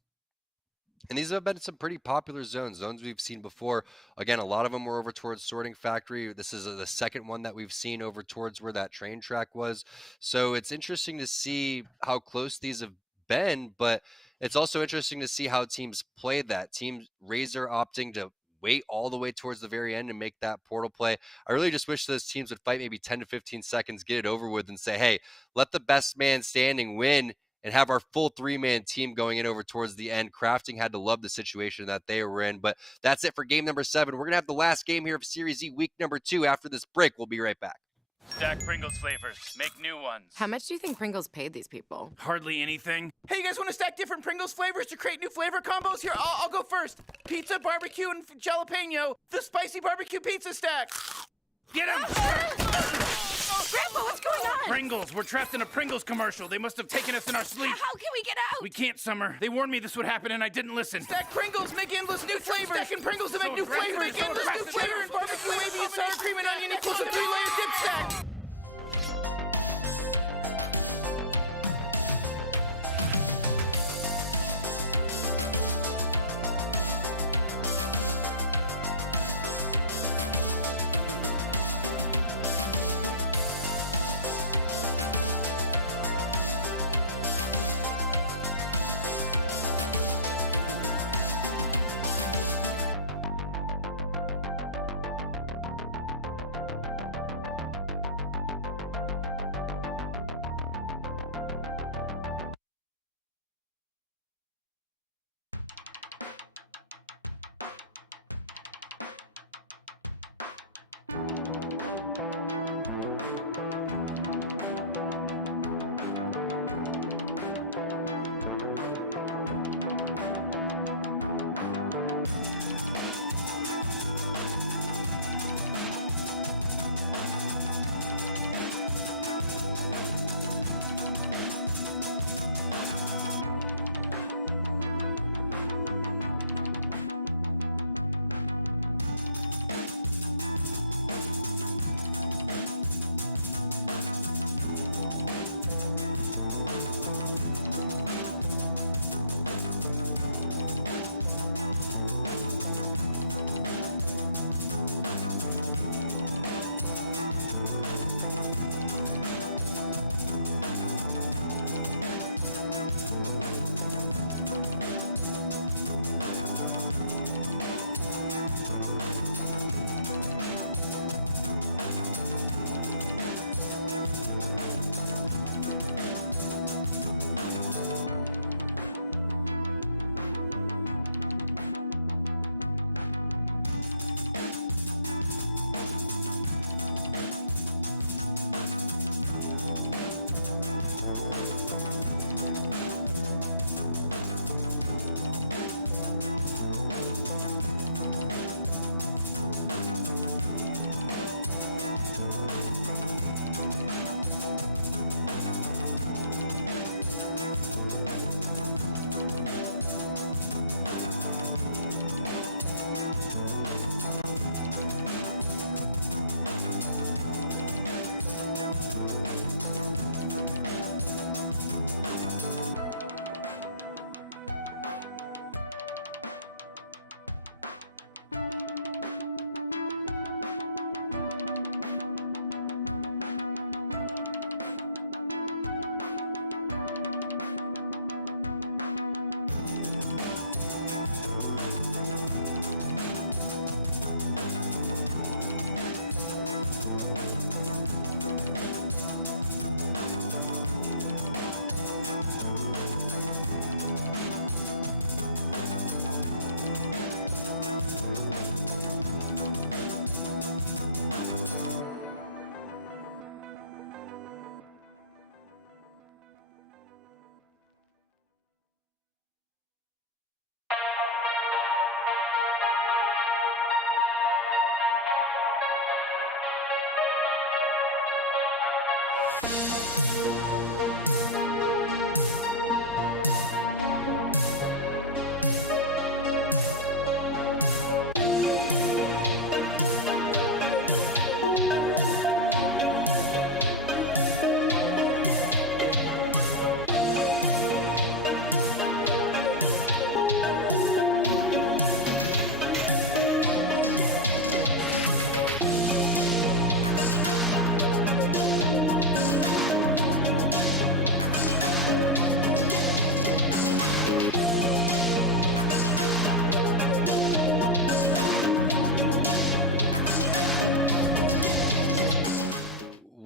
And these have been some pretty popular zones we've seen before. Again, a lot of them were over towards Sorting Factory. This is the second one that we've seen over towards where that train track was. So it's interesting to see how close these have been, but it's also interesting to see how teams played that. Team Razor opting to wait all the way towards the very end and make that portal play. I really just wish those teams would fight maybe 10 to 15 seconds, get it over with, and say, hey, let the best man standing win and have our full 3-man team going in over towards the end. Crafting had to love the situation that they were in. But that's it for game number 7. We're going to have the last game here of Series E, week number 2. After this break, we'll be right back. Stack Pringles flavors. Make new ones. How much do you think Pringles paid these people? Hardly anything. Hey, you guys want to stack different Pringles flavors to create new flavor combos? Here, I'll go first. Pizza, barbecue, and jalapeno. The spicy barbecue pizza stack. Get him! Grandpa, what's going on? Pringles. We're trapped in a Pringles commercial. They must have taken us in our sleep. How can we get out? We can't, Summer. They warned me this would happen, and I didn't listen. Stack Pringles, make endless new flavors. Stacking Pringles to make new flavors. Make endless new flavor and barbecue, wavy, and sour cream and onion equals a 3-layer dip stack.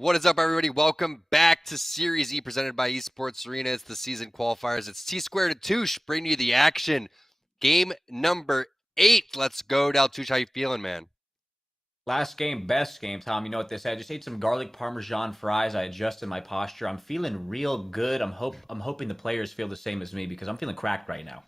What is up, everybody? Welcome back to Series E presented by Esports Arena. It's the season qualifiers. It's T-Squared and Touche bringing you the action. Game number 8. Let's go, Touche. How you feeling, man? Last game, best game, Tom. You know what they say. I just ate some garlic parmesan fries. I adjusted my posture. I'm feeling real good. I'm hoping the players feel the same as me because I'm feeling cracked right now.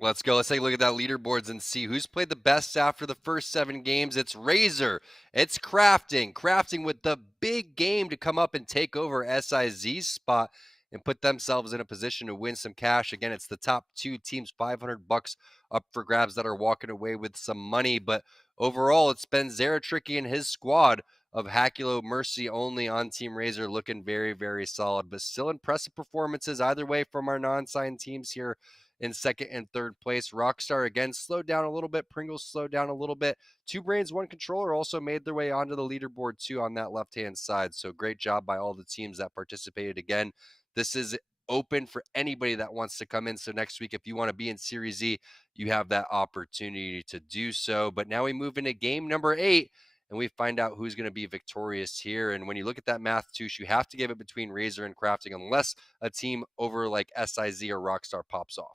Let's go. Let's take a look at that leaderboards and see who's played the best after the first 7 games. It's Razor. It's Crafting. Crafting with the big game to come up and take over SIZ's spot and put themselves in a position to win some cash. Again, it's the top 2 teams, $500 up for grabs that are walking away with some money. But overall, it's been Zeratricky and his squad of Hakulo, Mercy only on Team Razor looking very, very solid. But still impressive performances either way from our non-signed teams here in second and third place. Rockstar again slowed down a little bit. Pringles slowed down a little bit. 2 Brains, 1 Controller also made their way onto the leaderboard too on that left-hand side. So great job by all the teams that participated. Again, this is open for anybody that wants to come in. So next week, if you want to be in Series E, you have that opportunity to do so. But now we move into game number 8. And we find out who's going to be victorious here. And when you look at that math, Touche, you have to give it between Razor and Crafting unless a team over like SIZ or Rockstar pops off.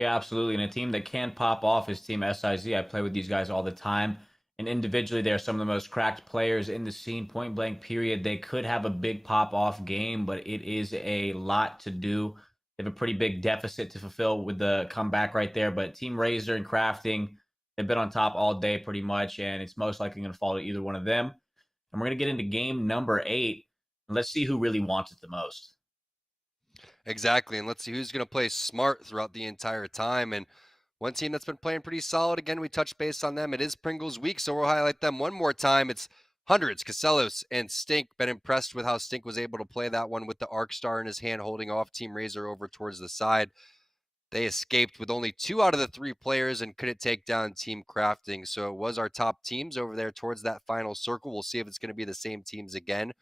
Yeah, absolutely. And a team that can pop off is Team SIZ. I play with these guys all the time. And individually, they're some of the most cracked players in the scene, point blank, period. They could have a big pop off game, but it is a lot to do. They have a pretty big deficit to fulfill with the comeback right there. But Team Razor and Crafting, they've been on top all day pretty much, and it's most likely going to fall to either one of them. And we're going to get into game number 8. And let's see who really wants it the most. Exactly, and let's see who's going to play smart throughout the entire time. And one team that's been playing pretty solid, again, we touched base on them. It is Pringles week, so we'll highlight them one more time. It's Hundreds, Casellos, and Stink. Been impressed with how Stink was able to play that one with the Arc Star in his hand, holding off Team Razor over towards the side. They escaped with only 2 out of the 3 players and couldn't take down Team Crafting. So it was our top teams over there towards that final circle. We'll see if it's going to be the same teams again.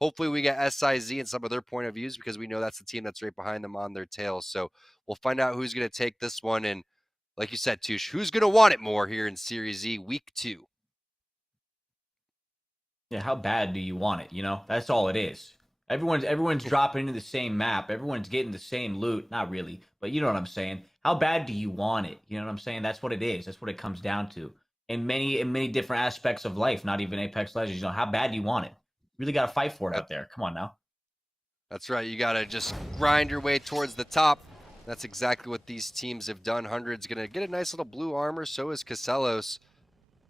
Hopefully we get SIZ and some of their point of views because we know that's the team that's right behind them on their tail. So we'll find out who's going to take this one. And like you said, Touche, who's going to want it more here in Series E week 2? Yeah, how bad do you want it? You know, that's all it is. Everyone's dropping into the same map. Everyone's getting the same loot. Not really, but you know what I'm saying. How bad do you want it? You know what I'm saying? That's what it is. That's what it comes down to. In many different aspects of life, not even Apex Legends. You know, how bad do you want it? You really got to fight for it out there. Come on now. That's right. You got to just grind your way towards the top. That's exactly what these teams have done. Hundred's going to get a nice little blue armor. So is Casellos.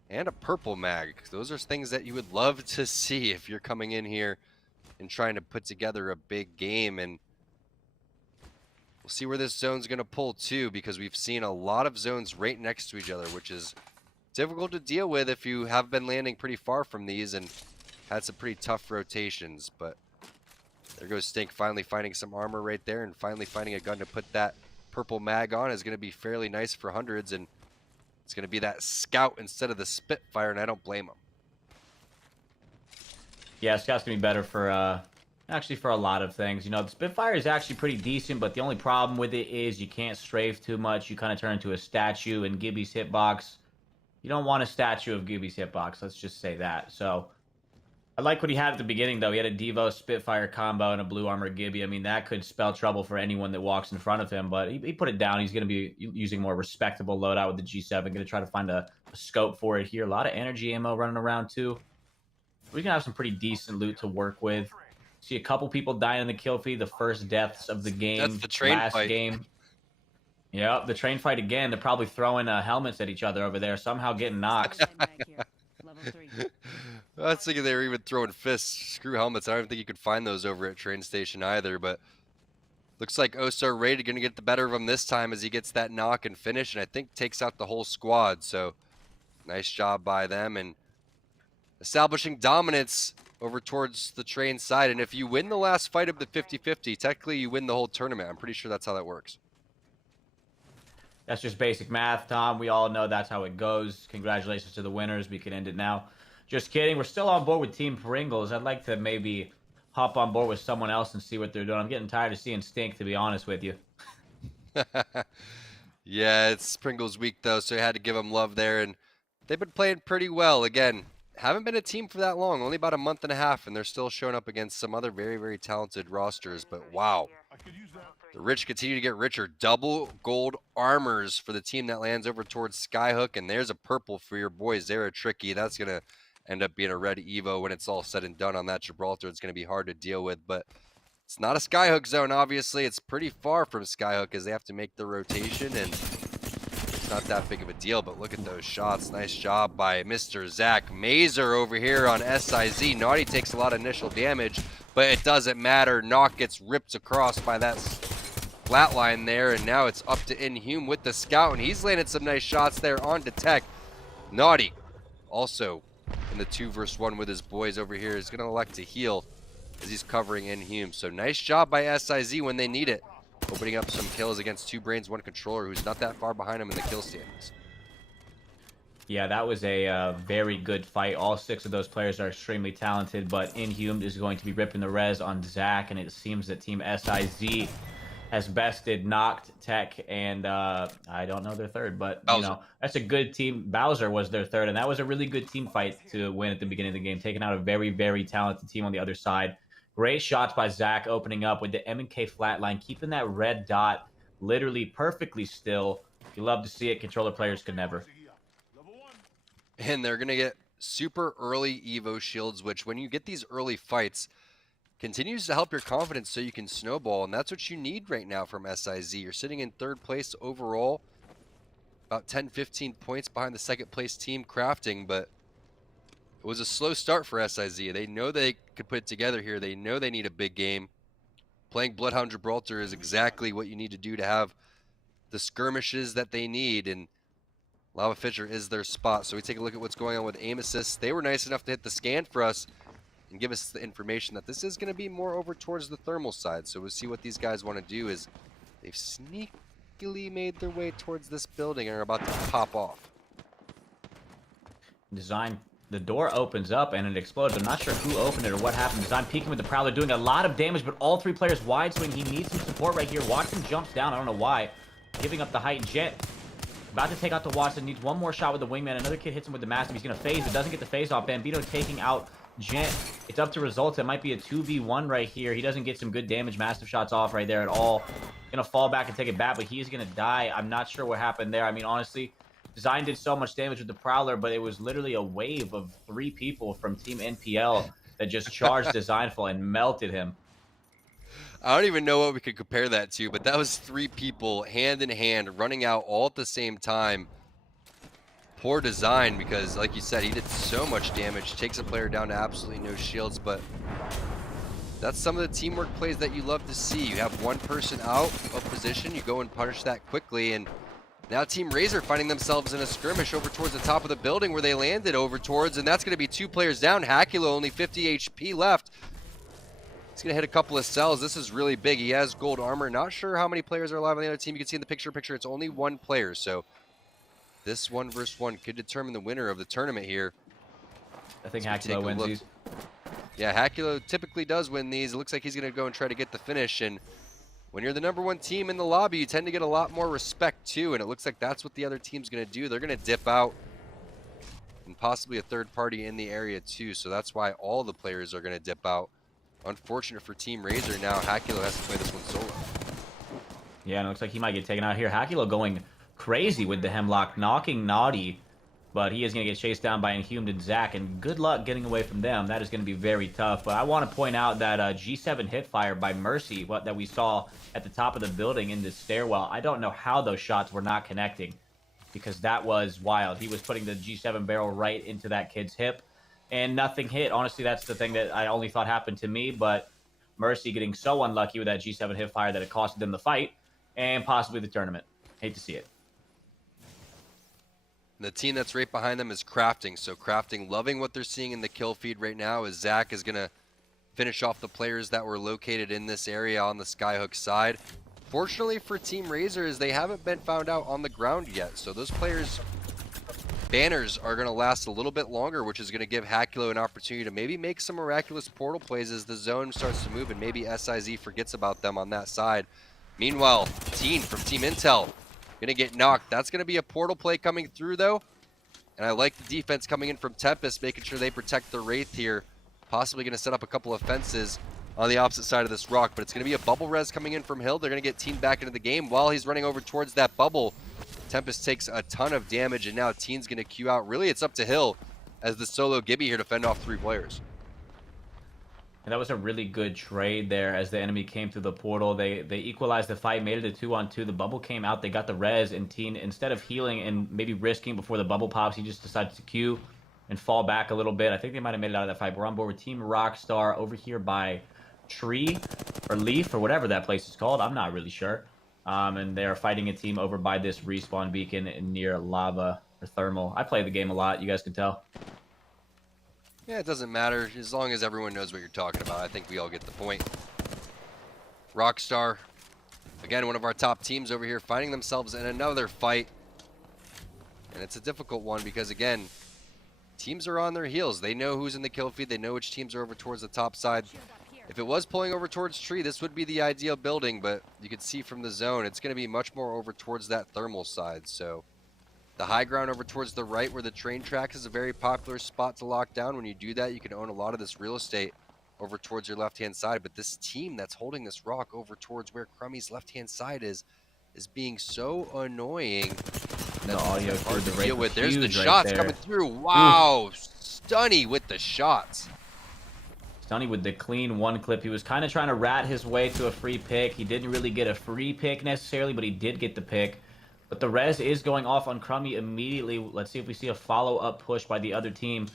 And a purple mag. Those are things that you would love to see if you're coming in here and trying to put together a big game. And we'll see where this zone's going to pull too, because we've seen a lot of zones right next to each other, which is difficult to deal with if you have been landing pretty far from these and had some pretty tough rotations. But there goes Stink, finally finding some armor right there and finally finding a gun to put that purple mag on is going to be fairly nice for Hundreds. And it's going to be that Scout instead of the Spitfire, and I don't blame him. Yeah, Scout's going to be better for, actually for a lot of things. You know, the Spitfire is actually pretty decent, but the only problem with it is you can't strafe too much. You kind of turn into a statue in Gibby's hitbox. You don't want a statue of Gibby's hitbox, let's just say that. So, I like what he had at the beginning, though. He had a Devo Spitfire combo and a blue armor Gibby. I mean, that could spell trouble for anyone that walks in front of him, but he put it down. He's going to be using more respectable loadout with the G7. Going to try to find a scope for it here. A lot of energy ammo running around, too. We can have some pretty decent loot to work with. See a couple people dying in the kill feed. The first deaths of the game. That's the train last fight. Game. Yep, the train fight again. They're probably throwing helmets at each other over there, somehow getting knocks. I was thinking they were even throwing fists. Screw helmets. I don't even think you could find those over at train station either, but looks like Oso Raid going to get the better of him this time as he gets that knock and finish, and I think takes out the whole squad. So nice job by them and establishing dominance over towards the train side. And if you win the last fight of the 50-50, technically you win the whole tournament. I'm pretty sure that's how that works. That's just basic math, Tom. We all know that's how it goes. Congratulations to the winners. We can end it now. Just kidding. We're still on board with Team Pringles. I'd like to maybe hop on board with someone else and see what they're doing. I'm getting tired of seeing Stink, to be honest with you. Yeah, it's Pringles week, though, so I had to give them love there. And they've been playing pretty well. Again, haven't been a team for that long, only about a month and a half, and they're still showing up against some other very, very talented rosters. But wow, the rich continue to get richer. Double gold armors for the team that lands over towards Skyhook, and there's a purple for your boy Zara Tricky. That's going to end up being a red Evo when it's all said and done on that Gibraltar. It's going to be hard to deal with, but it's not a Skyhook zone, obviously. It's pretty far from Skyhook as they have to make the rotation, and it's not that big of a deal, but look at those shots. Nice job by Mr. Zach Mazer over here on SIZ. Naughty takes a lot of initial damage, but it doesn't matter. Knock gets ripped across by that flatline there, and now it's up to Inhume with the scout, and he's landed some nice shots there on Detect. Naughty also in the 2v1 with his boys over here is going to elect to heal as he's covering Inhume. So nice job by SIZ when they need it, opening up some kills against 2 Brains, 1 Controller, who's not that far behind him in the kill standings. Yeah, that was a very good fight. All 6 of those players are extremely talented, but Inhumed is going to be ripping the res on Zach, and it seems that Team SIZ has bested Knocked, Tech, and I don't know their third, but you know, that's a good team. Bowser was their third, and that was a really good team fight to win at the beginning of the game, taking out a very, very talented team on the other side. Great shots by Zach opening up with the M&K flatline, keeping that red dot literally perfectly still. You love to see it. Controller players could never. And they're going to get super early Evo shields, which when you get these early fights, continues to help your confidence so you can snowball, and that's what you need right now from SIZ. You're sitting in 3rd place overall, about 10-15 points behind the 2nd place team Crafting, but it was a slow start for SIZ. They know they could put it together here. They know they need a big game. Playing Bloodhound Gibraltar is exactly what you need to do to have the skirmishes that they need, and Lava Fisher is their spot. So we take a look at what's going on with aim assists. They were nice enough to hit the scan for us and give us the information that this is going to be more over towards the thermal side. So we'll see what these guys want to do. Is they've sneakily made their way towards this building and are about to pop off. Design, the door opens up and it explodes. I'm not sure who opened it or what happened. Design peeking with the Prowler, doing a lot of damage, but all 3 players wide swing. He needs some support right here. Watson jumps down. I don't know why. Giving up the height. Jet about to take out the Watson. Needs one more shot with the wingman. Another kid hits him with the massive. He's going to phase. It doesn't get the phase off. Bambino taking out Gent. It's up to results. It might be a 2v1 right here. He doesn't get some good damage, massive shots off right there at all. Gonna fall back and take it back, but he's gonna die. I'm not sure what happened there. I mean, honestly, Design did so much damage with the Prowler, but it was literally a wave of 3 people from Team NPL that just charged Designful and melted him. I don't even know what we could compare that to, but that was 3 people hand in hand running out all at the same time. Poor Design, because like you said, he did so much damage, takes a player down to absolutely no shields, but that's some of the teamwork plays that you love to see. You have one person out of position, you go and punish that quickly, and now Team Razor finding themselves in a skirmish over towards the top of the building where they landed over towards, and that's going to be 2 players down. Hakulo only 50 HP left. He's going to hit a couple of cells. This is really big. He has gold armor. Not sure how many players are alive on the other team. You can see in the picture, it's only 1 player, so this 1 versus 1 could determine the winner of the tournament here. I think Hakulo wins these. Yeah, Hakulo typically does win these. It looks like he's going to go and try to get the finish, and when you're the #1 team in the lobby, you tend to get a lot more respect too, and it looks like that's what the other team's going to do. They're going to dip out, and possibly a 3rd party in the area too, so that's why all the players are going to dip out. Unfortunate for Team Razor now. Hakulo has to play this one solo. Yeah, and it looks like he might get taken out here. Hakulo going crazy with the Hemlock, knocking Naughty, but he is going to get chased down by Inhumed and Zach, and good luck getting away from them. That is going to be very tough, but I want to point out that G7 hit fire by Mercy, that we saw at the top of the building in this stairwell. I don't know how those shots were not connecting, because that was wild. He was putting the G7 barrel right into that kid's hip, and nothing hit. Honestly, that's the thing that I only thought happened to me, but Mercy getting so unlucky with that G7 hit fire that it costed them the fight, and possibly the tournament. Hate to see it. The team that's right behind them is Crafting. So Crafting loving what they're seeing in the kill feed right now, as Zach is going to finish off the players that were located in this area on the Skyhook side. Fortunately for Team Razor, is they haven't been found out on the ground yet. So those players' banners are going to last a little bit longer, which is going to give Hakulo an opportunity to maybe make some miraculous portal plays as the zone starts to move, and maybe SIZ forgets about them on that side. Meanwhile, Teen from Team Intel going to get knocked. That's going to be a portal play coming through, though. And I like the defense coming in from Tempest, making sure they protect the Wraith here. Possibly going to set up a couple of fences on the opposite side of this rock, but it's going to be a bubble res coming in from Hill. They're going to get Teen back into the game while he's running over towards that bubble. Tempest takes a ton of damage, and now Teen's going to queue out. Really, it's up to Hill as the solo Gibby here to fend off 3 players. And that was a really good trade there as the enemy came through the portal. They equalized the fight, made it a 2-on-2. The bubble came out. They got the res, and Teen, instead of healing and maybe risking before the bubble pops, he just decided to queue and fall back a little bit. I think they might have made it out of that fight. We're on board with Team Rockstar over here by Tree or Leaf or whatever that place is called. I'm not really sure. And they are fighting a team over by this respawn beacon near lava or thermal. I play the game a lot. You guys can tell. Yeah, it doesn't matter as long as everyone knows what you're talking about. I think we all get the point. Rockstar, again, one of our top teams over here, finding themselves in another fight. And it's a difficult one because, again, teams are on their heels. They know who's in the kill feed. They know which teams are over towards the top side. If it was pulling over towards Tree, this would be the ideal building, but you can see from the zone, it's going to be much more over towards that thermal side. So the high ground over towards the right where the train tracks is a very popular spot to lock down. When you do that, you can own a lot of this real estate over towards your left-hand side. But this team that's holding this rock over towards where Crummy's left-hand side is being so annoying. The audio hard to the deal with. There's the right shots there. coming through. Wow, Stunny with the shots. Stunny with the clean 1 clip. He was kind of trying to rat his way to a free pick. He didn't really get a free pick necessarily, but he did get the pick. But the res is going off on Crummy immediately. Let's see if we see a follow-up push by the other team.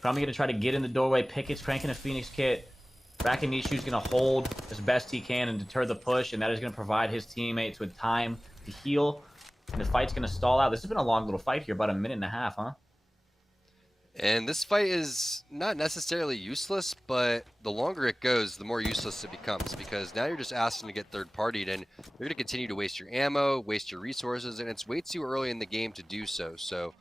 Crummy going to try to get in the doorway. Pickett's cranking a Phoenix kit. Rakinishu's going to hold as best he can and deter the push, and that is going to provide his teammates with time to heal. And the fight's going to stall out. This has been a long little fight here, about a minute and a half, huh? And this fight is not necessarily useless, but the longer it goes, the more useless it becomes, because now you're just asking to get third-partied, and you're going to continue to waste your ammo, waste your resources, and it's way too early in the game to do so. So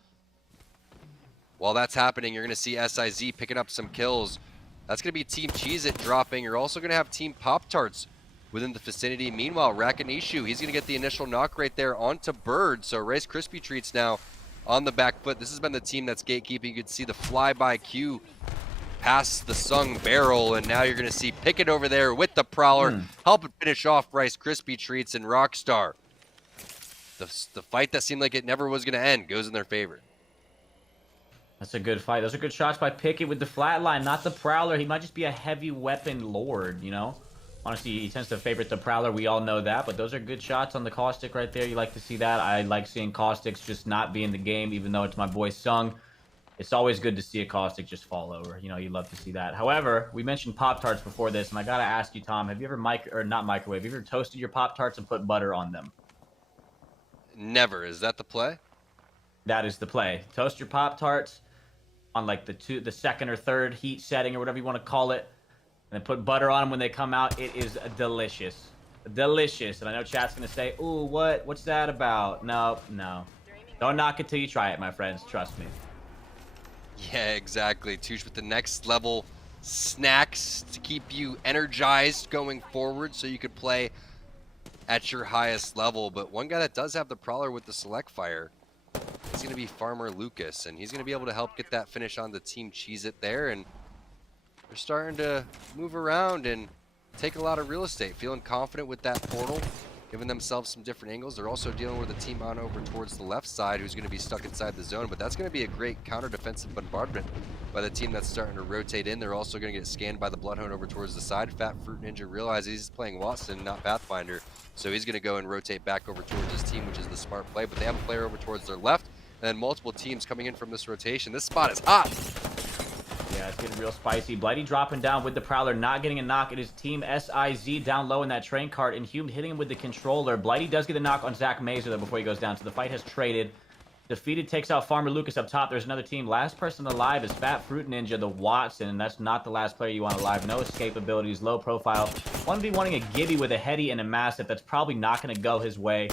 while that's happening, you're going to see SIZ picking up some kills. That's going to be Team Cheez-It dropping. You're also going to have Team Pop-Tarts within the vicinity. Meanwhile, Rakinishu, he's going to get the initial knock right there onto Bird. So Rice Krispie Treats now on the back foot. This has been the team that's gatekeeping. You can see the flyby Q past the Sung barrel, and now you're going to see Pickett over there with the Prowler, helping finish off Rice Krispie Treats and Rockstar. The fight that seemed like it never was going to end goes in their favor. That's a good fight. Those are good shots by Pickett with the flatline, not the Prowler. He might just be a heavy weapon lord, you know? Honestly, he tends to favorite the Prowler. We all know that, but those are good shots on the Caustic right there. You like to see that. I like seeing Caustics just not be in the game, even though it's my boy Sung. It's always good to see a Caustic just fall over. You know, you love to see that. However, we mentioned Pop-Tarts before this, and I got to ask you, Tom, have you ever not microwave, have you ever toasted your Pop-Tarts and put butter on them? Never. Is that the play? That is the play. Toast your Pop-Tarts on like the second or third heat setting or whatever you want to call it, and then put butter on them when they come out. It is delicious. Delicious. And I know chat's going to say, ooh, what's that about? No. Don't knock it till you try it, my friends. Trust me. Yeah, exactly. Touche with the next level snacks to keep you energized going forward so you could play at your highest level. But one guy that does have the Prowler with the Select Fire is going to be Farmer Lucas, and he's going to be able to help get that finish on the Team Cheez-It there. And they're starting to move around and take a lot of real estate, feeling confident with that portal, giving themselves some different angles. They're also dealing with a team on over towards the left side who's going to be stuck inside the zone, but that's going to be a great counter-defensive bombardment by the team that's starting to rotate in. They're also going to get scanned by the Bloodhound over towards the side. Fat Fruit Ninja realizes he's playing Watson, not Pathfinder, so he's going to go and rotate back over towards his team, which is the smart play, but they have a player over towards their left, and then multiple teams coming in from this rotation. This spot is hot. Yeah, it's getting real spicy. Blighty dropping down with the Prowler, not getting a knock. It is Team SIZ down low in that train cart, and Hume hitting him with the controller. Blighty does get a knock on Zach Mazer, though, before he goes down, so the fight has traded. Defeated takes out Farmer Lucas up top. There's another team. Last person alive is Fat Fruit Ninja, the Watson, and that's not the last player you want alive. No escape abilities, low profile. 1v wanting a Gibby with a Heady and a Massive. That's probably not going to go his way.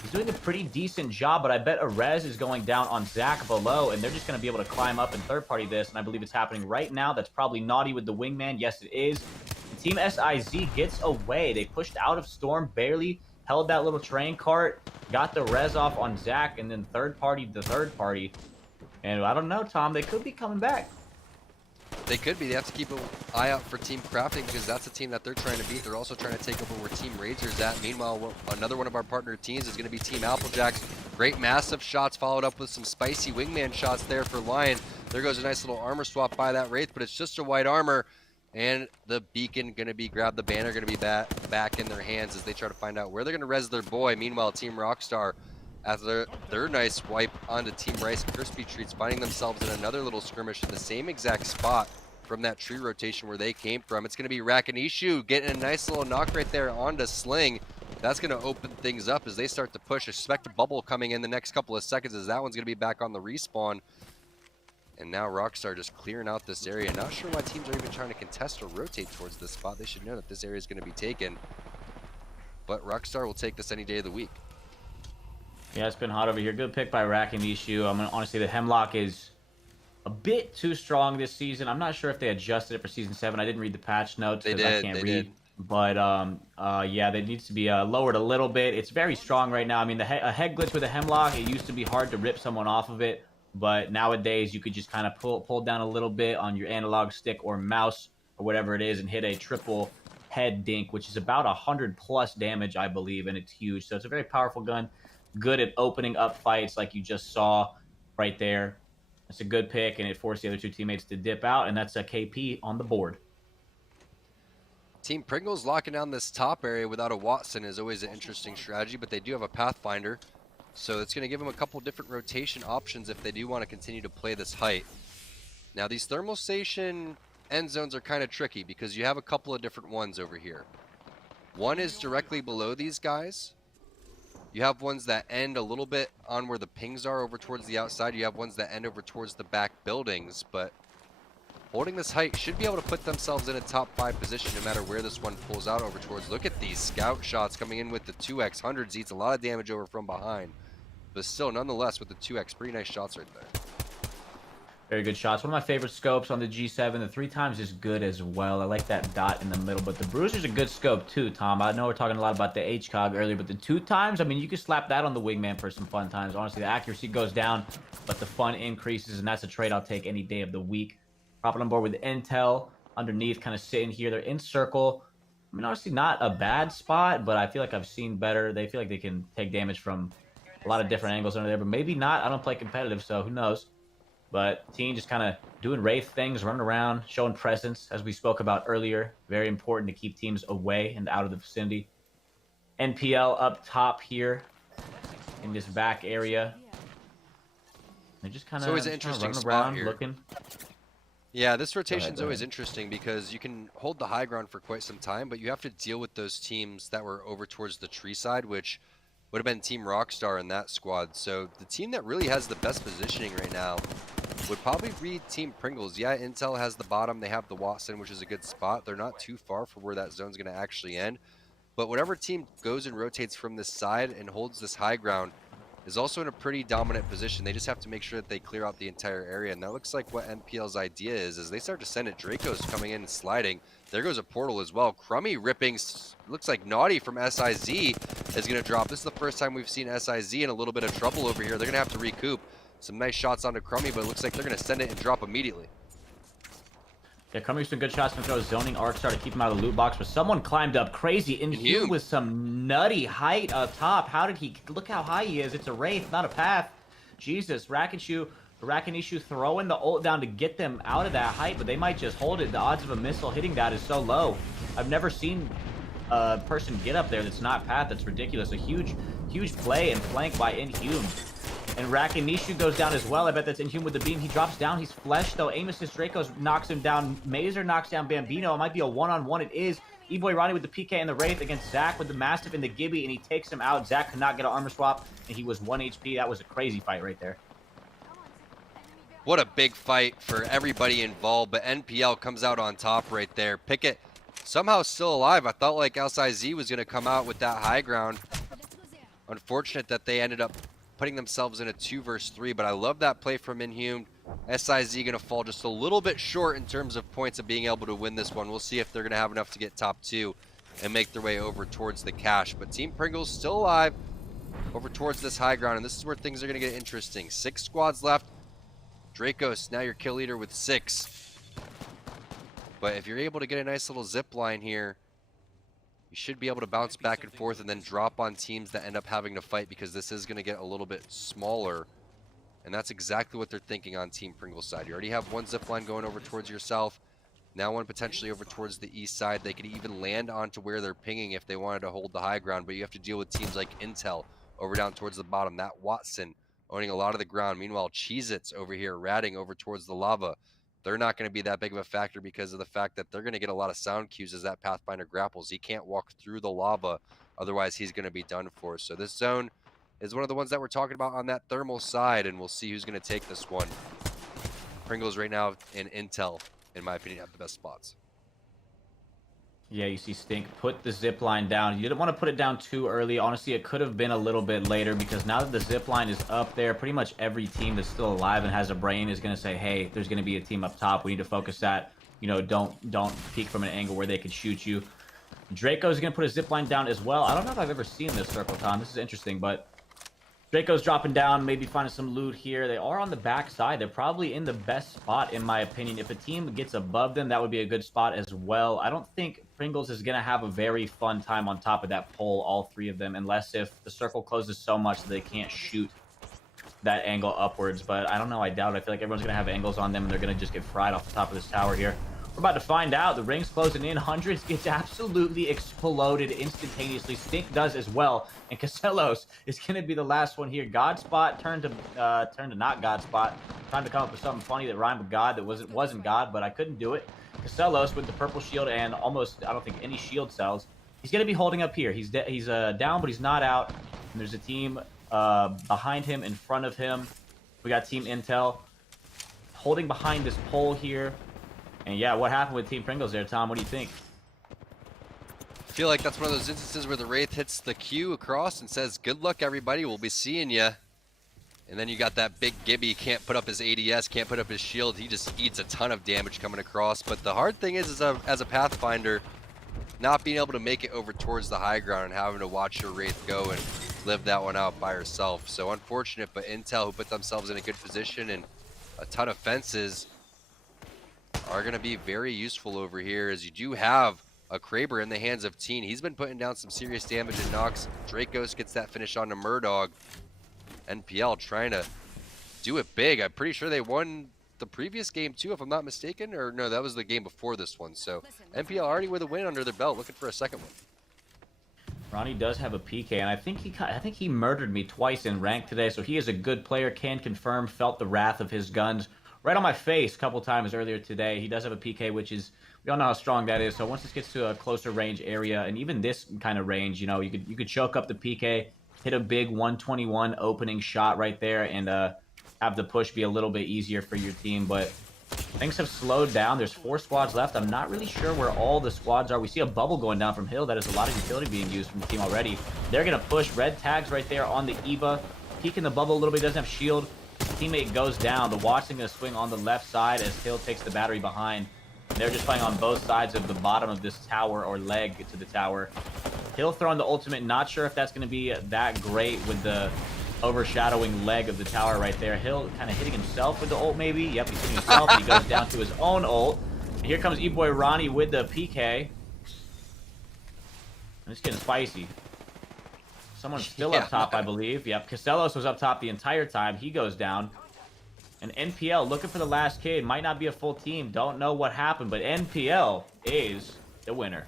He's doing a pretty decent job, but I bet a res is going down on Zach below, and they're just going to be able to climb up and third-party this, and I believe it's happening right now. That's probably Naughty with the Wingman. Yes, it is. And Team SIZ gets away. They pushed out of Storm, barely held that little train cart, got the res off on Zach, and then third-partied the third party. And I don't know, Tom, they could be coming back. They could be. They have to keep an eye out for Team Crafting because that's a team that they're trying to beat. They're also trying to take over where Team Razor's at. Meanwhile, another one of our partner teams is going to be Team Applejacks. Great massive shots followed up with some spicy wingman shots there for Lion. There goes a nice little armor swap by that Wraith, but it's just a white armor. And the beacon going to be grabbed. The banner going to be back in their hands as they try to find out where they're going to res their boy. Meanwhile, Team Rockstar, after their nice wipe onto Team Rice and Crispy Treats, finding themselves in another little skirmish in the same exact spot from that tree rotation where they came from. It's going to be Rakanishu getting a nice little knock right there onto Sling. That's going to open things up as they start to push. Expect a bubble coming in the next couple of seconds as that one's going to be back on the respawn. And now Rockstar just clearing out this area. Not sure why teams are even trying to contest or rotate towards this spot. They should know that this area is going to be taken. But Rockstar will take this any day of the week. Yeah, it's been hot over here. Good pick by Rakanishu. I'm honestly, the Hemlock is a bit too strong this season. I'm not sure if they adjusted it for Season 7. I didn't read the patch notes because I can't read. But yeah, that needs to be lowered a little bit. It's very strong right now. I mean, a head glitch with a Hemlock, it used to be hard to rip someone off of it. But nowadays, you could just kind of pull down a little bit on your analog stick or mouse or whatever it is and hit a triple head dink, which is about 100+ damage, I believe, and it's huge. So it's a very powerful gun. Good at opening up fights like you just saw right there. It's a good pick, and it forced the other two teammates to dip out, and that's a KP on the board. Team Pringles locking down this top area without a Watson is always an interesting strategy, but they do have a Pathfinder. So it's going to give them a couple different rotation options if they do want to continue to play this height. Now these thermal station end zones are kind of tricky because you have a couple of different ones over here. One is directly below these guys. You have ones that end a little bit on where the pings are over towards the outside. You have ones that end over towards the back buildings, but holding this height should be able to put themselves in a top 5 position no matter where this one pulls out over towards. Look at these scout shots coming in with the 2x. Hundreds eats a lot of damage over from behind. But still, nonetheless, with the 2x, pretty nice shots right there. Very good shots. One of my favorite scopes on the G7. The 3x is good as well. I like that dot in the middle. But the Bruiser's a good scope too, Tom. I know we're talking a lot about the HCOG earlier, but the 2x, I mean, you can slap that on the Wingman for some fun times. Honestly, the accuracy goes down, but the fun increases, and that's a trade I'll take any day of the week. Propping on board with Intel underneath, kind of sitting here. They're in circle. I mean, honestly, not a bad spot, but I feel like I've seen better. They feel like they can take damage from a lot of different angles under there, but maybe not. I don't play competitive, so who knows. But team just kind of doing Wraith things, running around, showing presence, as we spoke about earlier. Very important to keep teams away and out of the vicinity. NPL up top here in this back area. They're just kind of always an interesting running spot around, here. looking. Yeah, this rotation's always interesting because you can hold the high ground for quite some time, but you have to deal with those teams that were over towards the tree side, which would have been Team Rockstar in that squad. So the team that really has the best positioning right now would probably be Team Pringles. Yeah, Intel has the bottom. They have the Watson, which is a good spot. They're not too far from where that zone's going to actually end. But whatever team goes and rotates from this side and holds this high ground is also in a pretty dominant position. They just have to make sure that they clear out the entire area. And that looks like what NPL's idea is they start to send it. Draco's coming in and sliding. There goes a portal as well. Crummy ripping, looks like Naughty from SIZ is going to drop. This is the first time we've seen SIZ in a little bit of trouble over here. They're going to have to recoup. Some nice shots onto Crummy, but it looks like they're going to send it and drop immediately. Yeah, Crummy's some good shots. Gonna throw zoning Arcstar to keep him out of the loot box, but someone climbed up crazy in here with some nutty height up top. How did he look how high he is? It's a Wraith, not a path. Jesus, Rakanishu throwing the ult down to get them out of that height, but they might just hold it. The odds of a missile hitting that is so low. I've never seen a person get up there that's not path. That's ridiculous. A huge play and flank by Inhume. And Rakanishu goes down as well. I bet that's Inhume with the beam. He drops down. He's fleshed, though. Amos Dracos knocks him down. Mazer knocks down Bambino. It might be a one-on-one. It is. E-Boy Ronnie with the PK and the Wraith against Zach with the Mastiff and the Gibby, and he takes him out. Zach could not get an armor swap, and he was 1 HP. That was a crazy fight right there. What a big fight for everybody involved, but NPL comes out on top right there. Pickett somehow still alive. I thought like LSIZ was going to come out with that high ground. Unfortunate that they ended up putting themselves in a 2 versus 3, but I love that play from Inhume. SIZ going to fall just a little bit short in terms of points of being able to win this one. We'll see if they're going to have enough to get top 2 and make their way over towards the cache. But Team Pringles still alive over towards this high ground, and this is where things are going to get interesting. 6 squads left. Dracos, now your kill leader with 6. But if you're able to get a nice little zip line here, you should be able to bounce back and forth and then drop on teams that end up having to fight, because this is going to get a little bit smaller. And that's exactly what they're thinking on Team Pringles side. You already have one zip line going over towards yourself. Now one potentially over towards the east side. They could even land onto where they're pinging if they wanted to hold the high ground, but you have to deal with teams like Intel over down towards the bottom. That Watson owning a lot of the ground. Meanwhile, Cheez-Its over here ratting over towards the lava. They're not going to be that big of a factor because of the fact that they're going to get a lot of sound cues as that Pathfinder grapples. He can't walk through the lava, otherwise he's going to be done for. So this zone is one of the ones that we're talking about on that thermal side, and we'll see who's going to take this one. Pringles right now and Intel, in my opinion, have the best spots. Yeah, you see Stink put the zip line down. You didn't want to put it down too early. Honestly, it could have been a little bit later, because now that the zip line is up there, pretty much every team that's still alive and has a brain is going to say, hey, there's going to be a team up top. We need to focus that. You know, don't peek from an angle where they could shoot you. Draco's going to put a zip line down as well. I don't know if I've ever seen this circle, Tom. This is interesting, but Draco's dropping down, maybe finding some loot here. They are on the back side. They're probably in the best spot, in my opinion. If a team gets above them, that would be a good spot as well. I don't think Pringles is going to have a very fun time on top of that pole, all 3 of them, unless if the circle closes so much that they can't shoot that angle upwards. But I don't know. I doubt it. I feel like everyone's going to have angles on them, and they're going to just get fried off the top of this tower here. We're about to find out. The ring's closing in. Hundreds gets absolutely exploded instantaneously. Stink does as well. And Casellos is going to be the last one here. Godspot turned to not Godspot. Trying to come up with something funny that rhymed with God that wasn't God, but I couldn't do it. Casellos with the purple shield and almost, I don't think, any shield cells. He's going to be holding up here. He's down, but he's not out. And there's a team behind him, in front of him. We got Team Intel holding behind this pole here. And yeah, what happened with Team Pringles there, Tom? What do you think? I feel like that's one of those instances where the Wraith hits the Q across and says, good luck, everybody. We'll be seeing you. And then you got that big Gibby, can't put up his ADS, can't put up his shield. He just eats a ton of damage coming across. But the hard thing is as a Pathfinder, not being able to make it over towards the high ground and having to watch your Wraith go and live that one out by herself. So unfortunate, but Intel, who put themselves in a good position and a ton of fences, are going to be very useful over here, as you do have a Kraber in the hands of Teen. He's been putting down some serious damage and knocks. Dracos gets that finish on to Murdog. NPL trying to do it big. I'm pretty sure they won the previous game too, if I'm not mistaken. Or no, that was the game before this one. So NPL already with a win under their belt, looking for a second one. Ronnie does have a PK, and I think he murdered me twice in rank today, so he is a good player. Can confirm, felt the wrath of his guns right on my face a couple times earlier today. He does have a PK, which is, we all know how strong that is. So once this gets to a closer range area, and even this kind of range, you know, you could choke up the PK, hit a big 121 opening shot right there, and have the push be a little bit easier for your team. But things have slowed down. There's 4 squads left. I'm not really sure where all the squads are. We see a bubble going down from Hill. That is a lot of utility being used from the team already. They're going to push. Red tags right there on the Eva. Peeking the bubble a little bit. Doesn't have shield. His teammate goes down. The Watson going to swing on the left side as Hill takes the battery behind. They're just playing on both sides of the bottom of this tower, or leg to the tower. Hill throwing the ultimate. Not sure if that's going to be that great with the overshadowing leg of the tower right there. Hill kind of hitting himself with the ult, maybe. Yep, he's hitting himself. He goes down to his own ult. And here comes E-Boy Ronnie with the PK. It's getting spicy. Someone's still up top, I believe. Yep, Casellos was up top the entire time. He goes down. And NPL looking for the last kid. Might not be a full team. Don't know what happened, but NPL is the winner.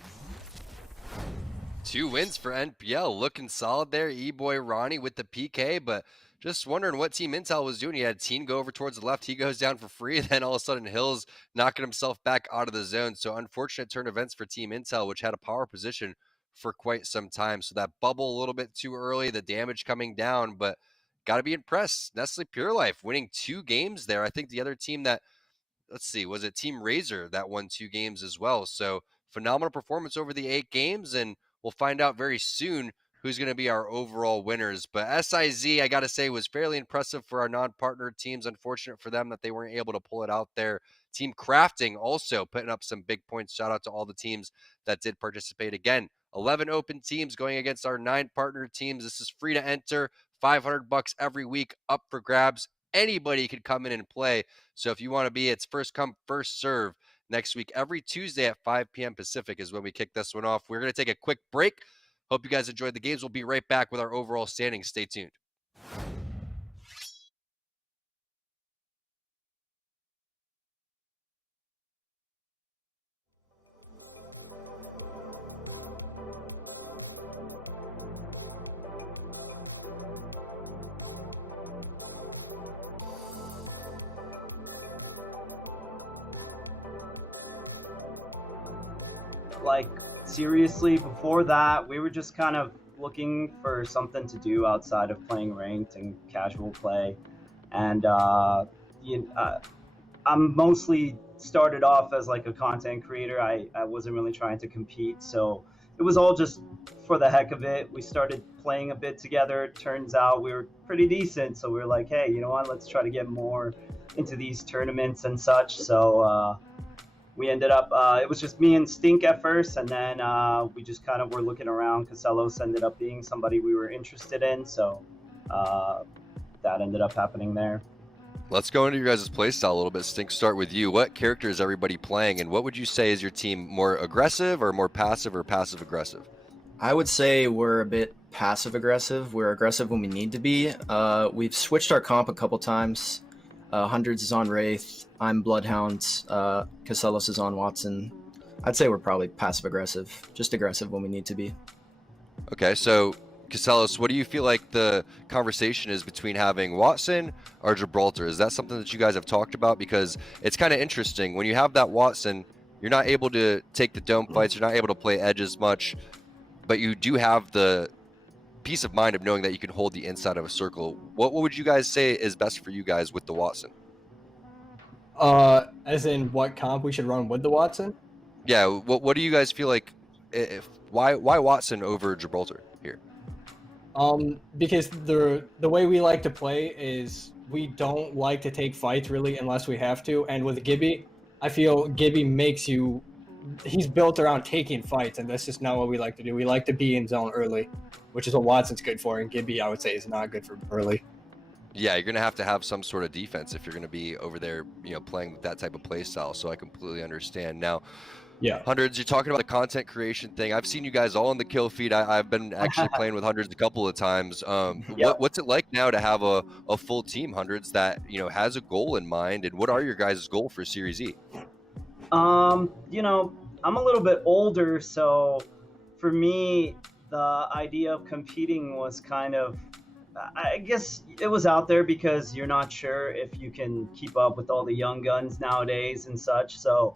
2 wins for NPL. Looking solid there. E-Boy Ronnie with the PK, but just wondering what Team Intel was doing. He had Teen go over towards the left. He goes down for free. Then all of a sudden, Hill's knocking himself back out of the zone. So unfortunate turn events for Team Intel, which had a power position for quite some time. So that bubble a little bit too early, the damage coming down, but got to be impressed. Nestle Pure Life winning 2 games there. I think the other team that, let's see, was it Team Razor that won 2 games as well. So phenomenal performance over the 8 games, and we'll find out very soon who's going to be our overall winners. But SIZ, I got to say, was fairly impressive for our non-partner teams. Unfortunate for them that they weren't able to pull it out there. Team Crafting also putting up some big points. Shout out to all the teams that did participate. Again, 11 open teams going against our 9 partner teams. This is free to enter. $500 every week up for grabs anybody could come in and play. So if you want to be, it's first come, first serve next week. Every Tuesday at 5 p.m. Pacific is when we kick this one off. We're going to take a quick break. Hope you guys enjoyed the games. We'll be right back with our overall standings. Stay tuned. Like, seriously, before that, we were just kind of looking for something to do outside of playing ranked and casual play. And I'm mostly started off as like a content creator. I wasn't really trying to compete, so it was all just for the heck of it. We started playing a bit together. Turns out we were pretty decent, so we were like, hey, you know what, let's try to get more into these tournaments and such. So we ended up, it was just me and Stink at first, and then we just kind of were looking around. Casellos ended up being somebody we were interested in, so that ended up happening there. Let's go into your guys' playstyle a little bit. Stink, start with you. What character is everybody playing, and what would you say is your team, more aggressive or more passive or passive-aggressive? I would say we're a bit passive-aggressive. We're aggressive when we need to be. We've switched our comp a couple times. Hundreds is on Wraith. I'm Bloodhound. Casellos is on Watson. I'd say we're probably passive-aggressive, just aggressive when we need to be. Okay, so Casellos, what do you feel like the conversation is between having Watson or Gibraltar? Is that something that you guys have talked about? Because it's kind of interesting. When you have that Watson, you're not able to take the dome fights. You're not able to play edge as much, but you do have the peace of mind of knowing that you can hold the inside of a circle. What would you guys say is best for you guys with the Watson? As in what comp we should run with the Watson? Yeah, what do you guys feel like, why Watson over Gibraltar here? Because the way we like to play is we don't like to take fights really unless we have to, and with Gibby, I feel Gibby makes you, he's built around taking fights, and that's just not what we like to do. We like to be in zone early, which is what Watson's good for, and Gibby, I would say, is not good for early. Yeah, you're going to have some sort of defense if you're going to be over there, playing with that type of play style, so I completely understand. Now, yeah, Hundreds, you're talking about the content creation thing. I've seen you guys all on the kill feed. I've been actually playing with Hundreds a couple of times. What's it like now to have a full team, Hundreds, that has a goal in mind, and what are your guys' goal for Series E? I'm a little bit older, so for me, the idea of competing was kind of, I guess it was out there because you're not sure if you can keep up with all the young guns nowadays and such. So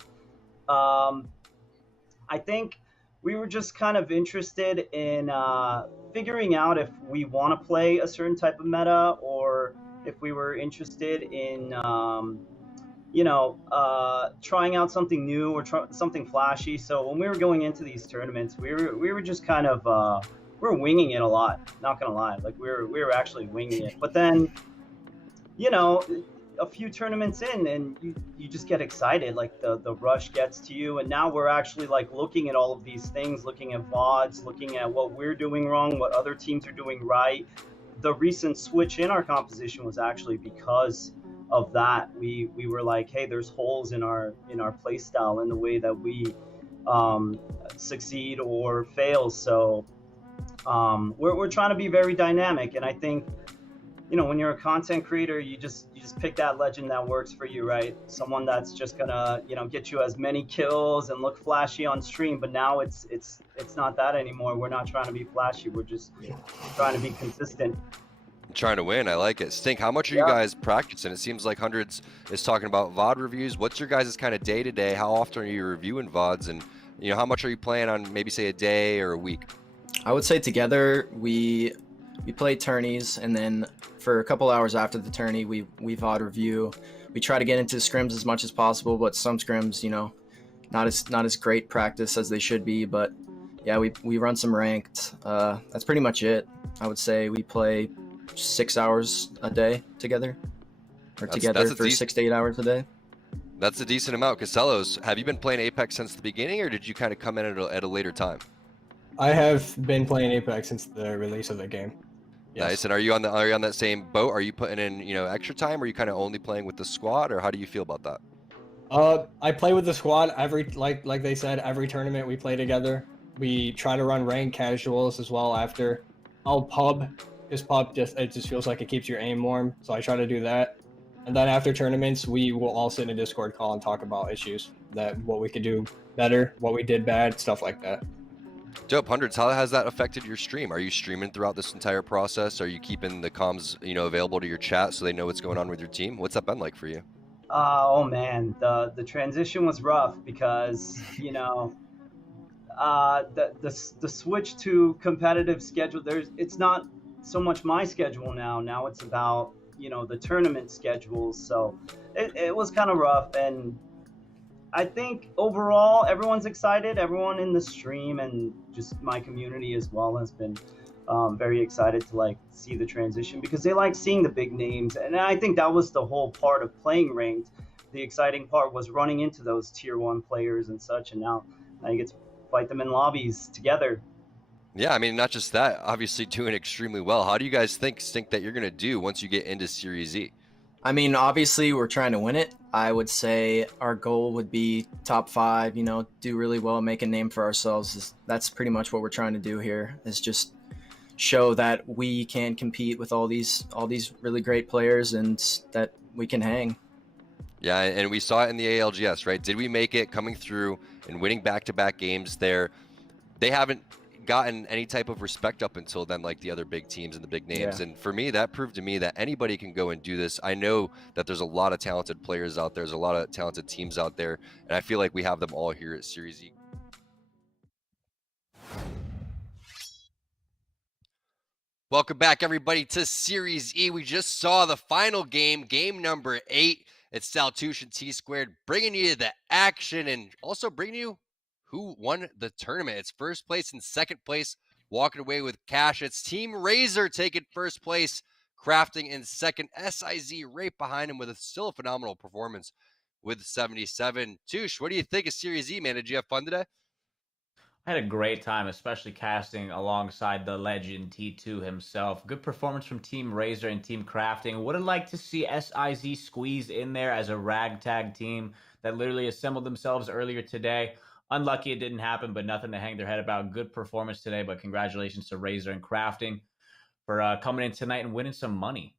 I think we were just kind of interested in figuring out if we want to play a certain type of meta, or if we were interested in trying out something new or something flashy. So when we were going into these tournaments, we were just kind of we were winging it a lot. Not gonna lie, like we were actually winging it. But then, a few tournaments in, and you just get excited. Like the rush gets to you, and now we're actually like looking at all of these things, looking at VODs, looking at what we're doing wrong, what other teams are doing right. The recent switch in our composition was actually because of that. We were like, hey, there's holes in our play style, in the way that we succeed or fail. So we're trying to be very dynamic, and I think when you're a content creator, you just pick that legend that works for you, right? Someone that's just gonna get you as many kills and look flashy on stream. But now it's not that anymore. We're not trying to be flashy. We're just trying to be consistent. Trying to win. I like it. Stink, how much are you guys practicing? It seems like Hundreds is talking about VOD reviews. What's your guys' kind of day-to-day? How often are you reviewing VODs? And how much are you playing on, maybe say a day or a week? I would say together we play tourneys, and then for a couple hours after the tourney we VOD review. We try to get into scrims as much as possible, but some scrims, not as great practice as they should be. But yeah, we run some ranked. That's pretty much it. I would say we play 6 hours a day together, or together for 6 to 8 hours a day. That's a decent amount. Casellos, have you been playing Apex since the beginning, or did you kind of come in at a later time? I have been playing Apex since the release of the game. Nice. And are you on that same boat? Are you putting in, you know, extra time? Or are you kind of only playing with the squad, or how do you feel about that? I play with the squad every like they said, every tournament we play together. We try to run ranked casuals as well after. I'll pub, because pub just feels like it keeps your aim warm, so I try to do that. And then after tournaments, we will all sit in a Discord call and talk about issues, what we could do better, what we did bad, stuff like that. Dope. Hundreds, how has that affected your stream? Are you streaming throughout this entire process? Are you keeping the comms, you know, available to your chat so they know what's going on with your team? What's that been like for you? Oh man, the transition was rough because you know the switch to competitive schedule. It's not so much my schedule now. Now it's about the tournament schedules. So it was kind of rough, and I think overall everyone's excited. Everyone in the stream and just my community as well has been very excited to like see the transition because they like seeing the big names, and I think that was the whole part of playing ranked. The exciting part was running into those tier 1 players and such, and now you get to fight them in lobbies together. Yeah, I mean, not just that, obviously doing extremely well. How do you guys think that you're going to do once you get into Series E? I mean, obviously we're trying to win it. I would say our goal would be top 5, do really well, make a name for ourselves. That's pretty much what we're trying to do here, is just show that we can compete with all these really great players and that we can hang. Yeah, and we saw it in the ALGS, right? Did we make it coming through and winning back-to-back games there? They haven't gotten any type of respect up until then, like the other big teams and the big names. Yeah. And for me, that proved to me that anybody can go and do this. I know that there's a lot of talented players out there. There's a lot of talented teams out there. And I feel like we have them all here at Series E. Welcome back, everybody, to Series E. We just saw the final game, game number 8. It's Saltouche and T-Squared bringing you the action and also bringing you who won the tournament. It's first place and second place walking away with cash. It's Team Razor taking first place, Crafting in second, SIZ right behind him with still a phenomenal performance with 77. Touche, what do you think of Series E, man? Did you have fun today? I had a great time, especially casting alongside the legend T2 himself. Good performance from Team Razor and Team Crafting. Would have liked to see SIZ squeeze in there as a ragtag team that literally assembled themselves earlier today. Unlucky it didn't happen, but nothing to hang their head about. Good performance today, but congratulations to Razor and Crafting for coming in tonight and winning some money.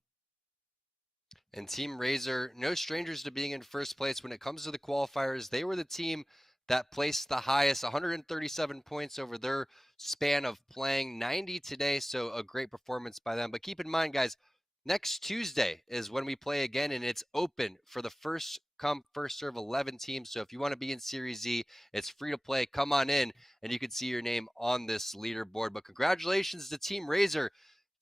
And Team Razor, no strangers to being in first place when it comes to the qualifiers. They were the team that placed the highest, 137 points over their span of playing, 90 today, so a great performance by them. But keep in mind, guys, next Tuesday is when we play again, and it's open for the first come, first serve 11 teams. So if you want to be in Series E, it's free to play. Come on in, and you can see your name on this leaderboard. But congratulations to Team Razor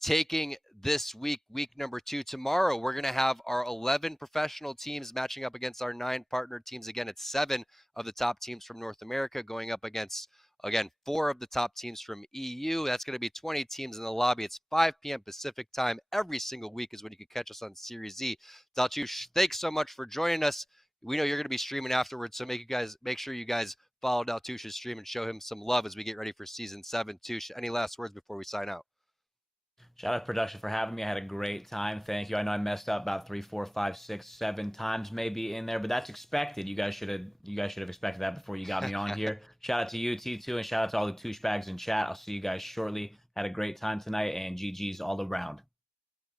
taking this week number 2. Tomorrow, we're going to have our 11 professional teams matching up against our 9 partner teams. Again, it's 7 of the top teams from North America going up against, again, 4 of the top teams from EU. That's going to be 20 teams in the lobby. It's 5 p.m. Pacific time. Every single week is when you can catch us on Series E. Daltush, thanks so much for joining us. We know you're going to be streaming afterwards, so make sure you guys follow Daltush's stream and show him some love as we get ready for Season 7. Tush, any last words before we sign out? Shout out to production for having me. I had a great time. Thank you. I know I messed up about 3, 4, 5, 6, 7 times maybe in there, but that's expected. You guys should have expected that before you got me on here. Shout out to you, T2, and shout out to all the Touche bags in chat. I'll see you guys shortly. Had a great time tonight, and GG's all around.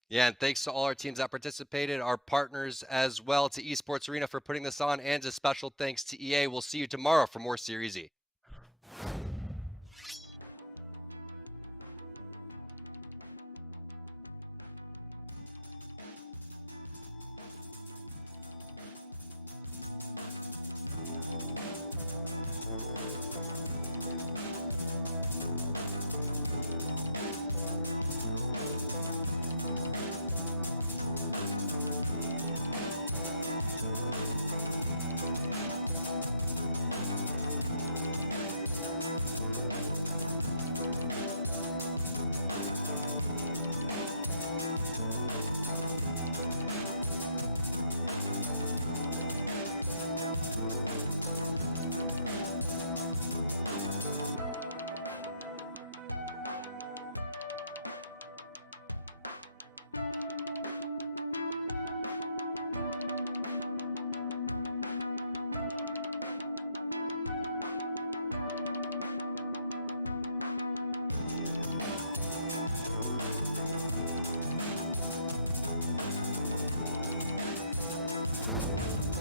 Yeah, and thanks to all our teams that participated, our partners as well, to Esports Arena for putting this on, and a special thanks to EA. We'll see you tomorrow for more Series E.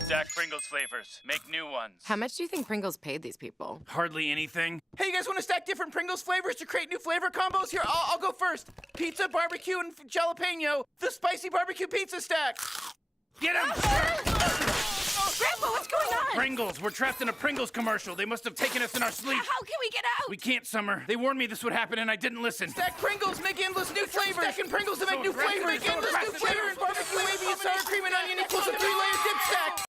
Stack Pringles flavors. Make new ones. How much do you think Pringles paid these people? Hardly anything. Hey, you guys want to stack different Pringles flavors to create new flavor combos? Here, I'll go first. Pizza, barbecue, and jalapeno. The spicy barbecue pizza stack. Get him! Grandpa, what's going on? Pringles. We're trapped in a Pringles commercial. They must have taken us in our sleep. How can we get out? We can't, Summer. They warned me this would happen, and I didn't listen. Stack Pringles, make endless new flavors. Stacking Pringles to make new flavors. Make endless new flavors. Barbecue, wavy, and sour cream and onion equals a 3-layer dip stack.